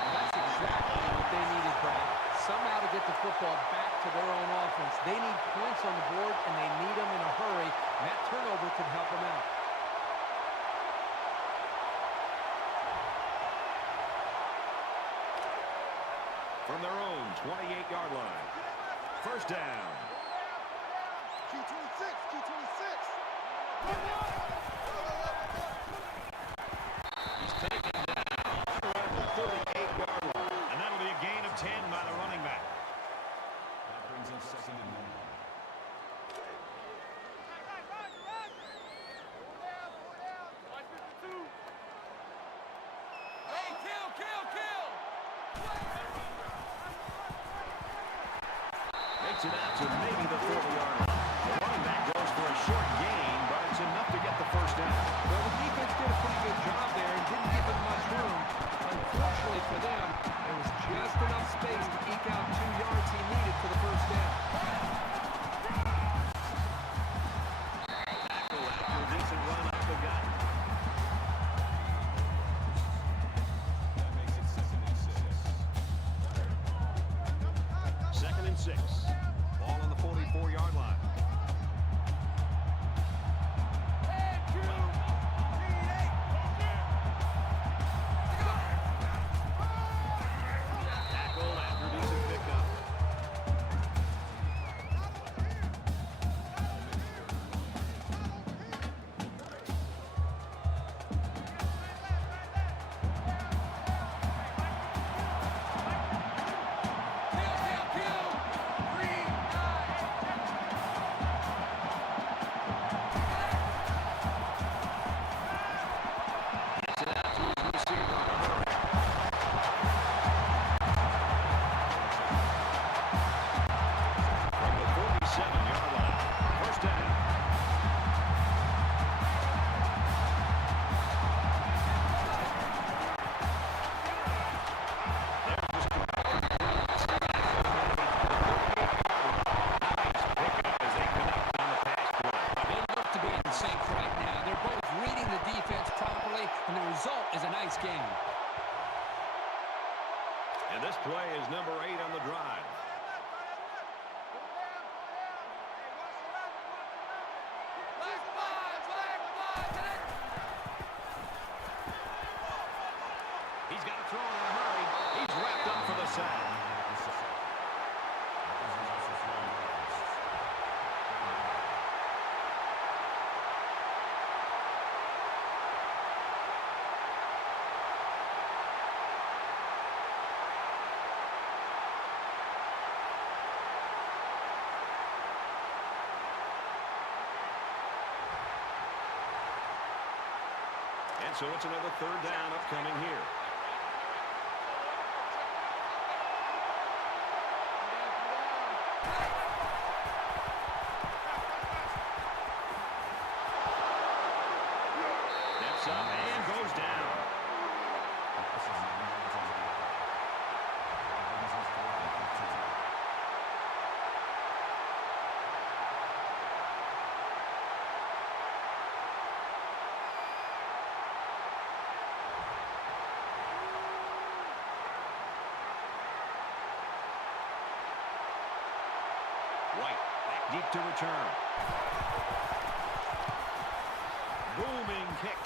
That's exactly what they needed, Brad. Somehow to get the football back to their own offense. They need points on the board, and they need them in a hurry. And that turnover could help them out. From their own 28-yard line. First down. Q26, Q26. He's taken down around the 38-yard line. And that'll be a gain of 10 by the running back. That brings us second and 1. Makes it out to maybe the 40-yard line. The running back goes for a short gain, but it's enough to get the first down. Well, the defense did a pretty good job there and didn't give them much room. Unfortunately for them, there was just enough space to eke out 2 yards he needed for the first down. Tackle after a decent run up the gut. That makes it second and 6. Second and 6. Ball on the And this play is number 8 on the drive. He's got to throw it in a hurry. He's wrapped up for the sack. And so it's another third down upcoming here. Steps up and goes down. White back deep to return. Booming kick.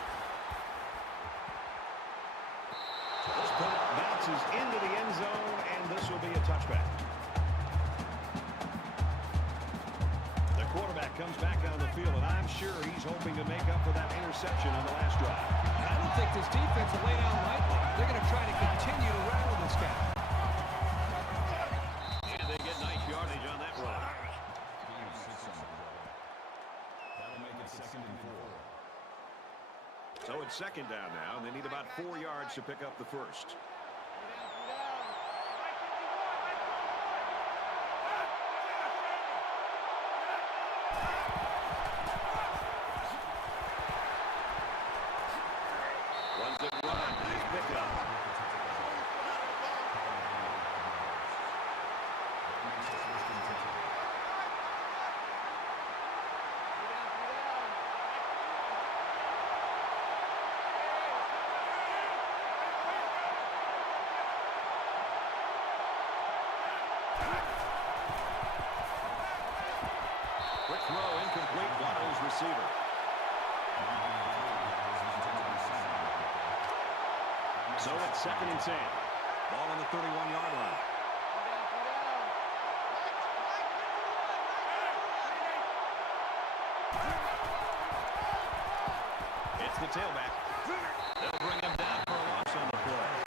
This punt bounces into the end zone, and this will be a touchback. The quarterback comes back on the field, and I'm sure he's hoping to make up for that interception on the last drive. I don't think this defense will lay down lightly. They're going to try to continue to rattle this guy. And they get nice yardage on that run. That'll make it 2nd and 4. So it's 2nd down now, and they need about 4 yards to pick up the first. Runs it right. Nice pickup. Quick throw, incomplete, Waddle's receiver. So it's 2nd and 10. Ball on the 31-yard line. It's the tailback. They'll bring him down for a loss on the play.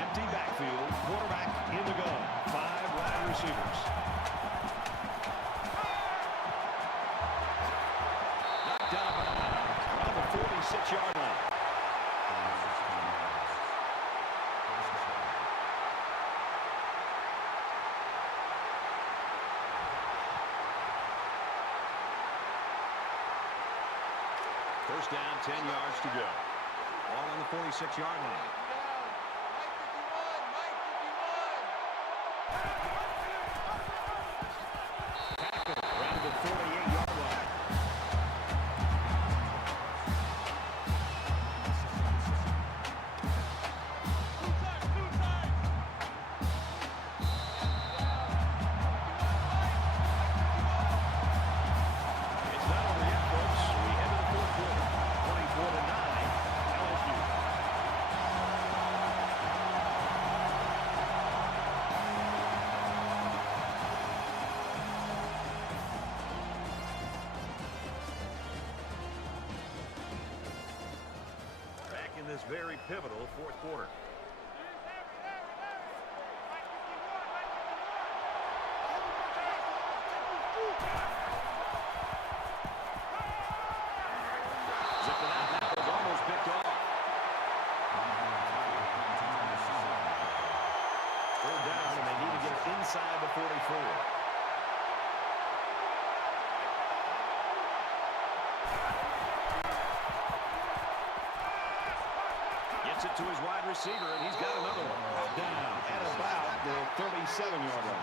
Empty backfield, quarterback in the gun. 5 wide receivers. Knocked out around the 46-yard line. First down, 10 yards to go. Ball on the 46-yard line. Tackle around the 48-yard line. It's not over yet, folks. We head to the fourth quarter. 24-9, LSU. Back in this very pivotal fourth quarter. Zipped it out. That was almost picked off. Third down, and they need to get it inside the 44. Gets Gets it to his wide receiver, and he's got another one. Down at about the 37-yard line.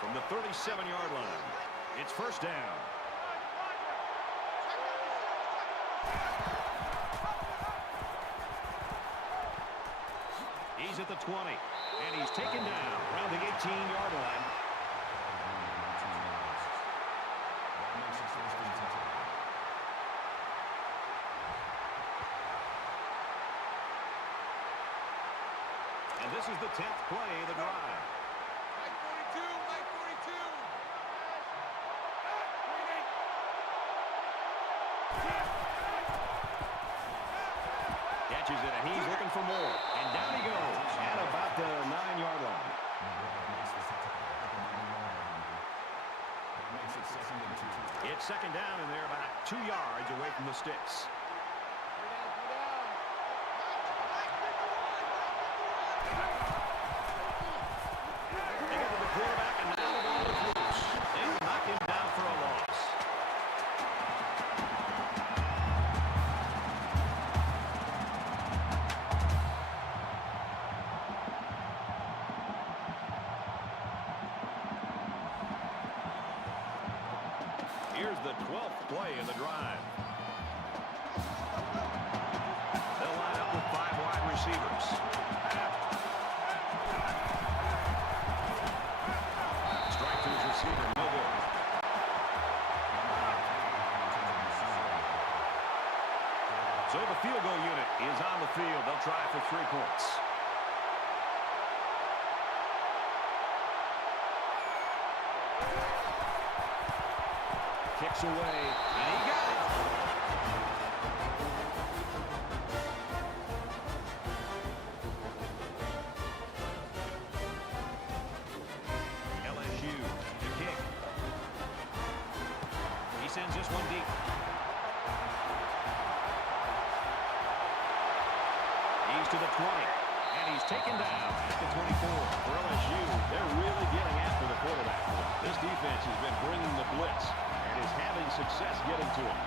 From the 37-yard line, it's first down. He's at the 20, and he's taken down around the 18-yard line. And this is the 10th play of the drive. Catches it, and he's looking for more. And down he goes at about the 9-yard line. It's second down, and they're about 2 yards away from the sticks. They get to the quarterback, and now the ball is loose. They knock him down for a loss. Here's the 12th play of the drive. They'll line up with 5 wide receivers. Strike to his receiver, no good. So the field goal unit is on the field. They'll try for 3 points. Kicks away, and he got it. LSU to kick. He sends this one deep. He's to the 20, and he's taken down at the 24. For LSU, they're really getting after the quarterback. This defense has been bringing the blitz and is having success getting to him.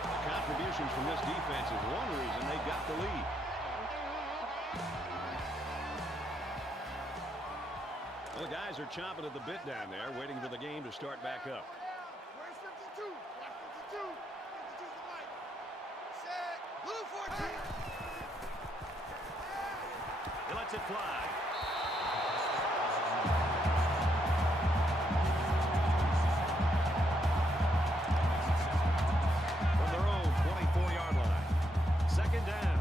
The contributions from this defense is one reason they got the lead. Well, the guys are chomping at the bit down there, waiting for the game to start back up. Where's 52? 52. 52's the mic. Set. Blue 14. He lets it fly. From their own 24-yard line. Second down.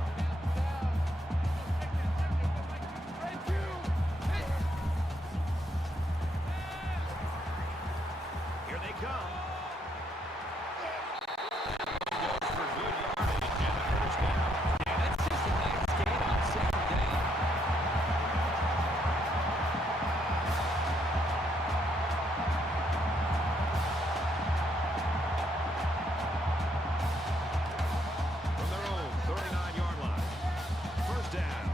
Here they come. Goes for good yardage and a first down. Yeah, that's just a nice game on second down. From their own 39-yard line. First down.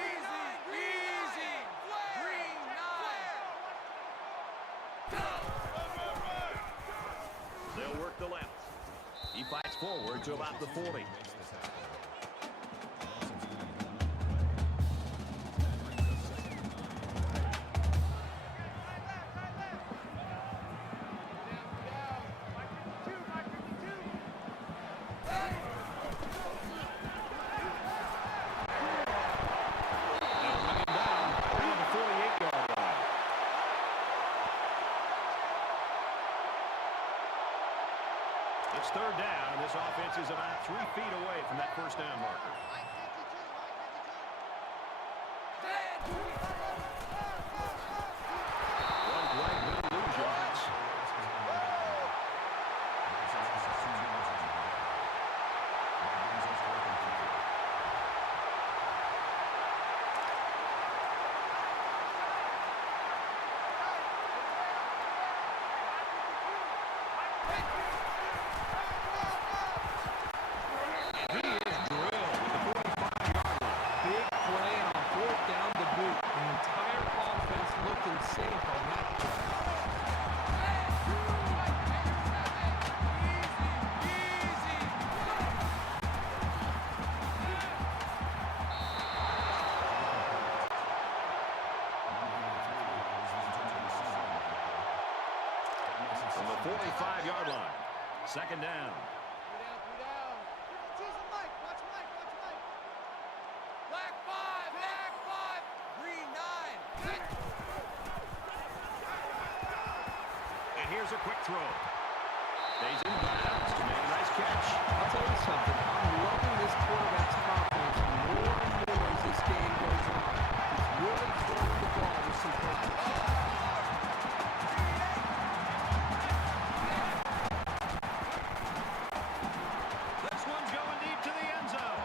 Easy. Green 9. They'll work the left. He fights forward to about the 40. They'll bring him down around the 48-yard line. It's third down, and this offense is about 3 feet away from that first down marker. One play, he'll lose yards. 25-yard line. Second down. Choose the mic. Watch Mike. Black 5. Green 9. And here's a quick throw. Stays in bounds. Made a nice catch. I'll tell you something. I'm loving this quarterback's confidence more and more as this game goes on. He's really throwing the ball with some purpose. This one's going deep to the end zone.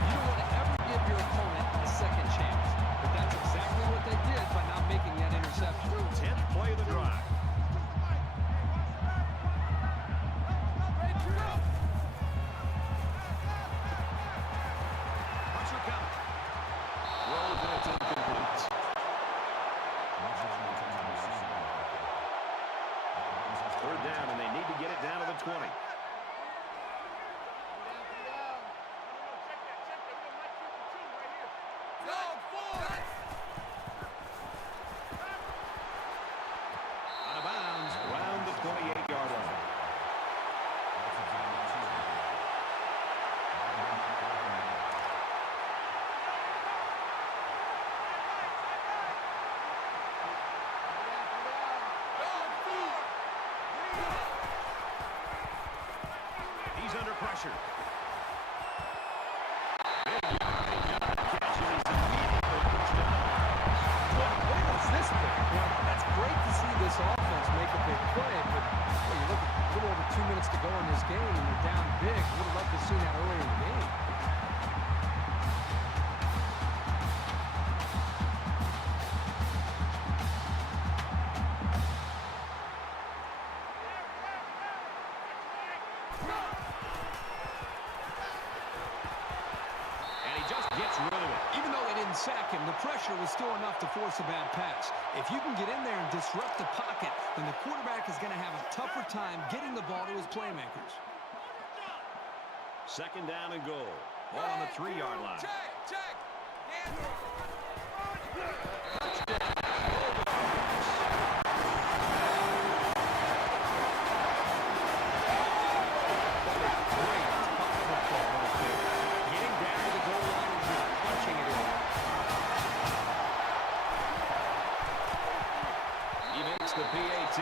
You don't want to ever give your opponent a second chance. But that's exactly what they did by not making that interception. 10th play of the drive. Pressure coming. Throws and it's incomplete. Third down, and they need to get it down to the 20. Out of bounds, around the 28-yard line. He's under pressure. Big yardage on the catch, and he's immediately pushed down. What is this thing? That's great to see this offense make a big play, but you look at a little over 2 minutes to go in this game, and they're down big. Would have loved to see that earlier in the game. And he just gets rid of it. Even though they didn't sack him, the pressure was still enough to force a bad pass. If you can get in there and disrupt the pocket, then the quarterback is going to have a tougher time getting the ball to his playmakers. Second down and goal. Ball on the 3-yard line. Getting down to the goal line and just punching it in. He makes the PAT.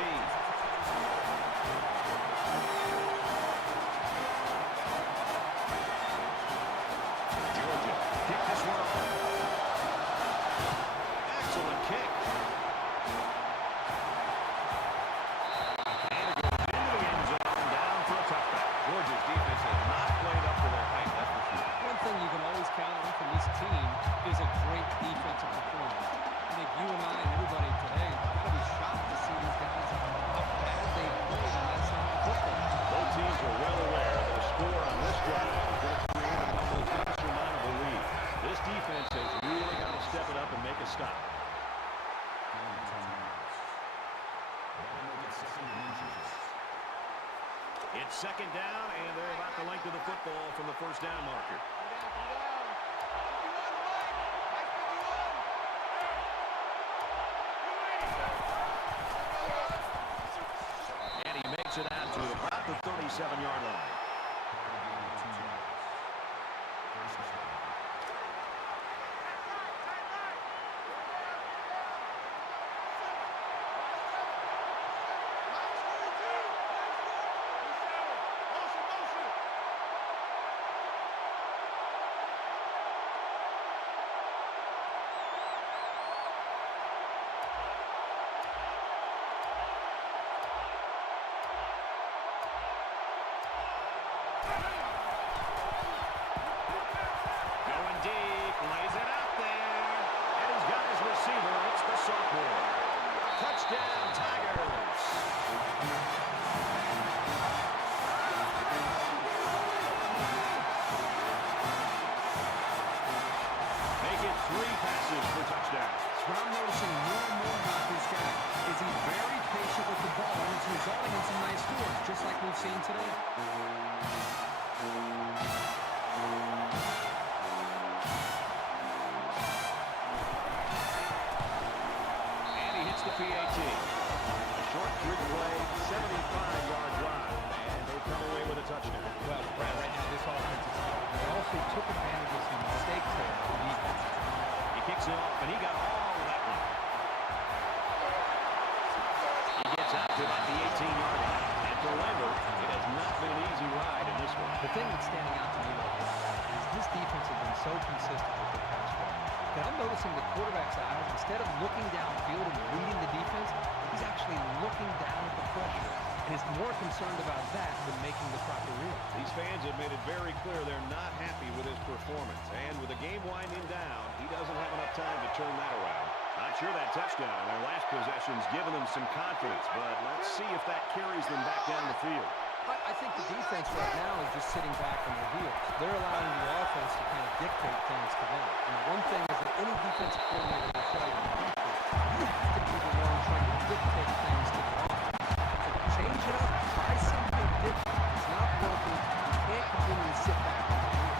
Georgia kick this one off. Excellent kick. And it goes into the end zone, down for a touchback. Georgia's defense has not played up to their height, that's for sure. One thing you can always count on from this team is a great defensive performance. I think you and I and everybody today got to be shocked to see these guys how bad they played on that side of the football. Both teams are well aware that a score on this drive is going to create an almost insurmountable lead. This defense has really got to step it up and make a stop. It's second down, and they're about the length of the football from the first down marker. And he makes it out to about the 37-yard line. The thing that's standing out to me right now is this defense has been so consistent with their pass rush that I'm noticing the quarterback's eyes, instead of looking downfield and reading the defense, he's actually looking down at the pressure and is more concerned about that than making the proper read. These fans have made it very clear they're not happy with his performance. And with the game winding down, he doesn't have enough time to turn that around. Not sure that touchdown in their last possession's given them some confidence, but let's see if that carries them back down the field. I think the defense right now is just sitting back on their heels. They're allowing the offense to kind of dictate things to them. And the one thing is that any defensive coordinator will tell you in the future, you have to be the one trying to dictate things to the offense. So change it up, try something different. It's not working. You can't continue to sit back on your heels.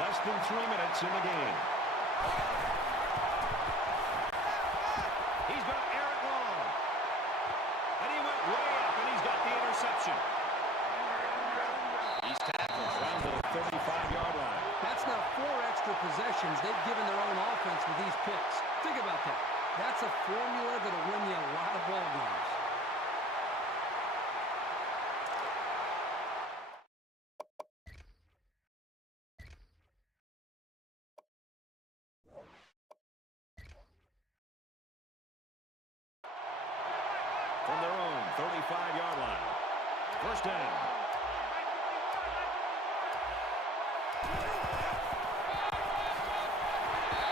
Less than 3 minutes in the game. He's going to air it long. And he went way up, and he's got the interception. He's tackled around the 35-yard line. That's now 4 extra possessions they've given their own offense with these picks. Think about that. That's a formula that'll win you a lot of ball games. From their own 35-yard line. First down.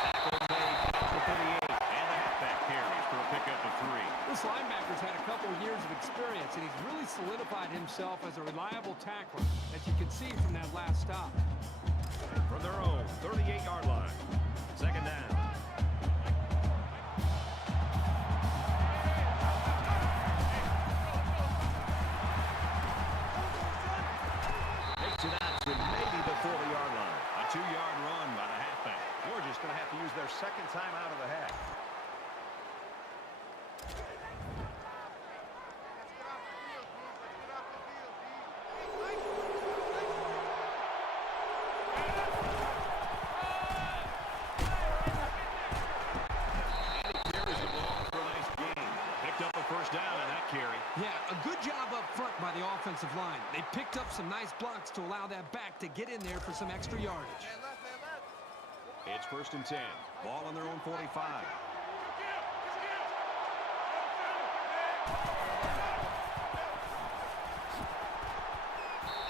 Tackle made at the 38. And the halfback carries for a pickup of 3. This linebacker's had a couple of years of experience, and he's really solidified himself as a reliable tackler, as you can see from that last stop. From their own 38-yard line. Second down. Takes it out to maybe the 40-yard line. A 2-yard run by the halfback. Georgia's going to have to use their second time out of the half. First down on that carry. Yeah, a good job up front by the offensive line. They picked up some nice blocks to allow that back to get in there for some extra yardage. It's first and 10. Ball on their own 45.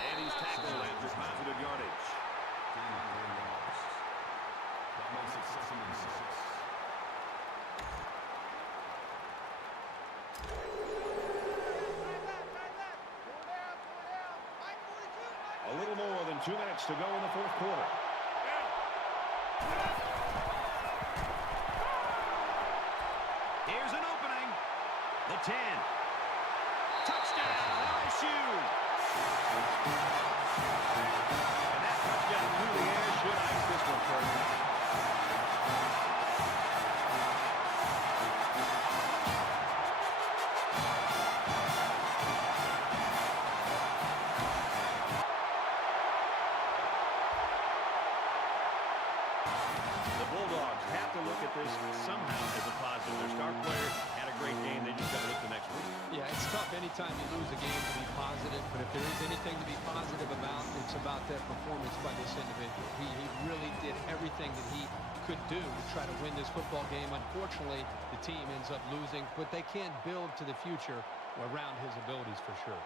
And he's tackled after positive yardage. A little more than 2 minutes to go in the fourth quarter. Here's an opening. The 10. Touchdown, LSU. And that touchdown through the air should ice this one for you. Look at this somehow as a positive. Their star player had a great game. They just got to look the next week. Yeah, it's tough anytime you lose a game to be positive, but if there is anything to be positive about, it's about that performance by this individual. He really did everything that he could do to try to win this football game. Unfortunately, the team ends up losing, but they can't build to the future around his abilities for sure.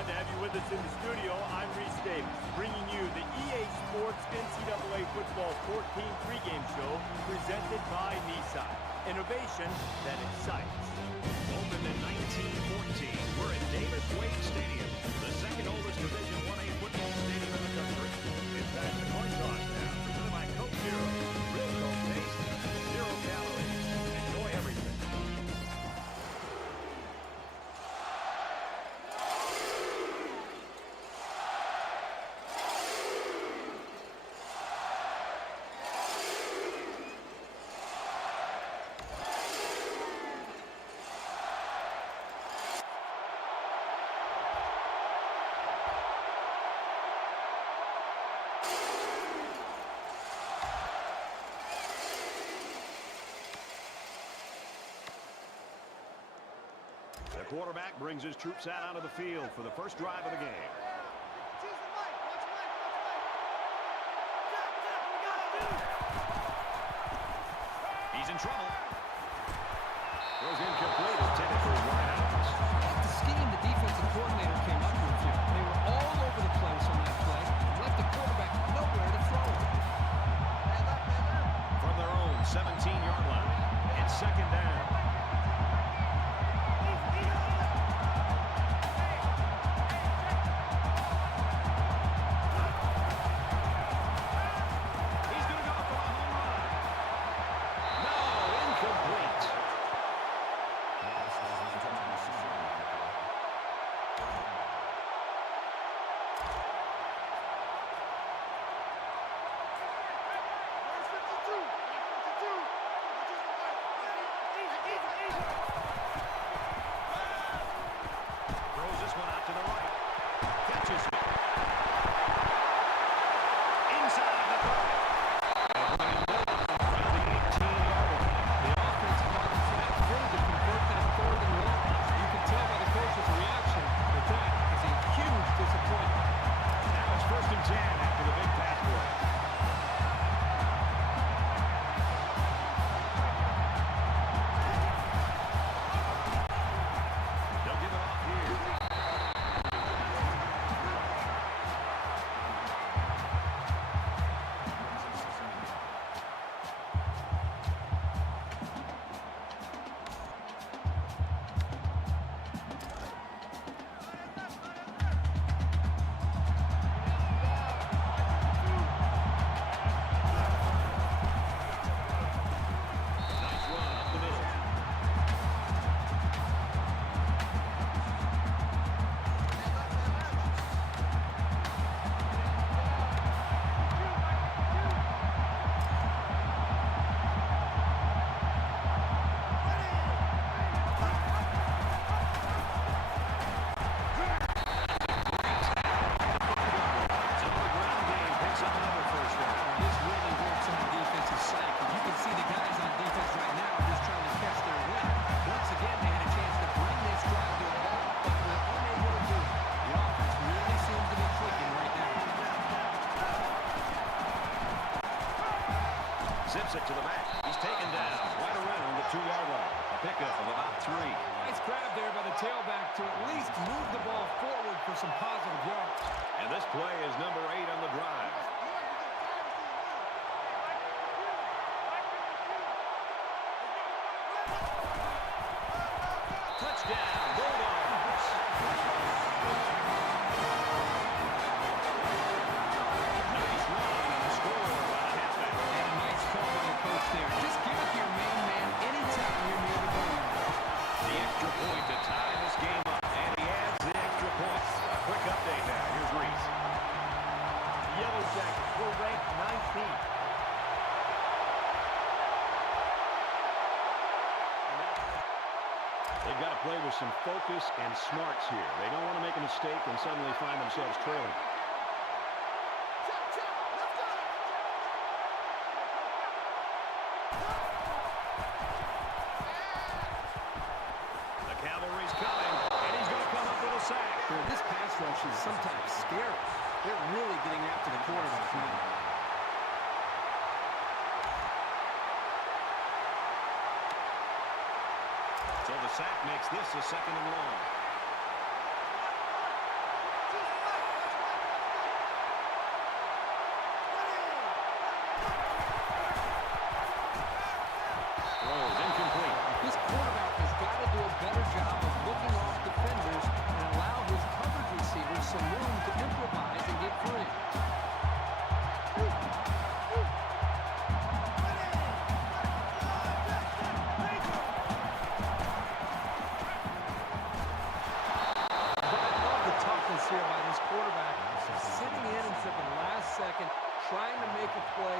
glad to have you with us in the studio. I'm Reese Davis, bringing you the EA Sports NCAA Football 14 pregame show presented by Nissan. Innovation that excites. Opened in 1914, we're at Davis Wade Stadium, the second oldest Division 1A football stadium in the country. It's time to coin toss now, presented by Coke Zero. Real Coke taste, 0 calories. Enjoy everything. The quarterback brings his troops out onto the field for the first drive of the game. He's in trouble. Throws incomplete, intended for his wide out. The scheme the defensive coordinator came up with here. They were all over the place on that play and left the quarterback nowhere to throw. From their own 17-yard line, it's second down. Throws this one out to the right. Catches it. Inside the 30. And bringing both of them around the 18-yard line. The offensive line is that good to convert that 3rd and long. You can tell by the coach's reaction that that is a huge disappointment. Now it's 1st and 10 after the big pass play. They'll give it off here. Nice run up the middle. So the ground game picks up another first down. This really works on the defensive psyche. You can see the guys on defense right now are just trying to catch their wind. Once again, they had a chance to bring this drive to a halt, but were unable to do it. The offense really seems to be clicking right now. Zips it to the back. He's taken down right around the 2-yard line. A pickup of about 3. Nice grab there by the tailback to at least move the ball forward for some positive yards. And this play is number 8 on the drive. Touchdown, Bulldogs. Nice run and a score by the halfback. And a nice call by the coach there. Just give it to your main man anytime you're near the goal line. The extra point to tie this game up. And he adds the extra point. A quick update now. Here's Reese. The Yellow Jackets were ranked 19th. They've got to play with some focus and smarts here. They don't want to make a mistake and suddenly find themselves trailing. The cavalry's coming, and he's going to come up with a sack. This pass rush is sometimes scary. They're really getting after the quarterback now. So the sack makes this a 2nd and long.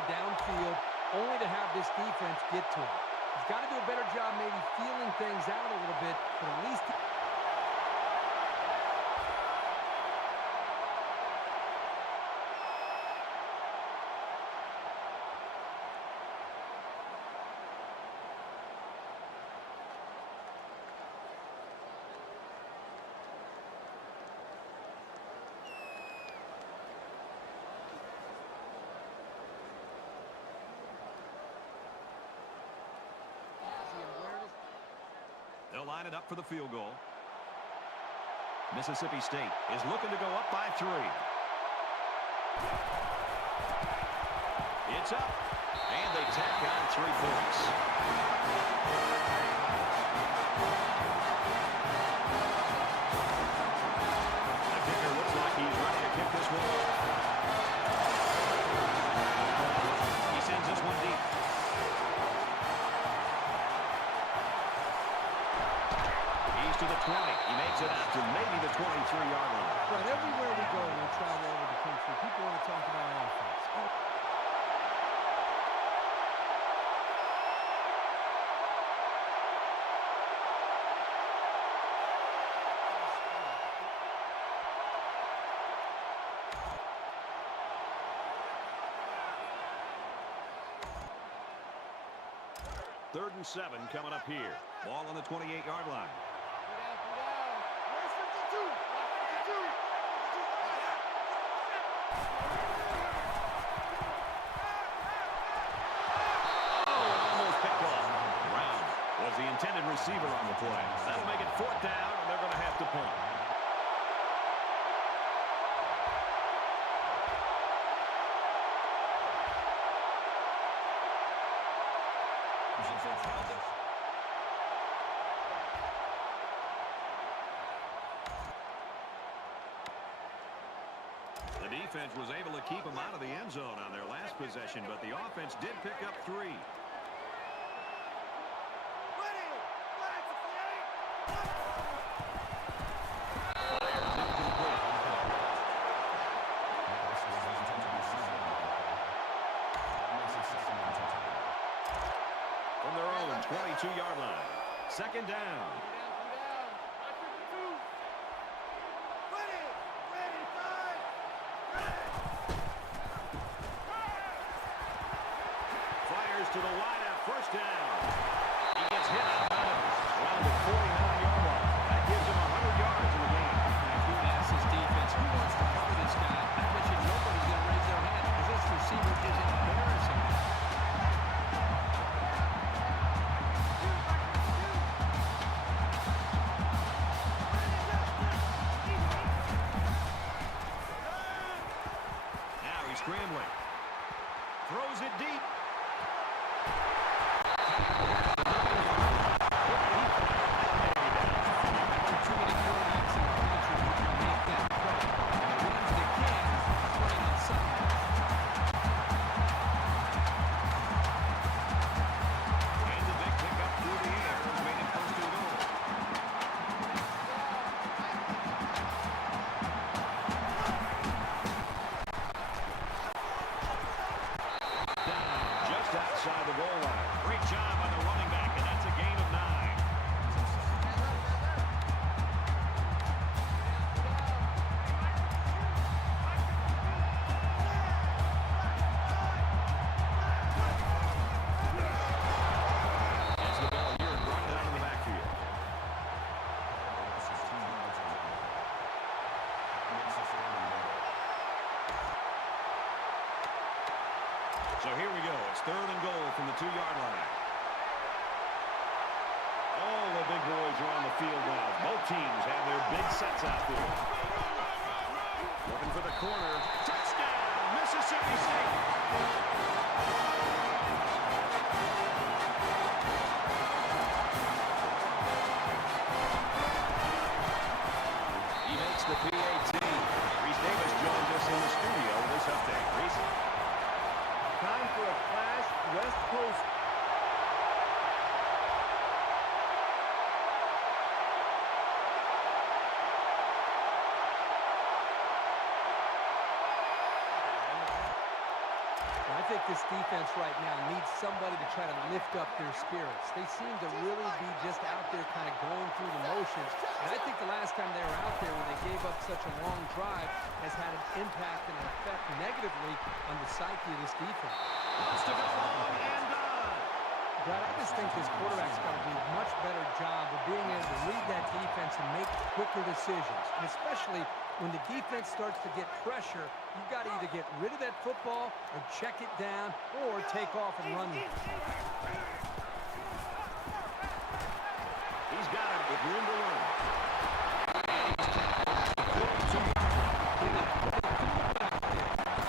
downfield, only to have this defense get to him. He's got to do a better job maybe feeling things out a little bit, but at least... They'll line it up for the field goal. Mississippi State is looking to go up by 3. It's up, and they tack on 3 points. The kicker looks like he's ready to kick this one off. He sends this one deep. To the 20. He makes it out to maybe the 23-yard line. Right, everywhere we go when we travel over the country, people want to talk about offense. Third and 7 coming up here. Ball on the 28-yard line. The intended receiver on the play. That'll make it 4th down, and they're going to have to punt. The defense was able to keep them out of the end zone on their last possession, but the offense did pick up 3. From their own 22-yard line. 2nd down. Fires to the wideout. 1st down. He gets hit out of bounds around the 49-yard line. That gives him 100 yards in the game. If you ask this defense, who wants to cover this guy? I bet you nobody's going to raise their hands because this receiver is embarrassing. Now he's scrambling. Throws it deep. Outside the goal line. Great job by the running back, and that's a gain of 9. Gets the ball here and brought it out of the backfield. So here we go. It's 3rd and goal from the 2-yard line. All the big boys are on the field now. Both teams have their big sets out there. Looking for the corner. Touchdown, Mississippi State. He makes the PAT. Reese Davis joins us in the studio with this update. Reese. Time for a flash West Coast. I think this defense right now needs somebody to try to lift up their spirits. They seem to really be just out there kind of going through the motions. And I think the last time they were out there when they gave up such a long drive has had an impact and an effect negatively on the psyche of this defense. Wants to go long and done. Brad, I just think this quarterback's got to do a much better job of being able to read that defense and make quicker decisions. And especially when the defense starts to get pressure, you've got to either get rid of that football or check it down or take off and run with it. He's got it with room to run.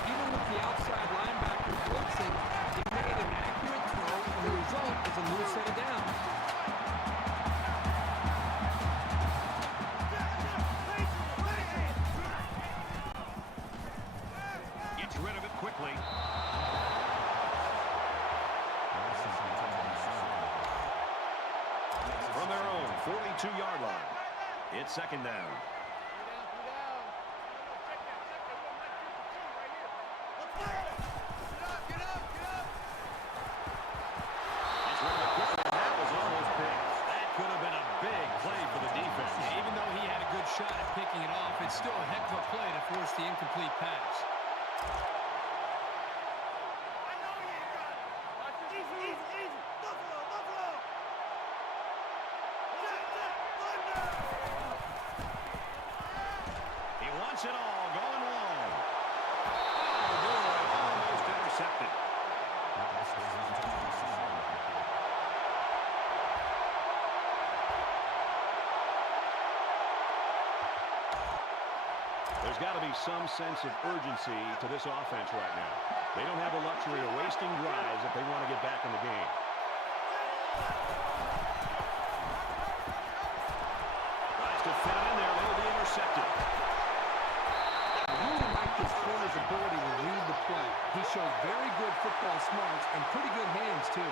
Even with the outside linebacker blitzing, he made an accurate throw, and the result is a new set of downs. Gets rid of it quickly. From their own 42-yard line, it's second down. That was almost picked. That could have been a big play for the defense. Even though he had a good shot at picking it off, it's still a heck of a play to force the incomplete pass. He wants it all, going long. Oh, boy, almost intercepted. There's got to be some sense of urgency to this offense right now. They don't have the luxury of wasting drives if they want to get back in the game. Tries to fit it in there. It'll be intercepted. I really like this corner's ability to read the play. He shows very good football smarts and pretty good hands, too.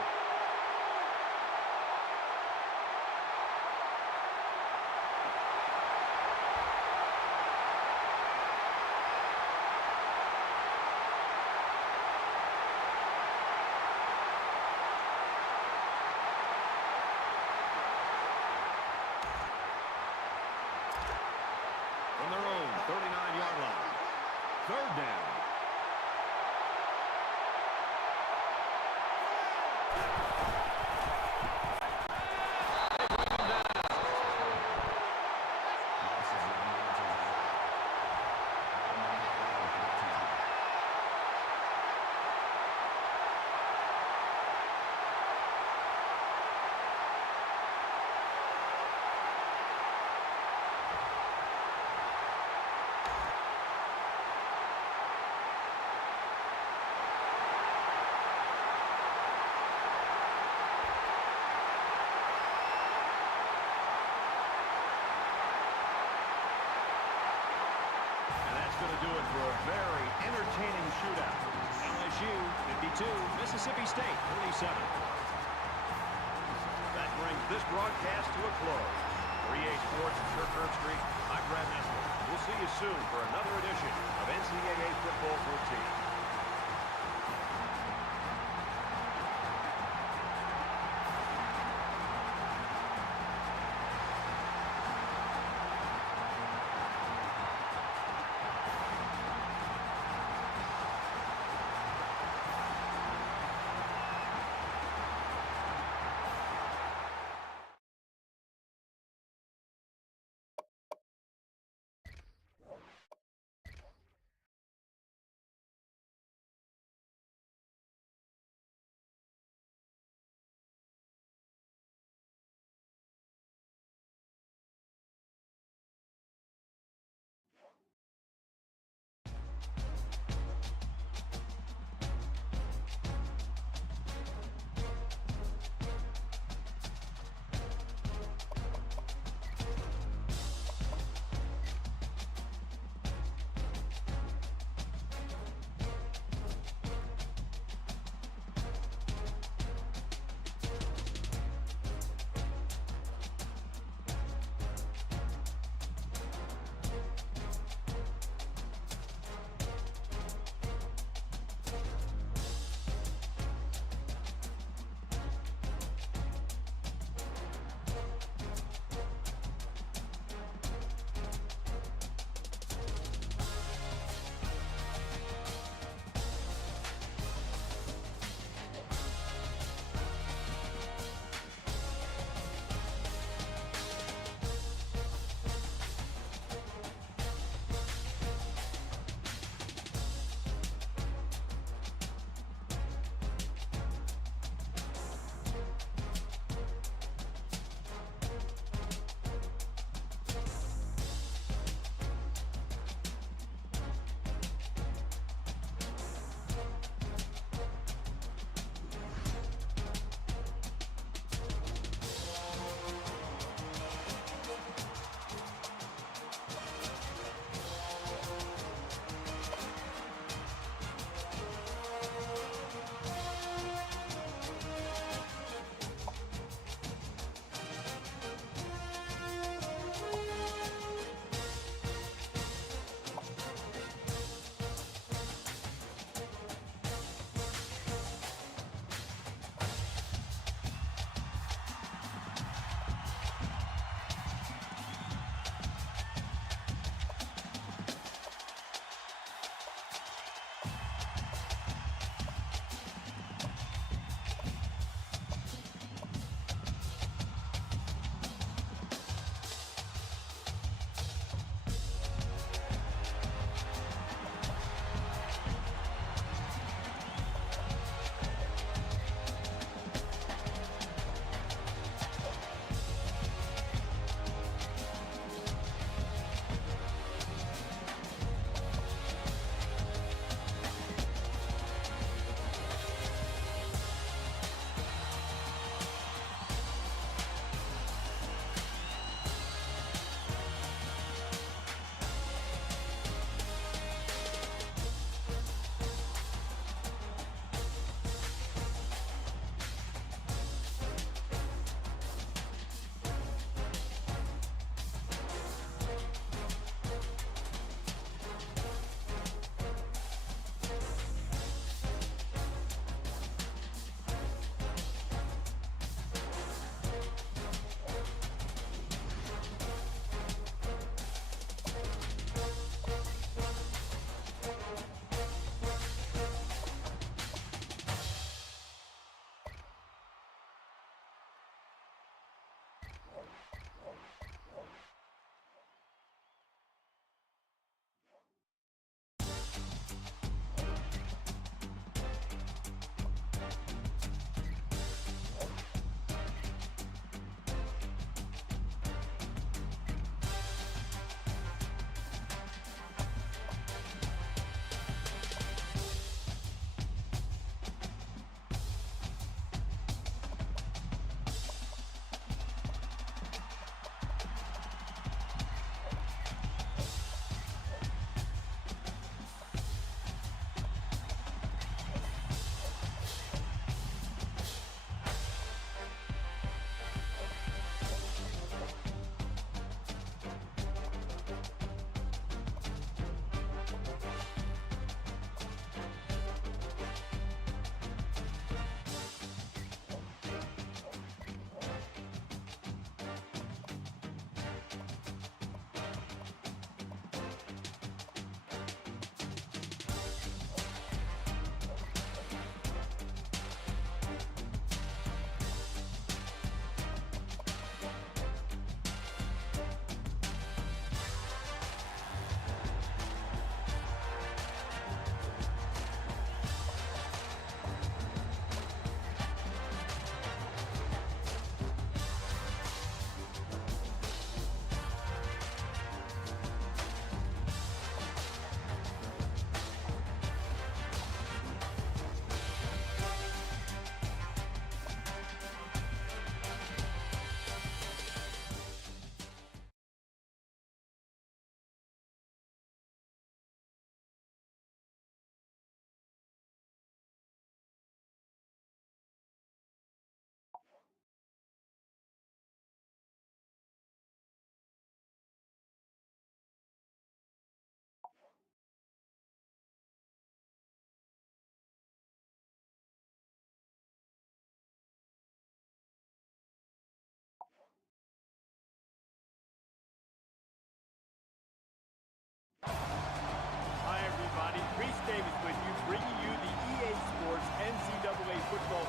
From their own 39-yard line. Third down. Going to do it for a very entertaining shootout. LSU 52, Mississippi State 37. That brings this broadcast to a close. For EA Sports and Sir Curve Street, I'm Brad Nessler. We'll see you soon for another edition of NCAA Football 14.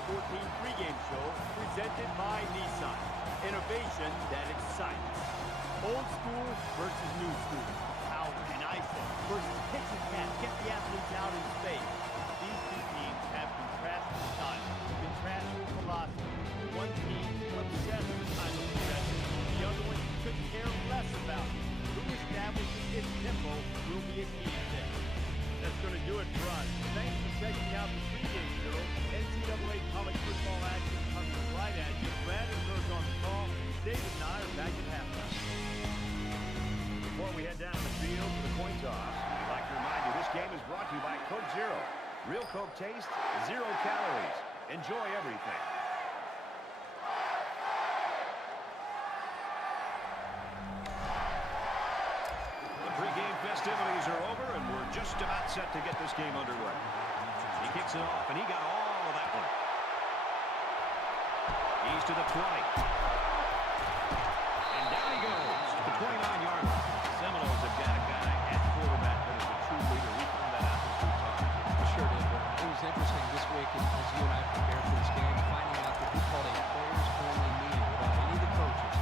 Football 14 pregame show presented by Nissan. Innovation that excites. Old school versus new school. Power and ISO versus pitch and catch. Get the athletes out in space. These two teams have contrasting styles, contrasting philosophy. One team obsessed with time of possession. The other one could care less about it. Who establishes its tempo will be a key to this. That's going to do it for us. Thanks for checking out the pregame show. NCAA college football action coming right at you. Brad and Berg on the call. David and I are back at halftime. Before we head down to the field for the coin toss, I'd like to remind you this game is brought to you by Coke Zero. Real Coke taste, 0 calories. Enjoy everything. The pregame festivities are over, and we're just about set to get this game underway. He kicks it off, and he got all of that one. He's to the 20. And down he goes to the 29-yard line. Seminoles have got a guy at quarterback that is a true leader. We found that out this week, Tom. Sure did. It was interesting this week as you and I prepared for this game, finding out that we called a players-only meeting without any of the coaches,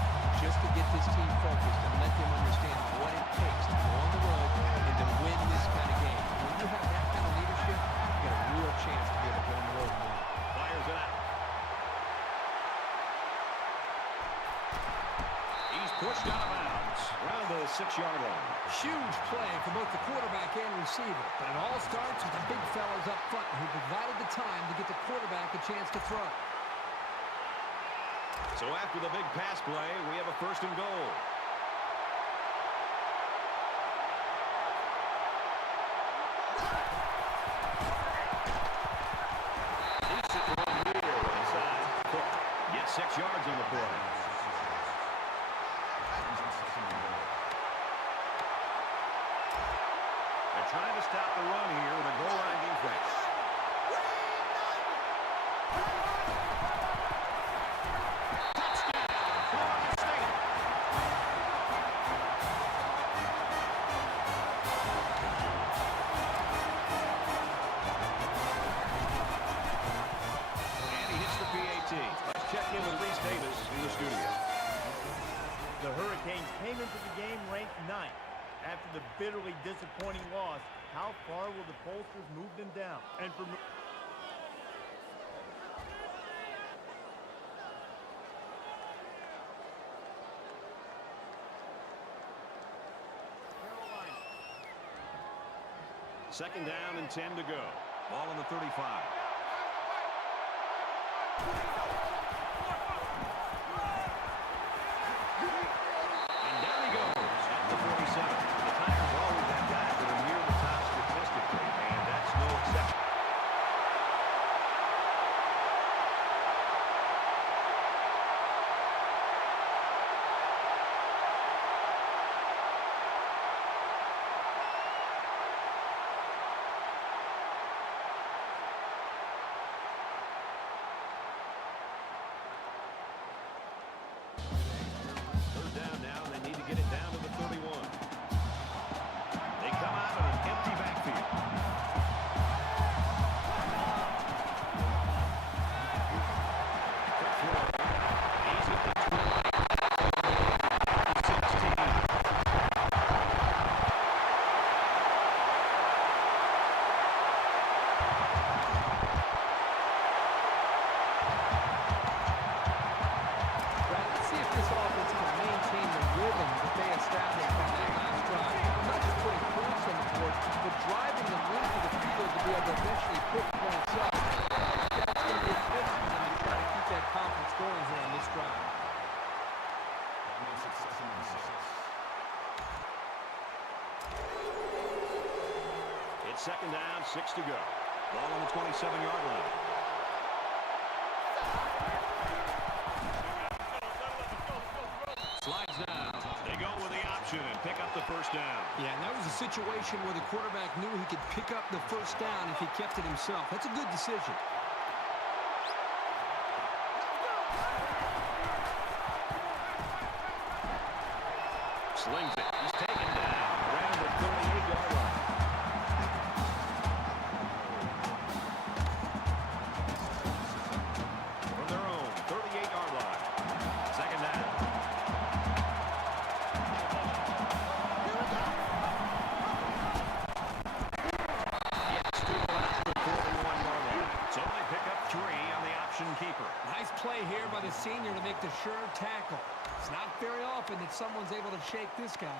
just to get this team focused and let them understand what it takes to go on the road and to win this kind of game. When you have that kind of leadership, you got a real chance to be able to go on the road and win. Fires it out. He's pushed out of bounds around the 6-yard line. Huge play for both the quarterback and receiver, but it all starts with the big fellas up front who provided the time to get the quarterback a chance to throw. So after the big pass play, we have a 1st and goal. Decent run here inside. Cook gets 6 yards on the play. They're trying to stop the run here with a goal line defense. Let's check in with Reese Davis in the studio. The Hurricanes came into the game ranked 9th. After the bitterly disappointing loss, how far will the pollsters move them down? And for Second down and 10 to go. Ball on the 35. And down he goes at the 47. The Tigers always have guys that are near the top statistically, and that's no exception. Second down, 6 to go. Ball on the 27-yard line. Slides down. They go with the option and pick up the first down. Yeah, and that was a situation where the quarterback knew he could pick up the first down if he kept it himself. That's a good decision. Slings it. He's taken down around the 38-yard line. zone keeper. Nice play here by the senior to make the sure tackle. It's not very often that someone's able to shake this guy.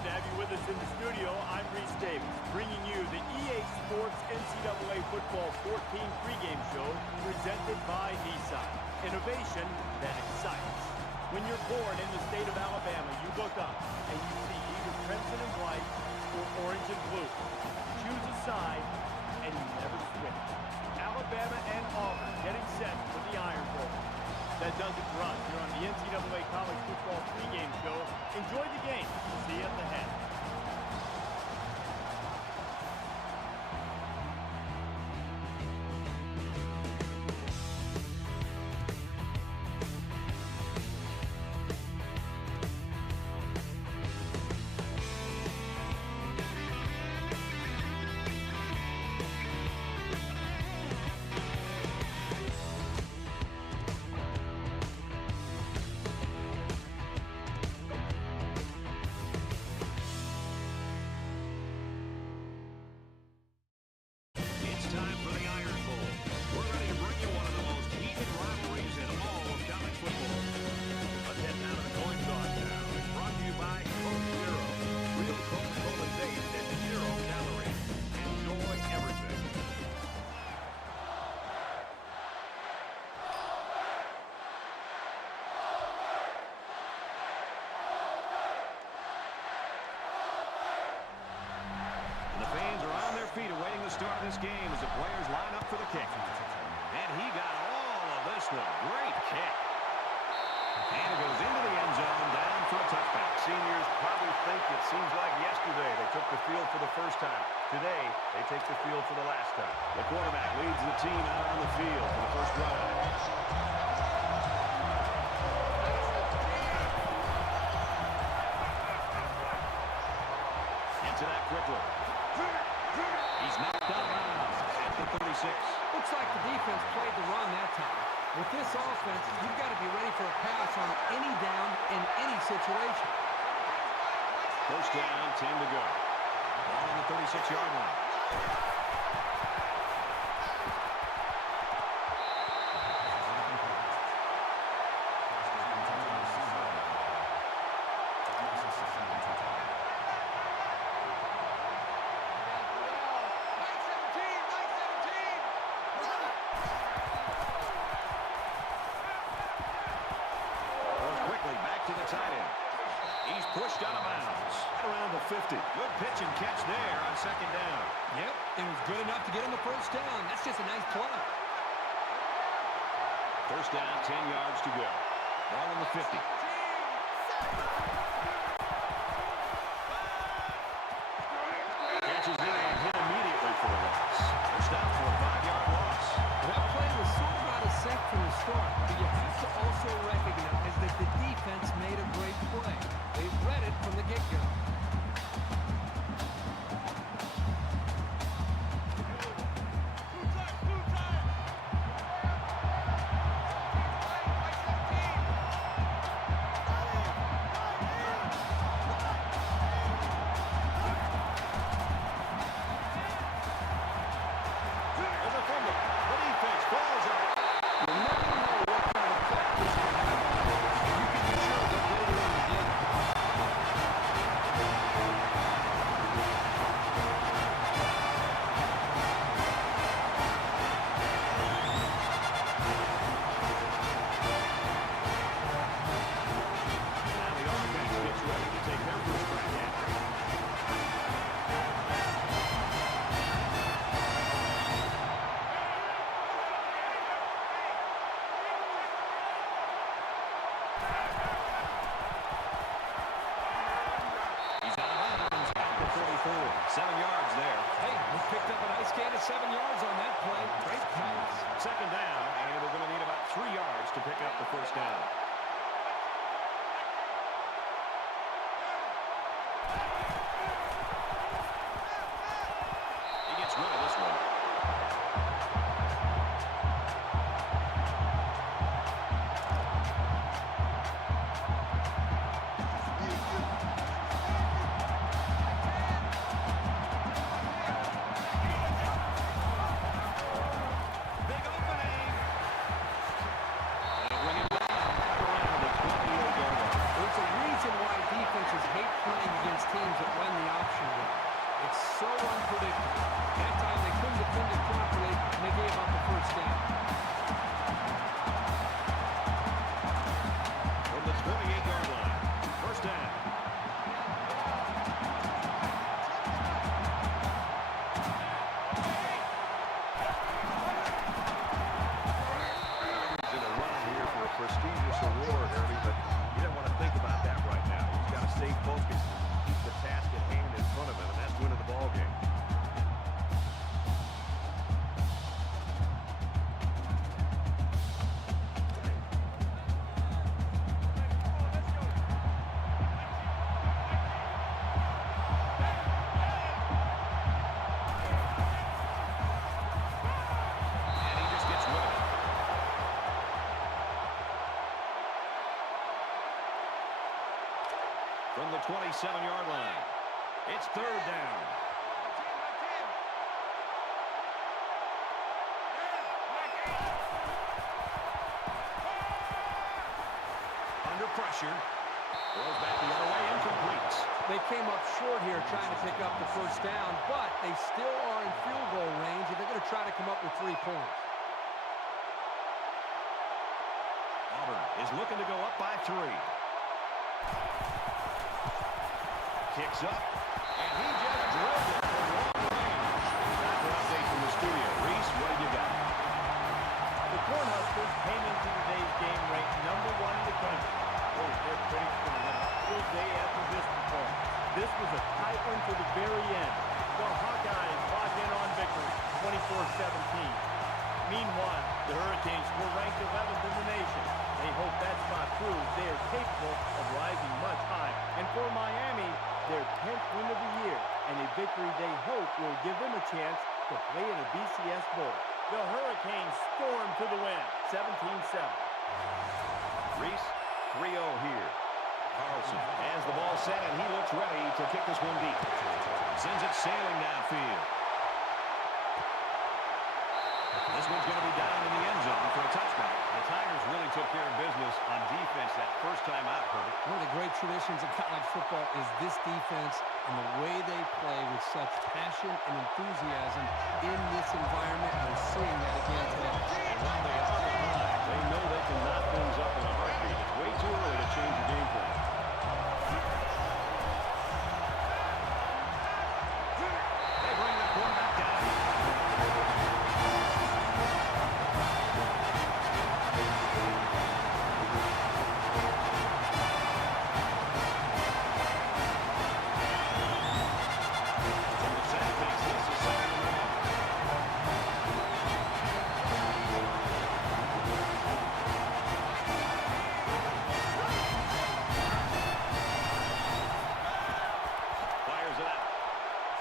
Glad to have you with us in the studio. I'm Reese Davis, bringing you the EA Sports NCAA Football 14 pregame show presented by Nissan. Innovation that excites. When you're born in the state of Alabama, you look up and you see either crimson and white or orange and blue. Choose a side and you never switch. Alabama and Auburn getting set for the Iron Bowl. That does it for us here on the NCAA College Football pregame show. Enjoy the game. See you at the head. It's time for the Iron Bowl. We're ready to bring you one of the most heated rivalries in all of college football. Let's head down to the coin toss now. It's brought to you by Coke Zero. Real Coca-Cola taste and 0 calories. Enjoy everything. And the fans are on their feet awaiting the start of this game as the players line up for the kick. And he got all of this one. Great kick. And it goes into the end zone, down for a touchback. Seniors probably think it seems like yesterday they took the field for the first time. Today, they take the field for the last time. The quarterback leads the team out on the field for the first drive. Into that quickly. He's knocked out of bounds at the 36. Looks like the defense played the run that time. With this offense, you've got to be ready for a pass on any down in any situation. First down, 10 to go. Ball on the 36-yard line. Goes quickly back to the tight end. He's pushed out of bounds. Right around the 50. Good pitch and catch there on second down. Yep, it was good enough to get him the first down. That's just a nice play. First down, 10 yards to go. Ball on the 50. Catches it and hit immediately for a loss. First down for a 5-yard loss. That play was sort of out of sync from the start, but you have to also recognize that the defense made a great play. They read it from the get-go. There's a fumble. The defense falls out. You never know what kind of practice is going to happen. You can be sure that later in the game. Now the offense gets ready to take their first crack at it. He's out of bounds at the 44. 7 yards there. Hey, we picked up a nice gain of 7 yards on that play. Great pass. Second down, and they're going to need about 3 yards to pick up the first down. He gets rid of this one. Big opening. They'll bring it back. from the 27-yard line. It's third down. Under pressure. Throws back the other way, incomplete. They came up short here trying to pick up the first down, but they still are in field goal range, and they're going to try to come up with 3 points. Auburn is looking to go up by 3. Kicks up, and he just drilled it from long range. Time for update from the studio. Reese, what do you got? The Cornhuskers came into today's game ranked number 1 in the country. Oh, their critics going to have a field day after this performance. This was a tight one to the very end. The Hawkeyes locked in on victory, 24-17. Meanwhile, the Hurricanes were ranked 11th in the nation. They hope that spot proves they are capable of rising much higher. And for Miami, their 10th win of the year, and a victory they hope will give them a chance to play in a BCS Bowl. The Hurricanes storm to the win, 17-7. Reese, 3-0 here. Carlson has the ball set, and he looks ready to kick this one deep. Sends it sailing downfield. This one's going to be down in the end zone for a touchdown. The Tigers really took care of business on defense that first time out, Herbert. One of the great traditions of college football is this defense and the way they play with such passion and enthusiasm in this environment. We're seeing that again today. And while they are behind, they know they can knock things up in a heartbeat. It's way too early to change your game plan. They bring the quarterback down.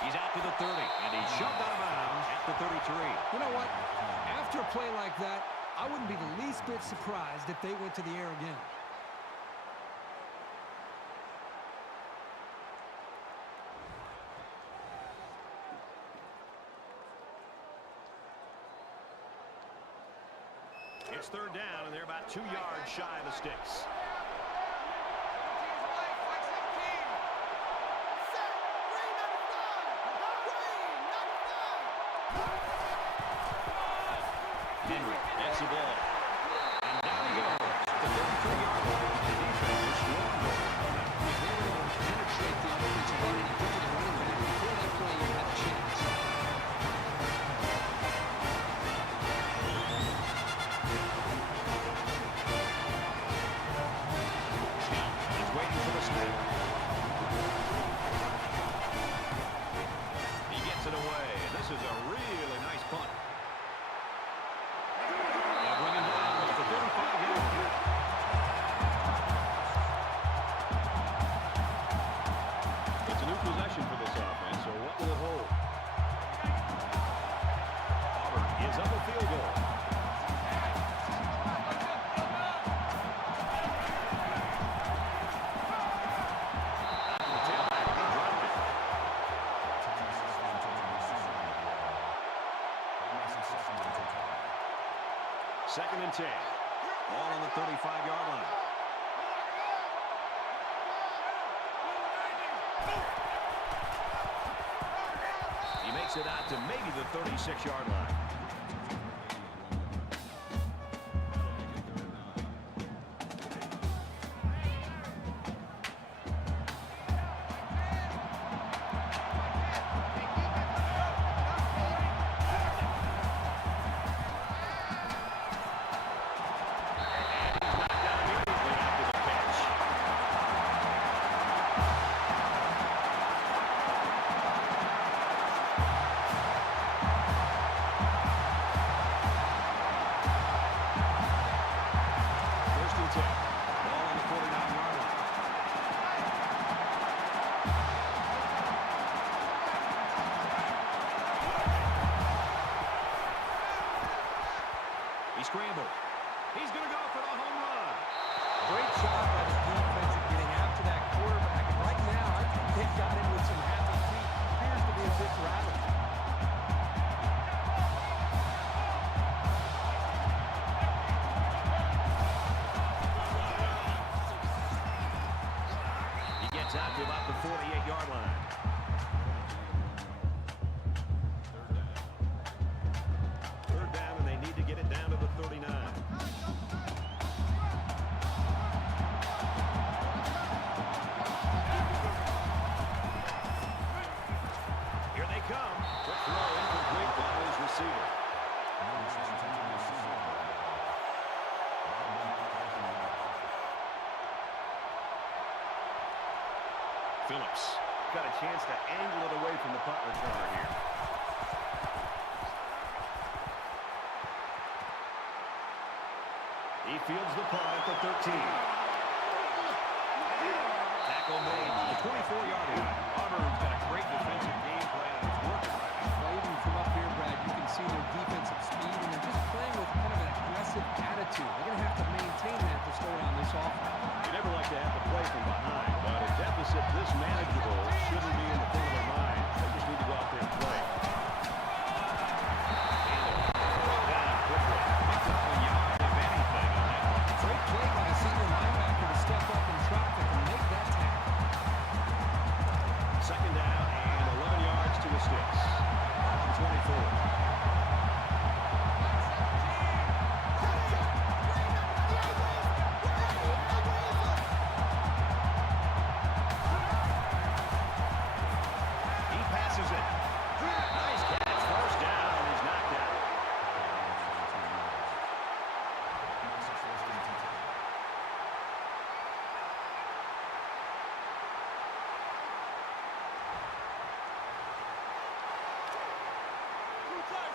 He's out to the 30, and he's shoved out of bounds at the 33. You know what? After a play like that, I wouldn't be the least bit surprised if they went to the air again. It's third down, and they're about 2 yards shy of the sticks. Henry, that's the ball. And down he goes. The 33-yard line. The defense is swarmed over. If they were able to penetrate the offensive line and get to the running back before that play, you had a chance. Scott is waiting for the snap. He gets it away. This is a really nice punt. It's a new possession for this offense, so what will it hold? Auburn gives up a field goal. Second and 10. Ball on the 35-yard line. He makes it out to maybe the 36-yard line. He scrambled. He's going to go for the home run. Great job by the defense of getting after that quarterback. And right the 48-yard line. Third down, and they need to get it down to the 39. Here they come. The throw incomplete by his receiver. Phillips got a chance to angle it away from the punt returner here. He fields the punt at the 13. Tackle made to the 24-yard line. Auburn's got a great defensive game plan, and it's working right now. Well, even from up here, Brad, you can see their defensive speed, and they're just playing with kind of an aggressive attitude. They're going to have to maintain that to slow down this offense. You never like to have to play from behind, but a deficit this manageable shouldn't be in the front of their mind. They just need to go out there and play. Down quickly. Picks up a yard, if anything, on that one. Great play by the senior linebacker to step up in traffic and make that tackle. Second down and 11 yards to the sticks. 24.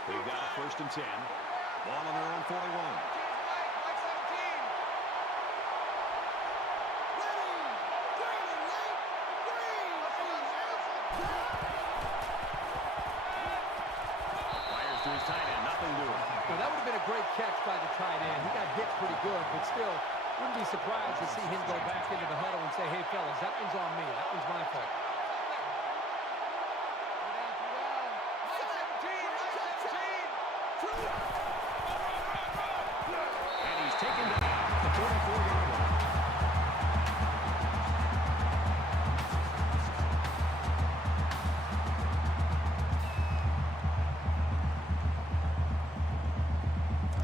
They've got a 1st and 10. Ball on their own 41. Fires to his tight end. Nothing doing. Well, that would have been a great catch by the tight end. He got hit pretty good, but still, wouldn't be surprised to see him go back into the huddle and say, hey, fellas, that one's on me. That one's my fault. And he's taken down at the 44-yard line.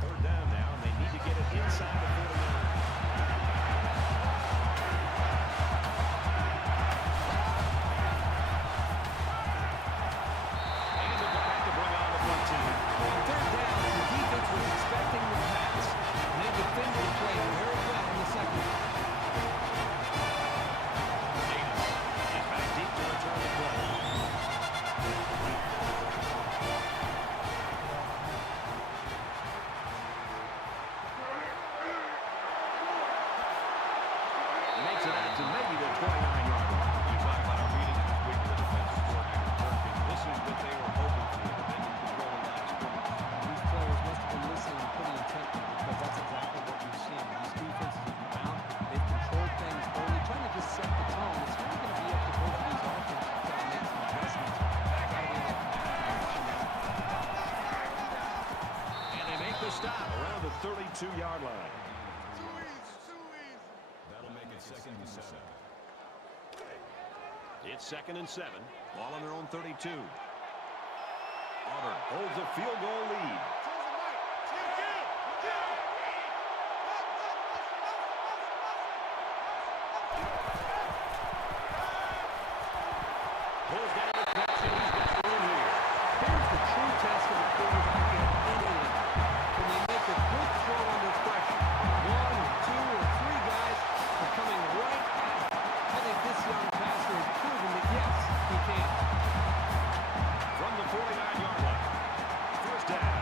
Third down now, and they need to get it inside the 49. And they're back to bring on the punt team. On third down, the defense was expecting the pass, and they defended the play very well in the second. Davis is back deep to return the play. Makes it out to maybe the 29-yard line. You talk about our meeting this week with the defensive coordinator, Kirk, and this is what they were hoping for, that they could control the line of scrimmage. These players must have been listening pretty intently because that's exactly what you've seen. These defenses have come out, they've controlled things early, trying to just set the tone. It's really going to be up to both of these offenses to try to make some adjustments. Got to be able to action now. And they make the stop around the 32-yard line. That'll make it 2nd and 7. It's 2nd and 7. Ball on their own 32. Auburn holds a field goal lead. Pulls down the catch, and he's got room here. Here's the true test of a quarterback in any league. Can they make a good throw under pressure? 1, 2, or 3 guys are coming right at him. I think this young passer has proven that, yes, he can. From the 49-yard line. First down.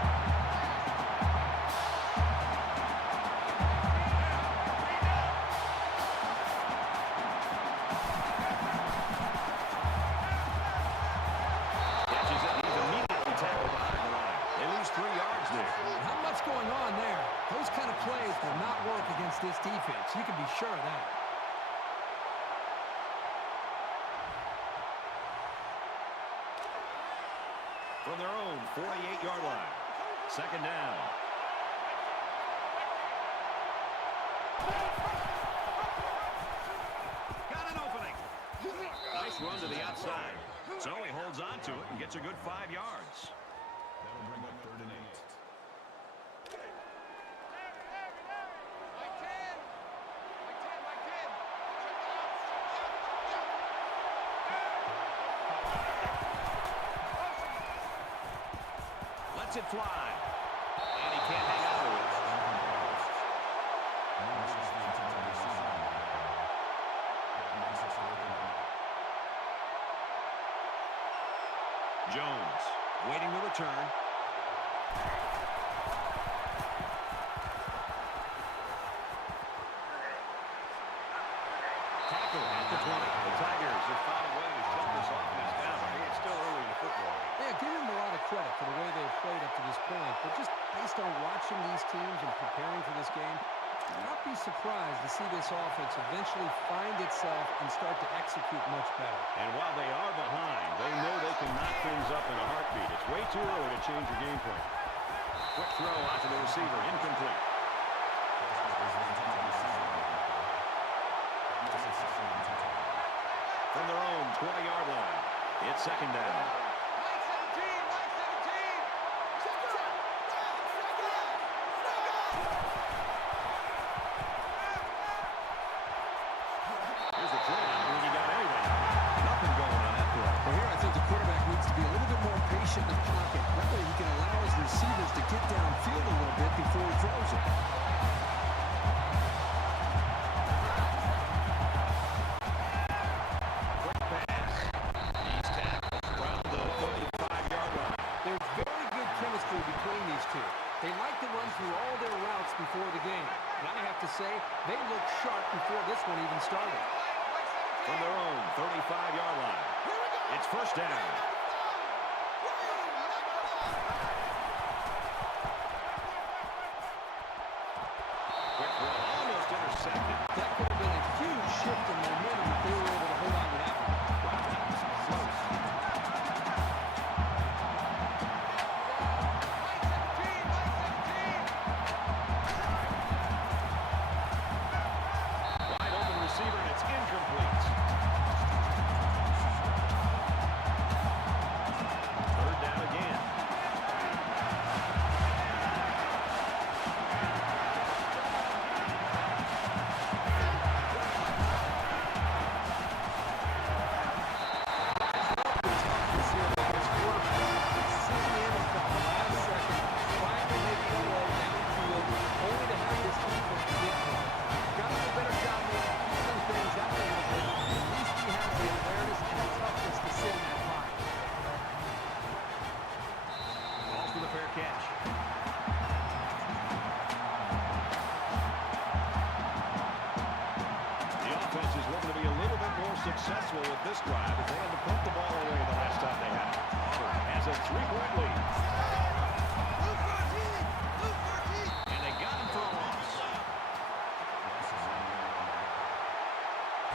Catches it. He's immediately tackled behind the line. They lose 3 yards there. Not much going on there. Those kind of plays will not work against this defense. You can be sure of that. From their own 48-yard line. Second down. Got an opening. Nice run to the outside. So he holds on to it and gets a good 5 yards. That'll bring up 3rd and 8. Lets it fly. And he can't hang on to it. Jones waiting to return. Tackle at the 20. The Tigers have found a way to shut this offense down. I think it's still early in the football game. Yeah, give them a lot of credit for the way they've played up to this point. But just based on watching these teams and preparing for this game, not be surprised to see this offense eventually find itself and start to execute much better. And while they are behind, they know they can knock things up in a heartbeat. It's way too early to change your game plan. Quick throw out to the receiver, incomplete. From their own 20-yard line, it's 2nd down. Here's the throw. I don't think he got anything. Nothing going on that throw. Well, here I think the quarterback needs to be a little bit more patient in the pocket. That way he can allow his receivers to get downfield a little bit before he throws it. Quick pass. He's tackled around the 35-yard line. There's very good chemistry between these two. They like to run through all their routes before the game. And I have to say, they looked sharp before this one even started. From their own 35-yard line, it's 1st down. Quick throw, almost intercepted. That could have been a huge shift in momentum if they were able to hold on to that one. Wow, that was close. Wide open receiver, and it's incomplete. 3rd down again. Balls for the fair catch. The offense is looking to be a little bit more successful with this drive as they had to pump the ball away the last time they had it. Auburn has a 3-point lead. And they got him for a loss.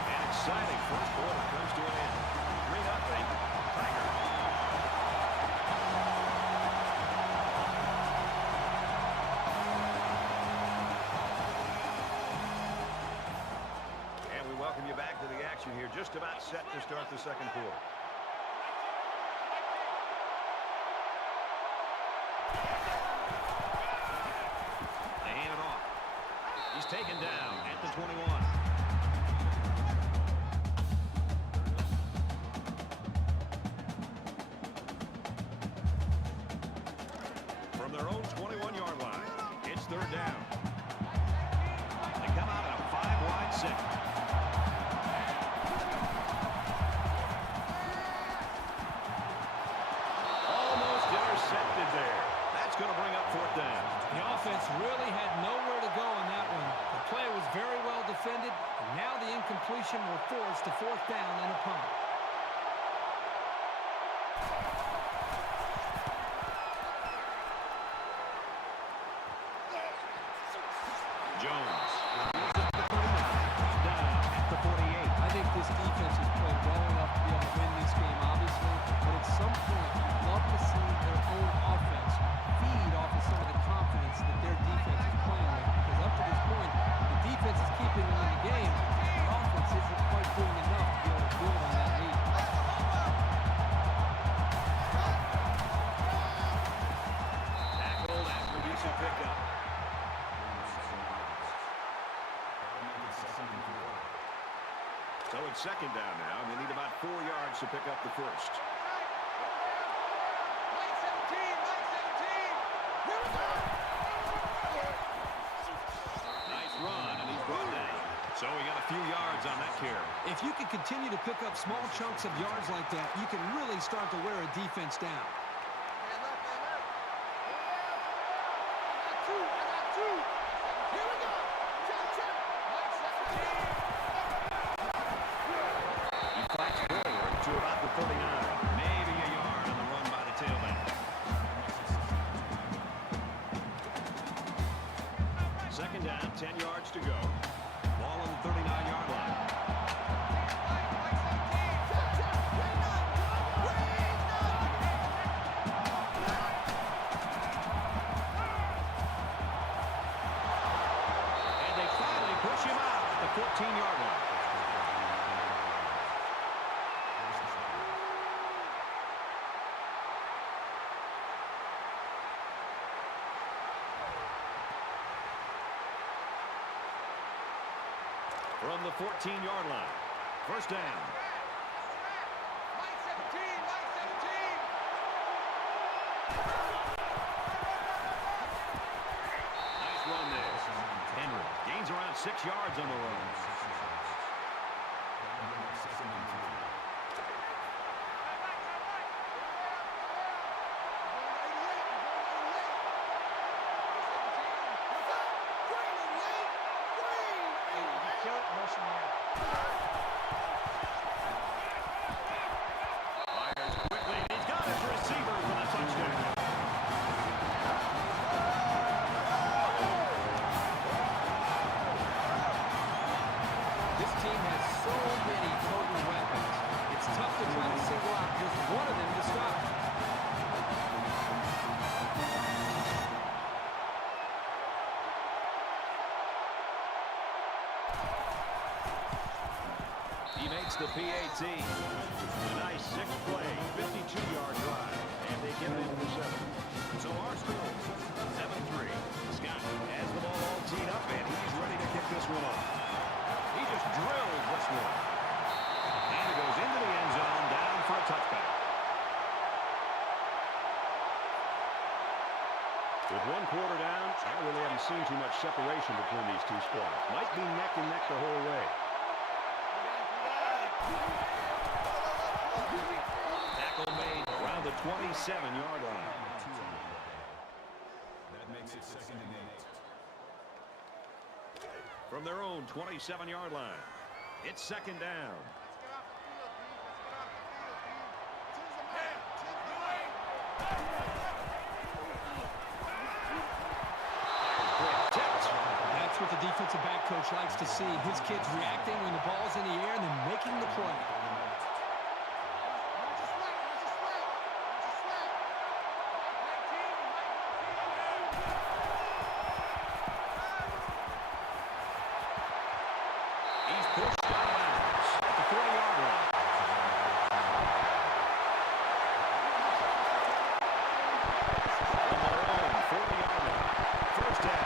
An exciting first quarter comes to an end. 3-0 Tigers. And we welcome you back to the action here. Just about set to start the 2nd quarter. They hand it off. He's taken down at the 21. From their own 21-yard line, it's 3rd down. They come out in a 5-wide set. Almost intercepted there. That's going to bring up 4th down. The offense really had nowhere to go on that one. The play was very well defended, and now the incompletion will force the 4th down and a punt. Jones. Down at the 48. I think this defense has played well enough to be able to win this game, obviously, but at some point, you'd love to see their own offense feed off of some of the confidence that their defense is playing with, because up to this point, the defense is keeping them in the game. The offense isn't quite doing enough to be able to build on that lead. it's second down now, and they need about 4 yards to pick up the first. Nice run, and he's brought down. So we got a few yards on that carry. If you can continue to pick up small chunks of yards like that, you can really start to wear a defense down. He fights forward to about the 39. Maybe a yard on the run by the tailback. Second down, 10 yards to go. Ball on the 39-yard line. And they finally push him out at the 14-yard line. From the 14-yard line. First down. Nice run there. Henry gains around 6 yards on the run. Fires quickly, and he's got his receiver for the touchdown. This team has so many potent weapons. It's tough to try to single out just one of them to stop. He makes the PAT. A nice six-play, 52-yard drive, and they get it into 7. So our score, 7-3. Scott has the ball all teed up, and he's ready to kick this one off. He just drilled this one. And it goes into the end zone, down for a touchback. With 1 quarter down, I really haven't seen too much separation between these two squads. Might be neck and neck the whole way. Tackle made around the 27-yard line. That makes it 2nd and 8. From their own 27-yard line, it's second down. That's what the defensive back coach likes to see. His kids reacting when the ball's in the air and then making the play. He's pushed out of bounds at the 40-yard line. From their own 40-yard line, first down.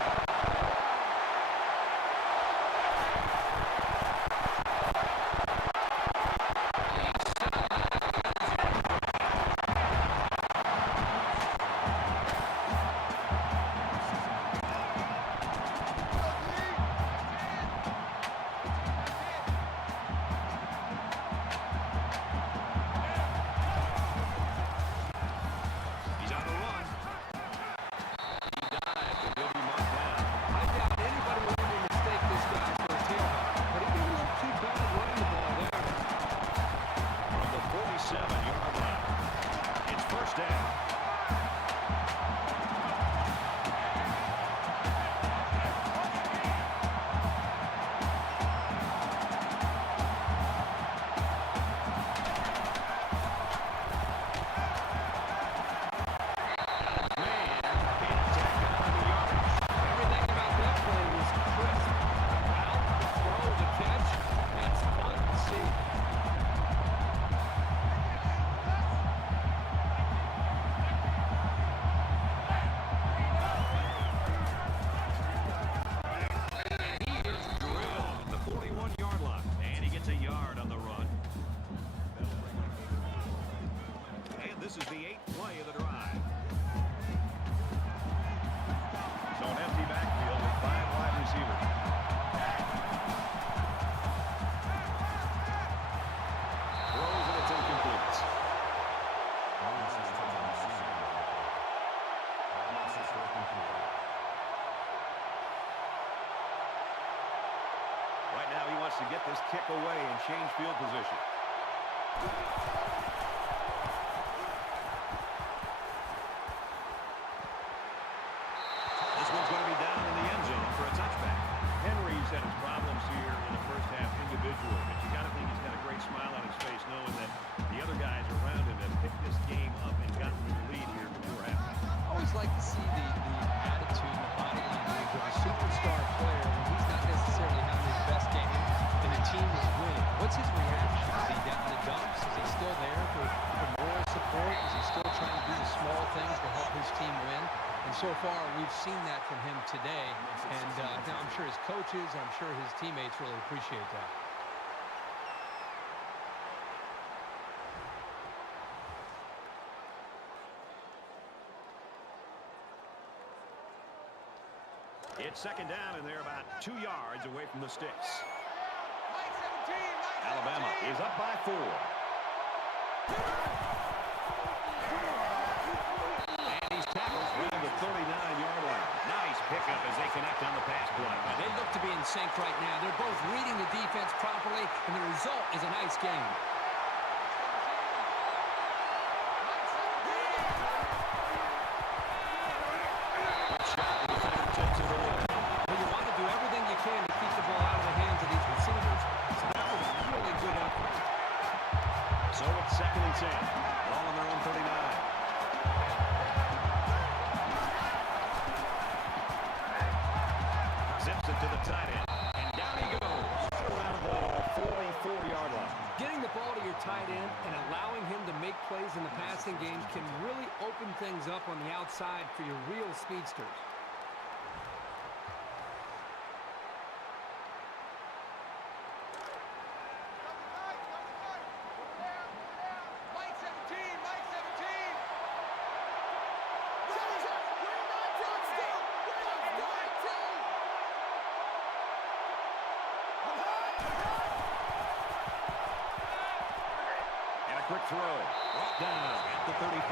This is the 8th play of the drive. So an empty backfield with 5 wide receivers. Throws and it's incomplete. Right now he wants to get this kick away and change field position. This one's going to be down in the end zone for a touchback. Henry's had his problems here in the first half individually, but you got to think he's got a great smile on his face knowing that the other guys around him have picked this game up and gotten the lead here before halftime. I always like to see the attitude and the body language of a superstar player when he's not necessarily having his best game and the team is winning. What's his reaction? Is he down in the dumps? Is he still there for moral support? Is he still trying to do the small things to help his team win? And so far, we've seen that from him today. And now I'm sure his coaches, I'm sure his teammates really appreciate that. It's second down, and they're about 2 yards away from the sticks. Alabama is up by 4. And he's tackled around the 39-yard line. Nice pickup as they connect on the pass play. They look to be in sync right now. They're both reading the defense properly, and the result is a nice game. Well, you want to do everything you can to keep the ball out of the hands of these receivers. So that was a really good effort. So it's second and 10. All on their own 39. Zips it to the tight end. And down he goes. Around the 44-yard line. Getting the ball to your tight end and allowing him to make plays in the passing game can really open things up on the outside for your real speedsters. Quick throw. Brought down at the 35.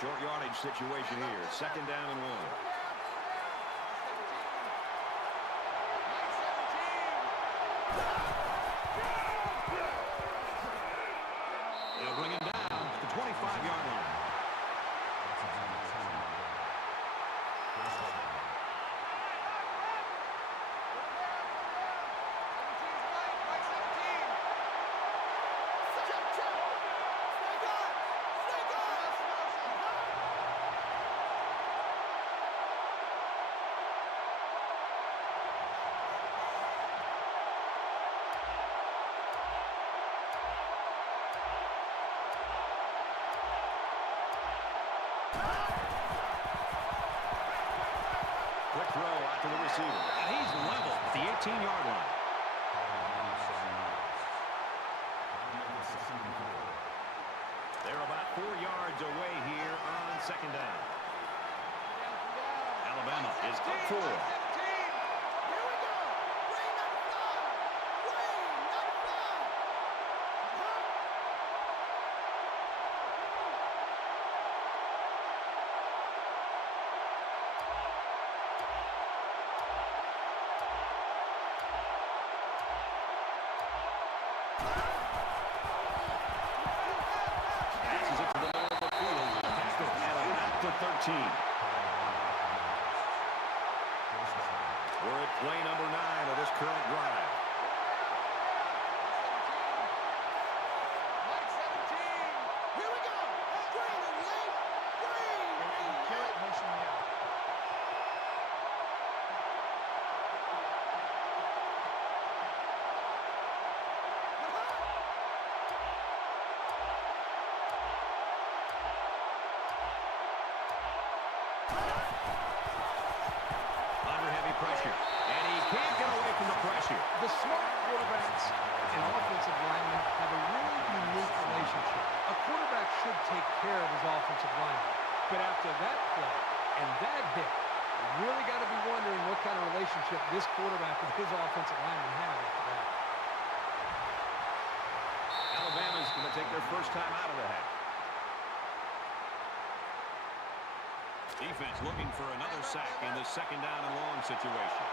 Short yardage situation here. Second down and 1. They'll bring him down at the 25-yard line. Quick throw out to the receiver. And he's level at the 18-yard line. They're about 4 yards away here on second down. Alabama is up 4. Passes it to the middle of the field. Tackle at about the 13. We're at play number 9 of this current drive. Pressure. And he can't get away from the pressure. The this quarterback and his offensive lineman have after that. Alabama's going to take their first time out of the half. Defense looking for another sack in this second down and long situation.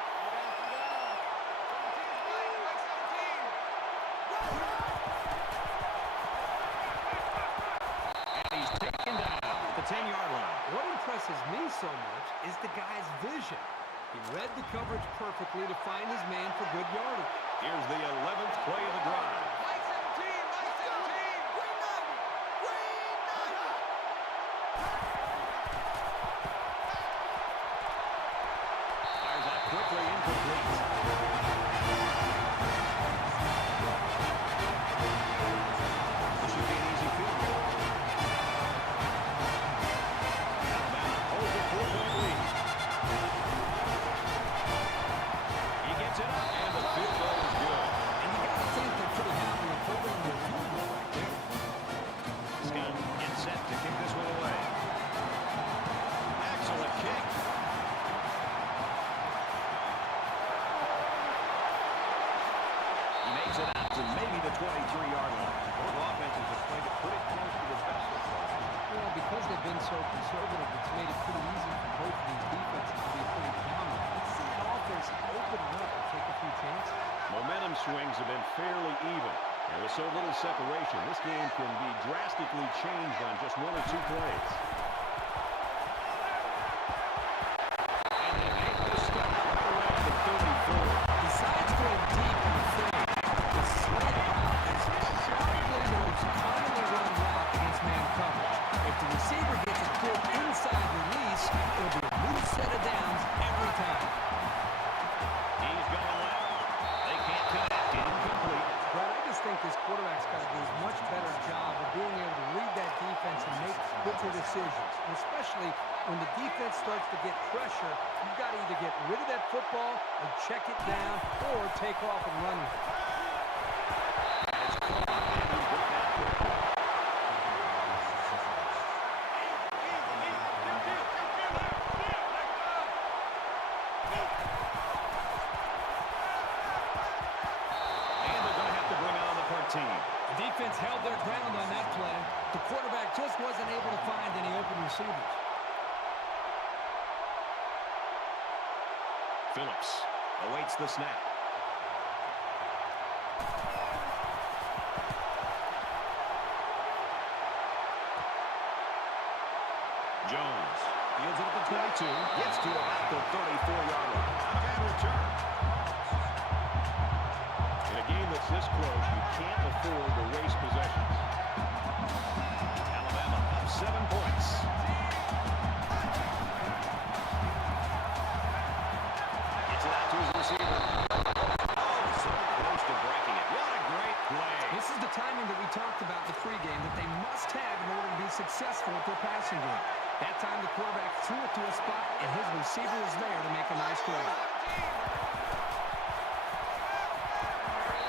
And he's taken down at the 10-yard line. What impresses me so much is the guy's vision. He read the coverage perfectly to find his man for good yardage. Here's the 11th play of the drive. Fires out quickly, incomplete. This should be an easy field goal. Alabama holds a 4-point lead. He gets it up, and the field goal is good. And you got to think they're pretty happy with holding their field goal right there. Scott gets set to kick this one away. Excellent kick. He makes it out to maybe the 23-yard line. Both offenses have played it pretty close to the best so far. Well, because they've been so conservative, it's made it pretty easy for both of these defenses to be pretty dominant. Let's see an offense open up and take a few chances. Momentum swings have been fairly even. And with so little separation, this game can be drastically changed on just one or two plays. And they make the stop around the 34. Besides going deep in the fade, the slant route is probably the most commonly run route against man coverage. If the receiver gets a good inside release, it'll be a new set of downs every time. He's going left. They can't connect. Incomplete. Brad, I just think this quarterback's got to do a much better job of being able to read that defense and make quicker decisions. And especially when the defense starts to get pressure, you've got to either get rid of that football and check it down or take off and run with it. The defense held their ground on that play. The quarterback just wasn't able to find any open receivers. Phillips awaits the snap. Jones fields it at the 22, gets to about the 34-yard line. Not a bad return. In a game that's this close, you can't afford to waste possessions. Alabama up 7 points. Gets it out to his receiver. Oh, so close to breaking it. What a great play. This is the timing that we talked about in the pregame that they must have in order to be successful with their passing game. That time the quarterback threw it to a spot, and his receiver was there to make a nice grab.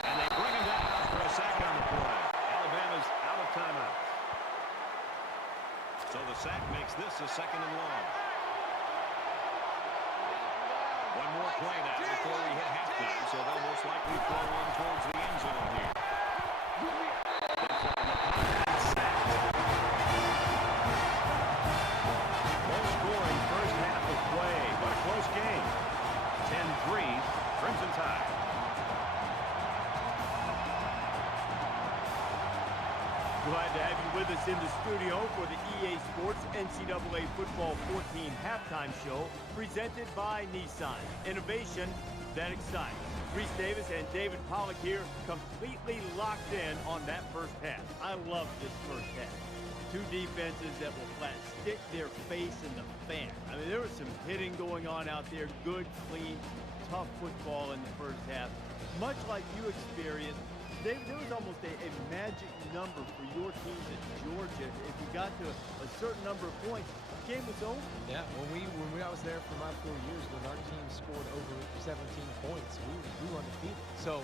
And they bring him down for a sack on the play. Alabama's out of timeout. So the sack makes this a second and long. One more play now before we hit halftime, so they'll most likely throw one towards the end zone here. Low-scoring first half of play, but a close game. 10-3, Crimson Tide. Glad to have you with us in the studio for the EA Sports NCAA Football 14 halftime show presented by Nissan. Innovation that excites. Reese Davis and David Pollack here completely locked in on that first half. I love this first half. Two defenses that will flat stick their face in the fan. I mean, there was some hitting going on out there. Good, clean, tough football in the first half. Much like you experienced, David, there was almost a magic number for your teams at Georgia. If you got to a certain number of points, the game was over. Yeah, when I was there for my 4 years, when our team scored over 17 points, we were undefeated. So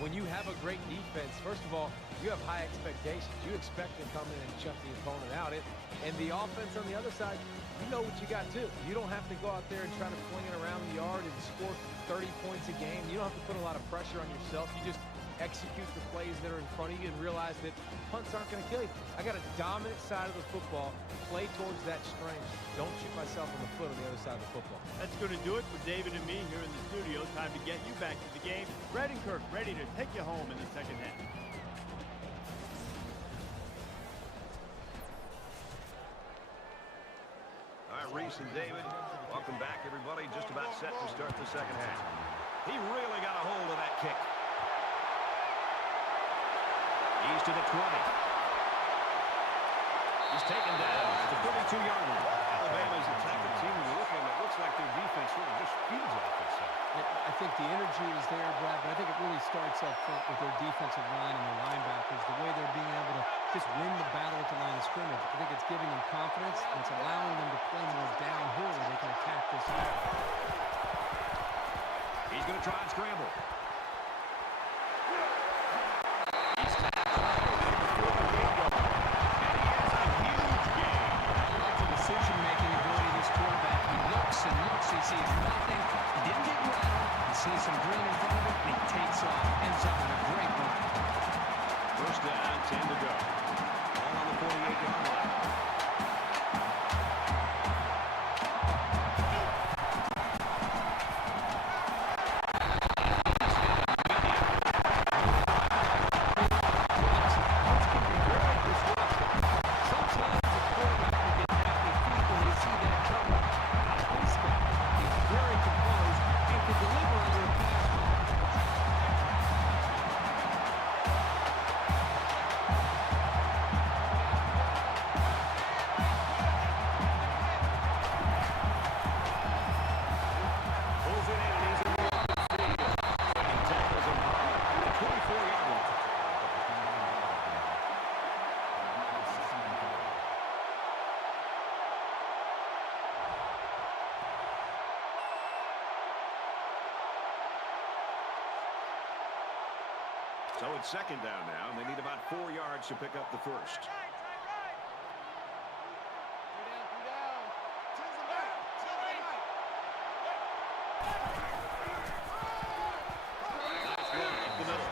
when you have a great defense, first of all, you have high expectations. You expect to come in and shut the opponent out. And the offense on the other side, you know what you got too. You don't have to go out there and try to fling it around the yard and score 30 points a game. You don't have to put a lot of pressure on yourself. You just execute the plays that are in front of you and realize that punts aren't going to kill you. I got a dominant side of the football. Play towards that strength. Don't shoot myself in the foot on the other side of the football. That's going to do it for David and me here in the studio. Time to get you back to the game. Brad and Kirk ready to take you home in the second half. All right, Reese and David, welcome back, everybody. Just about set to start the second half. He really got a hold of that kick. He's to the 20. He's taken down at the 32-yard line. Alabama's attacking team. You're looking, it looks like their defense sort of just feeds off this side. I think the energy is there, Brad, but I think it really starts up front with their defensive line and their linebackers, the way they're being able to just win the battle at the line of scrimmage. I think it's giving them confidence, and it's allowing them to play more downhill where they can attack this area. He's going to try and scramble. Decision-making ability of this quarterback. He looks and looks. He sees nothing. He didn't get rattled. He sees some green in front of him, and he takes off. Ends up with a great run. First down, 10 to go. All on the 48-yard line. So it's second down now, and they need about 4 yards to pick up the first. Nice run up the middle.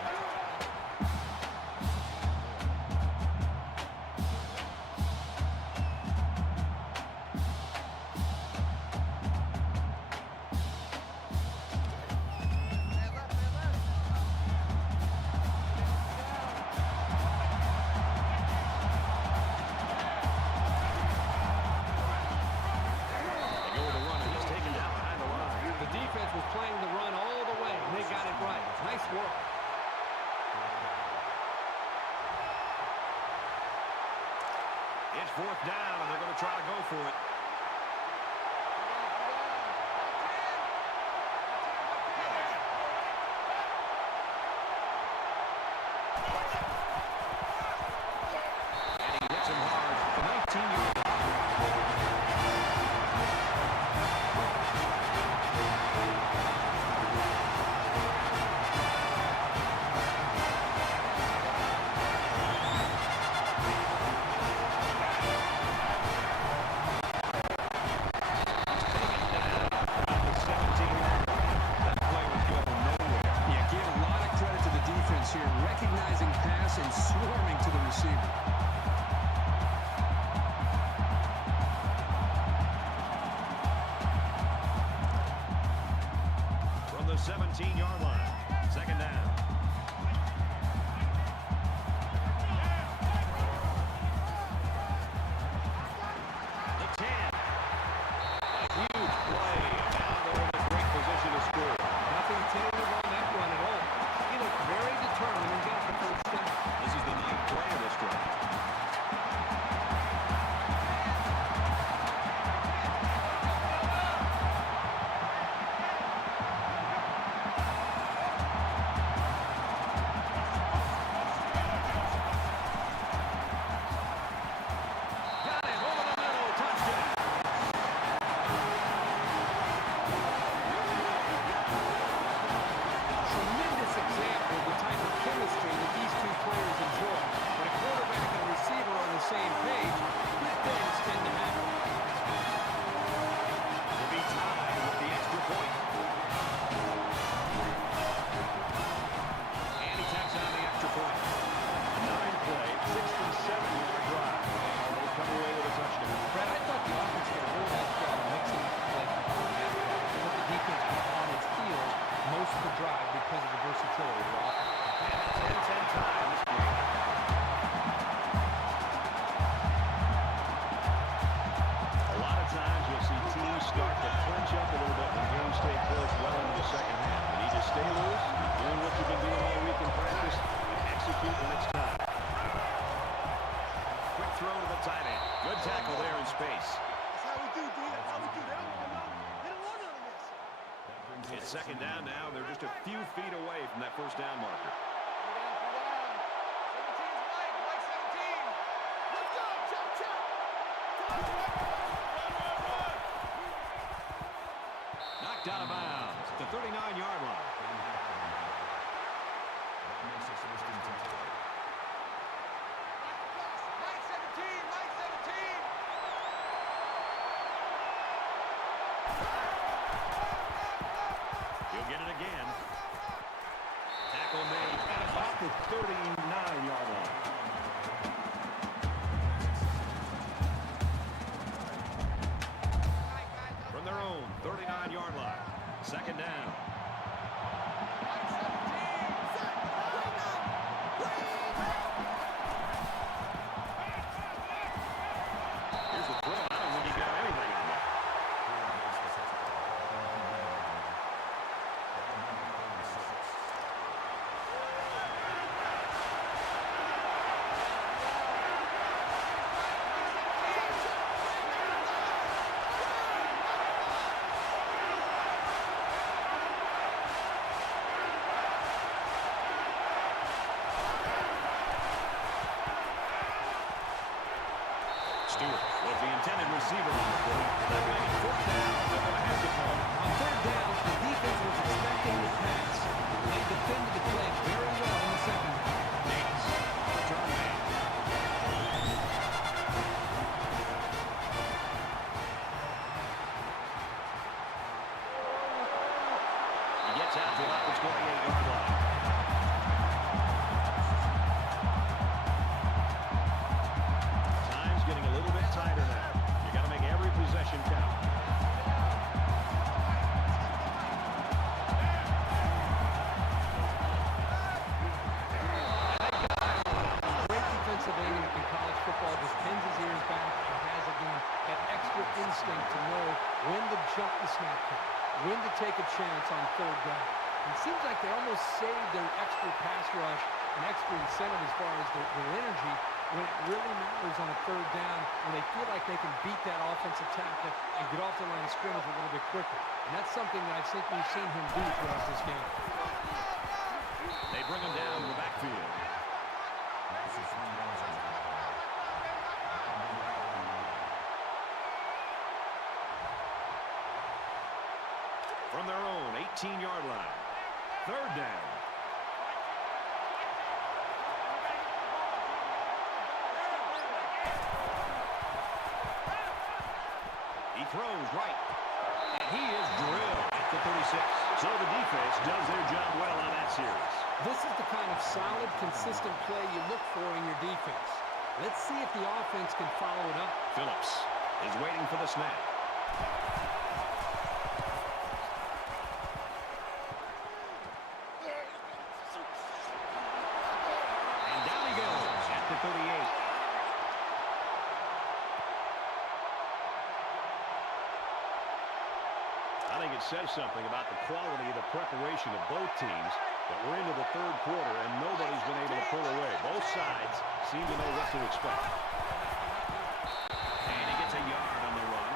It's fourth down, and they're going to try to go for it. And he hits him hard. The 19-yard. From the 17-yard line, second down. The 10. A huge play. Now they're in a great position to score. Nothing tentative on that run at all. He looked very determined and got the first down. This is the ninth play of this drive. execute when it's time. Quick throw to the tight end. Good tackle there in space. That's how we do, D. That's how we do. They don't want none of this. It's second down now. They're just a few feet away from that first down marker. Knocked out of bounds at the 39-yard line. He'll get it again. Tackle made at about the 39-yard line. From their own 39-yard line. Second down. Here's the throw. I don't think he got anything on that. Stewart was the intended receiver on the play. That made it fourth down. They're going to have to call it. On third down, the defense was expecting the pass. They defended the play very well in the second half. Davis, return man. He gets out to about the 28-yard line. Time's getting a little bit tighter now. You got to make every possession count. Great defensive end in college football just pins his ears back and has, again, that extra instinct to know when to jump the snap count, when to take a chance on third down. It seems like they almost saved their extra pass rush and extra incentive as far as their energy when it really matters on a third down, when they feel like they can beat that offensive tackle and get off the line of scrimmage a little bit quicker. And that's something that I think we've seen him do throughout this game. They bring him down to the backfield. From their own 18-yard line. Third down. He throws right. And he is drilled at the 36. So the defense does their job well on that series. This is the kind of solid, consistent play you look for in your defense. Let's see if the offense can follow it up. Phillips is waiting for the snap. And down he goes at the 38. I think it says something about the quality of the preparation of both teams that we're into the third quarter and nobody's been able to pull away. Both sides seem to know what to expect. And he gets a yard on the run.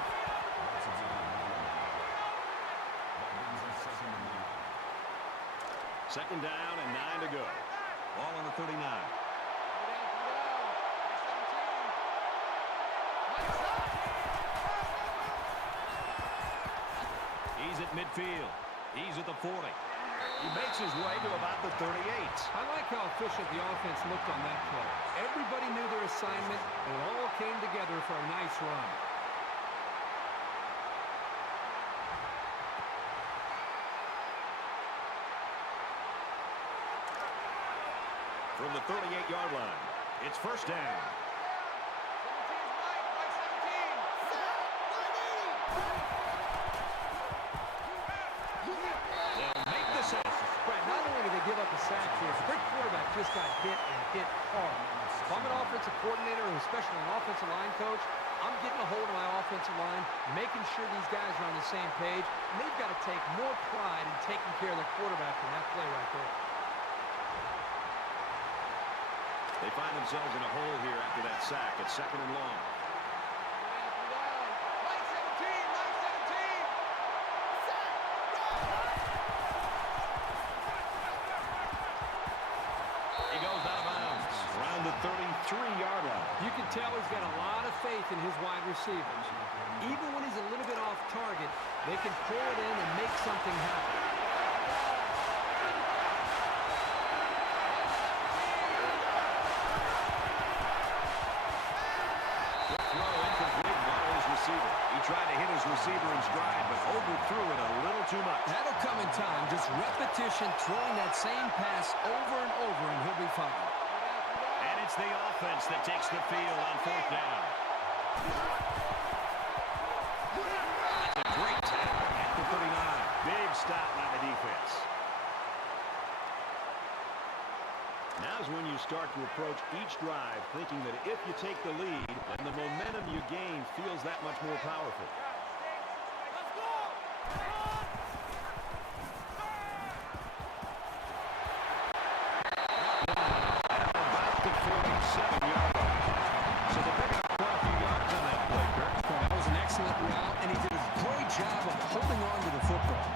Second down and 9 to go. Ball on the 39. He's at midfield. He's at the 40. He makes his way to about the 38. I like how efficient the offense looked on that play. Everybody knew their assignment, and it all came together for a nice run. From the 38-yard line, it's first down. They'll make the sack. Brad, not only did they give up a sack here, the big quarterback just got hit and hit hard. If I'm an offensive coordinator, or especially an offensive line coach, I'm getting a hold of my offensive line, making sure these guys are on the same page, and they've got to take more pride in taking care of their quarterback than that play right there. They find themselves in a hole here after that sack. It's 2nd and long. He goes out of bounds around the 33-yard line. You can tell he's got a lot of faith in his wide receivers. Even when he's a little bit off target, they can pull it in and make something happen. He tried to hit his receiver in stride, but overthrew it a little too much. That'll come in time. Just repetition, throwing that same pass over and over, and he'll be fine. And it's the offense that takes the field on 4th down. That's a great tackle at the 39. Big stop by the defense. Now's when you start to approach each drive thinking that if you take the lead, then the momentum you gain feels that much more powerful. About the 47-yard line. So they pick up quite a few yards on that play, Kirk. That was an excellent route, and he did a great job of holding on to the football.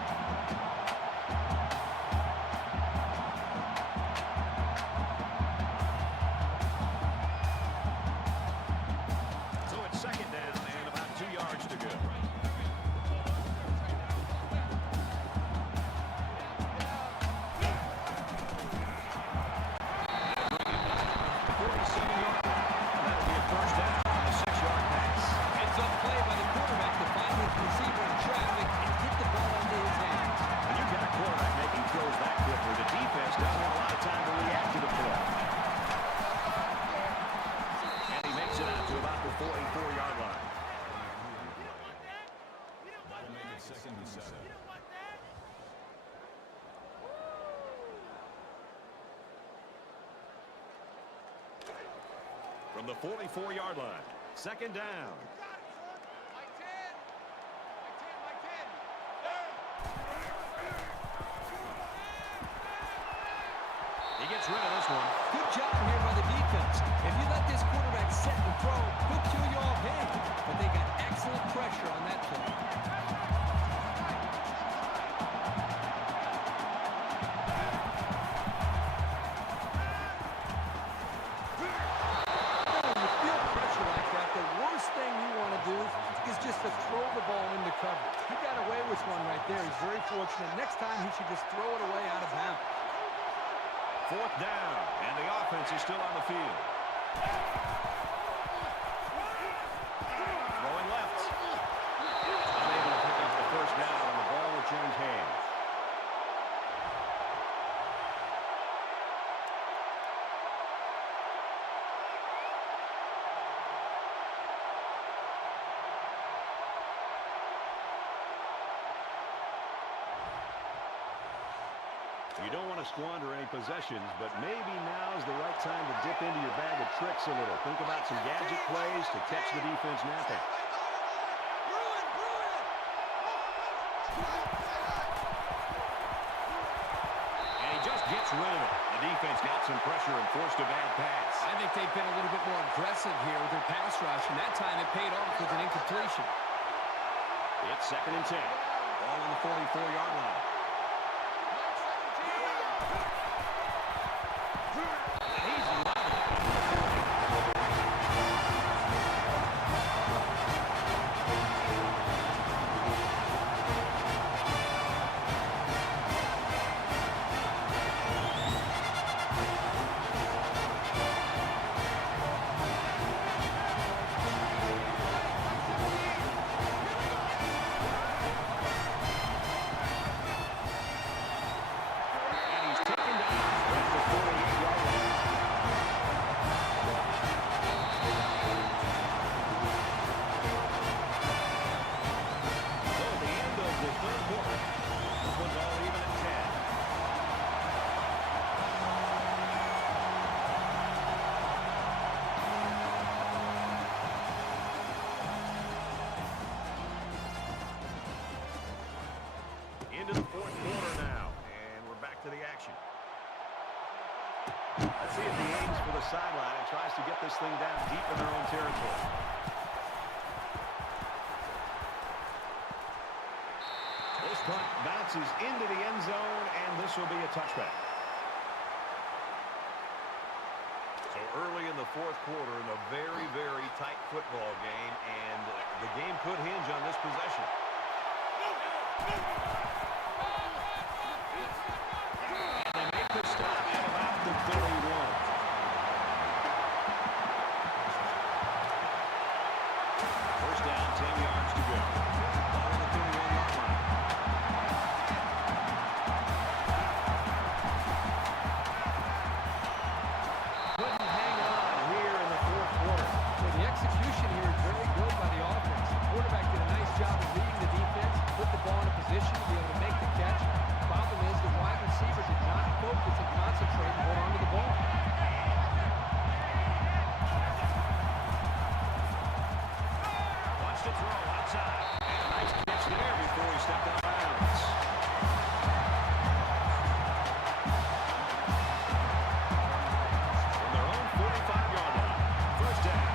From the 44-yard line, 2nd down. He gets rid of this one. Good job here by the defense. If you let this quarterback set and throw, he'll kill you off hand. But they got excellent pressure on that play. Just to throw the ball into coverage. He got away with one right there. He's very fortunate. Next time, he should just throw it away out of bounds. 4th down, and the offense is still on the field. Going left. Unable to pick up the 1st down, and the ball will change hands. You don't want to squander any possessions, but maybe now's the right time to dip into your bag of tricks a little. Think about some gadget plays to catch the defense napping. And he just gets rid of it. The defense got some pressure and forced a bad pass. I think they've been a little bit more aggressive here with their pass rush, and that time it paid off with an incompletion. It's 2nd and 10. Ball on the 44-yard line. see it, he aims for the sideline and tries to get this thing down deep in their own territory. This punt bounces into the end zone, and this will be a touchback. So early in the fourth quarter in a very, very tight football game, and the game could hinge on this possession. And they make the stop at about the 31. First down, 10 yards to go. Ball on the 31-yard line. Couldn't hang on here in the fourth quarter. So the execution here is very good by the offense. The quarterback did a nice job of reading the defense, put the ball in a position to be able to make the catch. Problem is the wide receiver did not focus and concentrate and hold on to the ball. Wants to throw outside. And a nice catch there before he stepped out of bounds. From their own 45-yard line. First down.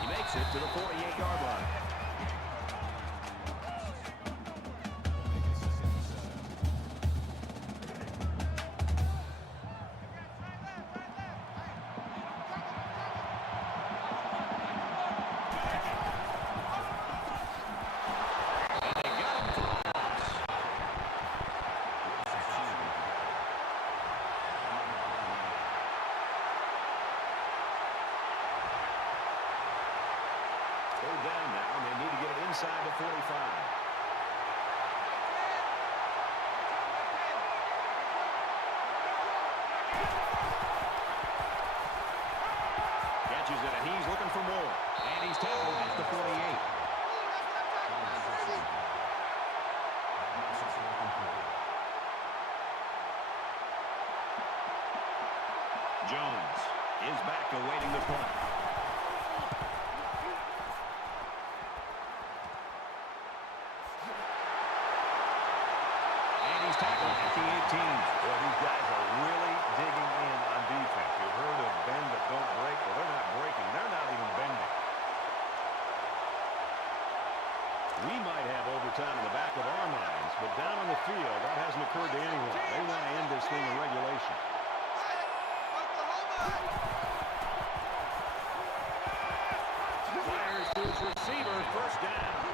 He makes it to the 48-yard line. Third down now, and they need to get it inside the 45. Catches it, and he's looking for more. And he's tackled at the 48. Jones is back awaiting the punt. Tackled at the 18. Well, these guys are really digging in on defense. You've heard of bend but don't break. Well, they're not breaking. They're not even bending. We might have overtime in the back of our minds, but down on the field, that hasn't occurred to anyone. They want to end this thing in regulation. Fires to his receiver. First down.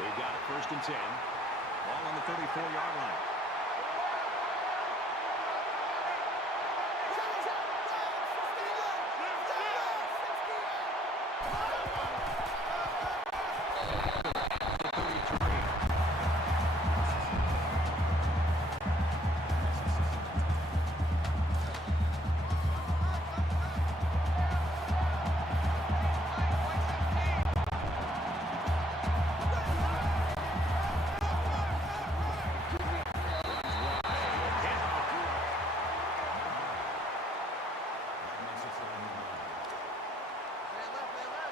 They've got it first and 10. Ball on the 34-yard line.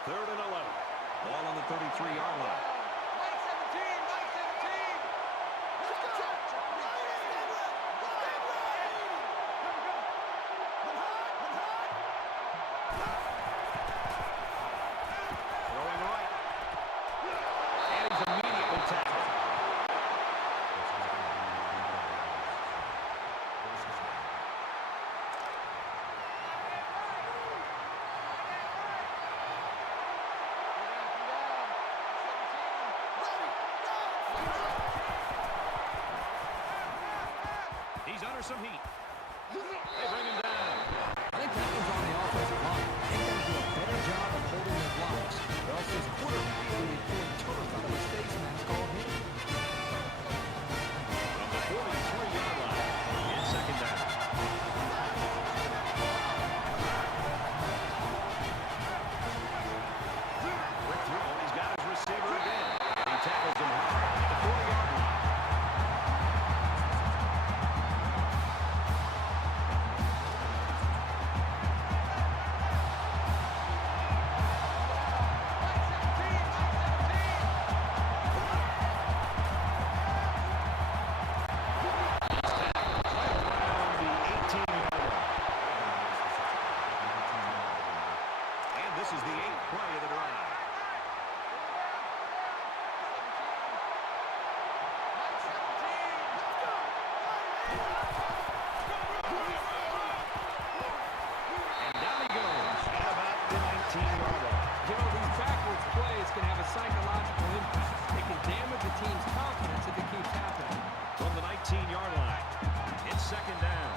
Third and 11. Ball on the 33-yard line. Throwing right. And he's immediately tackled. He's under some heat. They bring him down. I think that was on the offensive line. They've got to do a better job of holding their blocks, or else this quarterback will be pulling turf out of his face, and that's called hitting. From the 43-yard line, it's second down. Quick throw, and he's got his receiver again. He tackles him hard. And down he goes at about the 19-yard line. You know, these backwards plays can have a psychological impact. It can damage a team's confidence if it keeps happening. From the 19-yard line, it's second down.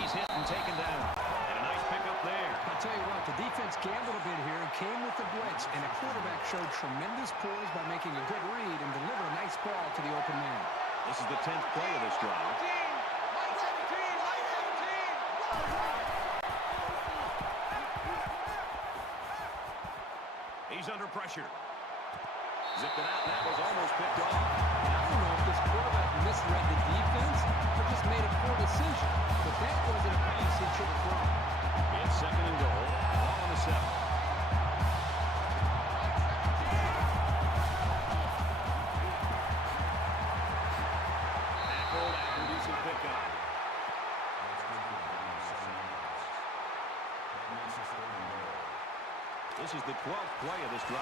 He's hit and taken down. And a nice pickup there. I'll tell you what, the defense gambled a bit here and came with the blitz, and the quarterback showed tremendous poise by making a good read and deliver a nice ball to the open man. This is the 10th play of this drive. He's under pressure. Zipped it out. That was almost picked off. I don't know if this quarterback misread the defense or just made a poor decision, but that wasn't a pass he should have thrown. It's second and goal. Ball on the 7. Tackled after a decent pickup. This is the 12th play of this drive.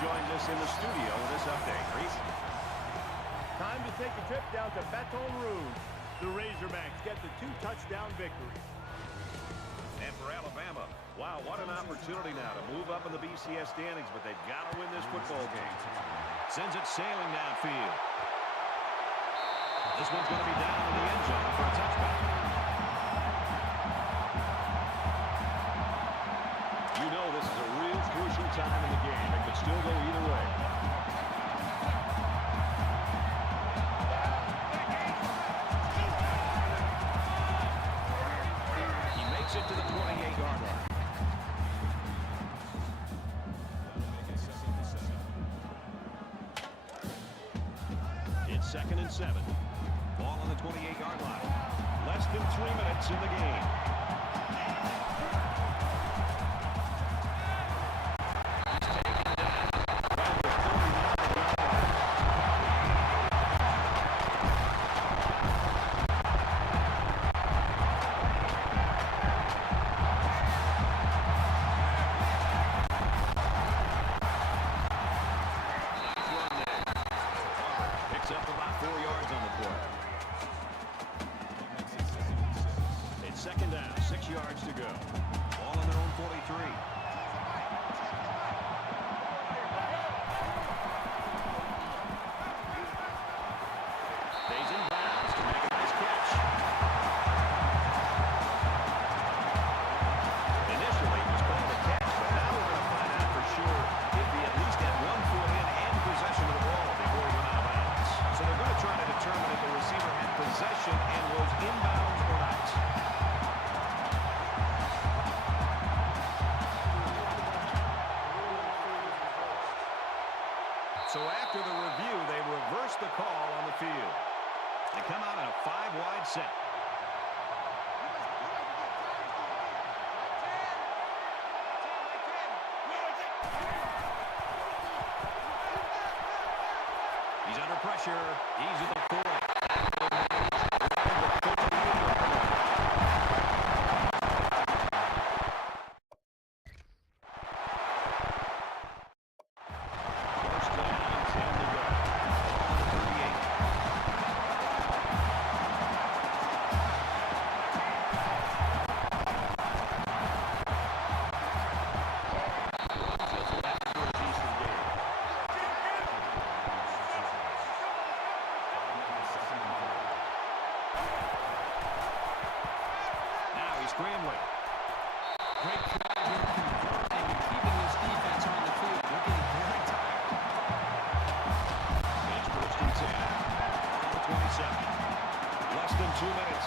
Joins us in the studio with this update. Reese? Time to take a trip down to Baton Rouge. The Razorbacks get the 2-touchdown victory. And for Alabama, wow, what an opportunity now to move up in the BCS standings, but they've got to win this football game. Sends it sailing downfield. This one's going to be down in the end zone for a touchback. You know this is a real crucial time in the game. It could still go either way. He makes it to the 28-yard line. It's second and 7. Ball on the 28-yard line. Less than 3 minutes in the game. Second down, 6 yards to go. Ball on their own 43. Stays in bounds to make a nice catch. Initially, it was called a catch, but now we're going to find out for sure if he at least had 1 foot in and possession of the ball before he went out of bounds. So they're going to try to determine if the receiver had possession and was inbounds or not. So after the review, they reverse the call on the field. They come out in a 5-wide set. He's under pressure. He's at the 40.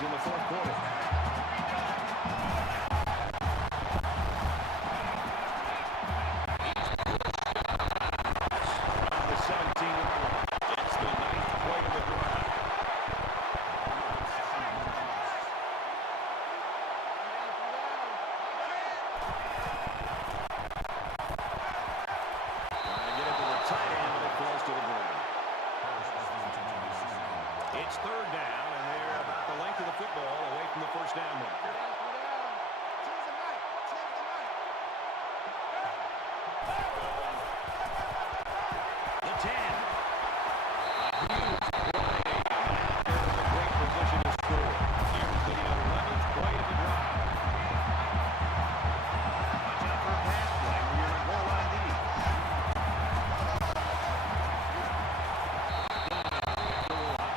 in the fourth quarter. The 17-yard line. It's the 9th play of the drive. Trying to get it to the tight end, but it falls to the ground. It's third down, and they're about the length of the football away from the first down marker. The 10. A huge play. They're in a great position to score. Here's the 11th play of the drive. Watch out for a pass play when you're in a goal line lead.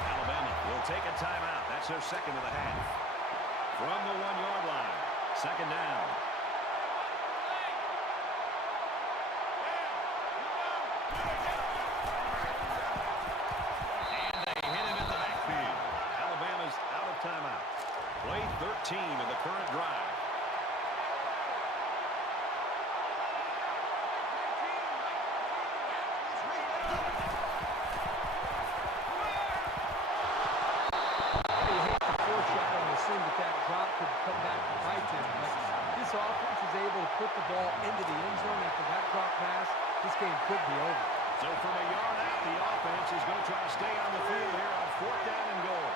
Alabama will take a timeout. That's their second of the half. From the 1-yard line. Second down. And they hit him in the backfield. Alabama's out of timeout. Play 13 in the current drive. You hate to foreshadow and assume that that drop could come back to bite them, but this offense is able to put the ball into the end zone after that drop pass. This game could be over. So from a yard out, the offense is going to try to stay on the field here on fourth down and goal.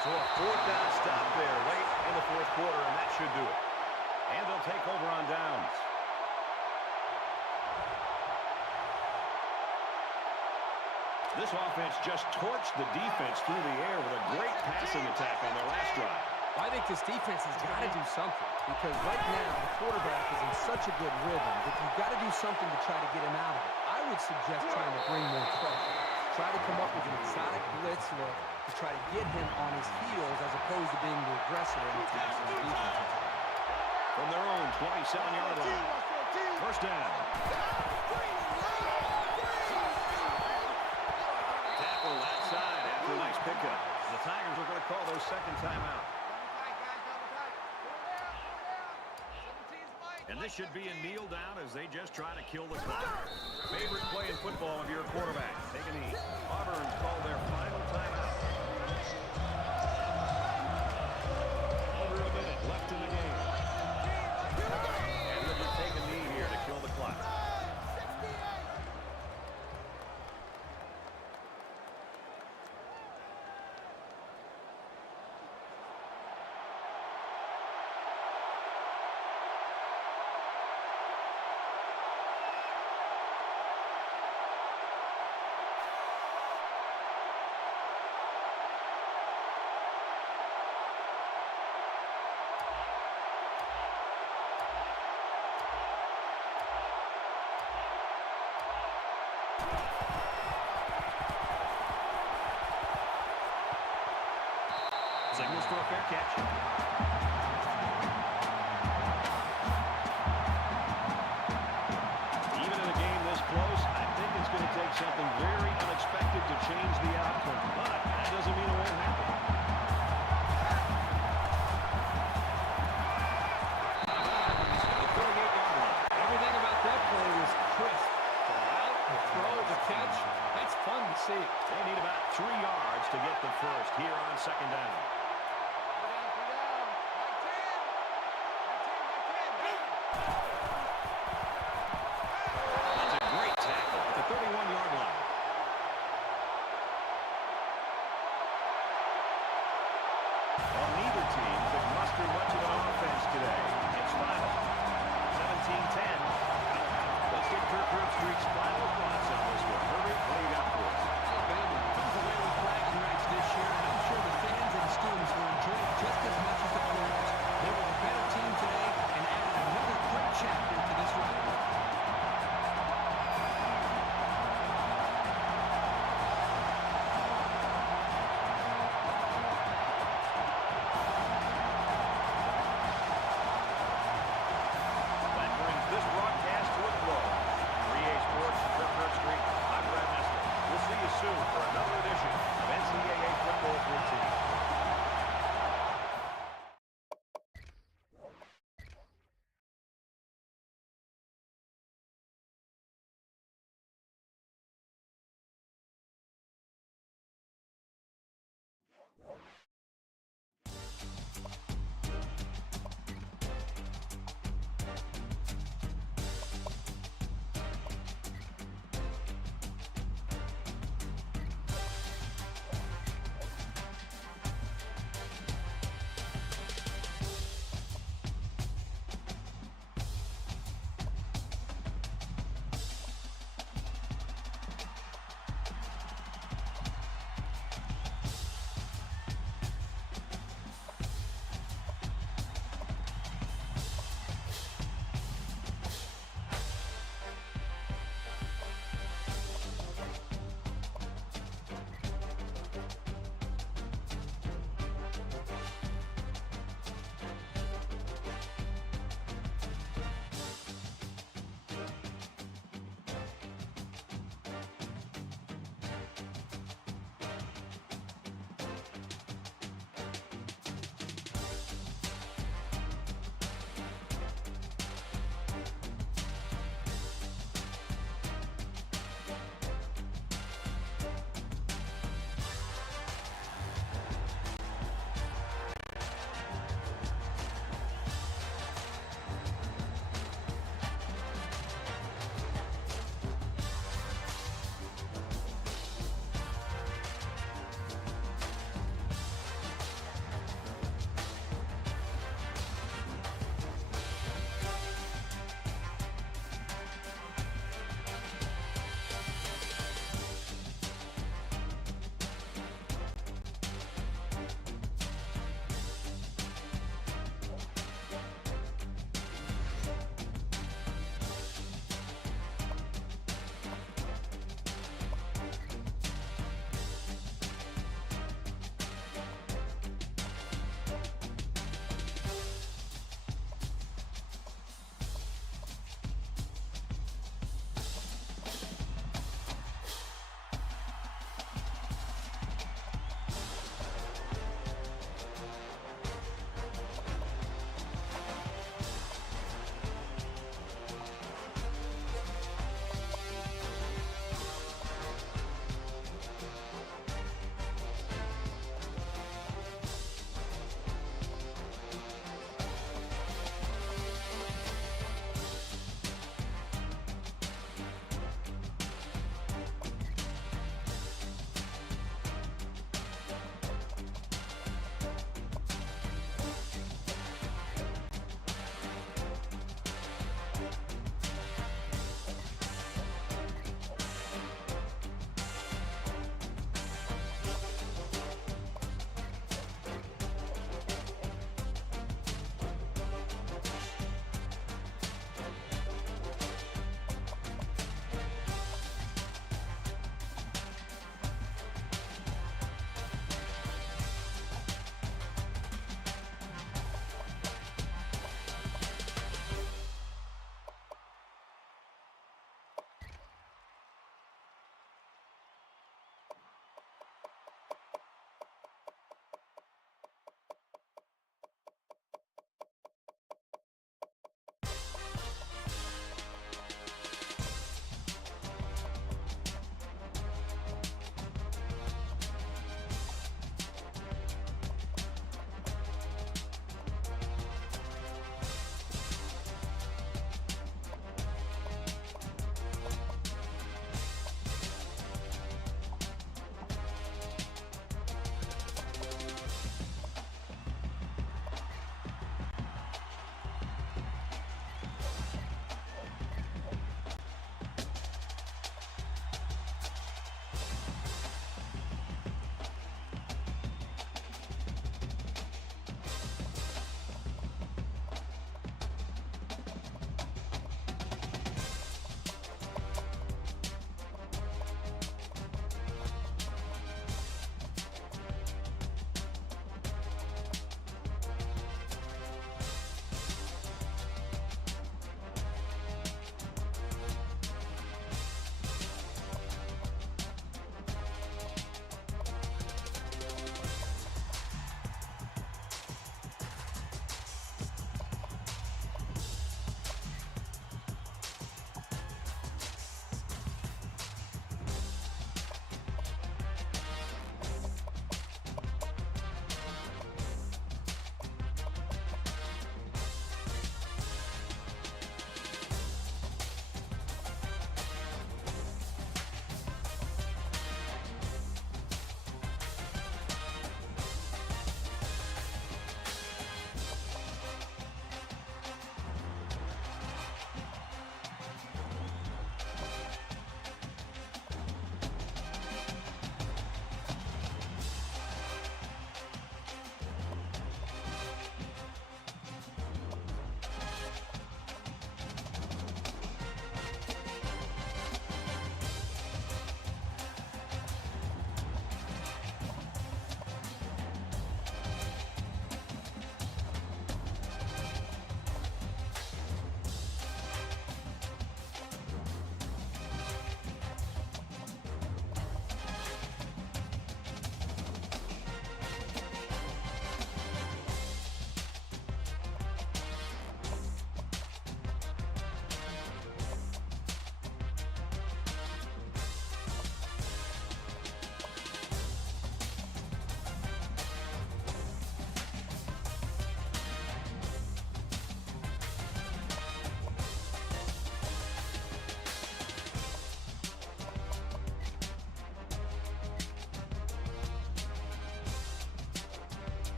So a fourth down stop there late in the fourth quarter, and that should do it. And they'll take over on downs. This offense just torched the defense through the air with a great passing attack on their last drive. I think this defense has got to do something because right now the quarterback is in such a good rhythm that you've got to do something to try to get him out of it. I would suggest trying to bring more pressure. Try to come up with an exotic blitz look to try to get him on his heels as opposed to being the aggressor in attacking the defense. From their own 27-yard line. First down. Tackle that side after a nice pickup. The Tigers are going to call their second timeout. And this should be a kneel down as they just try to kill the clock. Favorite play in football of your quarterback. Take a knee. Auburn's called their final timeout. Over a minute left in the game. And they'll just take a knee here to kill the clock. Signals for a fair catch.